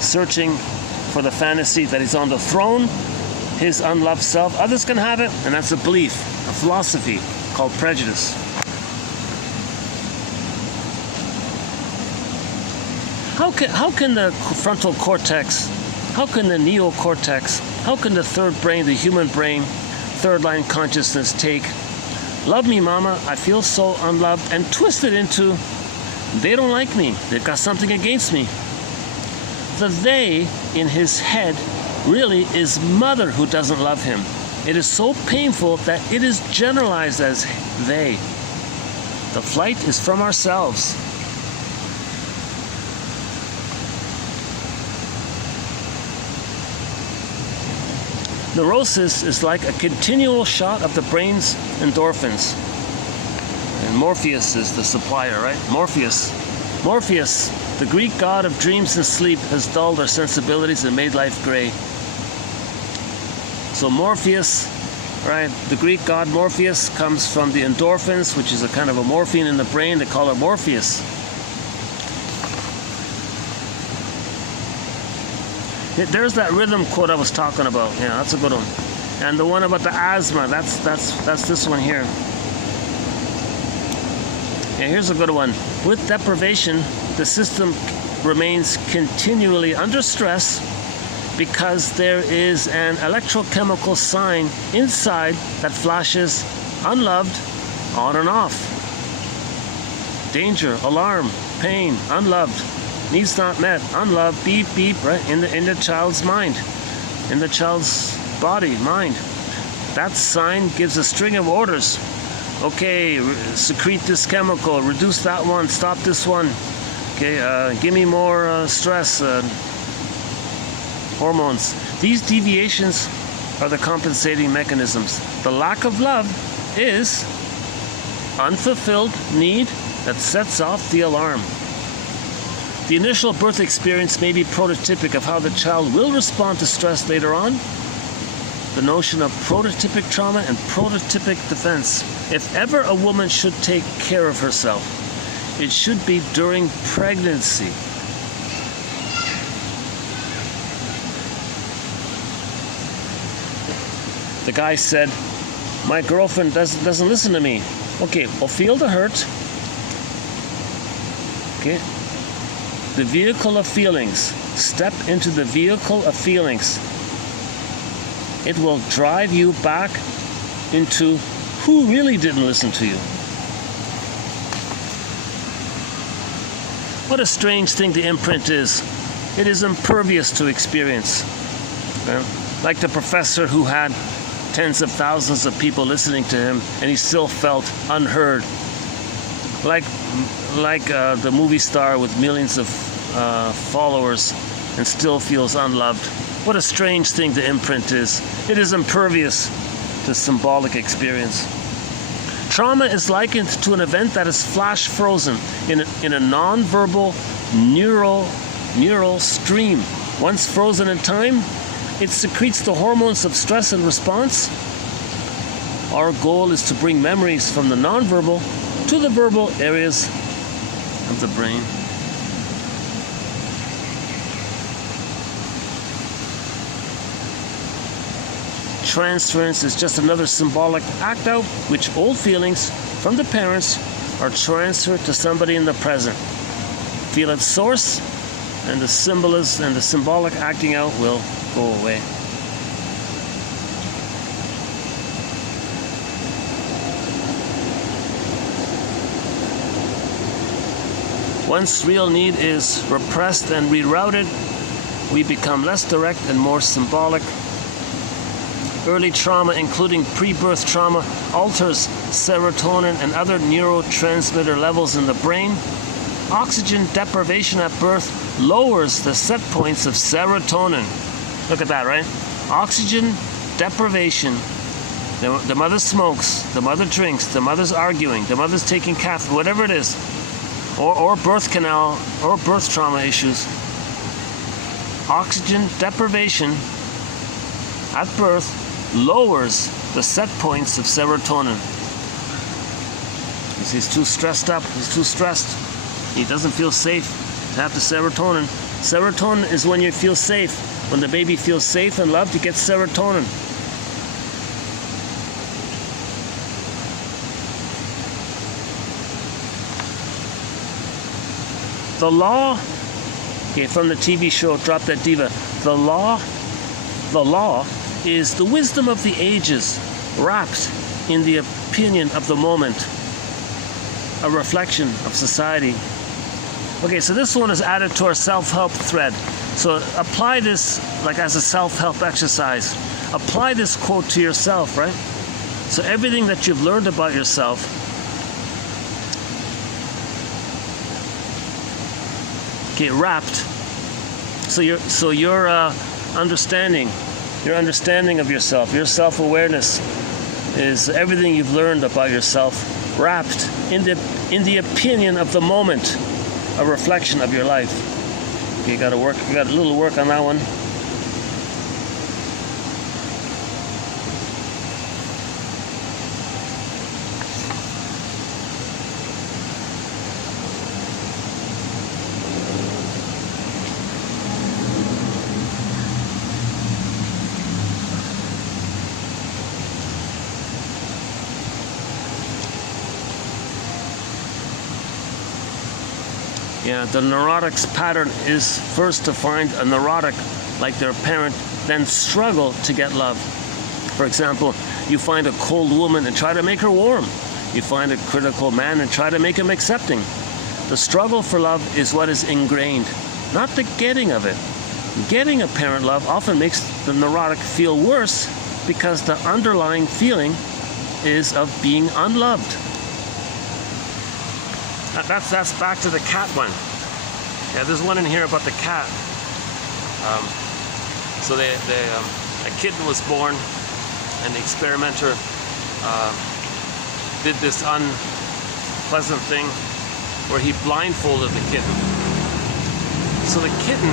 searching for the fantasy that he's on the throne, his unloved self. Others can have it, and that's a belief, a philosophy called prejudice. How can the frontal cortex, how can the neocortex, how can the third brain, the human brain, third line consciousness take "love me, mama, I feel so unloved," and twist it into "they don't like me, they've got something against me"? The "they" in his head really is mother who doesn't love him. It is so painful that it is generalized as "they." The flight is from ourselves. Neurosis is like a continual shot of the brain's endorphins. And Morpheus is the supplier, right? Morpheus, the Greek god of dreams and sleep, has dulled our sensibilities and made life gray. So Morpheus, right? The Greek god Morpheus comes from the endorphins, which is a kind of a morphine in the brain. They call it Morpheus. There's that rhythm quote I was talking about. Yeah, that's a good one. And the one about the asthma, that's this one here. Yeah, here's a good one. With deprivation, the system remains continually under stress because there is an electrochemical sign inside that flashes "unloved" on and off. Danger, alarm, pain, unloved. Needs not met, unloved, beep, beep, right, in the child's mind, in the child's body, mind. That sign gives a string of orders. Okay, secrete this chemical, reduce that one, stop this one. Okay, give me more stress hormones. These deviations are the compensating mechanisms. The lack of love is unfulfilled need that sets off the alarm. The initial birth experience may be prototypic of how the child will respond to stress later on. The notion of prototypic trauma and prototypic defense. If ever a woman should take care of herself, it should be during pregnancy. The guy said, "My girlfriend doesn't listen to me." Okay, well, feel the hurt. Okay. The vehicle of feelings. Step into the vehicle of feelings. It will drive you back into who really didn't listen to you. What a strange thing the imprint is. It is impervious to experience. Like the professor who had tens of thousands of people listening to him and he still felt unheard. Like the movie star with millions of followers and still feels unloved. What a strange thing the imprint is. It is impervious to symbolic experience. Trauma is likened to an event that is flash frozen in a non-verbal neural stream. Once frozen in time, it secretes the hormones of stress and response. Our goal is to bring memories from the non-verbal to the verbal areas of the brain. Transference is just another symbolic act out which old feelings from the parents are transferred to somebody in the present. Feel its source, and the symbolism and the symbolic acting out will go away. Once real need is repressed and rerouted, we become less direct and more symbolic. Early trauma, including pre-birth trauma, alters serotonin and other neurotransmitter levels in the brain. Oxygen deprivation at birth lowers the set points of serotonin. Look at that, right? Oxygen deprivation. The mother smokes, the mother drinks, the mother's arguing, the mother's taking caffeine, whatever it is, or birth canal or birth trauma issues. Oxygen deprivation at birth lowers the set points of serotonin. He's too stressed up, he's too stressed. He doesn't feel safe to have the serotonin. Serotonin is when you feel safe. When the baby feels safe and loved, he gets serotonin. The law, okay, from the TV show Drop That Diva, the law is the wisdom of the ages wrapped in the opinion of the moment, a reflection of society. Okay, so this one is added to our self-help thread. So apply this like as a self-help exercise. Apply this quote to yourself, right? So everything that you've learned about yourself, okay, wrapped. So your understanding of yourself, your self-awareness is everything you've learned about yourself, wrapped in the opinion of the moment, a reflection of your life. Okay, you got a little work on that one. Yeah, the neurotic's pattern is first to find a neurotic like their parent, then struggle to get love. For example, you find a cold woman and try to make her warm. You find a critical man and try to make him accepting. The struggle for love is what is ingrained, not the getting of it. Getting a parent love often makes the neurotic feel worse because the underlying feeling is of being unloved. That's back to the cat one. Yeah, there's one in here about the cat. So a kitten was born, and the experimenter did this unpleasant thing where he blindfolded the kitten. So the kitten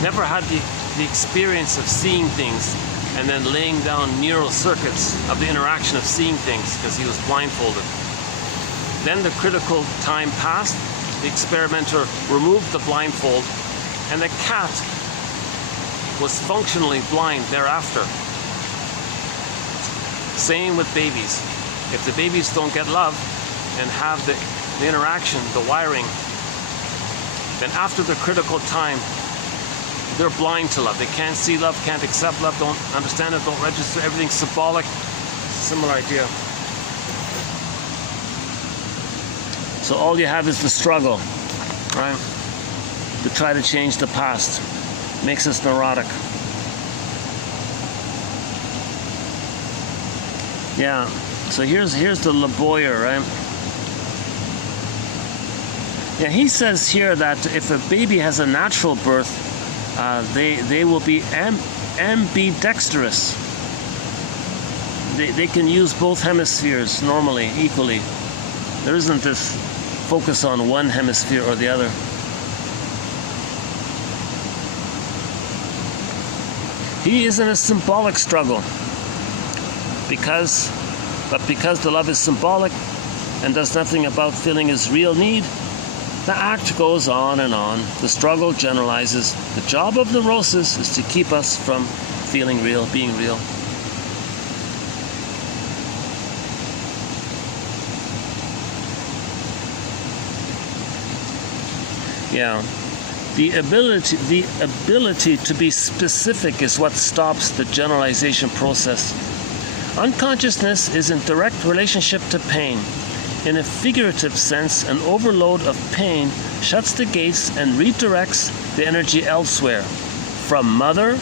never had the experience of seeing things and then laying down neural circuits of the interaction of seeing things because he was blindfolded. Then the critical time passed, the experimenter removed the blindfold, and the cat was functionally blind thereafter. Same with babies. If the babies don't get love and have the interaction, the wiring, then after the critical time, they're blind to love. They can't see love, can't accept love, don't understand it, don't register. Everything's symbolic. Similar idea. So all you have is the struggle, right? To try to change the past. Makes us neurotic. Yeah, so here's the LeBoyer, right? Yeah, he says here that if a baby has a natural birth, they will be ambidextrous. They can use both hemispheres normally, equally. There isn't this focus on one hemisphere or the other. He is in a symbolic struggle because the love is symbolic and does nothing about feeling his real need, the act goes on and on. The struggle generalizes. The job of neurosis is to keep us from feeling real, being real. Yeah. The ability to be specific is what stops the generalization process. Unconsciousness is in direct relationship to pain. In a figurative sense, an overload of pain shuts the gates and redirects the energy elsewhere, from mother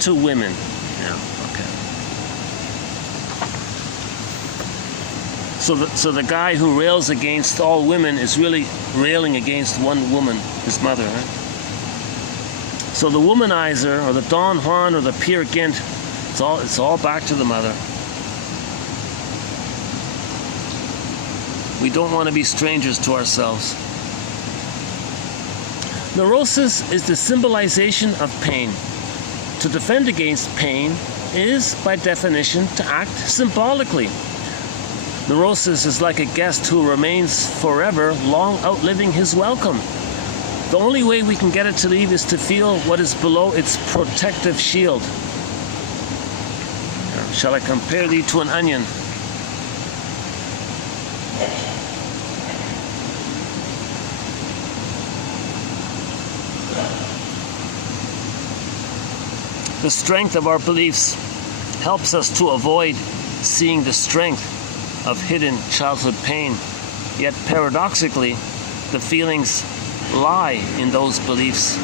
to women. Yeah, okay. So the guy who rails against all women is really railing against one woman, his mother, right? So the womanizer, or the Don Juan, or the Peer Gynt, it's all back to the mother. We don't want to be strangers to ourselves. Neurosis is the symbolization of pain. To defend against pain is, by definition, to act symbolically. Neurosis is like a guest who remains forever, long outliving his welcome. The only way we can get it to leave is to feel what is below its protective shield. Shall I compare thee to an onion? The strength of our beliefs helps us to avoid seeing the strength of hidden childhood pain. Yet paradoxically, the feelings lie in those beliefs.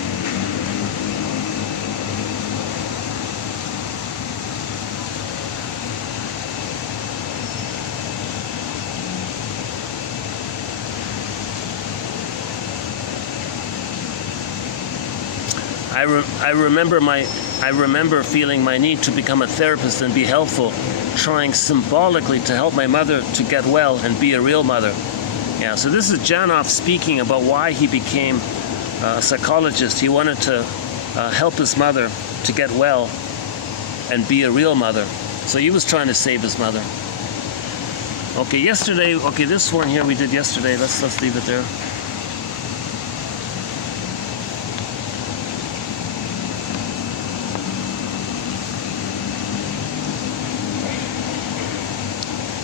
I remember feeling my need to become a therapist and be helpful, trying symbolically to help my mother to get well and be a real mother. Yeah, so this is Janov speaking about why he became a psychologist. He wanted to help his mother to get well and be a real mother. So he was trying to save his mother. Okay, this one here we did yesterday. Let's leave it there.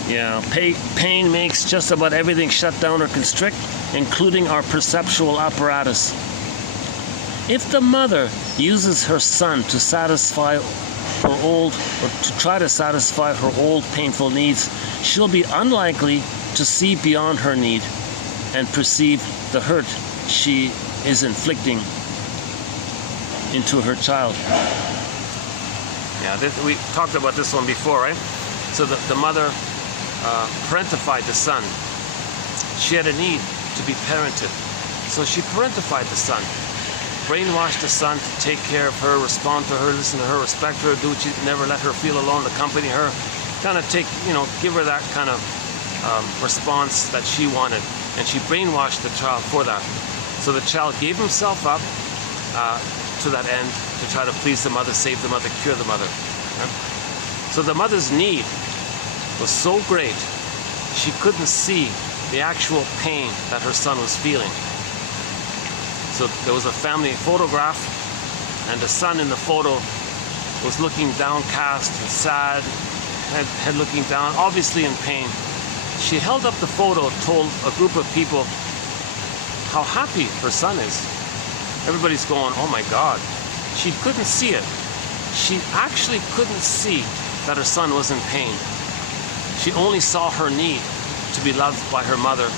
Yeah, pain makes just about everything shut down or constrict, including our perceptual apparatus. If the mother uses her son to satisfy try to satisfy her old painful needs, she'll be unlikely to see beyond her need and perceive the hurt she is inflicting into her child. Yeah, we talked about this one before, right? So the mother parentified the son. She had a need to be parented. So she parentified the son, brainwashed the son to take care of her, respond to her, listen to her, respect her, do what she, never let her feel alone, accompany her, kind of give her that kind of response that she wanted. And she brainwashed the child for that. So the child gave himself up to that end to try to please the mother, save the mother, cure the mother. Right? So the mother's need was so great, she couldn't see the actual pain that her son was feeling. So there was a family photograph, and the son in the photo was looking downcast and sad, head looking down, obviously in pain. She held up the photo, told a group of people, how happy her son is. Everybody's going, oh my God. She couldn't see it. She actually couldn't see that her son was in pain. She only saw her need to be loved by her mother,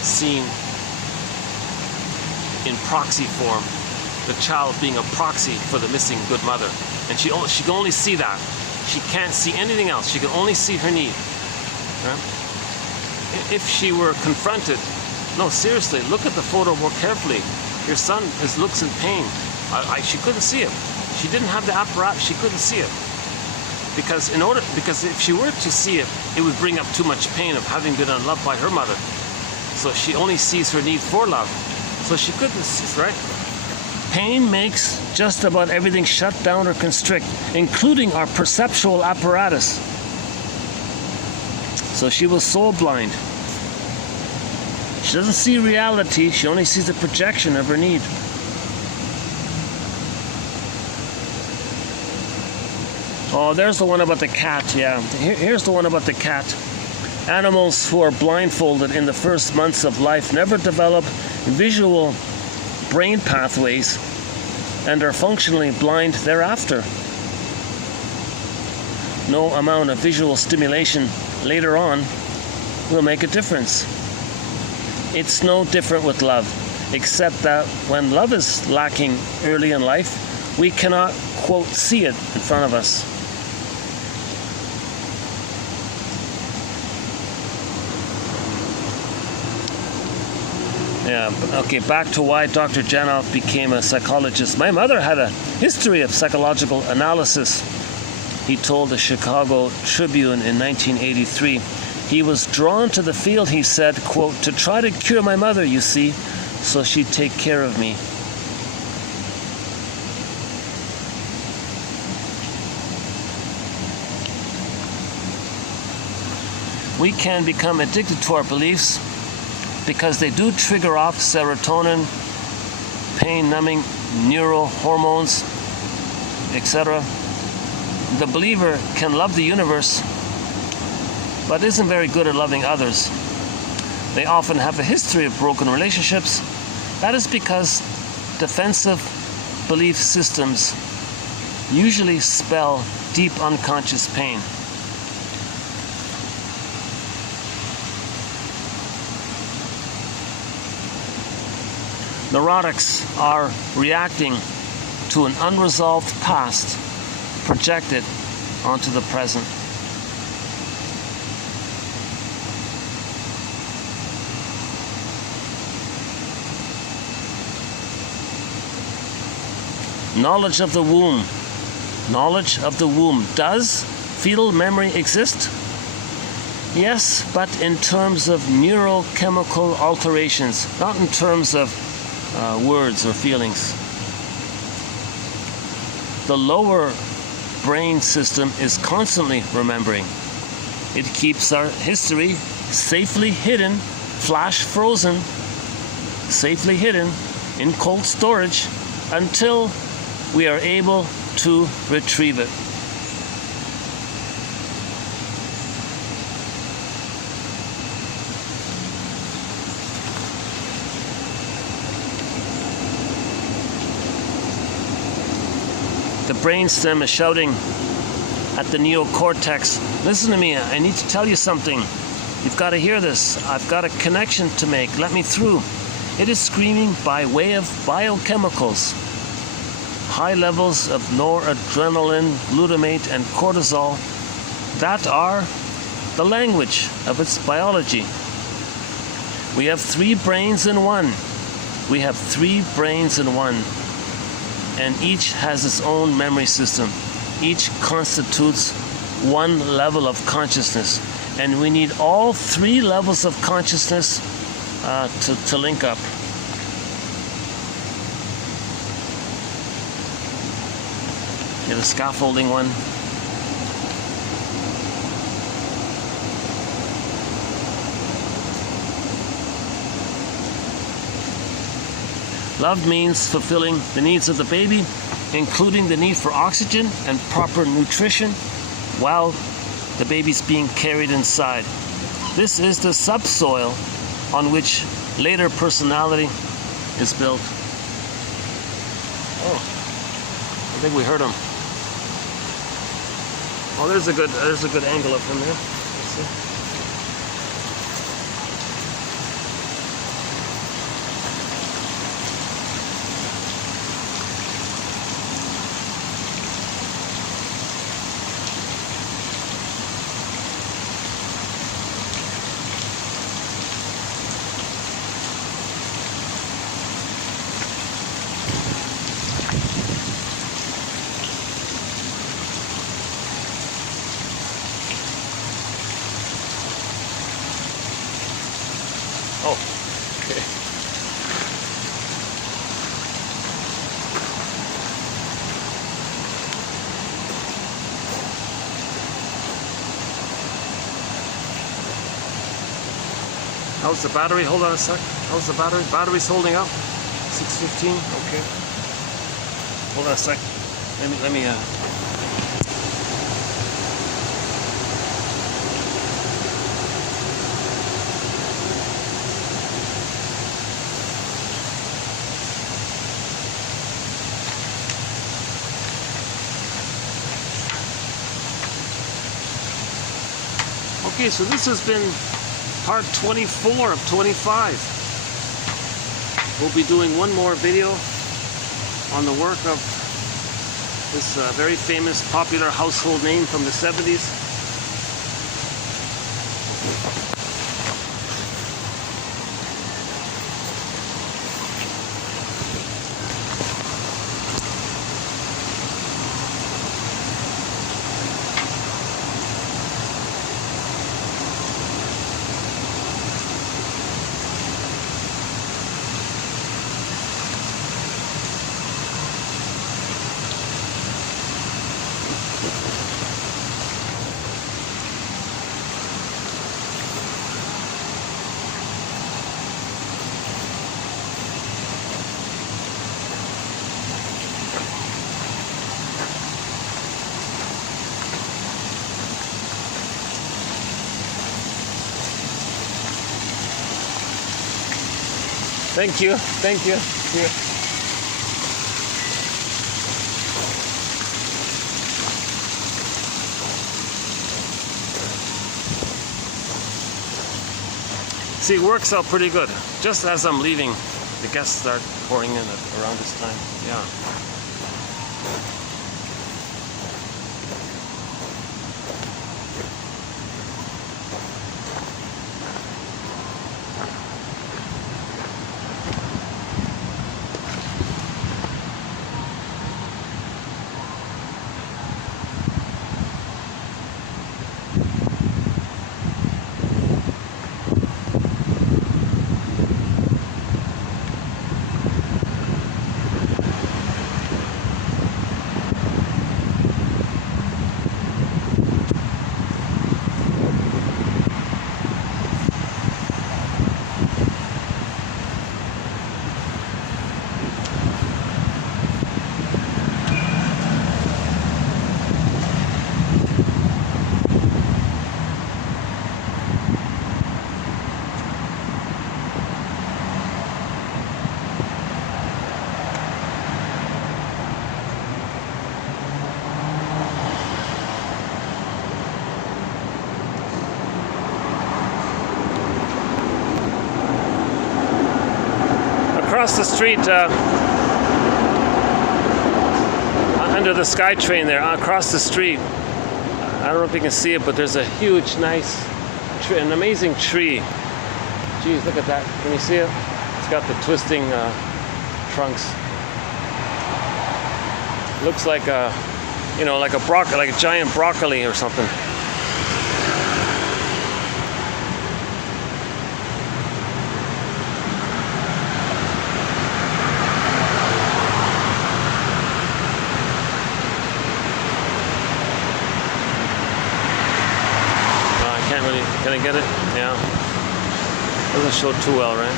seen in proxy form, the child being a proxy for the missing good mother. And she can only see that. She can't see anything else. She can only see her need. Right? If she were confronted, no, seriously, look at the photo more carefully. Your son looks in pain. She couldn't see it. She didn't have the apparatus. She couldn't see it. Because if she were to see it, it would bring up too much pain of having been unloved by her mother. So she only sees her need for love. So she couldn't see, right? Pain makes just about everything shut down or constrict, including our perceptual apparatus. So she was soul blind. She doesn't see reality, she only sees a projection of her need. Oh, there's the one about the cat, yeah. Here's the one about the cat. Animals who are blindfolded in the first months of life never develop visual brain pathways and are functionally blind thereafter. No amount of visual stimulation later on will make a difference. It's no different with love, except that when love is lacking early in life, we cannot, quote, see it in front of us. Yeah, okay, back to why Dr. Janoff became a psychologist. My mother had a history of psychological analysis, he told the Chicago Tribune in 1983. He was drawn to the field, he said, quote, to try to cure my mother, you see, so she'd take care of me. We can become addicted to our beliefs because they do trigger off serotonin, pain-numbing neurohormones, etc. The believer can love the universe, but isn't very good at loving others. They often have a history of broken relationships. That is because defensive belief systems usually spell deep unconscious pain. Neurotics are reacting to an unresolved past projected onto the present. Knowledge of the womb. Knowledge of the womb. Does fetal memory exist? Yes, but in terms of neurochemical alterations, not in terms of words or feelings. The lower brain system is constantly remembering. It keeps our history safely hidden, flash frozen, safely hidden in cold storage until we are able to retrieve it. The brainstem is shouting at the neocortex, listen to me, I need to tell you something. You've got to hear this. I've got a connection to make. Let me through. It is screaming by way of biochemicals. High levels of noradrenaline, glutamate, and cortisol that are the language of its biology. We have 3 brains in one. We have 3 brains in one. And each has its own memory system. Each constitutes one level of consciousness. And we need all 3 levels of consciousness to link up. Get a scaffolding one. Love means fulfilling the needs of the baby, including the need for oxygen and proper nutrition while the baby's being carried inside. This is the subsoil on which later personality is built. Oh, I think we heard him. Oh, there's a good angle up from there. Let's see. Oh, okay. How's the battery? Hold on a sec. How's the battery? Battery's holding up. 615. Okay. Hold on a sec. Let me Okay, so this has been part 24 of 25. We'll be doing one more video on the work of this very famous popular household name from the 70s. Thank you. Thank you. See you. See, it works out pretty good. Just as I'm leaving, the guests start pouring in around this time. Yeah. Across the street, under the SkyTrain there, across the street, I don't know if you can see it, but there's a huge, nice, an amazing tree. Geez, look at that. Can you see it? It's got the twisting trunks. Looks like a, like a broccoli, like a giant broccoli or something. Can I get it? Yeah. Doesn't show too well, right?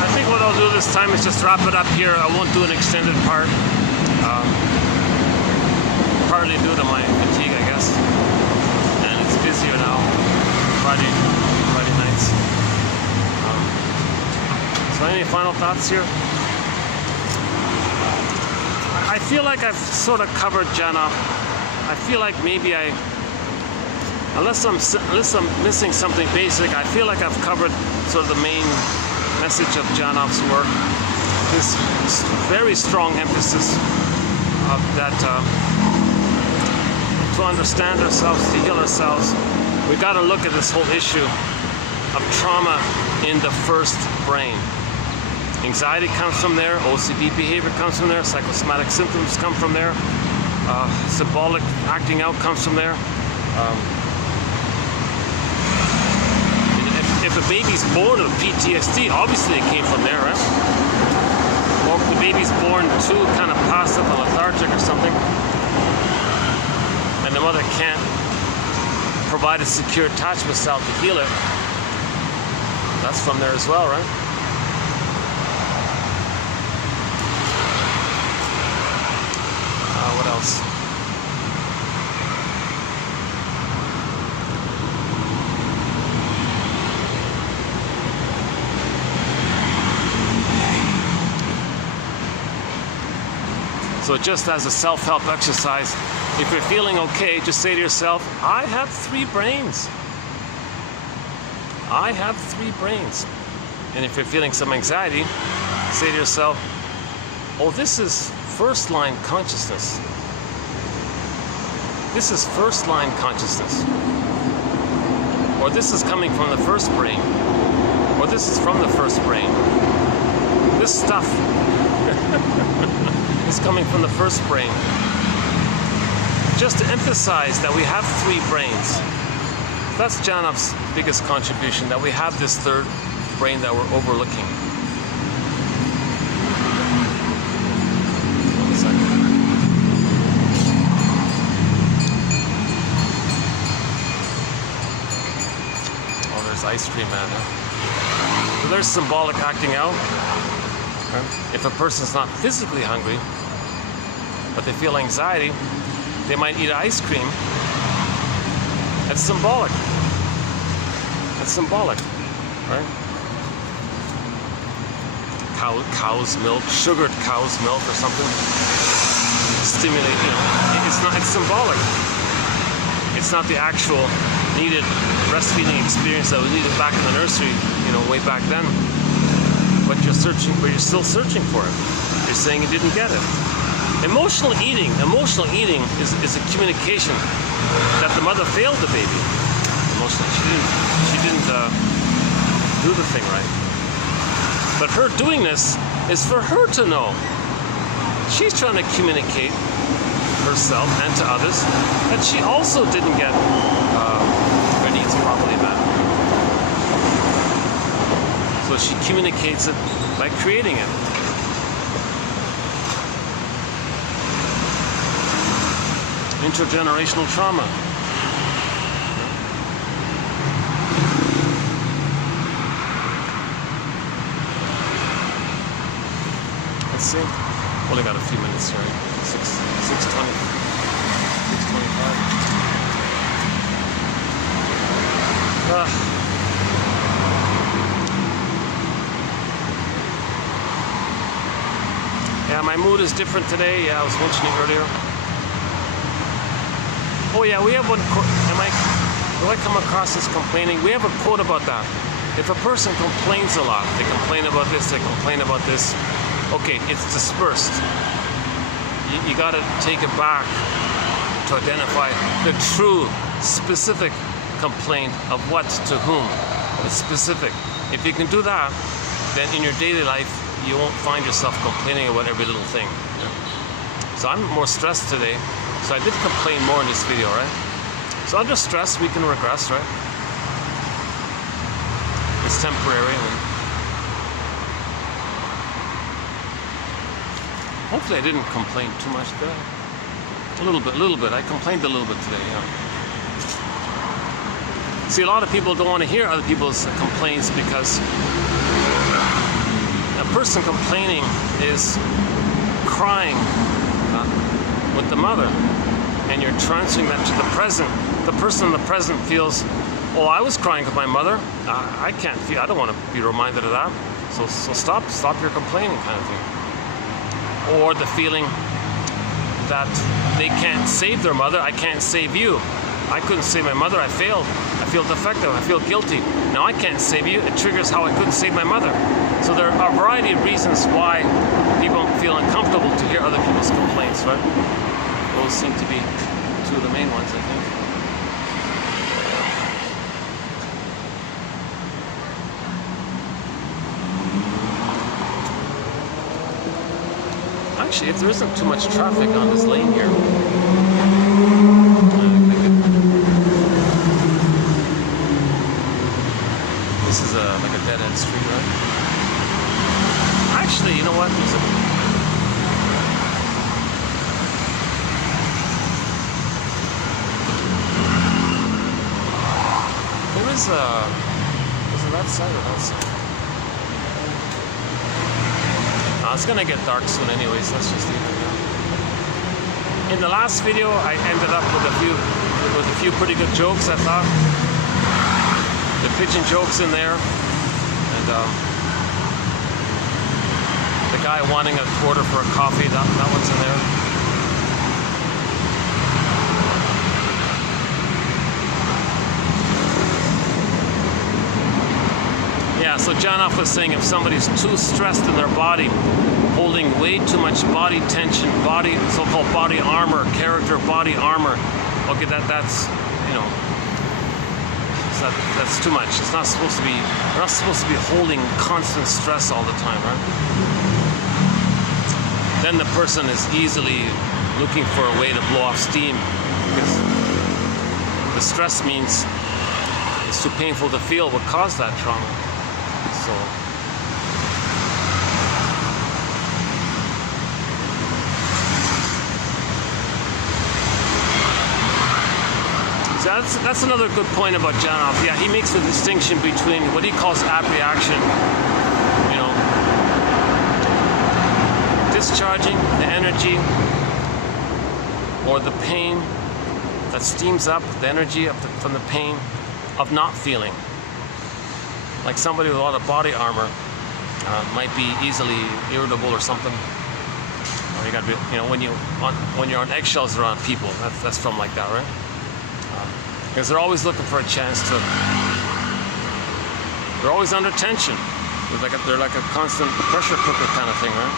I think what I'll do this time is just wrap it up here. I won't do an extended part. Partly due to my fatigue, I guess. And it's busier now. Friday nights. So any final thoughts here? I feel like I've sort of covered jhana. I feel like maybe unless I'm missing something basic, I feel like I've covered sort of the main message of Janav's work. This very strong emphasis of that to understand ourselves, to heal ourselves, we got to look at this whole issue of trauma in the first brain. Anxiety comes from there, OCD behavior comes from there, psychosomatic symptoms come from there, symbolic acting out comes from there. If a baby's born with PTSD, obviously it came from there, right? Or if the baby's born too kind of passive or lethargic or something, and the mother can't provide a secure attachment style to heal it, that's from there as well, right? What else? So just as a self-help exercise, if you're feeling okay, just say to yourself, I have 3 brains. I have 3 brains. And if you're feeling some anxiety, say to yourself, oh, this is first line consciousness. This is first line consciousness. Or this is coming from the first brain. Or this is from the first brain. This stuff is coming from the first brain. Just to emphasize that we have 3 brains. That's Janav's biggest contribution, that we have this third brain that we're overlooking. Ice cream man. Huh? So there's symbolic acting out. If a person's not physically hungry, but they feel anxiety, they might eat ice cream. That's symbolic. That's symbolic, right? Cow's milk, sugared cow's milk or something. Stimulate, it's symbolic. It's not the actual needed breastfeeding experience that was needed back in the nursery, way back then. But you're still searching for it. You're saying you didn't get it. Emotional eating is a communication that the mother failed the baby. Emotionally, she didn't do the thing right. But her doing this is for her to know. She's trying to communicate herself and to others that she also didn't get her needs properly met. So she communicates it by creating it. Intergenerational trauma. Let's see. Only got a few minutes here. 6:20. 6:25. Yeah, my mood is different today. Yeah, I was mentioning earlier. Oh yeah, we have one quote. Do I come across as complaining? We have a quote about that. If a person complains a lot, they complain about this, they complain about this. Okay, it's dispersed. You got to take it back to identify the true, specific complaint of what to whom. It's specific. If you can do that, then in your daily life, you won't find yourself complaining about every little thing. So I'm more stressed today. So I did complain more in this video, right? So under stress, we can regress, right? It's temporary. Hopefully I didn't complain too much today. A little bit. I complained a little bit today, yeah. See, a lot of people don't want to hear other people's complaints because a person complaining is crying with the mother, and you're transferring that to the present, the person in the present feels, oh, I was crying with my mother. I can't feel. I don't want to be reminded of that. So stop your complaining, kind of thing. Or the feeling that they can't save their mother. I can't save you. I couldn't save my mother. I failed. I feel defective. I feel guilty. Now I can't save you. It triggers how I couldn't save my mother. So there are a variety of reasons why people feel uncomfortable to hear other people's complaints, right? Those seem to be two of the main ones, I think. Actually, if there isn't too much traffic on this lane here, this is like a dead-end street, right? Actually, you know what? There is it that side or that side? It's gonna get dark soon anyways, let's just leave it here. In the last video, I ended up with a few pretty good jokes, I thought. The pigeon jokes in there, and the guy wanting a quarter for a coffee, that one's in there. Yeah, so Janoff was saying if somebody's too stressed in their body, holding way too much body tension, so-called body armor, character body armor, okay, that's, you know, that's too much. It's not supposed to be, we're not supposed to be holding constant stress all the time, right? Then the person is easily looking for a way to blow off steam, because the stress means it's too painful to feel what caused that trauma. So that's another good point about Janoff. Yeah, he makes a distinction between what he calls abreaction, you know, discharging the energy or the pain that steams up, the energy from the pain of not feeling. Like somebody with a lot of body armor might be easily irritable or something. Or you gotta be, you know, when you're on eggshells around people, that's from like that, right? Because they're always looking for a chance to. They're always under tension. They're like a constant pressure cooker kind of thing, right?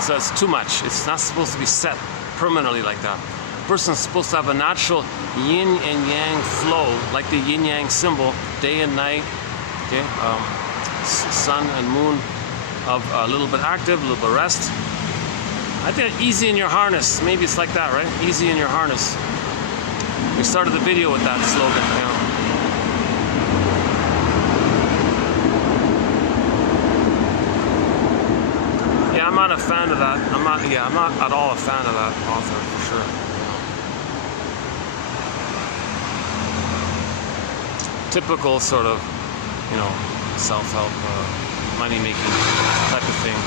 So it's too much. It's not supposed to be set permanently like that. A person's supposed to have a natural yin and yang flow, like the yin yang symbol, day and night, okay? Sun and moon, of a little bit active, a little bit rest. I think easy in your harness. Maybe it's like that, right? Easy in your harness. We started the video with that slogan, you know. Yeah, I'm not a fan of that. I'm not at all a fan of that author, for sure. Typical sort of, you know, self-help, money-making type of thing.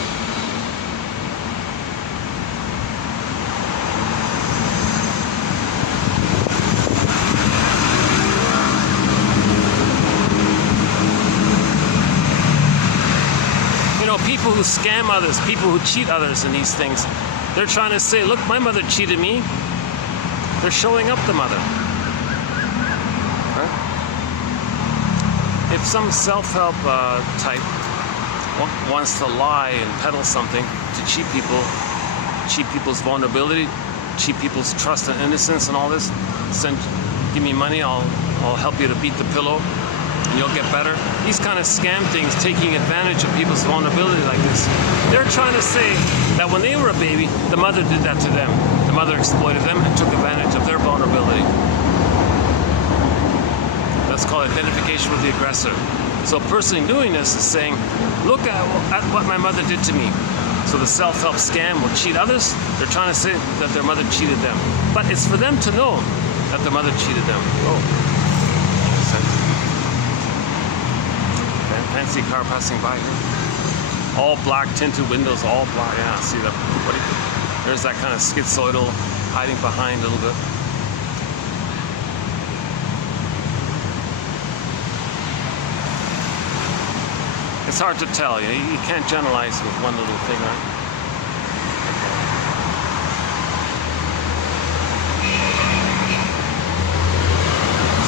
People who scam others, people who cheat others in these things, they're trying to say, look, my mother cheated me. They're showing up the mother. Right? If some self-help type wants to lie and peddle something to cheat people's vulnerability, cheat people's trust and innocence and all this, give me money, I'll help you to beat the pillow, and you'll get better. These kind of scam things, taking advantage of people's vulnerability like this. They're trying to say that when they were a baby, the mother did that to them. The mother exploited them and took advantage of their vulnerability. That's called identification with the aggressor. So a person doing this is saying, look at what my mother did to me. So the self-help scam will cheat others. They're trying to say that their mother cheated them. But it's for them to know that the mother cheated them. Oh. fancy car passing by here. All black tinted windows, all black. Yeah, see that? There's that kind of schizoidal hiding behind a little bit. It's hard to tell. You can't generalize with one little thing, right?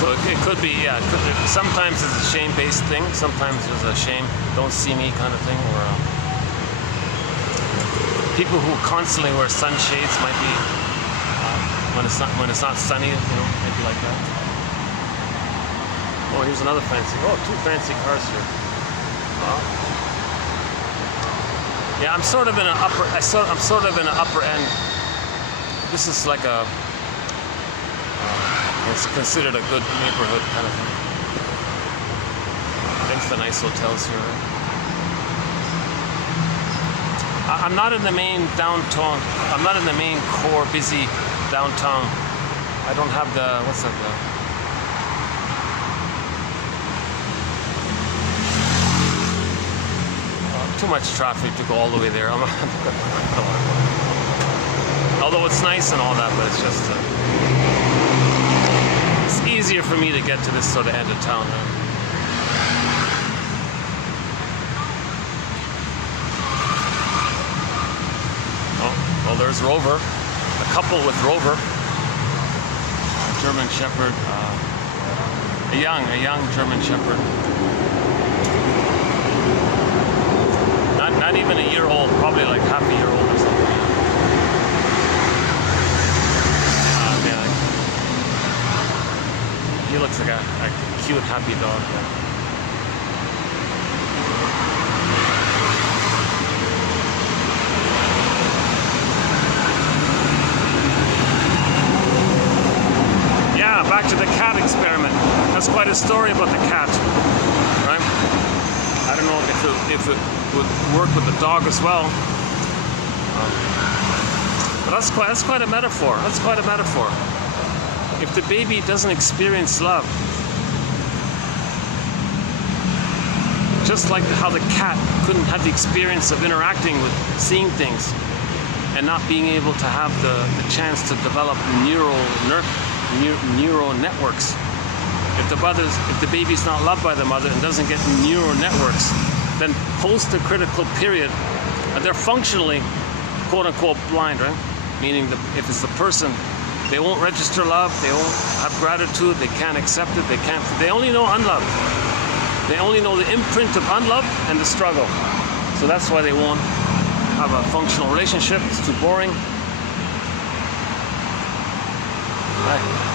So it could be, yeah. Sometimes it's a shame-based thing. Sometimes there's a shame, don't see me kind of thing. Or people who constantly wear sunshades might be when it's not sunny, maybe like that. Oh, here's another fancy. Oh, two fancy cars here. Yeah, I'm sort of in an upper. I'm sort of in an upper end. This is like a. It's considered a good neighborhood kind of thing. Thanks to nice hotels here. I'm not in the main downtown. I'm not in the main core busy downtown. I don't have the what's that? Too much traffic to go all the way there. Although it's nice and all that, but it's just it's easier for me to get to this sort of end of town. Oh, well, there's Rover. A couple with Rover. A German Shepherd. A young German Shepherd. Not even a year old, probably like half a year old or something. Yeah. He looks like a cute, happy dog. Yeah, back to the cat experiment. That's quite a story about the cat, right? I don't know if it would work with the dog as well. But that's quite a metaphor. That's quite a metaphor. If the baby doesn't experience love, just like how the cat couldn't have the experience of interacting with seeing things and not being able to have the chance to develop neural networks. If the baby's not loved by the mother and doesn't get neural networks, then post the critical period, they're functionally quote unquote blind, right? Meaning that if it's the person, they won't register love, they won't have gratitude, they can't accept it, they only know unloved. They only know the imprint of unlove and the struggle. So that's why they won't have a functional relationship. It's too boring. Right.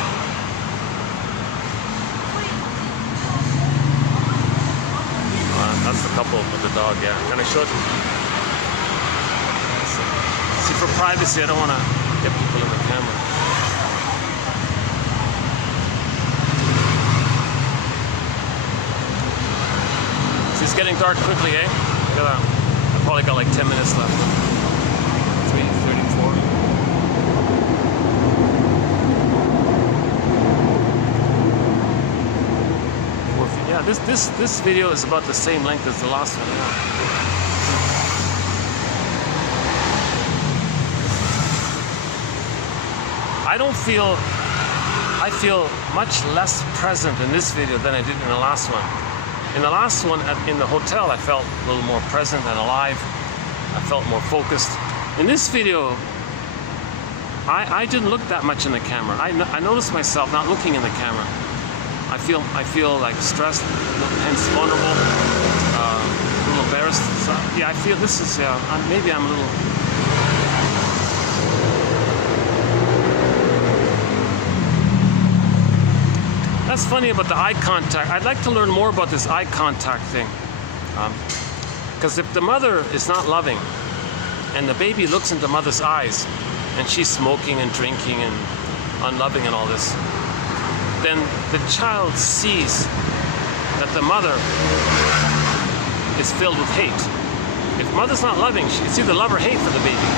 That's the couple with the dog, yeah. Can I show it? See, for privacy, I don't want to get people in the camera. See, it's getting dark quickly, eh? Look at that. I've probably got like 10 minutes left. 3:34. Yeah, this video is about the same length as the last one. I feel much less present in this video than I did in the last one. In the last one in the hotel, I felt a little more present and alive. I felt more focused. In this video, I didn't look that much in the camera. I noticed myself not looking in the camera. I feel like stressed, hence vulnerable, a little embarrassed. So, yeah, I feel this is, maybe I'm a little... That's funny about the eye contact. I'd like to learn more about this eye contact thing. Because if the mother is not loving, and the baby looks into mother's eyes, and she's smoking and drinking and unloving and all this, then the child sees that the mother is filled with hate. If mother's not loving, it's either love or hate for the baby.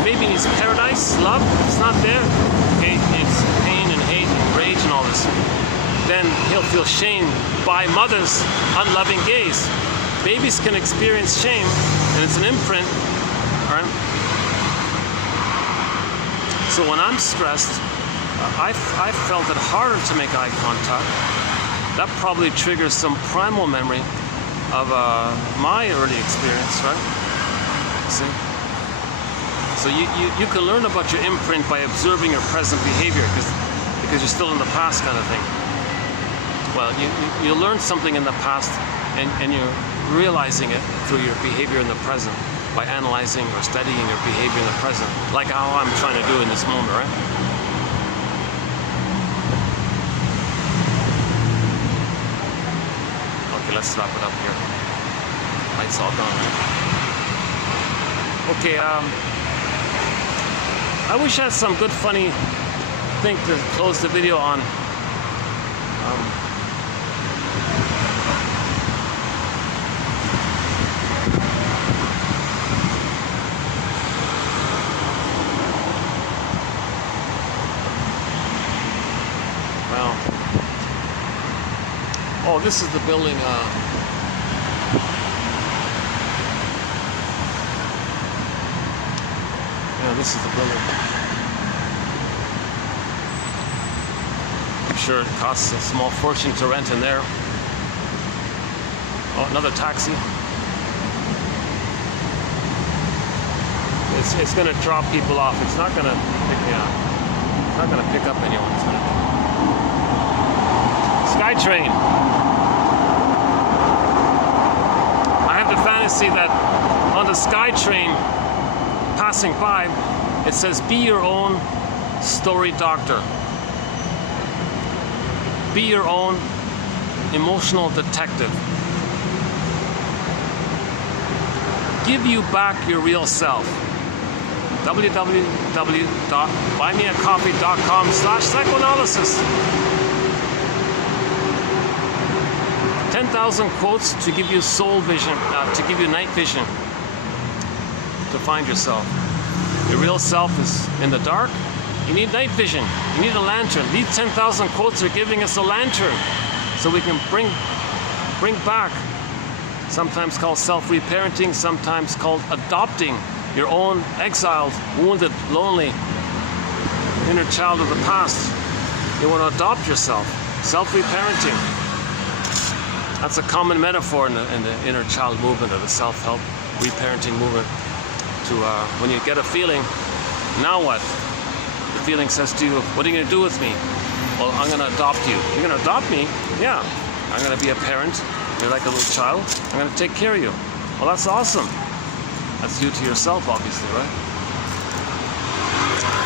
The baby needs paradise, love. If it's not there, okay, it's pain and hate and rage and all this. then he'll feel shamed by mother's unloving gaze. Babies can experience shame, and it's an imprint, right? So when I'm stressed, I felt it harder to make eye contact. That probably triggers some primal memory of my early experience, right? See? So you can learn about your imprint by observing your present behavior, because you're still in the past kind of thing. Well, you learned something in the past, and you're realizing it through your behavior in the present by analyzing or studying your behavior in the present, like how I'm trying to do in this moment, right? Okay, let's wrap it up here. Lights all gone, right? Okay, I wish I had some good funny thing to close the video on. Oh, this is the building. Yeah, this is the building. I'm sure it costs a small fortune to rent in there. Oh, another taxi. It's going to drop people off. It's not going to pick me up. It's not going to pick up anyone. It's gonna... SkyTrain. I have the fantasy that on the SkyTrain passing by, it says, "Be your own story doctor. Be your own emotional detective. Give you back your real self." www.buymeacoffee.com/psychoanalysis. 10,000 quotes to give you soul vision, to give you night vision, to find yourself. Your real self is in the dark. You need night vision. You need a lantern. These 10,000 quotes are giving us a lantern, so we can bring back, sometimes called self-reparenting, sometimes called adopting your own exiled, wounded, lonely inner child of the past. You want to adopt yourself. Self-reparenting. That's a common metaphor in the inner child movement, or the self-help reparenting movement. To when you get a feeling, now what? The feeling says to you, "What are you going to do with me?" "Well, I'm going to adopt you." "You're going to adopt me?" "Yeah. I'm going to be a parent. You're like a little child. I'm going to take care of you." "Well, that's awesome." That's you to yourself, obviously, right?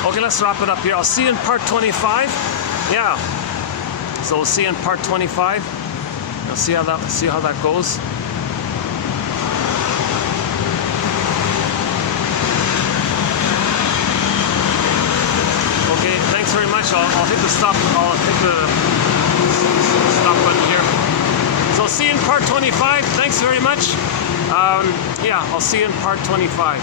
Okay, let's wrap it up here. I'll see you in part 25. Yeah. So we'll see you in part 25. We'll see how that goes. Okay, thanks very much. I'll hit the stop. I'll hit the stop button here. So see you in part 25. Thanks very much. Yeah, I'll see you in part 25.